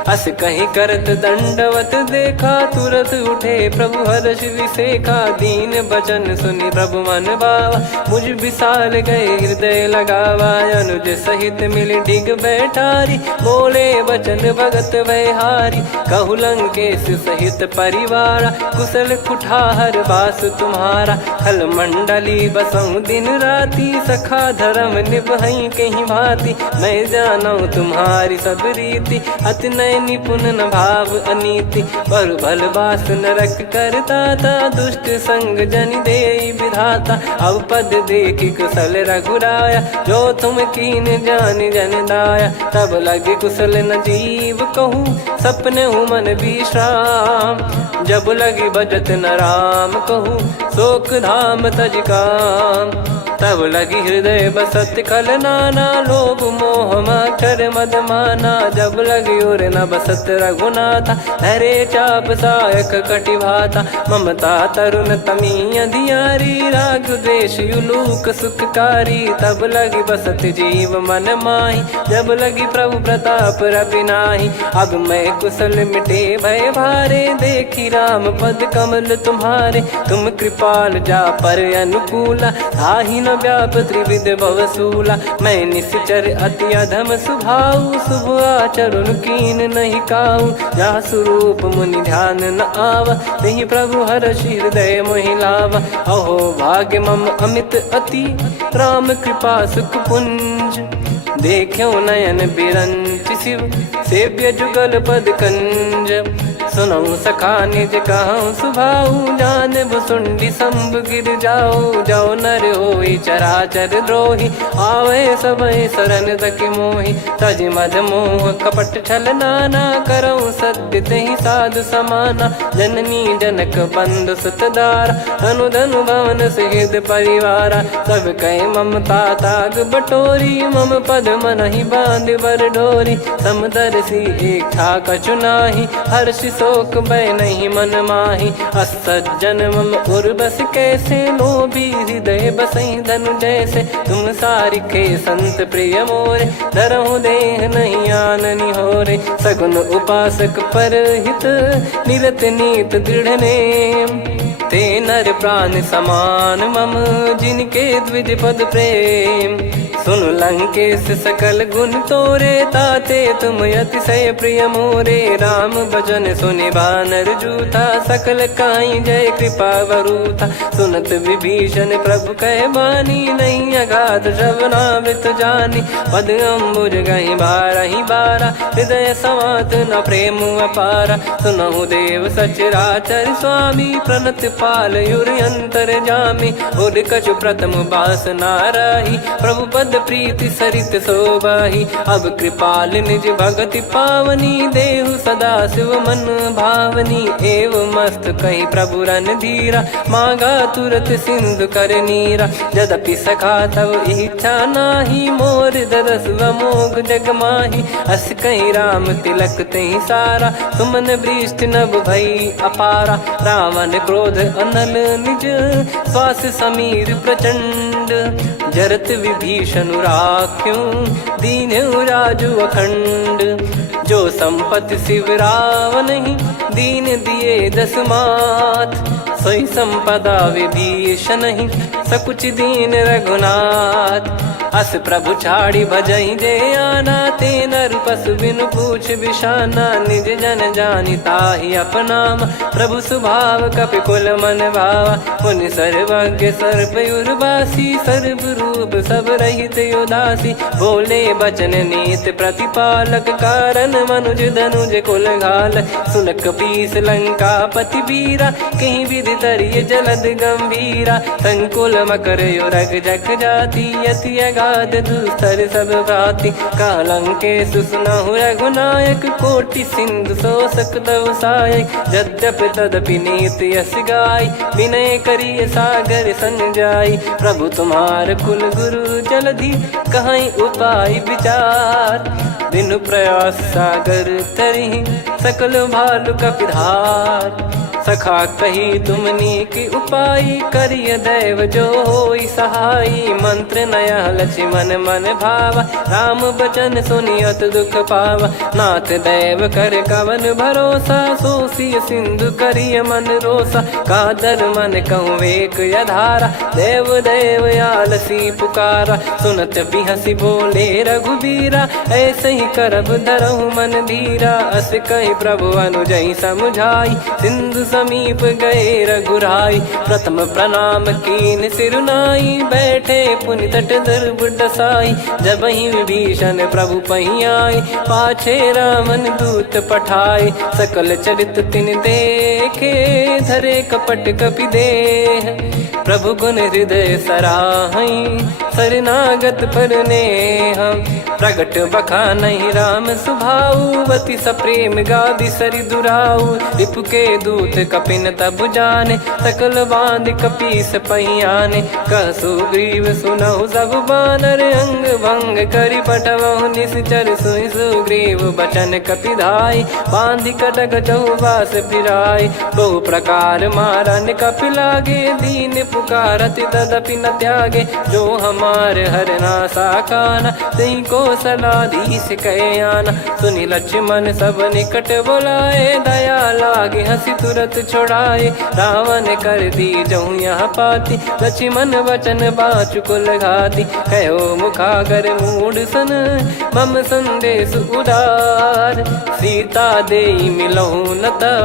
अस कहीं करत दंडवत देखा तुरत उठे प्रभु हर्ष विसेखा। दीन बचन सुनि प्रभु मन भावा मुझ विशाल गए हृदय लगावा। अनुज सहित मिल डिग बैठारी बोले वचन भगत वैहारी। कहु लंकेश सहित परिवारा कुशल कुठार बास तुम्हारा। खल मंडली बसऊं दिन राती सखा धर्म निभई कहीं भांति। मैं जानू तुम्हारी सब रीति अति नय निपुण न भाव अनीति। पर भल बास नरक करता था दुष्ट संग जन दे विधाता। अब पद देखी कुशल रघुराया जो तुम कीन जान जन दाया। तब लगे कुशल न जीव कहूँ सपने मन विश्राम। जब लगी बजत न राम कहूँ शोक धाम तज काम। तब लगी हृदय बसत खल नाना लोभ मोह मकर मद माना। जब लगी और न बसत रघुनाथा हरे चाप सायक कटि भाता। ममता तरुण तमी अधियारी राग द्वेष युलूक सुखकारी। तब लगी बसत जीव मन माही जब लगी प्रभु प्रताप रविनाही। अब मैं कुशल मिटे भय भारे देखी राम पद कमल तुम्हारे। तुम कृपाल जा पर अनुकूला ताहि न व्याप त्रिविध भवसूला। मैं निश्चर अति अधम सुभाऊ शुभ आचरण कीन नहीं काऊ। जा स्वरूप मुनि ध्यान न आवा नहीं प्रभु हर्ष हृदय मोहि लावा। अहो भाग्य मम अमित अति राम कृपा सुख पुंज। देखो नयन बिरंच शिव सेव्य जुगल पद कंज। सुनऊ सखा निज कहूँ सुभाऊ जान भुसुंडी संभ गिर जाओ। जाओ नर होई चराचर द्रोही आवे सबय शरण तक मोहि। तज मद मोह कपट छल नाना करऊँ सत्य तेहि साधु समाना। जननी जनक बंधु सुतदारा धनु धनु भवन सहित परिवारा। सब कहे ममता ताग बटोरी मम पद मन ही बांध बर डोरी। समदर्शी इच्छा कछु नाही हर्ष शोक भय नहीं मन माही। असज्जन मम उर्वश कैसे लोभी हृदय बसई धनु जैसे। तुम सारिखे संत प्रिय मोरे धरहु देह नहीं आननि होरे। सगुन उपासक पर हित निरत नीत दृढ़ नेम। ते नर प्राण समान मम जिनके द्विज पद प्रेम। सुन लंकेश सकल गुण तोरे ताते तुम अतिशय प्रिय मोरे। राम भजन सुनि बानर जूथा सकल काई जय कृपा वरूथा। सुनत विभीषण प्रभु कह बानी नहीं अगाध श्रवणामृत जानी। पद अम्बुज गहि बारहि बारा हृदय समात न प्रेम अपारा। सुनहु देव सचराचर स्वामी प्रणत पाल युर अंतर जामी। उर कछु प्रथम बास नाराही प्रभु पद प्रीति सरित शोभाही। अब कृपाल निज भगति पावनी देहु सदा शिव मन भावनी। एव मस्त कही प्रभु रन धीरा मांगा तुरत सिंधु कर नीरा। यद्यपि सखा तब इच्छा नाही मोर दरस मोग जग माही। अस कहीं राम तिलक तही सारा सुमन वृष्टि नभ भई अपारा। रावण क्रोध अनल निज श्वास समीर प्रचंड। जरत विभीषण राख्यों दीन राजु अखंड। जो संपत्ति शिव रावण ही दीन दिए दस मात। सोई संपदा विभीषण ही सकुच दीन रघुनाथ। अस प्रभु छाड़ी भजई जे आना ते नर पशु बिनु पूछ बिशाना। निज जन जानि ताहि अपनाम प्रभु स्वभाव कपि कुल मन भावा। मुनि सर्वज्ञ सर्वयुर्वासी सर्व रूप सब रहित उदासी। बोले बचन नीत प्रतिपालक कारण मनुज धनुज कुल घाल। सुन कपीस लंका पति वीरा कहीं विधि तरिय जलद गंभीरा। संकुल मकर युरग जग जाति यति अगाध दुस्तर सब भाति। कालंकेश सुनहु रघुनायक कोटि सिंधु शोषक तव सहायक। यद्यपि तदपि नीत यस गाय विनय करिय सागर सन जाई। प्रभु तुम्हार कुल गुरु जलधि कहीं उपाय विचार। बिनु प्रयास सागर तरिहि सकल भालु कपिधार। सखा कही तुमनी की उपाई, करिय दैव जो होई सहाई। मंत्र नया लक्ष्मण मन भावा, राम बचन सुनियत दुख पावा। नाथ दैव कर कवन भरोसा, सोसिय सिंधु करिय मन रोसा। कादर मन कहूँ एक यधारा, देव देव आलसी पुकारा। सुनत बिहसी बोले रघुबीरा, ऐसे ही करब धरहु मन धीरा। अस कही प्रभु अनुजई समुझाई, सिंधु समीप गए रघुराई। प्रथम प्रणाम कीन सिरुनाई, बैठे पुनि तट दर्भ डसाई। जब ही विभीषण प्रभु पही आए, पाछे रामन दूत पठाए। सकल चरित तिन देखे, धरे कपट कपि देह। प्रभु गुण हृदय सराहई, शरणागत पर नेह। प्रगट बखानहि राम सुभाऊ, बति सप्रेम गादि सरि दुराऊ। रिपु के दूत कपिन तब जाने, सकल बांध कपीस पहियाने। कह सुग्रीव सुनहु सब बानर, अंग भंग करि पठवहु निश्चर। सुनि सुग्रीव बचन कपिधाई, बांधि कटक चौबास फिराई। बहु प्रकार मारन कपि लागे, दीन पुकारति तदपि न त्यागे। जो हमारे हरना साकाना, तई को सलाधीश कहे आना। सुनि लक्ष्मण सब निकट बोलाए, दया लागे हंसी तुरत छोड़ाए। रावण कर दी जऊँ यहाँ पाती, लक्ष्मण वचन बाचु कुल घाती। कहो मुखागर मूढ़ सन, मम संदेश उदार। सीता देई मिलहु नता,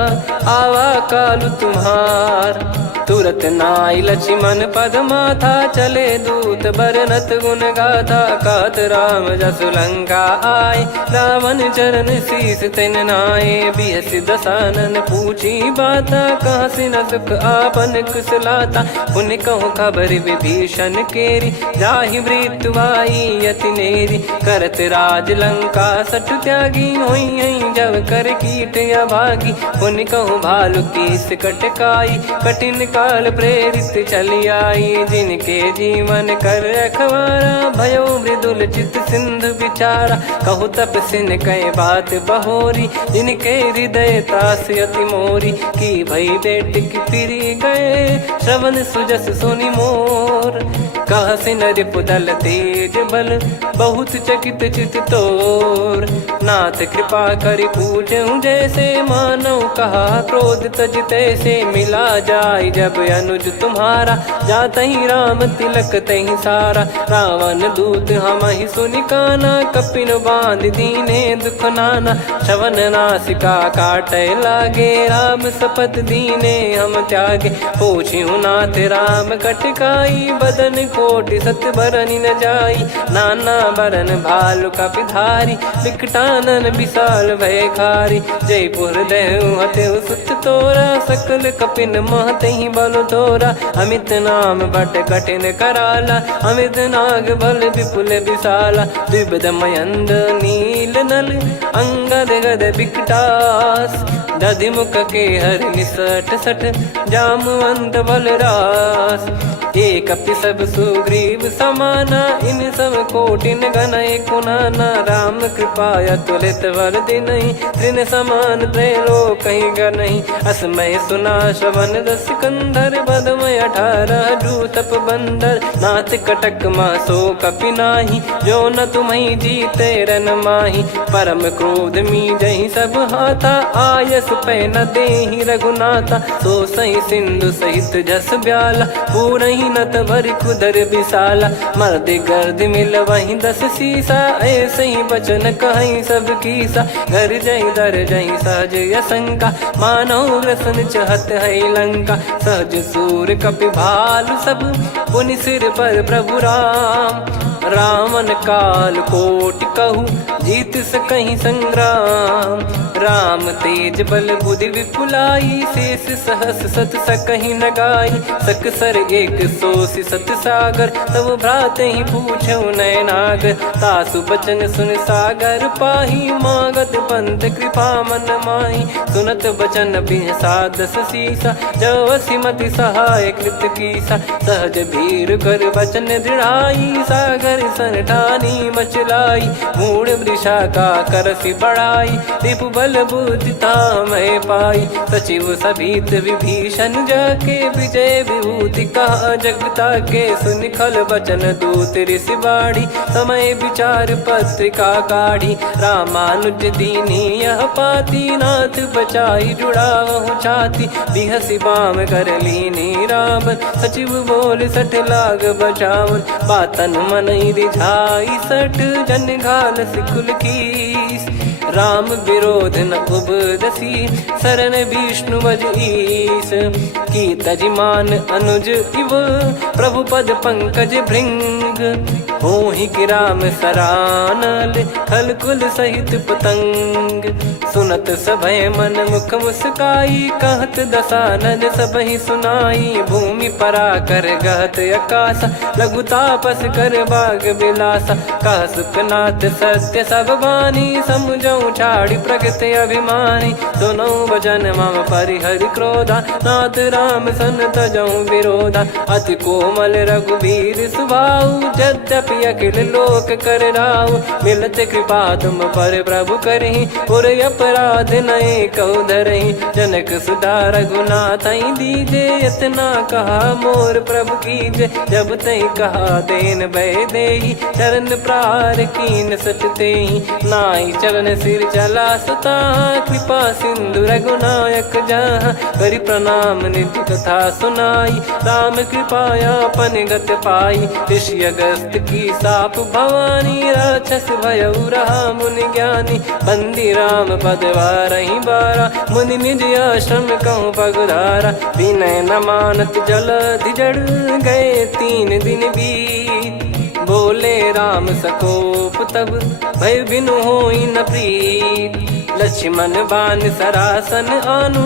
आवा कालु तुम्हार। तुरत नाई लक्ष्मण पद माथा, चले दूत बरनत गुण गाथा। कहत राम जसु लंका आए, रावण चरण शीस तिन नाये। बिहसि दसानन पूछी बाता, कहसि न सुख आपन कुशलाता। पुनि कहूँ खबर विभीषण केरी, जाहि मृत्यु आई अति नेरी। करत राज लंका सठ त्यागी, होई जब कर कीट अभागी। पुनि कहूँ भालु कीस कटकाई, कठिन काल प्रेरित चली आई। जिनके जीवन कर रखवारा, भयो मृदुल चित सिंधु विचारा। कहु तपसिन कई बात बहोरी, जिनके हृदय तास अति मोरी। की भई बेट की फिरी गए, श्रवण सुजस सुनि मोर। कहसिन रिपु दल तेज बल, बहुत चकित चित तोर। नाथ कृपा करि पूछऊँ जैसे, मानव कहा क्रोध तज तैसे। मिला जाय जब अनुज तुम्हारा, जातहि राम तिलक तहि सारा। रावण दूत हमहि सुनि काना, कपिन बांध दीने दुख नाना। श्रवण नासिका काटय लागे, राम शपथ दीने हम त्यागे। पूछिहु नाथ राम कटकाई, बदन कोटि सत बरनि न जाई। नाना बरन भालु कपिधारी, विकटानन विशाल भयखारी। जयपुर देहु हतेउ सुत तोरा, सकल कपिन महतहि बल तोरा। अमित नाम बट कठिन कराला, अमित नाग बल विपुल विशाला। द्विविध मयंद नील नल, अंगद गद विकटास। दधिमुख के हर निसठ सठ, जामवंत बलरास। एक अपि सब सुग्रीव समाना, इन सब कोटिन गनय कुनाना। राम कृपा अतुलित बल दिनहि, त्रिन समान त्रैलोकहि गनहि। असमय सुना श्रवण रस कंधर, बदमय 18 जूतप बंदर। नाथ कटक मासो कपि नाही, जो न तुम्हि जीते रन माही। परम क्रोध मीजहि सब हाथा, आयस पै न देहि रघुनाथा। सो सही सिंधु सहित जस ब्याला, पूरहि नत भरि कुदर विशाला। मर्द गर्द मिल वहीं 10 सीसा, ऐसे ही बचन कहीं सब कीसा। घर जहि दर जहि सहज यसंका, मानव ग्रसन चहत है लंका। सहज सूर कपि भालु सब, पुनि सिर पर प्रभु राम। रामन काल कोटि कहु, जीत सकहि संग्राम। राम तेज बल बुद्धि विपुलाई, शेष सहस सत सकहि न गाई। सकसर 100 सत सागर, तब भ्राते ही पूछऊ नयनागर। तासु बचन सुन सागर पाही, मागत पंत कृपा मन माही। सुनत बचन बिहसा 10 सीसा, जवसि मति सहाय कृत कीसा। सहज भी वीर कर वचन दृढ़ाई, सागर सन ठानी मचलाई, मूड वृषा का करसी बढ़ाई, रिपु बल बुद्धिता मैं पाई, सचिव सभीत विभीषण जाके, विजय विभूति कहा जगता के, सुन खल वचन दूत ऋषि बाड़ी, समय विचार पत्रिका काढ़ी, रामानुज दीनी यह पाती, नाथ बचाई जुड़ावहु छाती, बिहसी बाम कर लीनी रावण, सचिव बोल सठ लाग बचावन, बातन मन रिझाई सठ, जन घाल सिकुल कीस, राम विरोध न उपदसी, शरण विष्णु बज ईस, की तजिमान अनुज इव, प्रभु पद पंकज भृंग, होहि कि राम सरानल, खल कुल सहित पतंग, सुनत सभय मन मुख मुस्काई, कहत दसानन सबहि सुनाई, भूमि परा कर गहत आकाशा, लघु तापस कर बाग बिलासा, कह सुखनाथ सत्य सब बानी, समुझऊ छाड़ी प्रगति अभिमानी, सुनो भजन मम परिहरि क्रोधा, नाथ राम सन तजऊ विरोधा, अति कोमल रघुवीर सुभाऊ, यद्यपि अखिल लोक कर राऊ, मिलत कृपा तुम पर प्रभु करहि, और अपराध नये कौ धरहि, जनक सुधा रघुनाथ दीजे, इतना कहा मोर प्रभु कीजे, जब तई कहा देन भय देहि, चरण प्रार कीन सटतेहि, नाई चरण सिर चला सता, कृपा सिंधु रघुनायक जहाँ, करि प्रणाम निधि कथा सुनाई, राम कृपाया पन गत पाई, ऋषि अगस्त की साप भवानी, राक्षस भयउ रहा मुनि ज्ञानी, बंदी राम पद वारहि बारा, मुनि निज आश्रम कहूँ पगधारा, विनय न मानत जलधि जड़, गए 3 दिन बीत, बोले राम सकोप तब, भय बिनु होई न प्रीत, लक्ष्मण बान सरासन आनु,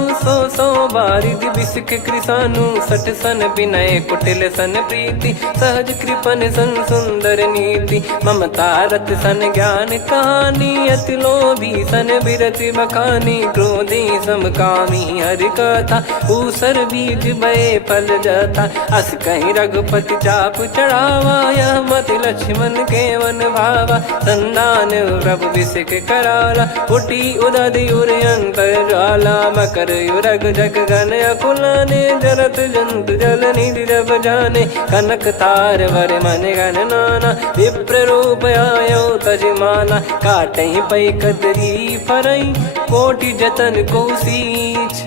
सो बारिद बिसिख कृसानु, सठ सन विनय कुटिल सन प्रीति, सहज कृपन सन सुंदर नीति, ममता रत सन ज्ञान कहानी, अति लोभी सन बिरति बखानी, क्रोधी समकामी हरि कथा, ऊसर बीज भय फल जाता, अस कहीं रघुपति चाप चढ़ावा, यह मत लक्ष्मण के वन भावा, संदान प्रभु बिसिख कराला, उठी उदधि उर अंतर ज्वाला, मकर युरग जग गण अकुलाने, जरत जंतु जल निधि जब जाने, कनक तार वर मन गण नाना, विप्र रूप आयो तजमाना, काटहि पै कतरी फरई, कोटि जतन को सींच,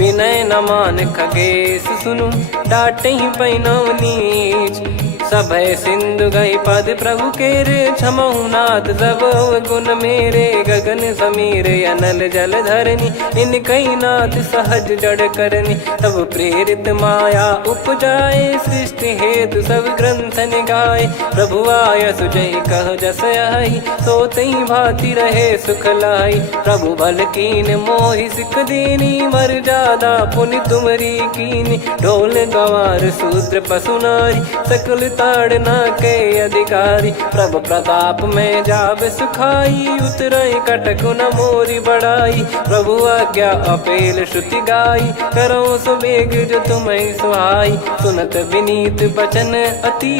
विनय न मान खगेश सुनु, डांटहि पै नव नीच, सभय सिंधु गई पद प्रभु केरे, क्षमहु नाथ सब गुण मेरे, गगन समीरे अनल जल धरनी, इन कई नाथ सहज जड़ करनी, तब प्रेरित माया उपजाए, सृष्टि हेतु सब ग्रंथ निगाए, प्रभु आय सुजय कह जस आई, सोतई भांति रहे सुख लाई, प्रभु बल कीन मोहि सिख दीनी, वर जादा पुनि तुमरी कीनी, ढोल गवार शूद्र पशु नारी, सकल ताड़ना के अधिकारी, प्रभु प्रताप में जाब सुखाई, उतरई कटक न मोरी बढ़ाई, प्रभु आज्ञा अपेल श्रुति गाई, करो सुबेग जो तुम्हें सुहाई, सुनत विनीत बचन अति,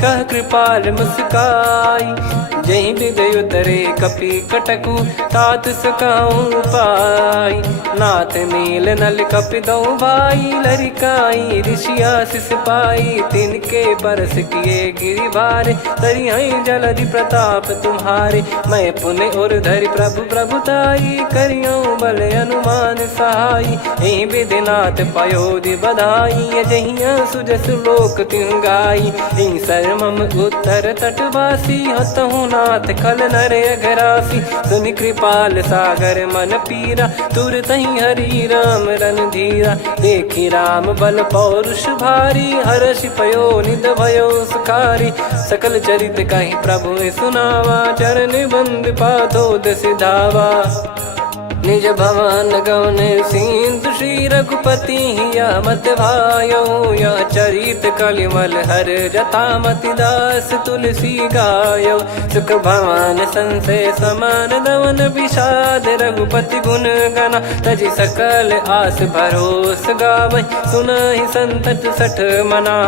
कह कृपाल मुस्काई, जहि हृदय उतरे कपि कटकु, तात सकाऊं पाई, नाथ नील नल कपि दो भाई, लरिकाई ऋषि आशीष पाई, तिनके परस किए गिरि भारे, तरिहै जलधि प्रताप तुम्हारे, मैं पुण्य और धरि प्रभु प्रभुताई, करियऊँ बल अनुमान सहाई, एहि विधिनाथ पयोधि बधाई, जहिया सुजस लोक तिहुँ गाई, एहि सरमम उत्तर तटवासी, हतहु नाथ खल नर अघरासी, सुनि कृपाल सागर मन पीरा, तुरतहि हरि राम रणधीरा, देखि राम बल पौरुष भारी, हर्षि पयो निध भयो सुखारी, सकल चरित कहि प्रभु सुनावा, चरण बंद पादोद सिधावा, निज भवन गवन सिंधु श्री रघुपति या मत भायो, या चरित कलिमल हर जथा मति दास तुलसी गायो। सुख भवन संशय समान दमन विषाद, रघुपति गुण गना तजि सकल आस भरोस गावै। सुनहि संतत सठ मना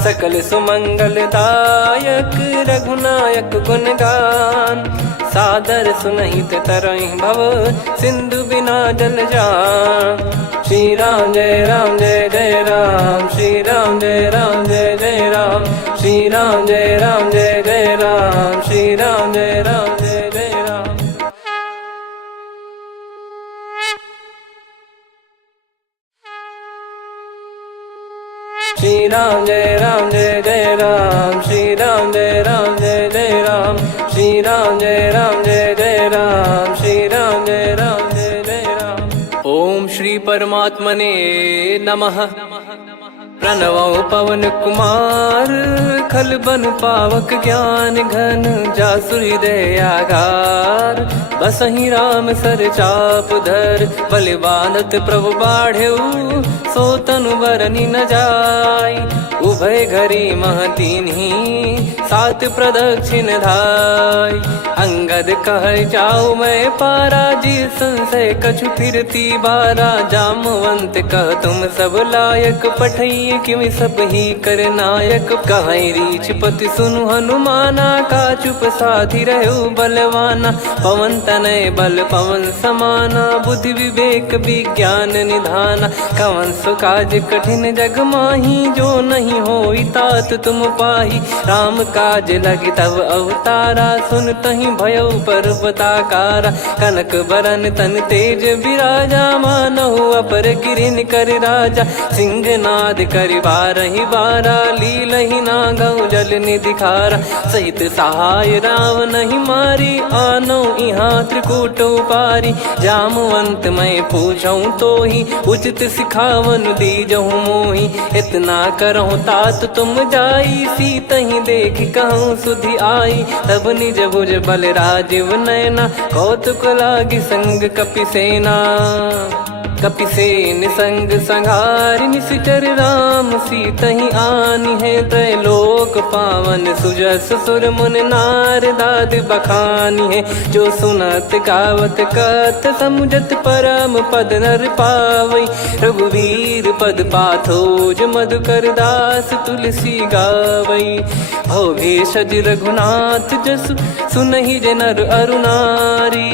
सकल सुमंगल दायक, रघुनायक गुण गान सादर सुनहित तरहि भव सिंधु बिना जल जान। श्री राम जय राम जय जय राम, श्री राम जय राम जय जय राम, श्री राम जय राम जय जय राम, श्री राम जय राम जय जय राम। श्री राम जय राम जय जय राम, श्री राम जय राम जय जय राम, श्री राम जय राम जय जय राम, श्री राम जय राम जय जय राम। ओम श्री परमात्मने नमः। प्रणवो पवन कुमार, खल बन पावक ज्ञान घन, जासु हृदय आगार। बसहि राम सर चाप धर, बल बांधत प्रभु बाढ़ेऊ, सो तनु बरनि न जाय। उभय घरी मह दीन्ही, सात प्रदक्षिण धाय। अंगद कह जाऊ मैं पारा, जी संशय कछु फिरती बारा। जामवंत कह तुम सब लायक, पठइये किमि सब ही कर नायक। कहीं रीछ पति सुनु हनुमाना, का चुप साधि रहु बलवाना। पवन तनय बल पवन समाना, बुद्धि विवेक विज्ञान निधाना। कवन सो काज कठिन जग माही, जो नहीं होई तात तुम पाही। राम काज लगी तब अवतारा, सुन तहि भयउ पर्वताकारा। कनक बरन तन तेज बिराजा, मानहु अपर गिरिन कर राजा। सिंहनाद करि बारहि बारा, लीलहि नागौ जल निधि खारा। सहित सहाय रावणहि मारी, आनो इहाँ त्रिकूट उपारी। जामवंत मैं पूछऊँ तोहि, उचित सिखावन दीजहु मोहि। इतना करहु तात तुम जाई, सीतहि देखि कहूँ सुधि आई। तब निज भुज बल राजीव नयना, कौतुक लागी संग कपिसेना। कपिसेन संग संहारि निशिचर राम, सीतहि आनि है त्रैलोक पावन। सुजस सुर मुन नार दाद बखानी है, जो सुनत गावत कथ समुझत परम पद नर पावै। रघुवीर पद पाथोज मधुकर दास तुलसी गावै। भव भेषज रघुनाथ जसु, सुनहि जे नर अरु नारी।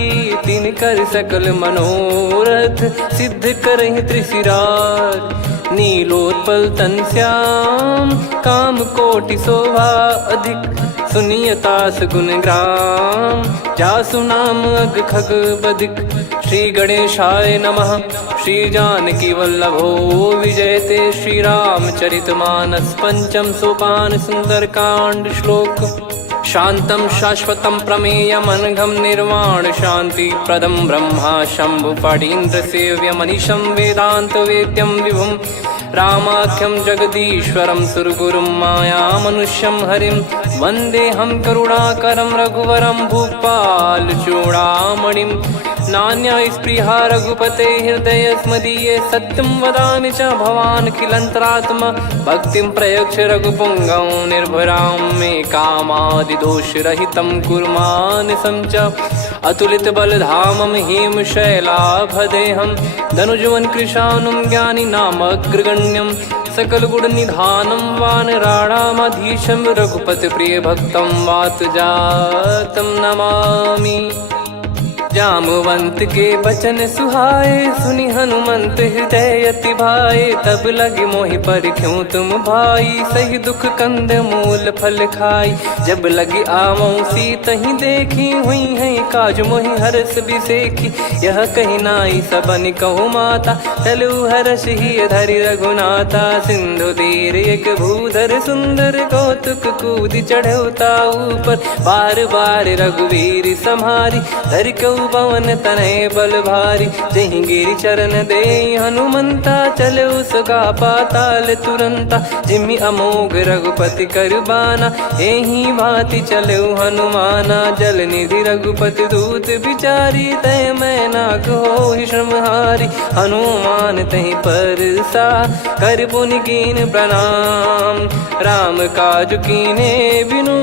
तिन कर सकल मनोरथ, सिद्ध करहि त्रिशिरार। नीलोत्पल तन श्याम, काम कोटि शोभा अधिक। सुनियतास गुण ग्राम, जासु नाम अग खग बदिक। श्री गणेशाय नमः। श्री जानकी वल्लभो विजयते, श्री रामचरित मानस पंचम सोपान सुंदरकांड श्लोक। शांतं शाश्वतं प्रमेयमनघं निर्वाण शांति प्रदं ब्रह्मा शंभु फणीन्द्र सेव्य मनीषं वेदांत वेद्यं विभुं। रामाख्यं जगदीश्वरं सुरगुरुं माया मनुष्यं हरिं। वन्देऽहं करुणाकरं रघुवरं भूपाल चूडामणिं। नान्या स्पृहा रघुपते हृदय स्मदीये, सत्यं वदामि च भवान् खिलन्तरात्मा। भक्तिं प्रयच्छ रघुपुङ्गं निर्भरां मे कामादिदोषरहितं कुर्मानसं च। अतुलित बलधामं हेमशैलाभदेहं, धनुजवन कृशानुं ज्ञानी नामग्रगण्यं। सकल गुण निधानं वानराणामधीशं, रघुपति प्रिय भक्तं वात जातं नमामि। जामवंत के बचन सुहाए, सुनि हनुमंत हृदय अति भाए। तब लगे मोहि परख्यूं तुम भाई, सही दुख कंद मूल फल खाई। जब लगे आवऊं सीतहि देखी, हुई है काज मोहि हरस बिसेखी। यह कही नाई सबन कहु माता, चलु हरष ही धरि रघुनाथा। सिंधु तीर एक भूधर सुंदर, कौतुक कूद चढ़ौता ऊपर। बार बार रघुवीर सम्हारी, धरि कौ चलऊ पवन तनय बल भारी, जहि गिरि चरण दे हनुमंता, चलऊ सगा पाताल तुरंता, जिमि अमोघ रघुपति कर बाना, एहि भांति चलऊ हनुमाना। जल निधि रघुपति दूत बिचारी, तय मैं नाक होहि श्रमहारी, हनुमान तहि परसा कर पुनि कीन प्रणाम, राम काज कीने बिनु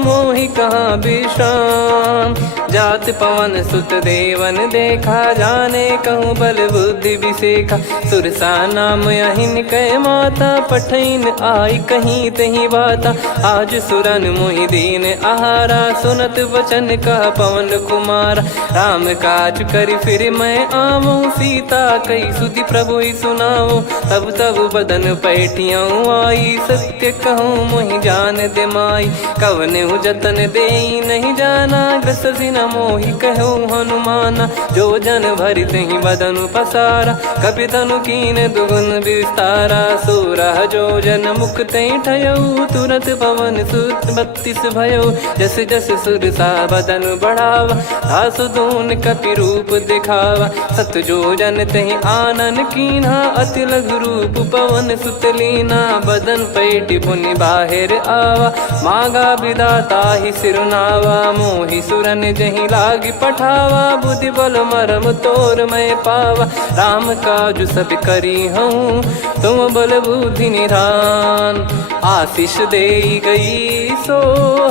मोहि कहाँ विश्राम। जात पवन सुत देवन देखा, जाने कहूँ बल बुद्धि विसेखा, सुरसा नाम अहिन कै माता, पठैन आई कहीं तहीं बाता। आज सुरन मोहि दीन आहारा, सुनत वचन कह पवन कुमारा, राम काज करि फिर मैं आवूँ, सीता कई सुधि प्रभु ही सुनाओ। तब तब बदन पैठियाँ आई, सत्य कहूँ मोहि जान दे माई, कवने जतन दे नहीं जाना, ग्रसिन मोहि कहूँ हनुमाना। जो जन भरि तहि बदन पसारा, कपि तनु कीन दुगुन विस्तारा, सोरह जो जन मुख तहि ठयऊ, तुरत पवन सुत 32 भयऊ। जस जस सुरसा बदन बढ़ावा, दासु दून कपि रूप दिखावा, सत जो जन तहि आनन कीन्हा, अति लघु रूप पवन सुत लीना। बदन पैटि पुनि बाहिर आवा, मांगा विधाता ही सिरुनावा, मोहि सुरन जहि लागी पठावा, बुद्धि बल मरम तोर मैं पावा। राम काज सब करी हूँ, तुम बल बुद्धि निधान, आशीष देई गई सो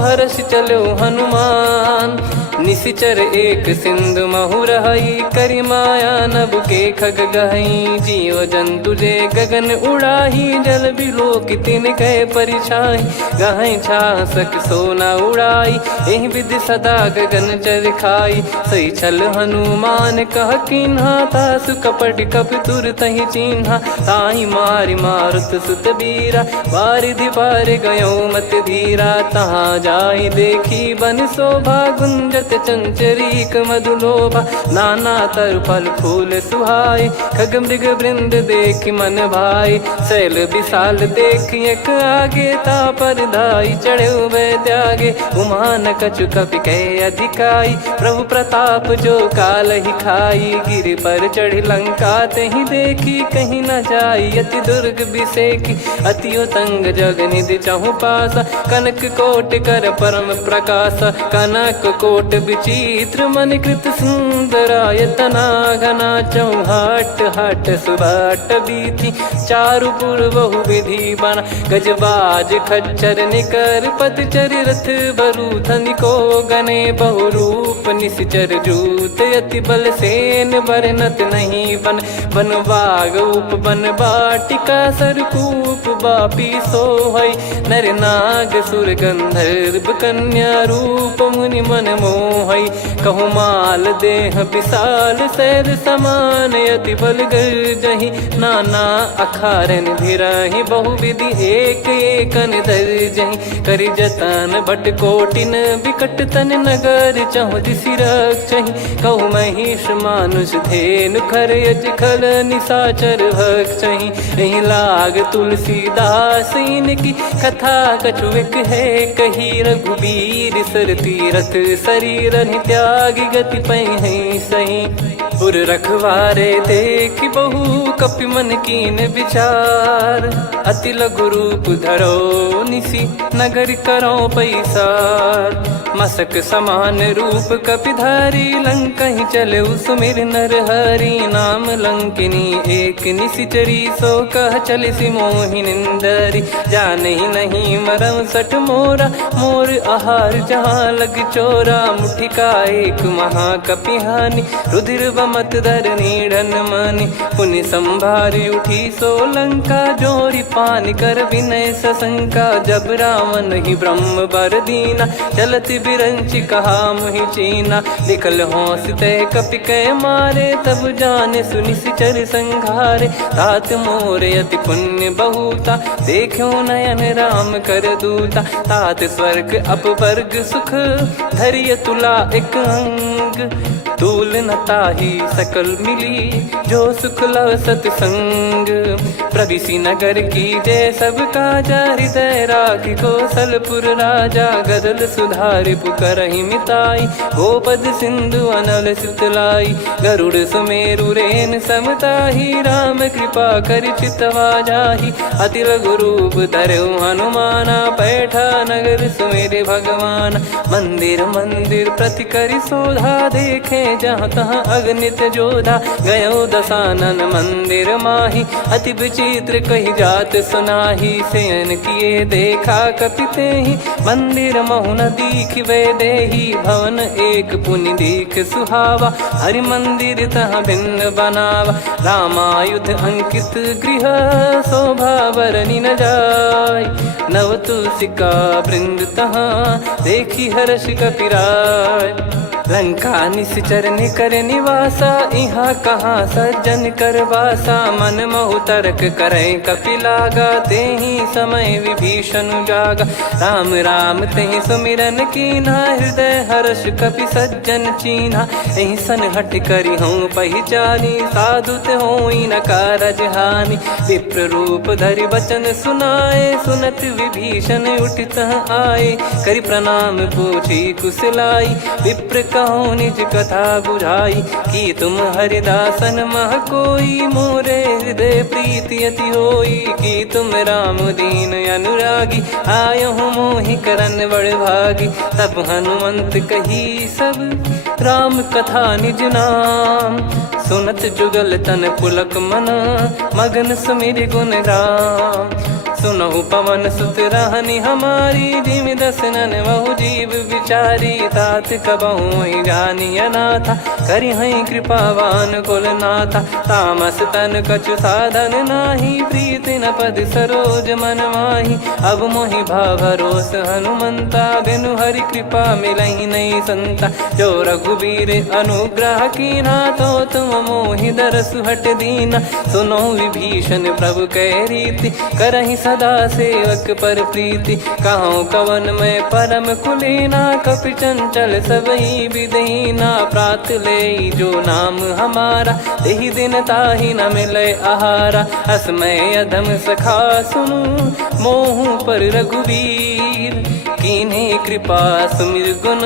हर्ष चलो हनुमान। निशिचर एक सिंधु महु रहई, करि माया नभ के खग गहई, जीव जंतु जे गगन उड़ाही, जल बिलो कि तिन गए परिछाई, गहई छासक सोना उड़ाई, एहि विधि सदा गगन चर खाई। सही छल हनुमान कह कीन्हा, तासु कपट कपि तुर तहि चिन्हा, ताहि मारि मारुत सुत बीरा, बारिधि पार गयो मत धीरा। तहाँ जाई देखी बन शोभा, गुंजत चंचरीक मधुलोभा, नाना तर फल फूल सुहाए, खग मृग वृंद देख मन भाई, शैल विशाल देख एक आगे, तापर धाई चढ़े वै त्यागे, उमा न कछु कपि कहे अधिकाई, प्रभु प्रताप जो काल ही खाई। गिरि पर चढ़ी लंका तहि देखी, कहीं न जाई अति दुर्ग बिसेकी, अति उतंग जग निधि चहु पासा, कनक कोट कर परम प्रकाशा, कनक कोट विचित्र मन कृत सुंदरायतना, घना चौहाट हाट सुबाट बीथी, चारु पुर बहु विधि बना, गजबाज खच्चर निकर पतचर रथ बरु धनिको गने, बहु रूप निश्चर जूत अति बल सेन, बरनत नहीं बन बन बाग उप बन बाटिका, सरकूप बापी सोहई, नर नाग सुर गंधर्व कन्या, रूप मुनि मन मोहई, कहु माल देह विशाल शैल समान, अति बल गर्जहि, नाना अखारन भिराहि, बहु विधि एक एकन दर्जहि, करि जतन भट कोटिन विकट तन नगर, चहु दिसि रक्षहि, कहु महिष मानुष धेनु खर यज खल निशाचर भक्षहि, एहि लाग तुलसीदास इनकी कथा कछु एक है कही, रघुबीर सर तीरथ शरीर त्यागी गति पै सही, पुर रखवारे देख बहु कपि मन कीन विचार, अति लघु रूप धरो निसी नगर करो पैसार, मसक समान रूप कपि धारी, लंकहि चले सुमिर नर हरि, नाम लंकिनी एक निशिचरी, सो कह चल सि मोहि निंदरी, जानहि नहीं मरम सठ मोरा, मोर आहार जहाँ लग चोरा, मुठिका एक महाकपि हानि, रुधिर बमत धरनी ढन मानि, पुनि संभारी उठी सो लंका, जोरी पान कर विनय सशंका, जब रावण ही ब्रह्म बर दीना, चलत बिरंच कहा मुहि चीना, निकल होंस तय कपि कै मारे, तब जाने सुनि सिचर संघारे, तात मोर अति पुण्य बहुता, देखो नयन राम कर दूता, तात स्वर्ग अपवर्ग सुख, धैर्य तुला एक अंग, तूल न ताहि सकल मिली, जो सुख लव सतसंग, प्रविसी नगर की जय सब काजा, हृदय राखी कौशलपुर राजा। गदल सुधारि पुकरहि मिताई, गोपद सिंधु अनल सितलाई। गरुड़ सुमेरु रेन समताही, राम कृपा करि चितवा जाहि। अति लघु रूप धरऊ हनुमाना, पैठा नगर सुमेरे भगवान। मंदिर मंदिर प्रति करि शोधा, देखे जहाँ तहाँ अगणित जोधा। गयो दशानन मंदिर माही, अति विचित्र कही जात सुनाही। शयन किए देखा कपिते ही, मंदिर महु न दीखिबे देही। भवन एक पुनि दीख सुहावा, हरि मंदिर तहाँ भिन्न बनावा। रामायुध अंकित गृह, शोभा बरनि न जाय। नव तुलसी का वृंद तहाँ, देखी हर्ष कपिराय। लंका निश्चर निकर निवासा, यहाँ कहाँ सज्जन कर वासा। मन महु तर्क करे कपिलागा, तेहि समय विभीषण जागा। राम राम तेहि सुमिरन कीन्हा, हृदय हर्ष कपि सज्जन चीन्हा। एहि सन हट करि हूँ पहिचानी, साधु ते होई न कारज हानि। विप्र रूप धरि वचन सुनाए, सुनत विभीषण उठित आए। करि प्रणाम पूछी कुशलाई, विप्र कहो निज कथा बुझाई। कि तुम हरिदासन मह कोई, मोरे हृदय प्रीति अति होई। कि तुम राम दीन अनुरागी, आयहु मोहि करन बड़ भागी। तब हनुमंत कही सब राम कथा निज नाम। सुनत जुगल तन पुलक मना, मगन सुमिर गुण राम। सुनहु पवन सुत रहनि हमारी, जिमि दसनन बहु जीव विचारी। तात कबहु ही जानिय नाथा, करि हई कृपावान कुल नाथा। तामस तन कछु साधन नाही, प्रीति न पद सरोज मन माही। अब मोहि भाव भरोस हनुमंता, बिनु हरि कृपा मिलहि नहीं संता। जो रघुबीर अनुग्रह कीन्हा, तो तुम मोहि दरसु हट दीना। सुनो विभीषण प्रभु कह रीति, करहि सदा सेवक पर प्रीति। कहूँ कवन में परम कुलीना, कपि चंचल सबही विदहीना। प्रात ले जो नाम हमारा, तेहि दिन ताहि न मिले आहारा। असमय अधम सखा सुनु, मोहु पर रघुवीर। कीन्ही कृपा सुमिर गुण,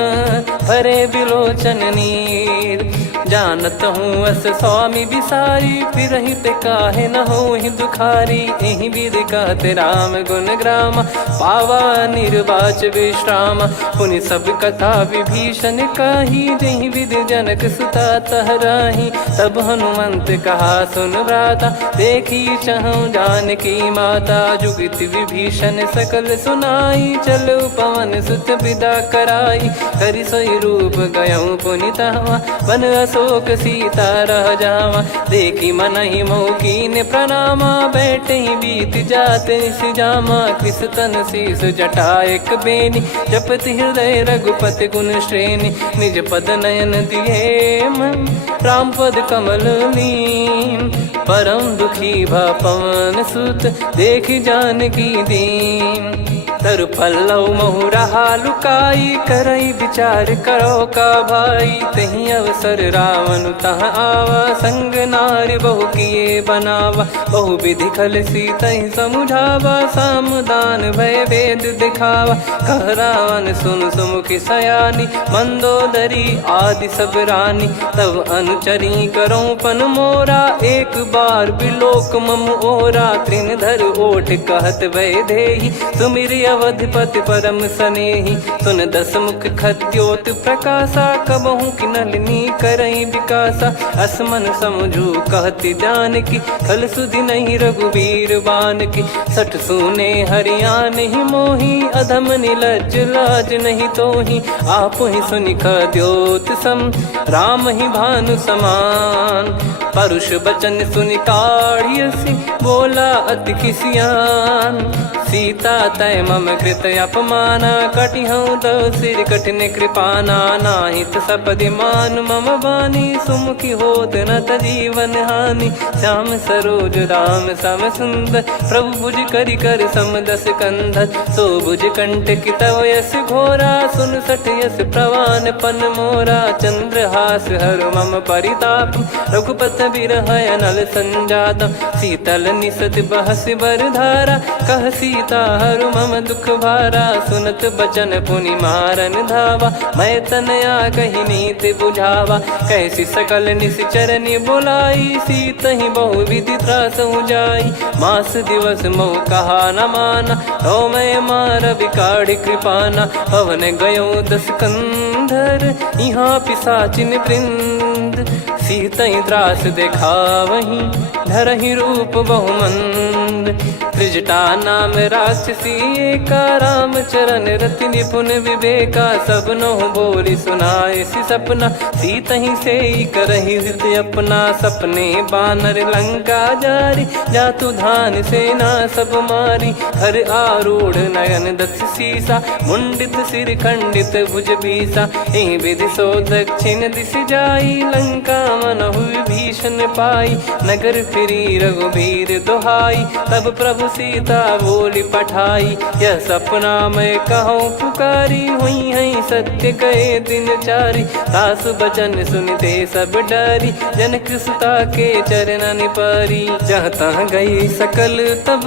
भरे बिलोचन नीर। जानत हूँ अस स्वामी बिसारी, फिरहि ते काहे न होहि दुखारी। एहि विधि कहते राम गुण ग्राम, पावा निर्वाच विश्राम। पुनि सब कथा विभीषण काही, जेहि विधि जनक सुता तहराही। तब हनुमंत कहा सुन भ्राता, देखी चहु जानकी माता। जुगित विभीषण सकल सुनाई, चलो पवन सुत विदा कराई। करि सोई रूप गयऊँ पुनि तहवा, बन अशोक सीता रह जावा। देखी मनहि मोकीन प्रणामा, बैठे ही बीत जात निस जामा। कृस तन शीस जटा एक बेनी, जपति हृदय रघुपति गुण श्रेणी। निज पद नयन दिए मन, राम पद कमल लीन। परम दुखी भा पवन सुत, देखि जानकी दीन। तरु पल्लव महु रहा लुकाई, करई विचार करो का भाई। तही अवसर रावण तहाँ आवा, संग नारी बहु किए बनावा। बहु विधि खल सीतहि समुझावा, सामदान भय वेद दिखावा। कह रावण सुन सुमुखि सयानी, मंदोदरी आदि सब रानी। तब अनुचरी करो पन मोरा, एक बार बिलोक मम ओरा। तृण धर ओठ कहत भय देहि, सुमिर अवधिपति परम सनेहि। सुन दस मुख खद्योत प्रकाशा, कबहु कि नलिनी करई विकासा। असमन समझू कहति जानकी, खल सुधि नहीं रघुवीर बान की। सठ सुने हरियाण ही मोही, अधम निलज लाज नहीं तोही। आपु ही सुनि खद्योत सम, राम ही भानु समान। परुष बचन सुनि काढ़ियसि, बोला अति किसियान। सीता तय मम कृत अपमाना, कटिहऊँ तव सिर कठिन कृपाना। नाहित सपदि मान मम बानी, सुमुखि होत न तजीवन हानि। श्याम सरोज राम सम सुंदर, प्रभु भुज करि कर सम दस कंधर। सो भुज कंठ की तव यस घोरा, सुन सठ यस प्रवान पन मोरा। चंद्रहास हर मम परिताप, रघुपत बिरह अनल संजाता शीतल निसत बहस बरधारा कह सीता हरु मम दुख भारा सुनत बचन पुनि मारन धावा मैं तनया कही नीति बुझावा कैसी सकल निश्चरनि बोलाई सीत ही बहु विधि त्रास जाई मास दिवस मोह कहा न माना तो मैं मार विकाढ़ कृपाना पवन गयो दस कंधर यहाँ पिशाचिन वृंद सीतई त्रास देखा वहीं धरहि रूप बहुमंद त्रिजटा नाम राक्षसी का राम चरण रति निपुण विवेका सब नोह बोली सुनाए सी सपना सीतहि से करहि हित अपना सपने बानर लंका जारी जातु धान सेना सब मारी हर आरूढ़ नयन दस सीसा मुंडित सिर खंडित भुज बीसा एहि विधि सो दक्षिण दिश जाई लंका मनहु भीषण पाई नगर फिरी रघुबीर दोहाई तब प्रभु सीता बोली पठाई यह सपना मैं कहूँ पुकारी हुई है सत्य गए दिन चारी सासु बचन सुनते सब डरी जनक सुता के चरण परी जहाँ तहाँ गई सकल तब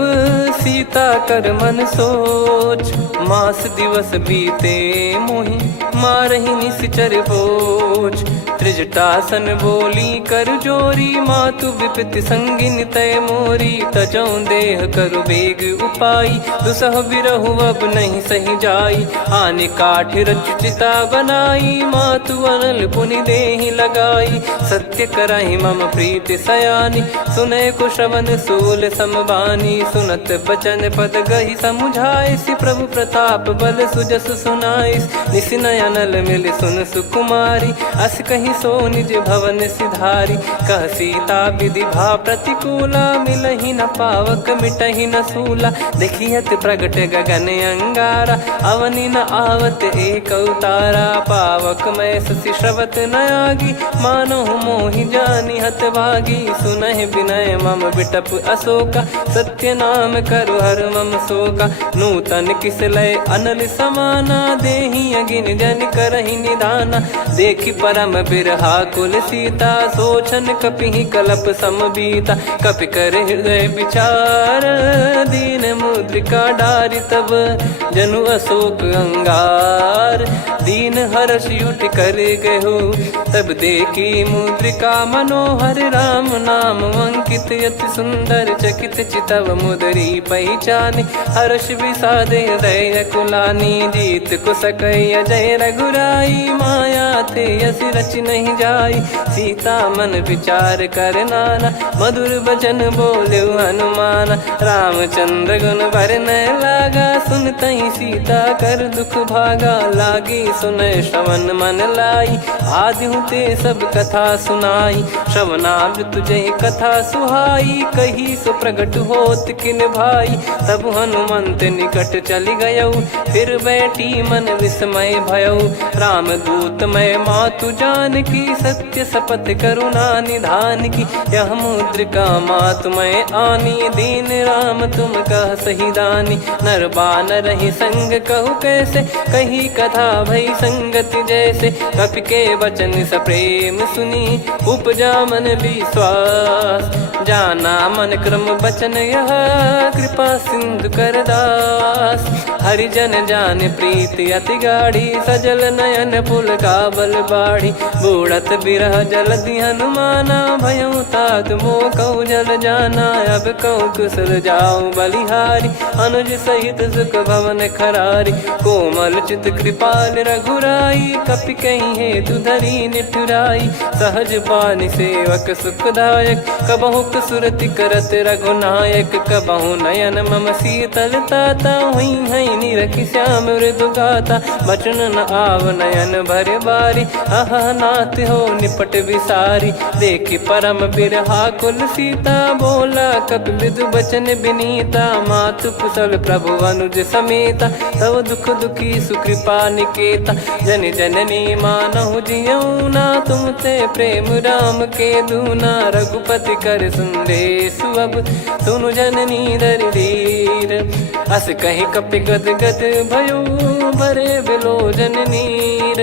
सीता कर मन सोच मास दिवस बीते मोहि मारहि निश्चर बोझ त्रिजटासन बोली कर जोरी मातु विपति संगिन तय मोरी तजौ देह करु बेग उपाई दुसह बिरहु अब नहीं सही जाई आने काठ रचिता बनाई मातु अनल पुनि देहि लगाई सत्य कराई मम प्रीति सयानी सुने को श्रवण सूल समबानी सुनत बचन पद गही समुझाए सि प्रभु प्रताप बल सुजस सुनाइस निसिनय अनल मिल सुन सुकुमारी अस कही सो निज भवन सिधारी कह सीता विधि भा प्रतिकूला मिलहि न पावक मिटहि न सूला देखियत प्रगट गगन अंगारा अवनि न आवत एक उतारा पावक मैं ससी श्रवत न आगी मानो मोहि जानि हत भागी सुनहि विनय मम बिटप अशोका सत्य नाम करु हर मम शोका नूतन किस लय अनल समाना देहि अगिन जन करहि निदाना देखि परम बिरहा कुल सीता सोचन कपि कलप समबीता कपि कर हृदय विचार दीन मुद्रिका डारि तब जनु अशोक अंगार दीन हर्ष उठ कर गहु तब देखी मुद्रिका मनोहर राम नाम अंकित यति सुंदर चकित चितव मुदरी पहचान हर्ष विषाद हृदय कुलानी जीत को सकय जय रघुराई माया थे यस रच नहीं जाई सीता मन विचार कर नाना मधुर बचन बोले हनुमान रामचंद्र गुण वरन लागा सुनतहि सीता कर दुख भागा लागी सुन श्रवण मन लाई आदि ते सब कथा सुनाई श्रवणाब तुझे कथा सुहाई कही सो प्रगट होत किन भाई तब हनुमंत निकट चली गयौ फिर बैठी मन विस्मय भयौ राम दूत मैं मातु जान की सत्य शपथ करुणा निधान की यह मुद्रिका मातु मैं आनी दीन राम तुम कह सही दानी नर बानर ही संग कहु कैसे कही कथा भई संगति जैसे कपि के वचन सप्रेम सुनी उपजा मन विश्वास जाना मन क्रम बचन यह कृपा सिंधु कर दास हरिजन जान प्रीति अति गाढ़ी सजल नयन पुल का बल बाढ़ी बूढ़त बिरह जलधि हनुमाना भयउ तात मोह कहु जल जाना अब कहु कुशल जाऊं बलिहारी अनुज सहित सुख भवन खरारी कोमल चित कृपाल रघुराई कपि कहीं हेतु धरी निठुराई सहज पानि सेवक सुखदायक कबहु सुरति करत रघुनायक कबहु नयन मम शीतल ताता हुई है निरखि श्याम मृदु गाता बचन न आव नयन भर बारी अह नाथ हो निपट विसारी देखि परम बिरहा कुल सीता बोला कपि मृदु बचन विनीता मातु कुशल प्रभु अनुज समेता तव दुख दुखी सुकृपा निकेता जन जननी मानहु जियऊ ना तुम ते प्रेम राम के दूना रघुपति कर संदेश अब सुनु जननी दर धीर अस कहीं कपि गद गद भयो भरे बिलोचन नीर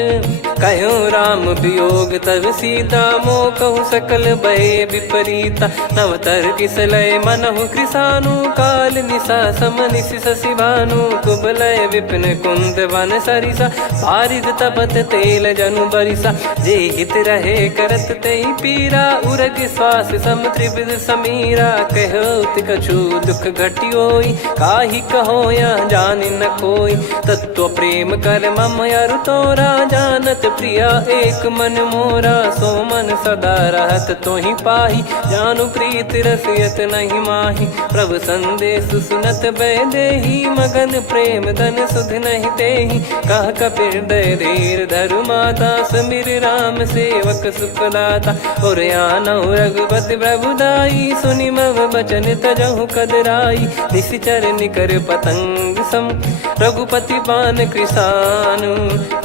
कहो राम वियोग तब सीता मोह कहु सकल भय विपरीता नवतर किसलय मनहु कृसानु काल निशा समनिश शशि भानु कुबलय विपिन कुंद वन सरिसा पारिद तपत तेल जनु बरिसा जे हित रहे करत ते पीरा उरग श्वास सम त्रिविध समीरा कहत कछु दुख घटियोई काहि कहो या जानि न कोई तत्व प्रेम कर मम अरु तोरा जानत प्रिया एक मन मोरा सो मन सदा रहत तोहि पाही जानु प्रीत रसियत नहीं माही प्रभु संदेश सुनत बैदेही मगन प्रेम धन सुध नहीं तेहि कह कपिर दय धीर धरु माता समीर राम सेवक सुखदाता और आनौ रघुपति प्रभुदाई सुनि मव बचन तजहु कदराई निशिचर निकर पतंग सम रघुपति पान कृसानु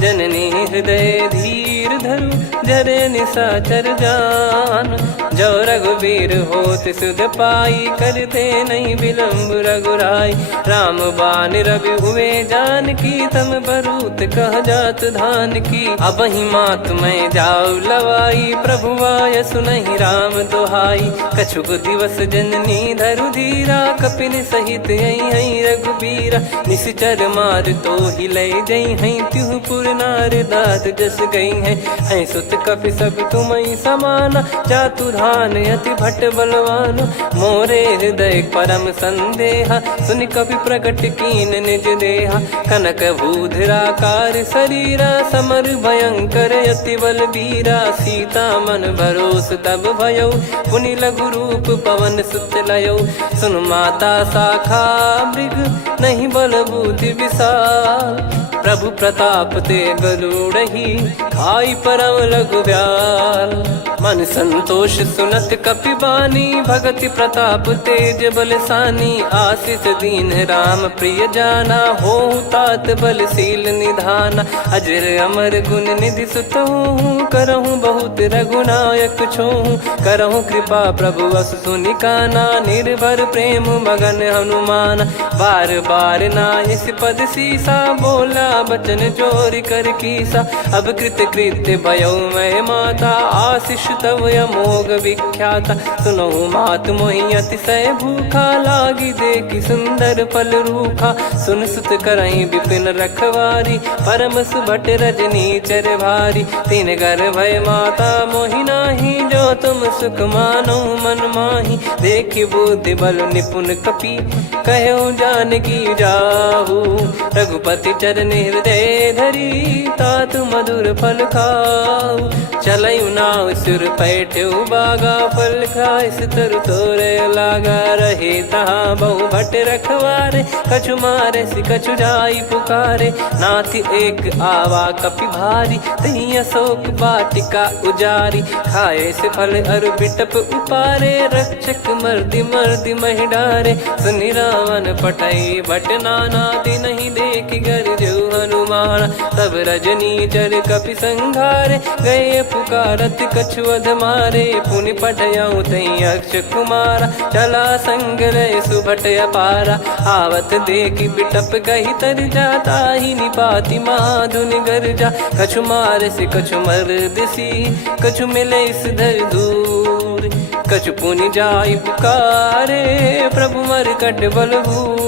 जननी हृदय धीर धरु जरे निशाचर जान जो रघुवीर होत सुध पाई करते नहीं विलम्ब रघुराई राम बान रवि हुए जान की तम बरूत कह जात धान की अब ही मात में जाऊ लवाई प्रभु आय सुनहि राम दोहाई कछुक दिवस जननी धरु धीरा कपिन सहित यही रघुबीरा निश्चर मार तो ही ले जई हैं त्युह पुर नार दाद जस गई हैं सुत कपि सब तुमई समाना जातु धान अति भट बलवान मोरे हृदय परम संदेहा सुनि कपि प्रकट कीन निज देहा कनक भूधराकार शरीरा समर भयंकर अति बल बीरा सीता मन भरोस तब भयो पुनि लघु रूप पवन सुत लयो सुन माता शाखा मृग नहीं बल बुद्धि विशाल प्रभु प्रताप ते गरुड़हि खाई परम लघु ब्याल मन संतोष सुनत कपि बानी भगति प्रताप तेज बलसानी आशीष दीन राम प्रिय जाना हो तात बलशील निधाना अजर अमर गुण निधि सुतहु करहु बहुत रघुनायक छोहु करहु कृपा प्रभु अस सुनि काना निर्भर प्रेम मगन हनुमान बार बार नायस पद सीसा बोला बचन चोरी कर कीसा अब कृत कृत्य भयो मैं माता आशीष तव अमोघ विख्याता सुनहु मात मोहि अतिशय भूखा लागी देखी सुंदर फल रूखा सुन सुत करई विपिन रखवारी परम सुभट रजनी चर भारी तीन घर भय माता मोहि नाही जो तुम सुख मानो मन माही देखी बुद्धि बल निपुण कपि कहो जानकी जाहू रघुपति चरण हृदय धरी तात मधुर फल खाऊ चलऊ नाव सुर पैठ्यू बागा फल खाइस तरु तोरे लागा रहे तहाँ बहु भट रखवारे कछु मारे सि कछु जाई पुकारे नाथ एक आवा कपि भारी तही अशोक बाटिका उजारी खाए से फल अरु बिटप उपारे रक्षक मर्दि मर्दि महि डारे सुनि रावण पटई भट नाना नहीं देख गर जो हनुमान तब रजनी चर कपि संघारे गए पुकारत कछु अध मारे पुनि पटयऊ तई अक्ष कुमारा चला संग रहे सुभट अपारा आवत देखी बिटप कही तर जाता ही निपाति माधुनि गर्जा कछु मार से कछु मर दिसी कछु मिले इस धर दूर कछु पुनि जाई पुकारे प्रभु मर कट बलभूर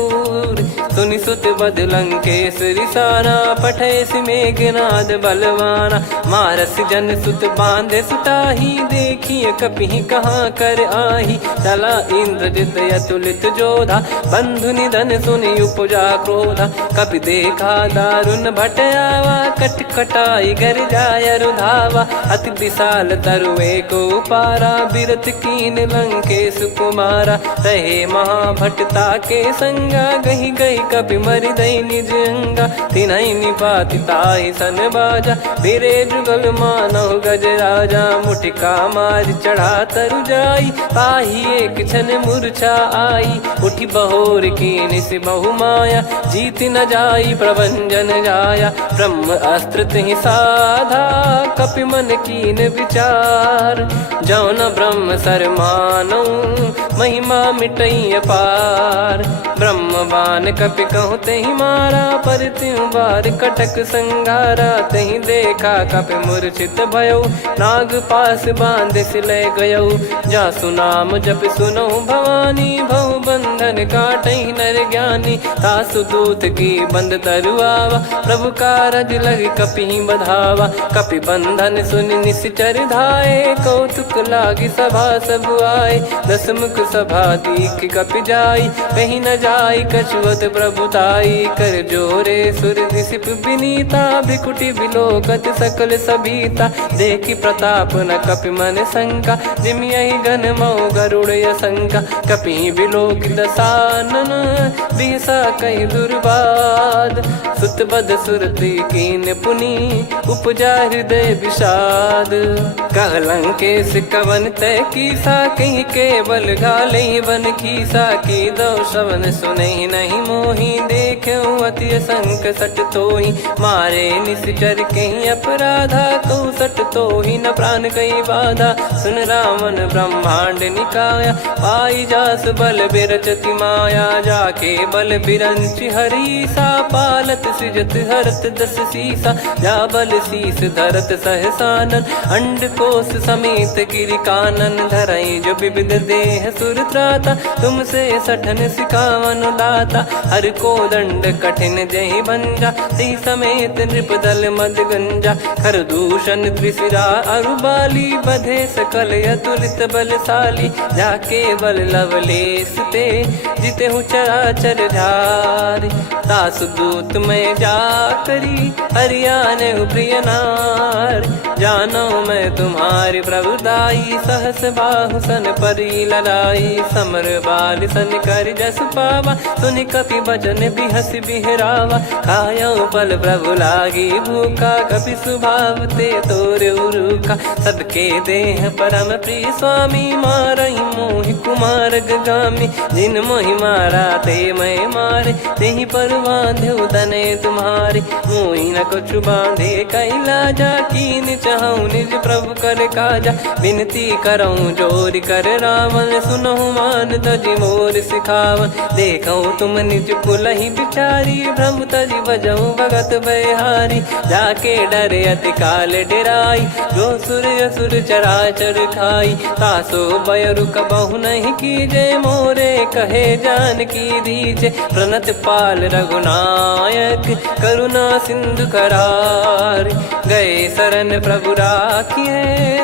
सुनि सुत बद लंकेश रिसाना पठेस मेघनाद बलवाना मारस जन सुत बांधे सुताही देखिए कपि कहाँ कर आही चला इंद्रजित अतुलित जोधा बंधु निधन सुनि उपजा क्रोधा कपि देखा दारुण भट आवा कट कटाई घर जाय रुधावा अति विशाल तरुए को पारा बिरत कीन लंकेश कुमारा रहे महाभटता के संगा गही गही कपि मरि दई निज अंगा तिन्है निपाति ताहि सन बाजा बिरे जुगल मानव गज राजा मुटिका मार चढ़ा तरु जाई ताहि एक क्षण मूर्छा आई उठी बहोर कीन से बहु माया जीत न जाई प्रभंजन जाया ब्रह्म अस्त्र तिहि साधा कपि मन कीन विचार जौन ब्रह्म सर मानऊ महिमा मिटई अपार। ब्रह्मवान कपि कहूँ तेहि मारा, पर त्यों बार कटक संघारा। तही देखा कपि मूर्छित भयो, नाग पास बांध सिले गयो। जासु नाम जप सुनो भवानी, भव बंधन काटई नर ज्ञानी। तासु दूत की बंद तरुआवा, प्रभु कारज लग कपि बधावा। कपि बंधन सुन निश्चर धाये, कौतुक लागी सभा सब आए। दस मुख सभा दीख कपि जाई, कहीं न जाई कछुअत प्रभुताई। कर जोरे सुर दिसिप विनीता, भ्रिकुटि बिलोकत सकल सबीता। देखी प्रताप न कपि मन शंका, जिमि यही घन मऊ गरुड़ असंका। कपि बिलोक दसानन, बिहसा कहि दुर्बाद। सुत बद सुरति कीन पुनि, उपजा हृदय विषाद। कहलंकेश कवन तय कीसा, कहीं केवल घाले बन खीसा। की दो श्रवण सुनहि नहीं मोही, देखऊं अति संक सट तोहि। मारे निश्चर कहीं अपराधा, कहूँ सट तोहि न प्राण कहीं बाधा। सुन रावण ब्रह्मांड निकाया, पाई जास बल बिरचति माया। जाके बल बिरंच हरीसा, पालत सृजत हरत दस सीसा। जा बल शीस धरत सहसानन, अंड कोश समेत गिरि कानन। धरई जो विविध देह सुर त्राता, तुमसे सठन सिखावन दाता। हर को दंड कठिन जहि भंजा, ती समेत नृप दल मद गंजा। खर दूषण त्रिशिरा अरुबाली, बधे सकल अतुलित बलशाली। जाके बल लवलेस ते, जिते हूँ चराचर झारी। तासु दूत में जा करी, हरियाने प्रिय नार। जानो मैं तुम्हारी प्रभुदाई, सहस बाहु सन परी लड़ाई। समर बाल सन कर जस पावा, सुनि कपि बचन बिहस बिहरावा। खायो बल प्रभु लागी भूखा, कपि स्वभाव ते तोर उरुखा। सबके देह परम प्रिय स्वामी, मारई मोहि कुमार गामी। जिन मोहि मारा ते मैं मारे, तेहि पर बांधे तने तुम्हारे। मोहि न कुछ बांधे कैलाजा, कीन चाहूं निज प्रभु कर काजा। विनती करऊं जोर कर रावण, सुनहु मान तजि मोर सिखावन। देखऊं तुम निज कुलहि बिचारी, भ्रम तजि बजऊं भगत बहारी। जाके डरे अति काल डेराई, जो सुर असुर चराचर खाई। तासो बयरु कबहु नहीं कीजे, मोरे कहे जान की दीजे। प्रणत पाल रघुनायक, करुणा सिंधु करार। गए शरण प्रभु राखिए,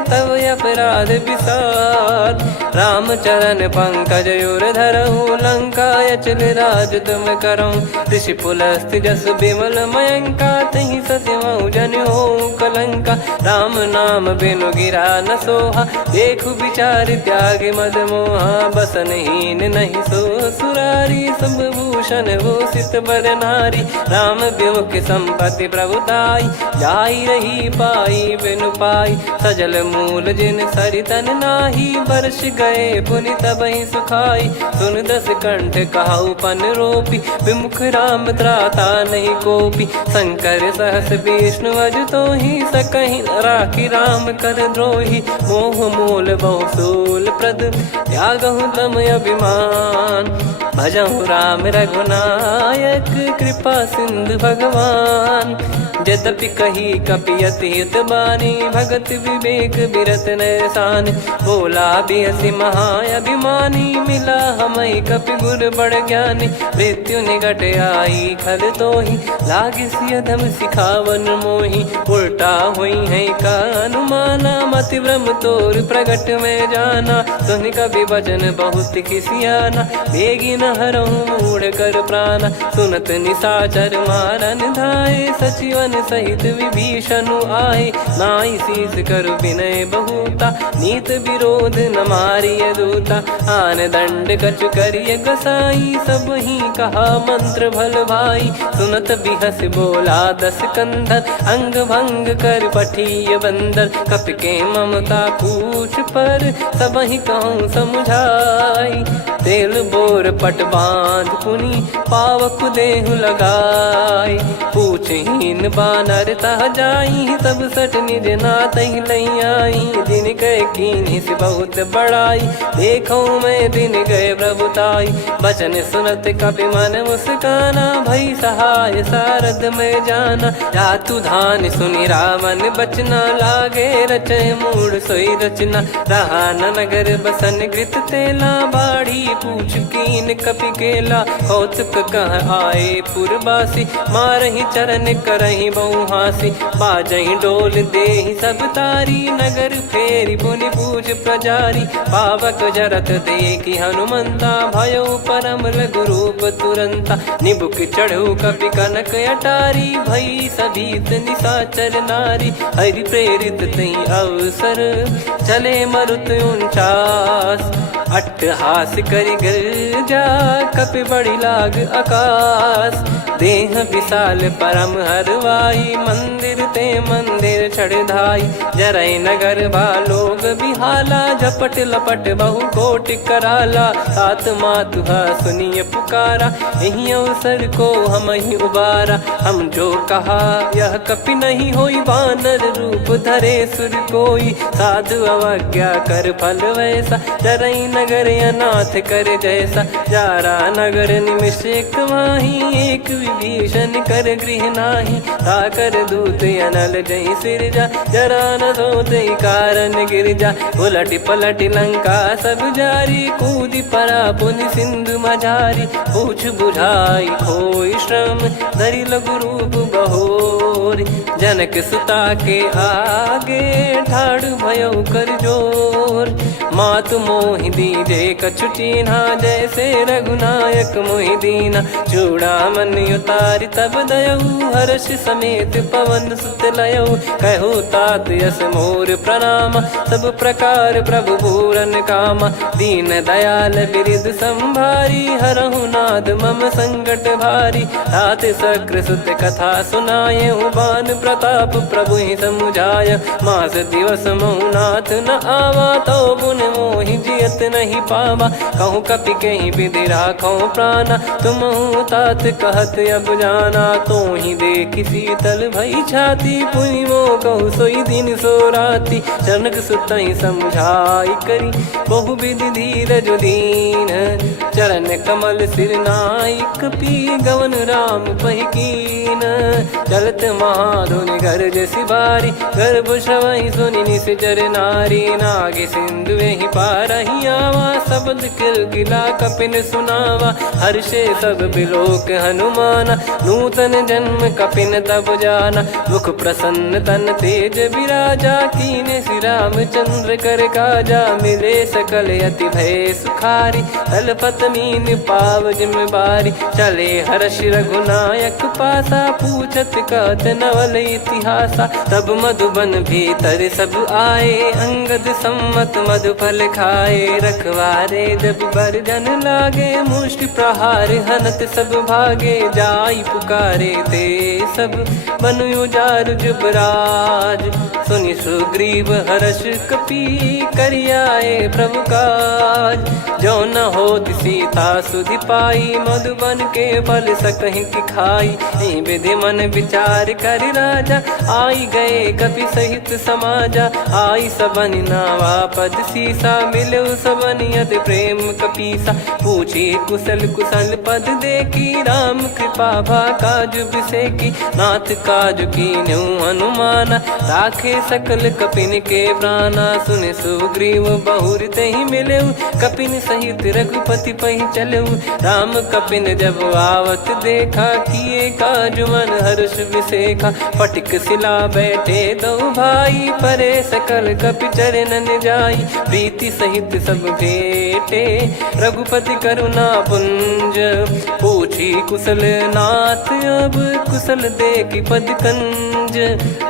तब अपराध विसार। राम चरण पंकज उर धरहु, लंका अचल राज तुम करऊं। ऋषि पुलस्त जस विमल मयंका, तहि ससिमऊ जन हो कलंका। राम नाम बिनु गिरा न सोहा, देखु विचार त्याग मद मोहा। बसनहीन नहीं सो सुरारी, सब भूषण वो सित बर नारी। राम विमुख संपत्ति प्रभुताई, जाई रही पाई बिनु पाई। सजल मूल जिन सरितन नाही, वर्ष गए पुनि तबहि सुखाई। सुन दस कंठ कहाऊ पन रोपी, विमुख राम त्राता नहीं कोपी। शंकर सहस विष्णु अज तोहि, सकहि राखी राम कर द्रोही। मोह मूल बहु सूल प्रद, त्यागहु तम अभिमान। भजहु राम रघुनायक, कृपा सिंधु भगवान। यद्यपि कही कपि अति हित बानी, भगत विवेक बिरत नैसान। बोला बिहसि महाअभिमानी, मिला हमई कपि गुर बड़ ज्ञानी। मृत्यु निकट आई खल तोहि, लागे सियधम सिखावन मोहि। उल्टा हुई है का अनुमाना, मति भ्रम तोर प्रगट में जाना। सुनि कपि वचन बहुत किसियाना, बेगी न हरहु मूढ़ कर प्राणा। सुनत निशाचर मारन धाये, सचिवन सहित विभीषणु आए। नाई शीस करु विनय बहुता, नीत विरोध न मारिय दूता। आन दंड कछु करिय गसाई, सब ही कहा मंत्र भल भाई। सुनत बिहस बोला दस कंधर, अंग भंग कर पठिय बंदर। कपि के ममता पूछ पर, सब ही कहूँ समुझाई। तेल बोर पट बांध पुनि पावक देहु लगाई। पूछहीन बानर तह जाई तब सट निज नाथ लई आई। दिन गए कीन्ही से बहुत बड़ाई देखो मैं दिन गए प्रभुताई। बचन सुनत कपि मन मुस्काना भई सहाय सारद में जाना। जातु धान सुनि रावण बचना लागे रचे मूड सोई रचना। रहा न नगर बसन कृत तेला बाढ़ी पूछ कीन कपि केला। कौतुक कह आए पुरबासी मारहि चरण करहि बहु हासी। बाजहि डोल देहि सब तारी नगर फेरी पुनि पूछ प्रजारी। पावक जरत देखि हनुमंता भयो परम लघु रूप तुरंता। निबुक चढ़ऊ कपि कनक अटारी भई सभीत निशाचर नारी। हरि प्रेरित तई अवसर चले मरुत 49। अट्टहास करि गिरजा कपि बड़ी लाग आकाश। देह विशाल परम हरवाई मंदिर ते मंदिर चढ़धाई। जरई नगर बालोग बिहाला झपट लपट बहु कोटि कराला। सात मातुहा सुनिय पुकारा यही अवसर को हम ही उबारा। हम जो कहा यह कपि नहीं होई वानर रूप धरे सुर कोई। साधु अवज्ञा कर फल वैसा जरई नगर अनाथ कर जैसा। जारा नगर निमिष एक माही एक विभीषण कर गृह नाही। ताकर दूत अनल जय सिरजा जरा न सोते कारण गिरजा। उलट पलट लंका सब जारी कूदी परा पुनि सिंधु मझारी। पूछ बुझाई खोई श्रम धरि लघु रूप बहोर। जनक सुता के आगे ठाड़ भयो कर जोर। मातु मोहि दीजे कछु चिन्हा जैसे रघुनायक मोहि दीना। चूड़ामन उतारि तब दयऊ हर्ष समेत पवन सुत लयऊ। कहु तात यस मोर प्रणाम सब प्रकार प्रभु पूरन कामा। दीन दयाल बिरिद संभारी हरहु नाद मम संकट भारी। तात सक्र सुत कथा सुनाये बान प्रताप प्रभु ही समुझाय। मास दिवस महु नाथ न आवा तो पुन मोहि जियत नहीं पावा। कहूँ कपि कहीं विधि राखो प्राणा तुम तात कहत अब जाना। तो ही देखी शीतल भई छाती पुनि मो कहु सोई दिन सो राती। जनक सुतहि समझाई करी बहु विधि धीरज दीन। चरण कमल सिर नाई कपि गवन राम पहिकीन। चलत महाधुनि गर्ज सिबारी गर्भ श्रवहि सुनि निश्चर नारी। नागे सिंधु ही पारहि आवा शब्द किलकिला कपिन सुनावा। हर्षे सब बिलोक हनुमाना नूतन जन्म कपिन तब जाना। मुख प्रसन्न तन तेज विराजा कीने श्री रामचंद्र कर काजा। मिले सकल अति भय सुखारी तलपत मीन पाव जिम बारी। चले हर्ष रघुनायक पासा पूछत कहत नवल इतिहासा। तब मधुबन भीतर सब आए अंगद सम्मत मधुफल खाए। रखवारे जब बरजन लागे मुष्टि प्रहार हनत सब भागे। जाई पुकारे ते सब बन उजार जुबराज। सुनि सुग्रीव हर्ष कपि करियाए प्रभु काज। जो न होत सीता सुधि पाई मधुबन के फल सकहि की खाई। विधि मन विचार कर राजा आई गए कपि सहित समाजा। आई सबन नावा पद सीसा मिलो सबन यद प्रेम कपीसा। पूछी कुशल कुशल पद देखी राम कृपा भा काज बिसेकी। नाथ काज कीन्हु हनुमाना राखे सकल कपिन के प्राणा। सुने सुग्रीव बहुर तहि मिलेऊ कपिन सहित रघुपति पहि चलेऊ। राम कपिन जब आवत देखा किए काज मन हर्ष विसेखा। फटिक सिला बैठे दो भाई परे सकल कपि चरणन जाई। प्रीति सहित सब भेटे रघुपति करुणा पुंज। पूछ पूछी कुशल नाथ अब कुशल देखी पद कंज।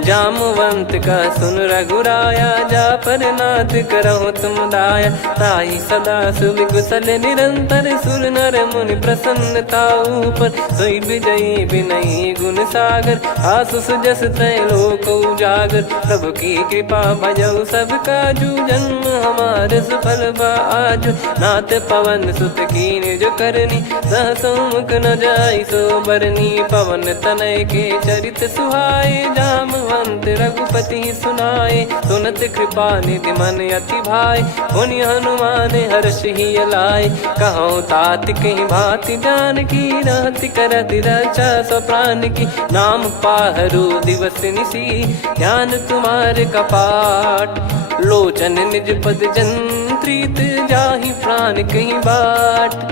जामवंत का सुन रघुराया जा पर नाथ करहु तुम दाया। ताहि सदा सुभि कुशल निरंतर सुर नर मुनि प्रसन्नता ऊपर। सोई विजयी विनयी गुण सागर आसु सुजस त्रैलोक उजागर। प्रभु की कृपा भजऊ सब काजू जन्म हमारे सफल बा आजु। नाथ पवन सुत की निज करनी सहसो मुख न जाई सो बरनी। पवन तनय के चरित सुहाए जामवंत रघुपति सुनाए। सुनत कृपा निधि मन अति भाई पुनि हनुमान हर्ष ही लाए। कहो तात कहीं भांति जान की रहति करति रक्षा सो प्राण की। नाम पाहरु दिवस निसी ध्यान तुम्हारे कपाट। लोचन निज पद जंत्रित जाहि प्राण कहीं बाट।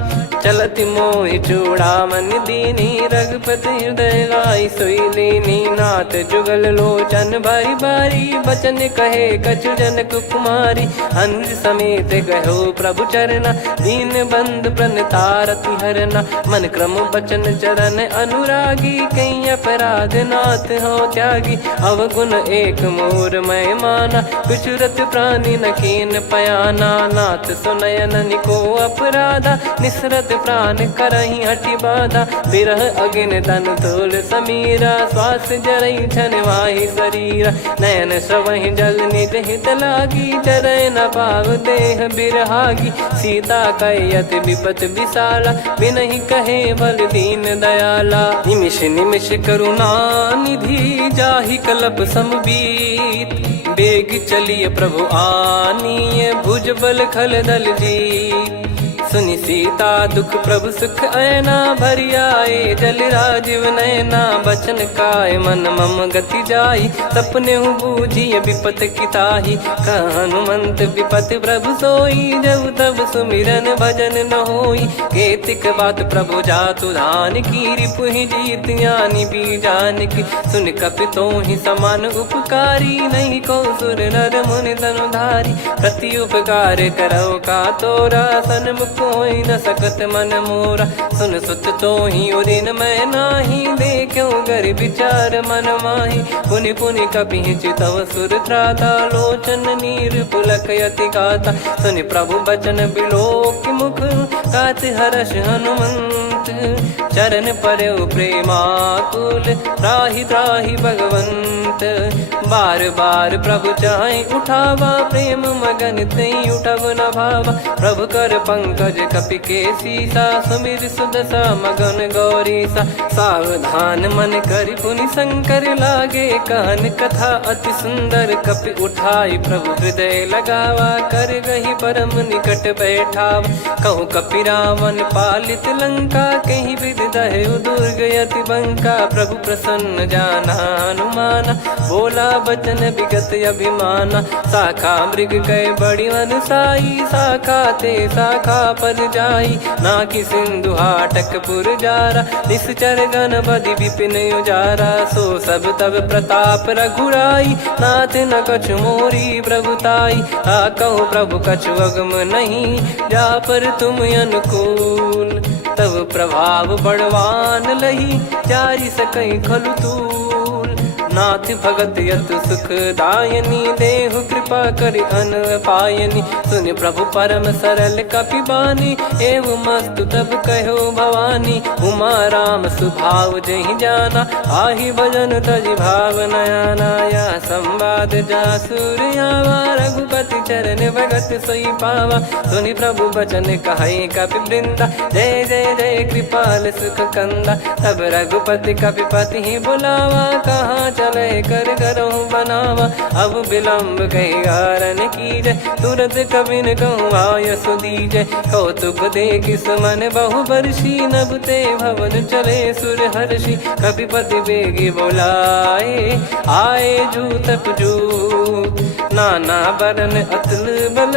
चलति मोहि चूड़ामन दीनी रघुपति हृदय लाई सोई लीनी। नाथ जुगल लोचन बारी बारी बचन कहे कछु जनक कुमारी। अनुज समेत गयो प्रभु चरना दीन बंद प्रणतारति हरना। मन क्रम बचन चरण अनुरागी कहीं अपराध नाथ हो त्यागी। अवगुण एक मोर मैं माना कुछुरत प्राणी न कीन पयाना। नाथ सुनयन को अपराधा निसरत प्राण करही हटि बाधा। बिरह अगिन तन तोल समीरा श्वास जरई छन वाहि शरीरा। नयन श्रवहि जल निज हित लागी चरय न पाव देह बिरहागी। सीता कयत विपत विशाला बिनहि कहे बल दीन दयाला। निमिष निमिष करुणा निधि जाहि कल्प समबीत। बेग चलिए प्रभु आनीय भुज बल खल दल जीत। सुनि सीता दुख प्रभु सुख ऐना भरि आए। जल राजीव नैना बचन काय मन मम गति जाई। सपने हूँ बूझी विपत किताही हनुमंत विपत प्रभु सोई। जब तब सुमिरन भजन न होई। केतिक बात प्रभु जातु धान की रिपु ही जीत यानी बीजान की। सुन कपितो ही समान उपकारी नहीं को सुर नर मुनि धनुधारी। प्रति उपकार करो का तोरा सन्मुख कोई न सकत मन मोरा। सुन सुत तो ही उदिन मैं नाही देखो गर विचार मन माही। पुनि पुनि कपि चितव सुर त्राता लोचन नीर पुलक यति गाता। सुनि प्रभु बचन बिलोक मुख कात हर्ष हनुमंत। चरण परयो प्रेमाकुल त्राहि त्राहि भगवंत। बार बार प्रभु चाहि उठावा प्रेम मगन तई उठब न भावा। प्रभु कर पंकज कपि के सीसा सुमिर सुदशा मगन गौरीसा। सावधान मन करि पुनि शंकर लागे कहन कथा अति सुंदर। कपि उठाई प्रभु हृदय लगावा कर गही परम निकट बैठावा। कहु कपि रावण पालित लंका कहीं विद दहु दुर्ग यति बंका। प्रभु प्रसन्न जाना हनुमाना बोला बचन विगत अभिमाना। शाखा मृग गए बड़ी अनुसाई शाखा ते शाखा पर जाई। ना कि सिंधु हाटक पुर जारा निश्चर गण बदि विपिन उजारा। सो सब तब प्रताप रघुराई नाथ न कछु मोरी प्रभुताई। कहु प्रभु कछु अगम नहीं जा पर तुम अनुकूल। तब प्रभाव बड़वान लही जारी सकई खलु तूल। नाथ भगत यत सुख दायनी देहु कृपा करि अन पायनी। सुन प्रभु परम सरल कपि बानी एवं मस्तु तब कहो भवानी। उमा राम सुभाव जहि जाना आहि भजन तजि भाव नयाना। या संवाद जासुर आवा रघुपति चरण भगत सोई पावा। सुनि प्रभु बचन कहै कपि वृंदा जय जय जय कृपाल सुख कंदा। तब रघुपति कपिपति ही बुलावा कहाँ चले कर करो बनावा। अब विलम्ब कही कारण कीजय तुरंत कबिन कहूँ आय सुदीजय। कौतुक देख सुमन बहु बरसी नभते भवन चले सुर हर्षि। कपिपति बेगी बोलाए आए जूतप जूत। नाना बरन अतुल बल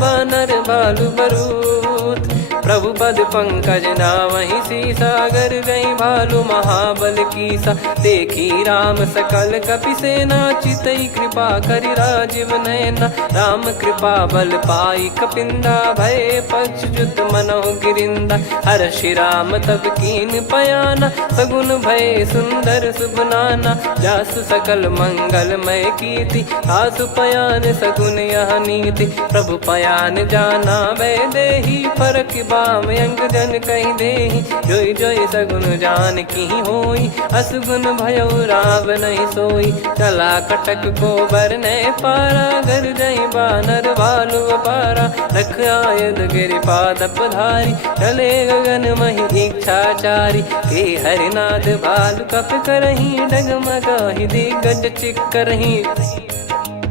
बानर बालु बरूत। प्रभु पद पंकज नावहि सीसा, गर गई भालु महाबल कीसा। देखी राम सकल कपि सेना, चितई कृपा करि राजीव नयना। राम कृपा बल पाई कपिंदा, भय पक्षजुत मनहु गिरिंदा। हर्षि राम तब कीन पयाना, सगुन भय सुंदर शुभ नाना। जासु सकल मंगलमय कीर्ति, आसु पयान सगुन यह नीति। प्रभु पयान जाना वै देहि, फरक बाम अंग जन कहि देहि। जोई जोई सगुन जान की होई, असुगुन भयो राव नहीं सोई। चला कटक को बरने पारा, घर जई बानर भालु अपारा। रख आयद गिरिपाद पधारी, चले गगन महि इच्छाचारी। के हरिनाथ भालु कप करही, डगमगाहि दिग्गज चिक्करही।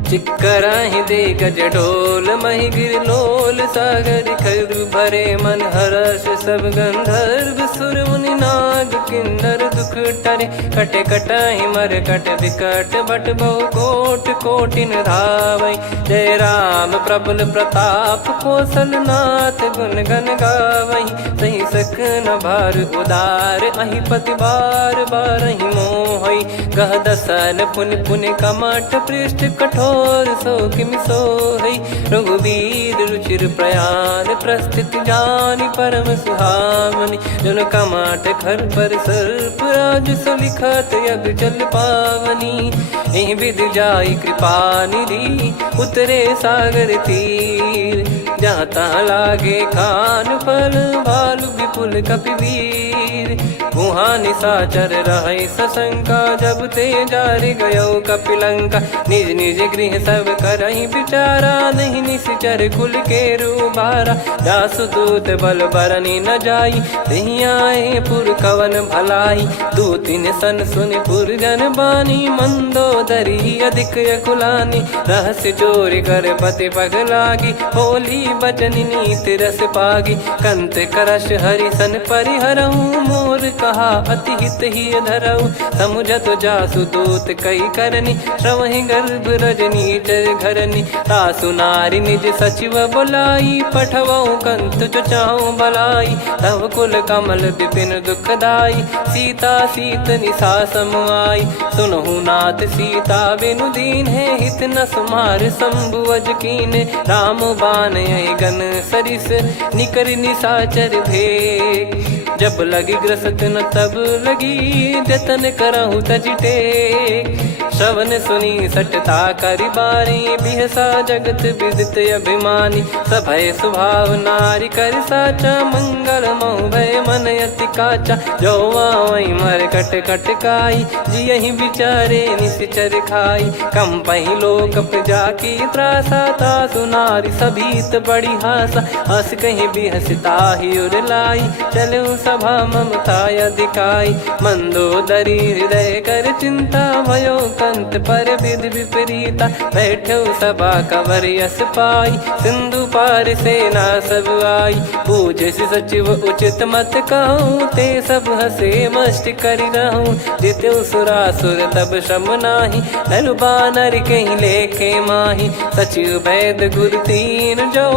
चिक्कराहि दिग्गज ढोल, महि गिर लोल। सागर खर भरे मन हर्ष, सब गंधर्व सुर मुनि नाग किन्नर दुख टरे। कट कटाहि मर कट विकट, बट बहु कोट कोटिन धावै। जय राम प्रबल प्रताप, कौशल नाथ गुण गन गावै। सही सखन भार उदार, अहि पति बार बारहि मोहै। गह दसन पुन पुन कमठ, पृष्ठ कठोर सो किमि सोहै। रघुवीर रुचिर प्रयाण, प्रस्थित जानि परम सुहावनी। जन कमाट खर पर सर्प, राज सलिखत यग जल पावनी। एहि विधि जाई कृपा निधि, उतरे सागर तीर। जाता लागे खान फल, भालु विपुल कपिवीर। वहाँ निशाचर रहै सशंका, जब ते जारि गयो कपिलंका। निज निज गृह सब करहि विचारा, नहीं निश्चर कुल के रूबारा। जासु दूत बल बरनी न जाई, तेहि आए पुर कवन भलाई। दूतिन सन सुनि पुर जन बानी, मंदोदरी अधिक अकुलानी। रहस्य चोरी कर पति पग लागी, होली बचन नीत रस पागी। कंत करश हरि सन परिहरऊ, मोर कहा अति हित ही धरऊ। समुझत जासु दूत कई करनी, श्रवहि गर्भ रजनी चर घरनी। तासु नारी निज सचिव बुलाई, पठवऊ कंत जो चाहू बलाई। तव कुल कमल विपिन दुखदाई, सीता सीत निशा समुआई। सुनहु नाथ सीता बिनु दीन है, हित न सुमार शंभुअज कीने। राम बान यही गन सरिस, निकर निशाचर भेग। जब लगी ग्रसत न तब लगी, जतन करहु तज टेक। श्रवण सुनी सटता करि बारी, बिहसा जगत विदित अभिमानी। सभय स्वभाव नारी कर साचा, मंगल महु भय मन अति काचा। जो आवै मर कट कट काई, जियहि विचारे निश्चर खाई। कंपहि लोक प्रजा की त्रासा, तासु नारी सभीत बड़ी हासा। हस कहीं बिहसता ही उर लाई, चलऊ सभा ममता अधिकाई। मंदोदरी हृदय कर चिंता, भयो कंत पर विधि विपरीता। बैठो सभा कवर यस पाई, सिंधु पार सेना सब आई। पूजे सचिव उचित मत कहूँ, ते सब हसे मस्त करि रहूँ। जित्यु सुरासुर तब श्रम नाही, नल बानर कहीं लेखे माही। सचिव वैद गुरु तीन जो,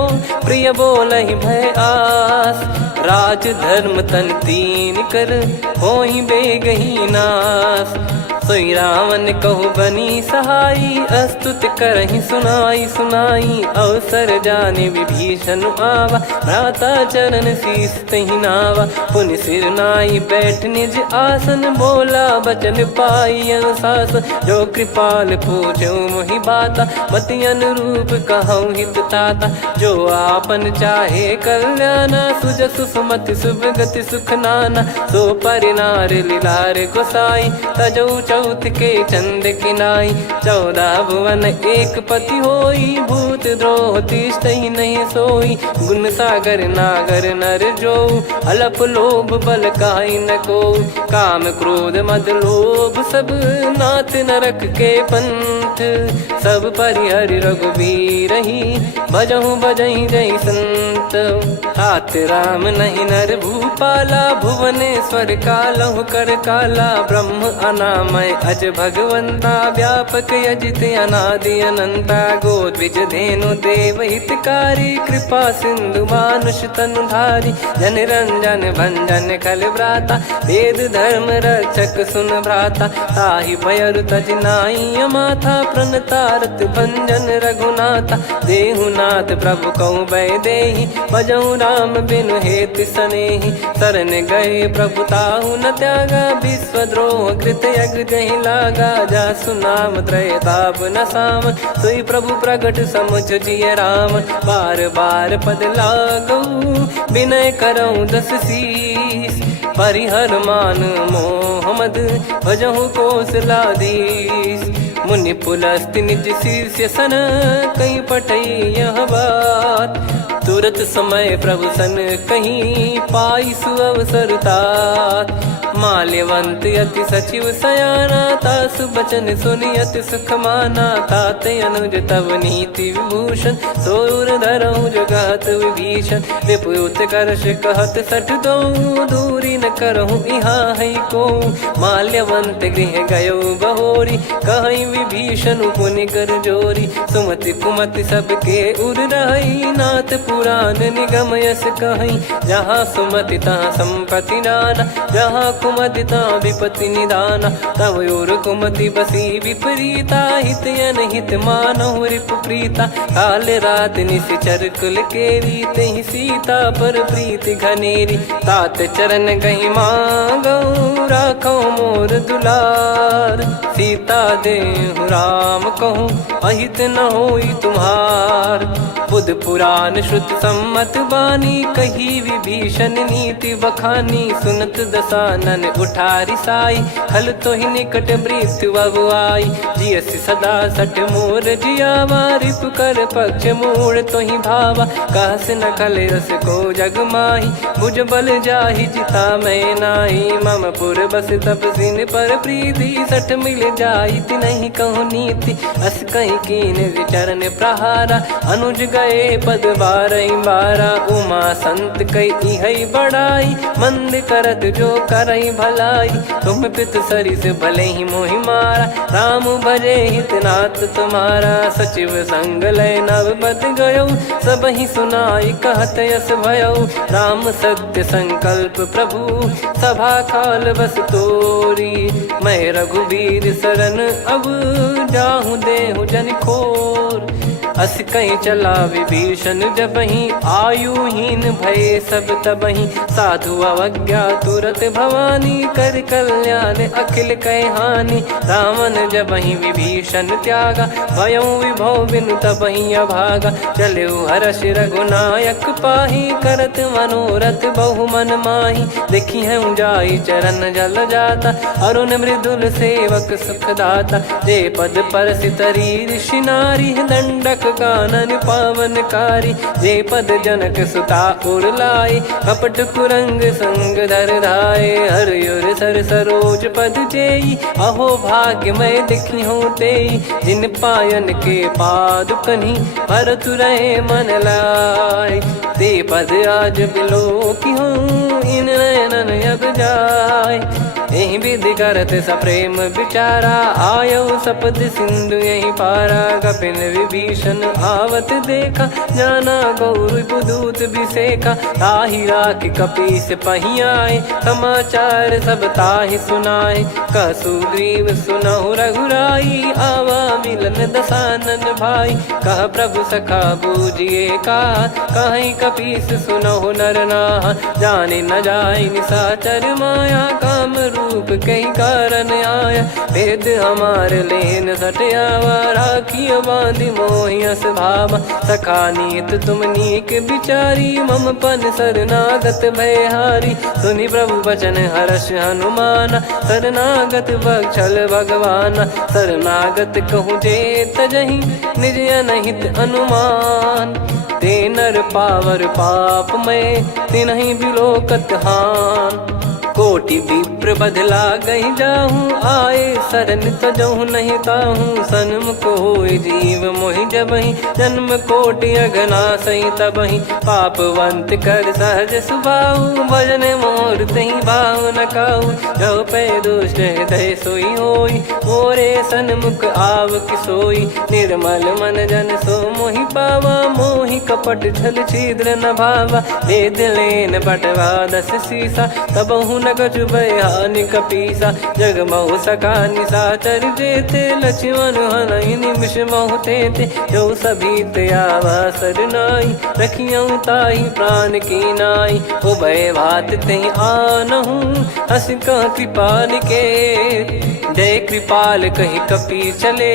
प्रिय बोलहि भय आस। राज धर्म तन तीन कर, होहि बेगहि नास। सोई रावण कहु बनी सहाई, अस्तुत करहि सुनाई सुनाई। अवसर जाने विभीषण आवा, भ्राता चरण शीस तहि नावा। पुनि सिर नाई बैठ निज आसन, बोला बचन पाई अनुशासन। जो कृपाल पूछो मोहि बाता, मति अनुरूप कहूँ हित ताता। जो आपन चाहे कल्याणा, सुजसु सुमति शुभ गति सुख नाना। सो परिनार लीलार गोसाई, तजौ चौथ के चंद किनाई। 14 भुवन एक पति होई, भूत द्रोह तिष्ठहि नहीं सोई। गुण सागर नागर नर जो, अलप लोभ बल काई न को। काम क्रोध मद लोभ सब, नाथ नरक के पंथ। दुख सब परिहरि रघुबीर ही, भजहु भजहि जय संत। तात राम नहीं नर भूपाला, भुवनेश्वर कालहु कर काला। ब्रह्म अनामय अज भगवंता, व्यापक यजित अनादि अनंता। गोद्विज धेनु देव हितकारी, कृपा सिंधु मानुष तनुधारी। जन रंजन भंजन खल भ्राता, वेद धर्म रक्षक सुन भ्राता। ताहि भयरु तज नाई माथा, प्रणतारत भंजन रघुनाथा। देहुनाथ प्रभु कहु बै देहि, भजहु राम बिनु हेत सनेहि। शरण गए प्रभु ताहु न त्यागा, विश्वद्रोह कृत यज्ञ जहि लागा। जासु नाम त्रय ताप न साम, सोई प्रभु प्रगट समुझ जिय राम। बार बार पद लागऊ, विनय करऊँ दस शीस। परिहर मान मोह मद, भजहु कौशलाधीश। मुनि पुलस्त्य निज शिष्य सन, कहीं पठई यह बात। तुरत समय प्रभु सन कहीं, पाई सुअवसर तात। माल्यवंत अति सचिव सयाना, तासु बचन सुनि अति सुख माना। तात अनुज तव नीति विभूषण, सोर धरऊ जगत विभीषण। विपुत करश कहत सठ दो, दूरी न करहु इहाँ है को। माल्यवंत गृह गयो बहोरी, कहीं विभीषण पुनि कर जोरी। सुमति कुमति सबके उर रही, नाथ पुराण निगम यस कहीं। जहाँ सुमति तहाँ संपत्ति नाना, जहाँ कुमति तहाँ विपत्ति निदाना। तव और कुमति बसी विपरीता, हित अनहित मानहु रिपु प्रीता। काल रात निश्चर कुल केरी, तहि सीता पर प्रीति घनेरी। तात चरण गहि मांगऊ, राखो मोर दुलार। सीता देहु राम कहूँ, अहित न होई तुम्हार। बुध पुराण श्रुत सम्मत बानी, कही विभीषण नीति बखानी। सुनत दसानन उठारी साई, खल तो ही निकट मृत्यु अब आई। जियसि सदा सठ मोर जियावा, रिप कर पक्ष मूड़ तो ही भावा। कहस न खल रस को जग माही, भुज बल जाहि जिता मैं नाही। मम पुर बस तपसिन पर प्रीति, सठ मिल जाई तिनहि कहूँ नीति। अस कहीं कीन चरण प्रहारा, अनुज गए पद बारहि बारा। उमा संत कई इहै बड़ाई, मंद करत जो करई भलाई। तुम पित सरिस भले ही मोहि मारा, राम भजे हितनाथ तुम्हारा। सचिव संग लय नव बद गयो, सब ही सुनाई कहत यस भयो। राम सत्य संकल्प प्रभु, सभा काल बस तोरी। मैं रघुबीर शरण अब, जाहूँ देहु जन खोर। अस कहीं चला विभीषण जबहि, आयुहीन भये सब तबहि। साधु अवज्ञा तुरत भवानी, कर कल्याण अखिल कह हानि। रावण जबहि विभीषण त्यागा, भयउ विभव बिनु तबहि अभागा। चलऊ हर्ष रघुनायक पाहि, करत मनोरथ बहु मन माहि। देखी है जाई चरण जल जाता, अरुण मृदुल सेवक सुखदाता। जे पद परसि तरी ऋषि नारी, दंडक कानन पावनकारी। जे पद जनक सुता उर लाए, कपट कुरंग संग धर धाये। हरियर सर सरोज पद जेई, अहो भाग्य मैं देखी हूँ तेई। जिन पायन के पाद कन्ही, भरतु रहे मन लाय। ते पद आज बिलो की हूँ, इन नयनन अब जाय। यही विधि करत सप्रेम विचारा, आयो सपद सिंधु यही पारा। कपिन विभीषण आवत देखा, जाना गौर बुदूत बिसेखा। ताहि राख कपीस पही आए, समाचार सब ताहि सुनाए। कह सुग्रीव सुनहु रघुराई, आवा मिलन दसानन भाई। कह प्रभु सखा बूझिए का, कहीं कपीस सुनहु नर नाहा। जाने न जाय निशाचर माया, काम रूप कई कारण आया। वेद हमार लेन सटयावा, राखिय बांधि मोहियस भावा। सखा नीत तुम नीक विचारी, मम पन शरणागत भयहारी। सुनि प्रभु वचन हर्ष हनुमाना, शरणागत बक्षल भगवाना। शरणागत कहूँ जे तजहि, निज अनहित अनुमान। ते नर पावर पाप में, तिनहि बिलोकत हान। कोटि विप्र विप्र बदला गई जाहूँ, आए शरण तजहु नहीं ताहूँ। सन्मुख होय जीव मोहि जबहि, जन्म कोटि अगना सही तबहि। पापवंत कर सहज सुभाऊ, भजन मोर तहि भाव न काऊ। जो पै दुष्ट हृदय सोई होई, मोरे सन्मुख आव किसोई। निर्मल मन जन सो मोहि पावा, मोहि कपट छल छिद्र न भावा। वेद लेन बटवा 10 सीसा, तबहु न कछु भय हानि कपीसा। जग महु सका निशाचर जेते, लक्ष्मण हनहि निमिष महु तेते। जो सभीत आवा सरनाई, रखियऊ ताहि प्राण की नाई। उभय भात तेहि आनहु, हस कह कृपाल के। जय कृपाल कहि कपि चले,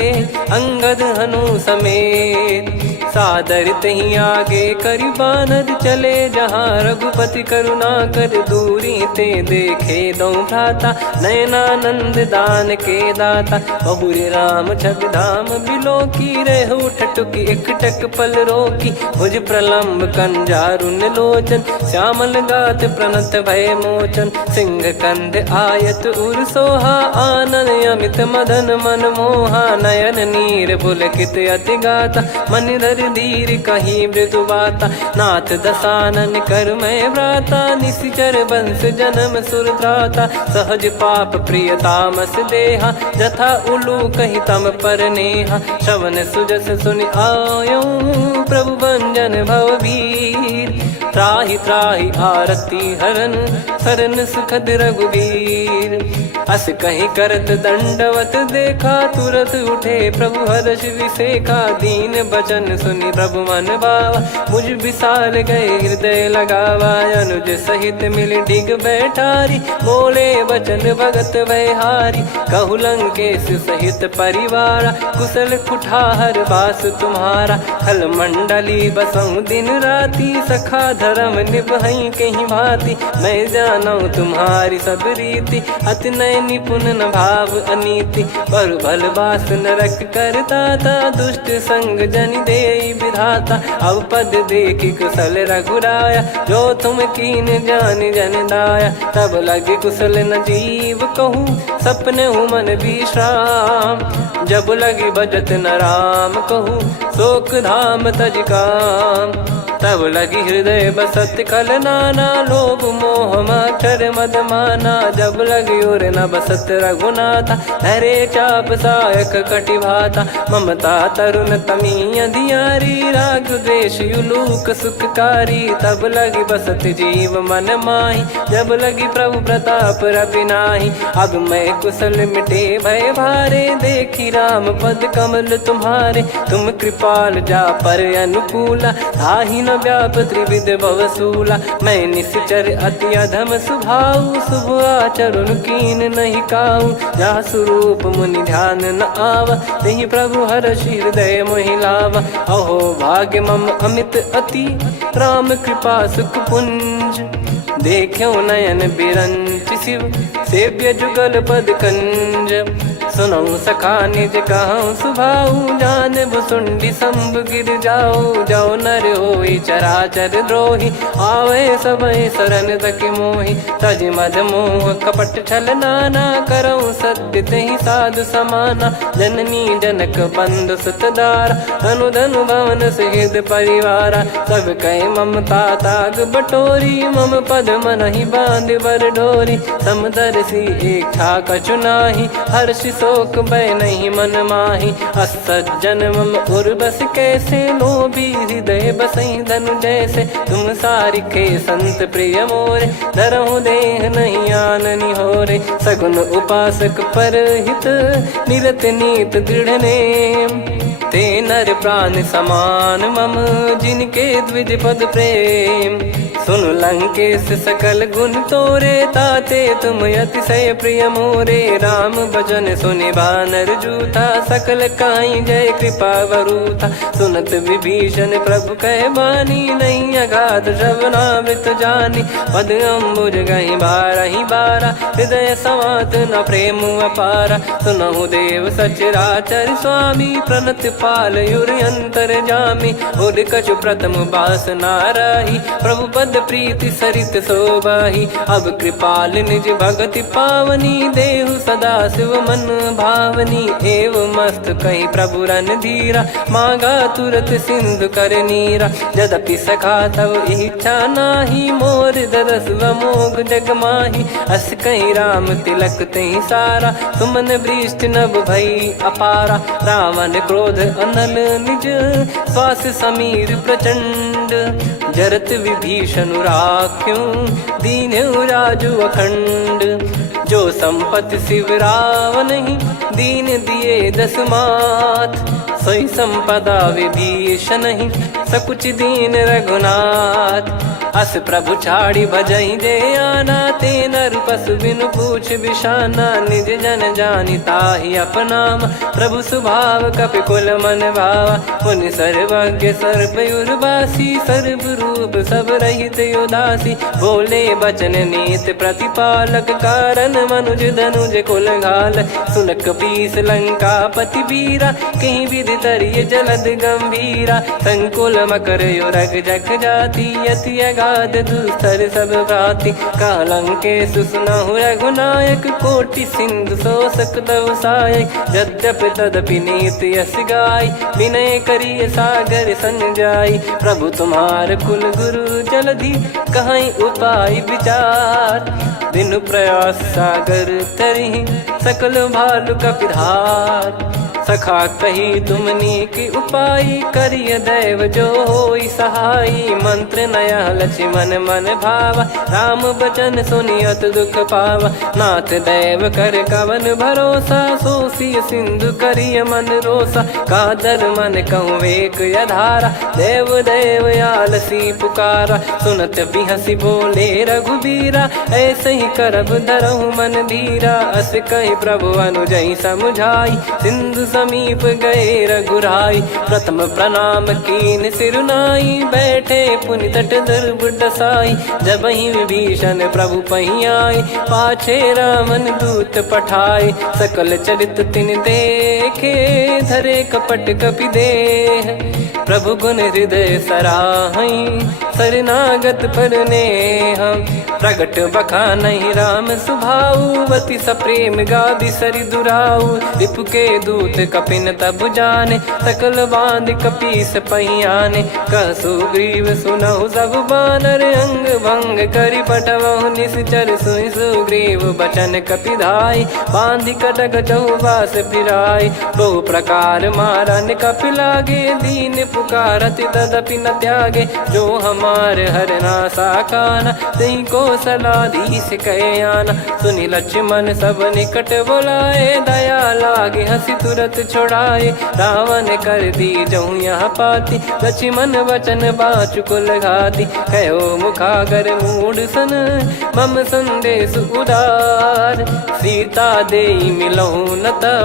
अंगद हनु समेत। सादर तही आगे करि बानर चले, जहाँ रघुपति करुणा कर दूरी ते देखे दो भ्राता। नयनानंद दान के दाता, बहुरे राम छग धाम बिलो की। रहु ठटुकी एकटक पल रोकी, भुज प्रलम्ब कंजारुन लोचन। श्यामल गात प्रणत भय मोचन, सिंह कंद आयत उर सोहा। आनन अमित मदन मन मोहा, नयन नीर पुलकित अति गाता। मन धर धीर कहीं मृदु बाता, नाथ दसानन कर मैं व्राता। निशिचर बंस जन्म सुरत्राता, सहज पाप प्रिय तामस देहा। जथा उलू कही तम पर नेहा, श्रवण सुजस सुनि आयो। प्रभु भंजन भवभीर, त्राहि त्राहि आरती हरन। शरण सुखद रघुवीर, अस कहीं करत दंडवत देखा। तुरत उठे प्रभु हर्ष विसेखा, दीन बचन सुनि प्रभु मन भावा। मुझ विसाल गए हृदय लगावा, अनुज सहित मिल डिग बैठारी। बोले बचन भगत वैहारी, कहु लंकेश सहित परिवारा। कुशल कुठार बास तुम्हारा, खल मंडली बसऊं दिन राती। सखा धर्म निभई कहीं भांति, मैं जानू तुम्हारी सब रीति। अति नय निपुण न भाव अनीति, पर भल बास नरक करता था। दुष्ट संग जनि देई विधाता, अब पद देखि कुशल रघुराया। जो तुम कीन जान जन दाया, तब लगे कुशल न जीव कहूँ। सपने हूँ मन विश्राम, जब लगी भजत न राम कहूँ। शोक धाम तज काम, तब लगी हृदय बसत खल नाना। लोभ मोह मच्छर मद माना, जब लगी उर न बसत रघुनाथा। हरे चाप सायक कटि भाता, ममता तरुण तमी अधियारी। राग द्वेष युलूक सुखकारी, तब लगी बसत जीव मन माही। जब लगी प्रभु प्रताप रवि नाही, अब मैं कुशल मिटे भय भारे। देखी राम पद कमल तुम्हारे, तुम कृपाल जा पर अनुकूला। ताहि न व्याप त्रिविध भवसूला, मैं निश्चर अति अधम सुभाऊ। शुभ आचरण कीन नहीं काऊ, जा स्वरूप मुनि ध्यान न आवा। तेहि प्रभु हर्ष हृदय मोहि लावा। अहो भाग्य मम अमित अति, राम कृपा सुख पुंज। देखो नयन बिरंच शिव, सेव्य जुगल पद कंज। सुनऊ सखा निज कहूँ सुभाऊ, जान भुसुंडी शंभ गिर जाऊ। जो नर होई चराचर द्रोही, आवे सबय शरण तक मोहि। तज मद मोह कपट छल नाना, करऊँ सत्य तेहि साधु समाना। जननी जनक बंधु सुतदारा, धनु धनु भवन सहित परिवारा। सब कहे ममता ताग बटोरी, मम पद मनहि बांध बर डोरी। समदर्शी इच्छा कछु नाही, हर्ष शोक भय नहीं मन माही। असज्जन मम उर बस कैसे, लोभी हृदय बसई धनु जैसे। तुम सारिखे संत प्रिय मोरे, धरहु देह नहीं आननि होरे। सगुन उपासक पर हित, निरत नीत दृढ़ नेम। ते नर प्राण समान मम, जिनके द्विज पद प्रेम। सुन लंकेश सकल गुण तोरे, ताते तुम अतिशय प्रिय मोरे। राम भजन सुनि बानर जूथा, सकल काई जय कृपा वरूथा। सुनत विभीषण प्रभु कह बानी, नहीं अगाध श्रवणामृत जानी। पद अम्बुज गहि बारहि बारा, हृदय समात न प्रेम अपारा। सुनहु देव सचराचर स्वामी, प्रणत पाल युर अंतर जामी। उर कछु प्रथम बास नाराही, प्रभु पद प्रीति सरित शोभाही। अब कृपाल निज भगति पावनी, देहु सदा शिव मन भावनी। एव मस्त कहीं प्रभु रन धीरा, मांगा तुरत सिंधु कर नीरा। यद्यपि सखा तब इच्छा नाही, मोर दरस मोग जग माही। अस कहीं राम तिलक तहीं सारा, सुमन वृष्टि नभ भई अपारा। रावण क्रोध अनल निज, श्वास समीर प्रचंड। जरत विभीषण राख्यों, दीन्हु राजु अखंड। जो संपत्ति शिव रावण ही, दीन दिए दस मात। सोई संपदा विभीषण ही, सकुच दीन रघुनाथ। अस प्रभु छाड़ी भजई जे आना, ते नर पशु बिनु पूछ बिशाना। निज जन जानि ताहि अपनाम, प्रभु स्वभाव कपि कुल मन भावा। मुनि सर्वज्ञ सर्वयुर्वासी, सर्व रूप सब रहित उदासी। बोले बचन नीत प्रतिपालक, कारण मनुज धनुज कुल घाल। सुन कपीस लंका पति वीरा, कहीं विधि तरिय जलद गंभीरा। संकुल मकर युरग जग जाति, यति अगाध दुस्तर सब भांति। कालंकेश सुनहु रघुनायक, कोटि सिंधु शोषक तव सहायक। यद्यपि तदपि नीति यस गाय, विनय करिय सागर सन जाई। प्रभु तुम्हार कुल गुरु जलधि, कहीं उपाय विचार। बिनु प्रयास सागर तरहि, सकल भालु कपिधार। सखा कही तुमनी की उपाय, करिय दैव जो होई सहाई। मंत्र नया लक्ष्मण मन भावा, राम बचन सुनियत दुख पावा। नाथ दैव कर कवन भरोसा, सोसिय सिंधु करिय मन रोसा। कादर मन कहूँ एक यधारा, देव देव आलसी पुकारा। सुनत बिहसी बोले रघुबीरा, ऐसे ही करब धरहु मन धीरा। अस कहीं प्रभु अनुजई समुझाई, सिंधु समीप गए रघुराई। प्रथम प्रणाम कीन सिरुनाई, बैठे पुनि तट दुर्ब डसाई। जब ही विभीषण प्रभु पही आए, पाछे रामन दूत पठाए। सकल चरित तिन देखे, धरे कपट कपि देह। प्रभु गुण हृदय सराहई, शरणागत पर नेह। प्रगट बखानहि राम सुभाऊ, बति सप्रेम गादि सरि दुराऊ। रिपु के दूत कपिन तब जाने, सकल बांध कपीस पहियाने। कह सुग्रीव सुनहु सब बानर, अंग भंग करि पठवहु निश्चर। सुनि सुग्रीव बचन कपिधाई, बांधि कटक चौबास फिराई। बहु प्रकार मारन कपि लागे, दीन पुकारति तदपि न त्यागे। जो हमार हरना साकाना, तई को सलाधीश कहे आना। सुनि लक्ष्मण सब निकट बुलाए, दया लागे हंसी तुरत छोड़ाए। रावण कर दी जहूँ यहाँ पाती, लक्ष्मण वचन बाचु कुल घाती। कहो मुखागर मूढ़ सन, मम संदेश उदार। सीता देई मिलहु नता,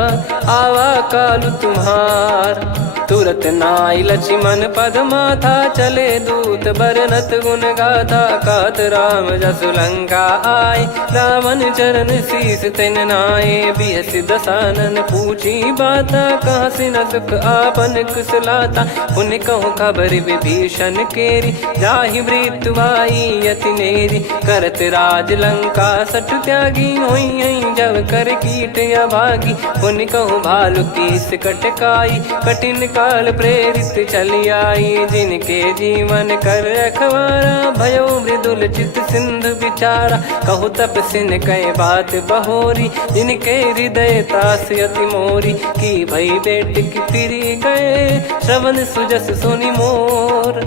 आवा कालु तुम्हार। तुरत नाई लक्ष्मण पद माथा, चले दूत बरनत गुण गाथा। कहत राम जसु लंका आए, रावण चरण शीस तिन नाये। बिहस दसानन पूछी बाता, कहाँ से न सुख आपन कुशलाता। पुन कहूँ खबर विभीषण केरी, जाहि मृत्यु आई यति नेरी। करत राज लंका सठ त्यागी, होई जब कर कीट अभागी। पुन कहूँ भालु कीस कटकाई, कठिन काल प्रेरित चली आई। जिनके जीवन कर रखवारा, भयो मृदुल चित सिंधु विचारा। कहु तपसिन कई बात बहोरी, जिनके हृदय तास अति मोरी। की भई बेट की फिरी गए, श्रवण सुजस सुनि मोर।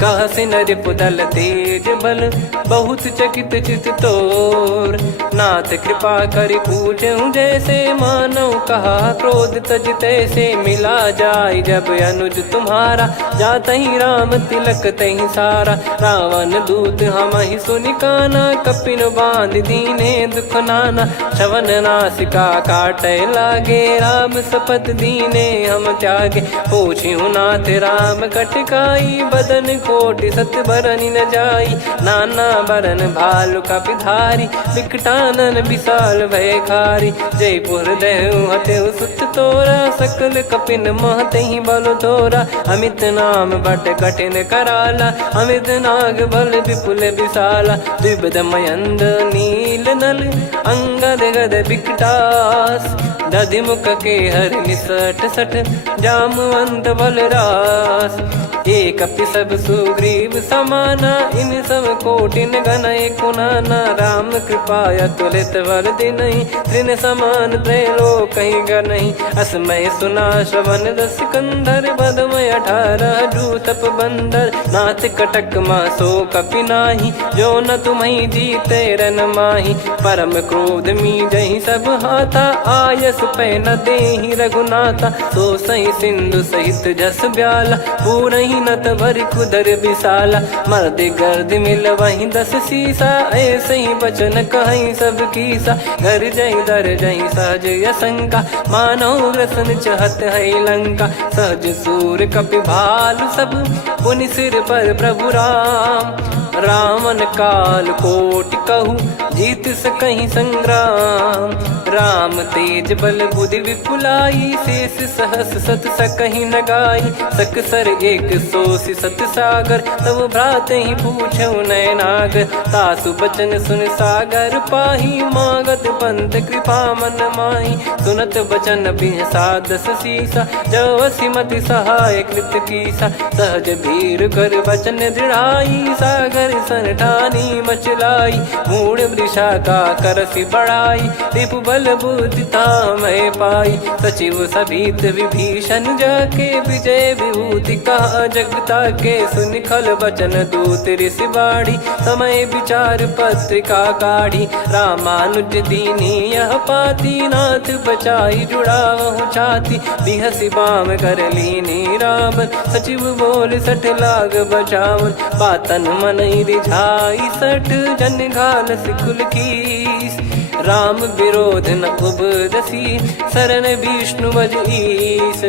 कह सिन रिपुदल तेज बल, बहुत चकित चित तोर। नाथ कृपा करि पूछऊं जैसे, मानव कहा क्रोध तज तैसे। मिला जाय जब अनुज तुम्हारा, जातहि राम तिलक तहि सारा। रावण दूत हमहि सुनि काना, कपिन बांध दीने दुख नाना। श्रवण नासिका काटय लागे, राम शपथ दीने हम त्यागे। पूछिहु नाथ राम कटकाई, बदन कोटि सत बरनि न जाई। नाना बरन भालु कपिधारी, विकटा कानन विशाल भय खारी। जयपुर देहु हतेउ सुत तोरा, सकल कपिन महते ही बल तोरा। अमित नाम बट कठिन कराला, अमित नाग बल विपुल विशाला। द्विविध मयंद नील नल, अंगद गद विकटास। दधिमुख के हर निसठ सठ, जामवंत बलरास। एक अपि सब सुग्रीव समाना, इन सब कोटिन गणय कुनाना। राम कृपाया तुलित बल दिनहि, त्रिन समान त्रैलोक कहीं गनहि। असमय सुना श्रवण दस कंधर, बदमय 18 जूतप बंदर। नाथ कटक मासो कपि नाही, जो न तुम्हि जीते रन माही। परम क्रोध मी जहि सब हाथा, आयस पै न देहि रघुनाथा। सो सही सिंधु सहित जस ब्याला, पूरहि नत भर कुदर विशाला। मर्द गर्द मिल वहीं 10 सीसा, ऐसे ही बचन कहीं सब कीसा। घर जय दर जय सहज यसंका, मानव ग्रसन चहत है लंका। सहज सूर कपि भालु सब, पुनि सिर पर प्रभु राम। रामन काल कोटि कहु, जीत सकहि संग्राम। राम तेज बल बुद्धि विपुलाई, शेष सहस सत सकहि न गाई। सकसर 180 सत सागर, तब भ्राते ही पूछौ नयनागर। तासु बचन सुन सागर पाही, मागत पंथ कृपा मन माही। सुनत बचन बिहसा 10 सीसा, जवसि मति सहाय कृत कीसा। सहज भीर कर बचन दृढ़ाई, सागर सन ठानी मचलाई। मूढ़ वृषा का करसि बढ़ाई, रिपु बल बुद्धि तामय पाई। सचिव सभीत विभीषण जाके, विजय विभूति कहा जगता के। सुनि खल बचन दूत ऋषि बाढ़ी, समय विचार पत्रिका काढ़ी। रामानुज दीनी यह पाती, नाथ बचाई जुड़ावहु छाती। बिहसि बाम कर लीनी रावण, सचिव बोल 60 लाग बचावन। बातन मन रिझाई 60, जन घाल सिकुल कीस। राम विरोध न उपदसी, शरण विष्णु बज ईस।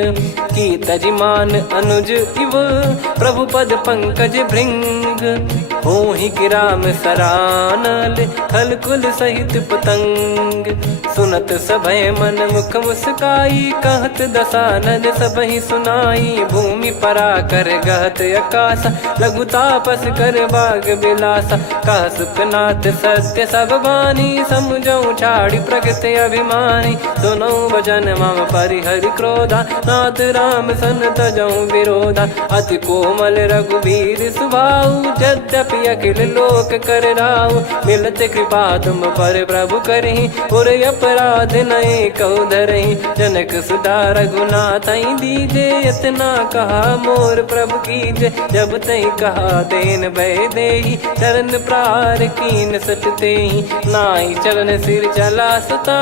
की तजिमान अनुज इव, प्रभु पद पंकज भृंग। होहि कि राम सरानल, खल कुल सहित पतंग। सुनत सभय मन मुख मुस्काई, कहत दसानन सबहि सुनाई। भूमि परा कर गहत आकाशा, लघु तापस कर बाग बिलासा। कह सुखनाथ सत्य सब बानी, समुझौ छाड़ी प्रकृति अभिमानी। सुनौ वचन मम परिहरि क्रोधा, नाथ राम सन तजौ विरोधा। अति कोमल रघुवीर सुभाऊ, यद्यपि अखिल लोक कर राऊ। मिलत कृपा तुम पर प्रभु करहि, और अपराध नये कौ धरहि। जनक सुता रघुनाथ दीजे, इतना कहा मोर प्रभु कीजे। जब तहि कहा देन भय देहि, चरण प्रहार कीन सटतेहि। नाई चरण सिर चला सता,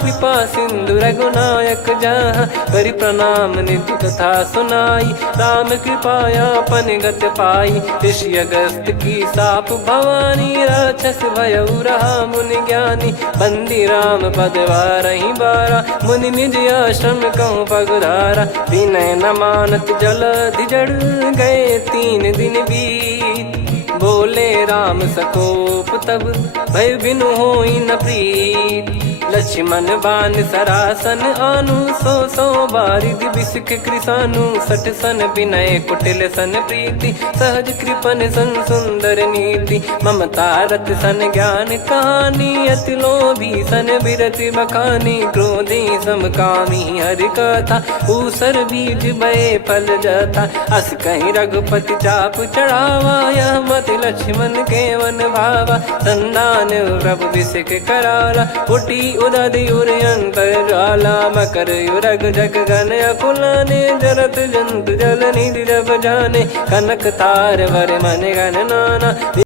कृपा सिंधु रघुनायक जहाँ। करि प्रणाम निज कथा सुनाई, राम कृपाया पन गत पाई। ऋषि अगस्त की साप भवानी, राक्षस भयउ रहा मुनि ज्ञानी। बंदी राम पद वारहि बारा, मुनि निज आश्रम कहूँ पगधारा। विनय न मानत जलधि जड़, गए 3 दिन बीत। बोले राम सकोप तब, भय बिनु होई न प्रीत। लक्ष्मण बान सरासन आनु, 100 बारिधि बिसिक कृसानु। 60 सन विनय कुटिल सन प्रीति, सहज कृपन सन सुंदर नीति। ममता रत सन ज्ञान कहानी, अति लोभी सन बिरति बखानी। क्रोधी समकामी हरि कथा, ऊसर बीज भय फल जथा। अस कहीं रघुपति चाप चढ़ावा, यह मति लक्ष्मण के वन भावा। संदान प्रभु बिसिक कराला, उटी उदधि उर अंतर ज्वाला। मकर युरग जग गन अकुलाने, जरत जंतु जल निधि जब जाने। कनक तार वर मन गण नाना।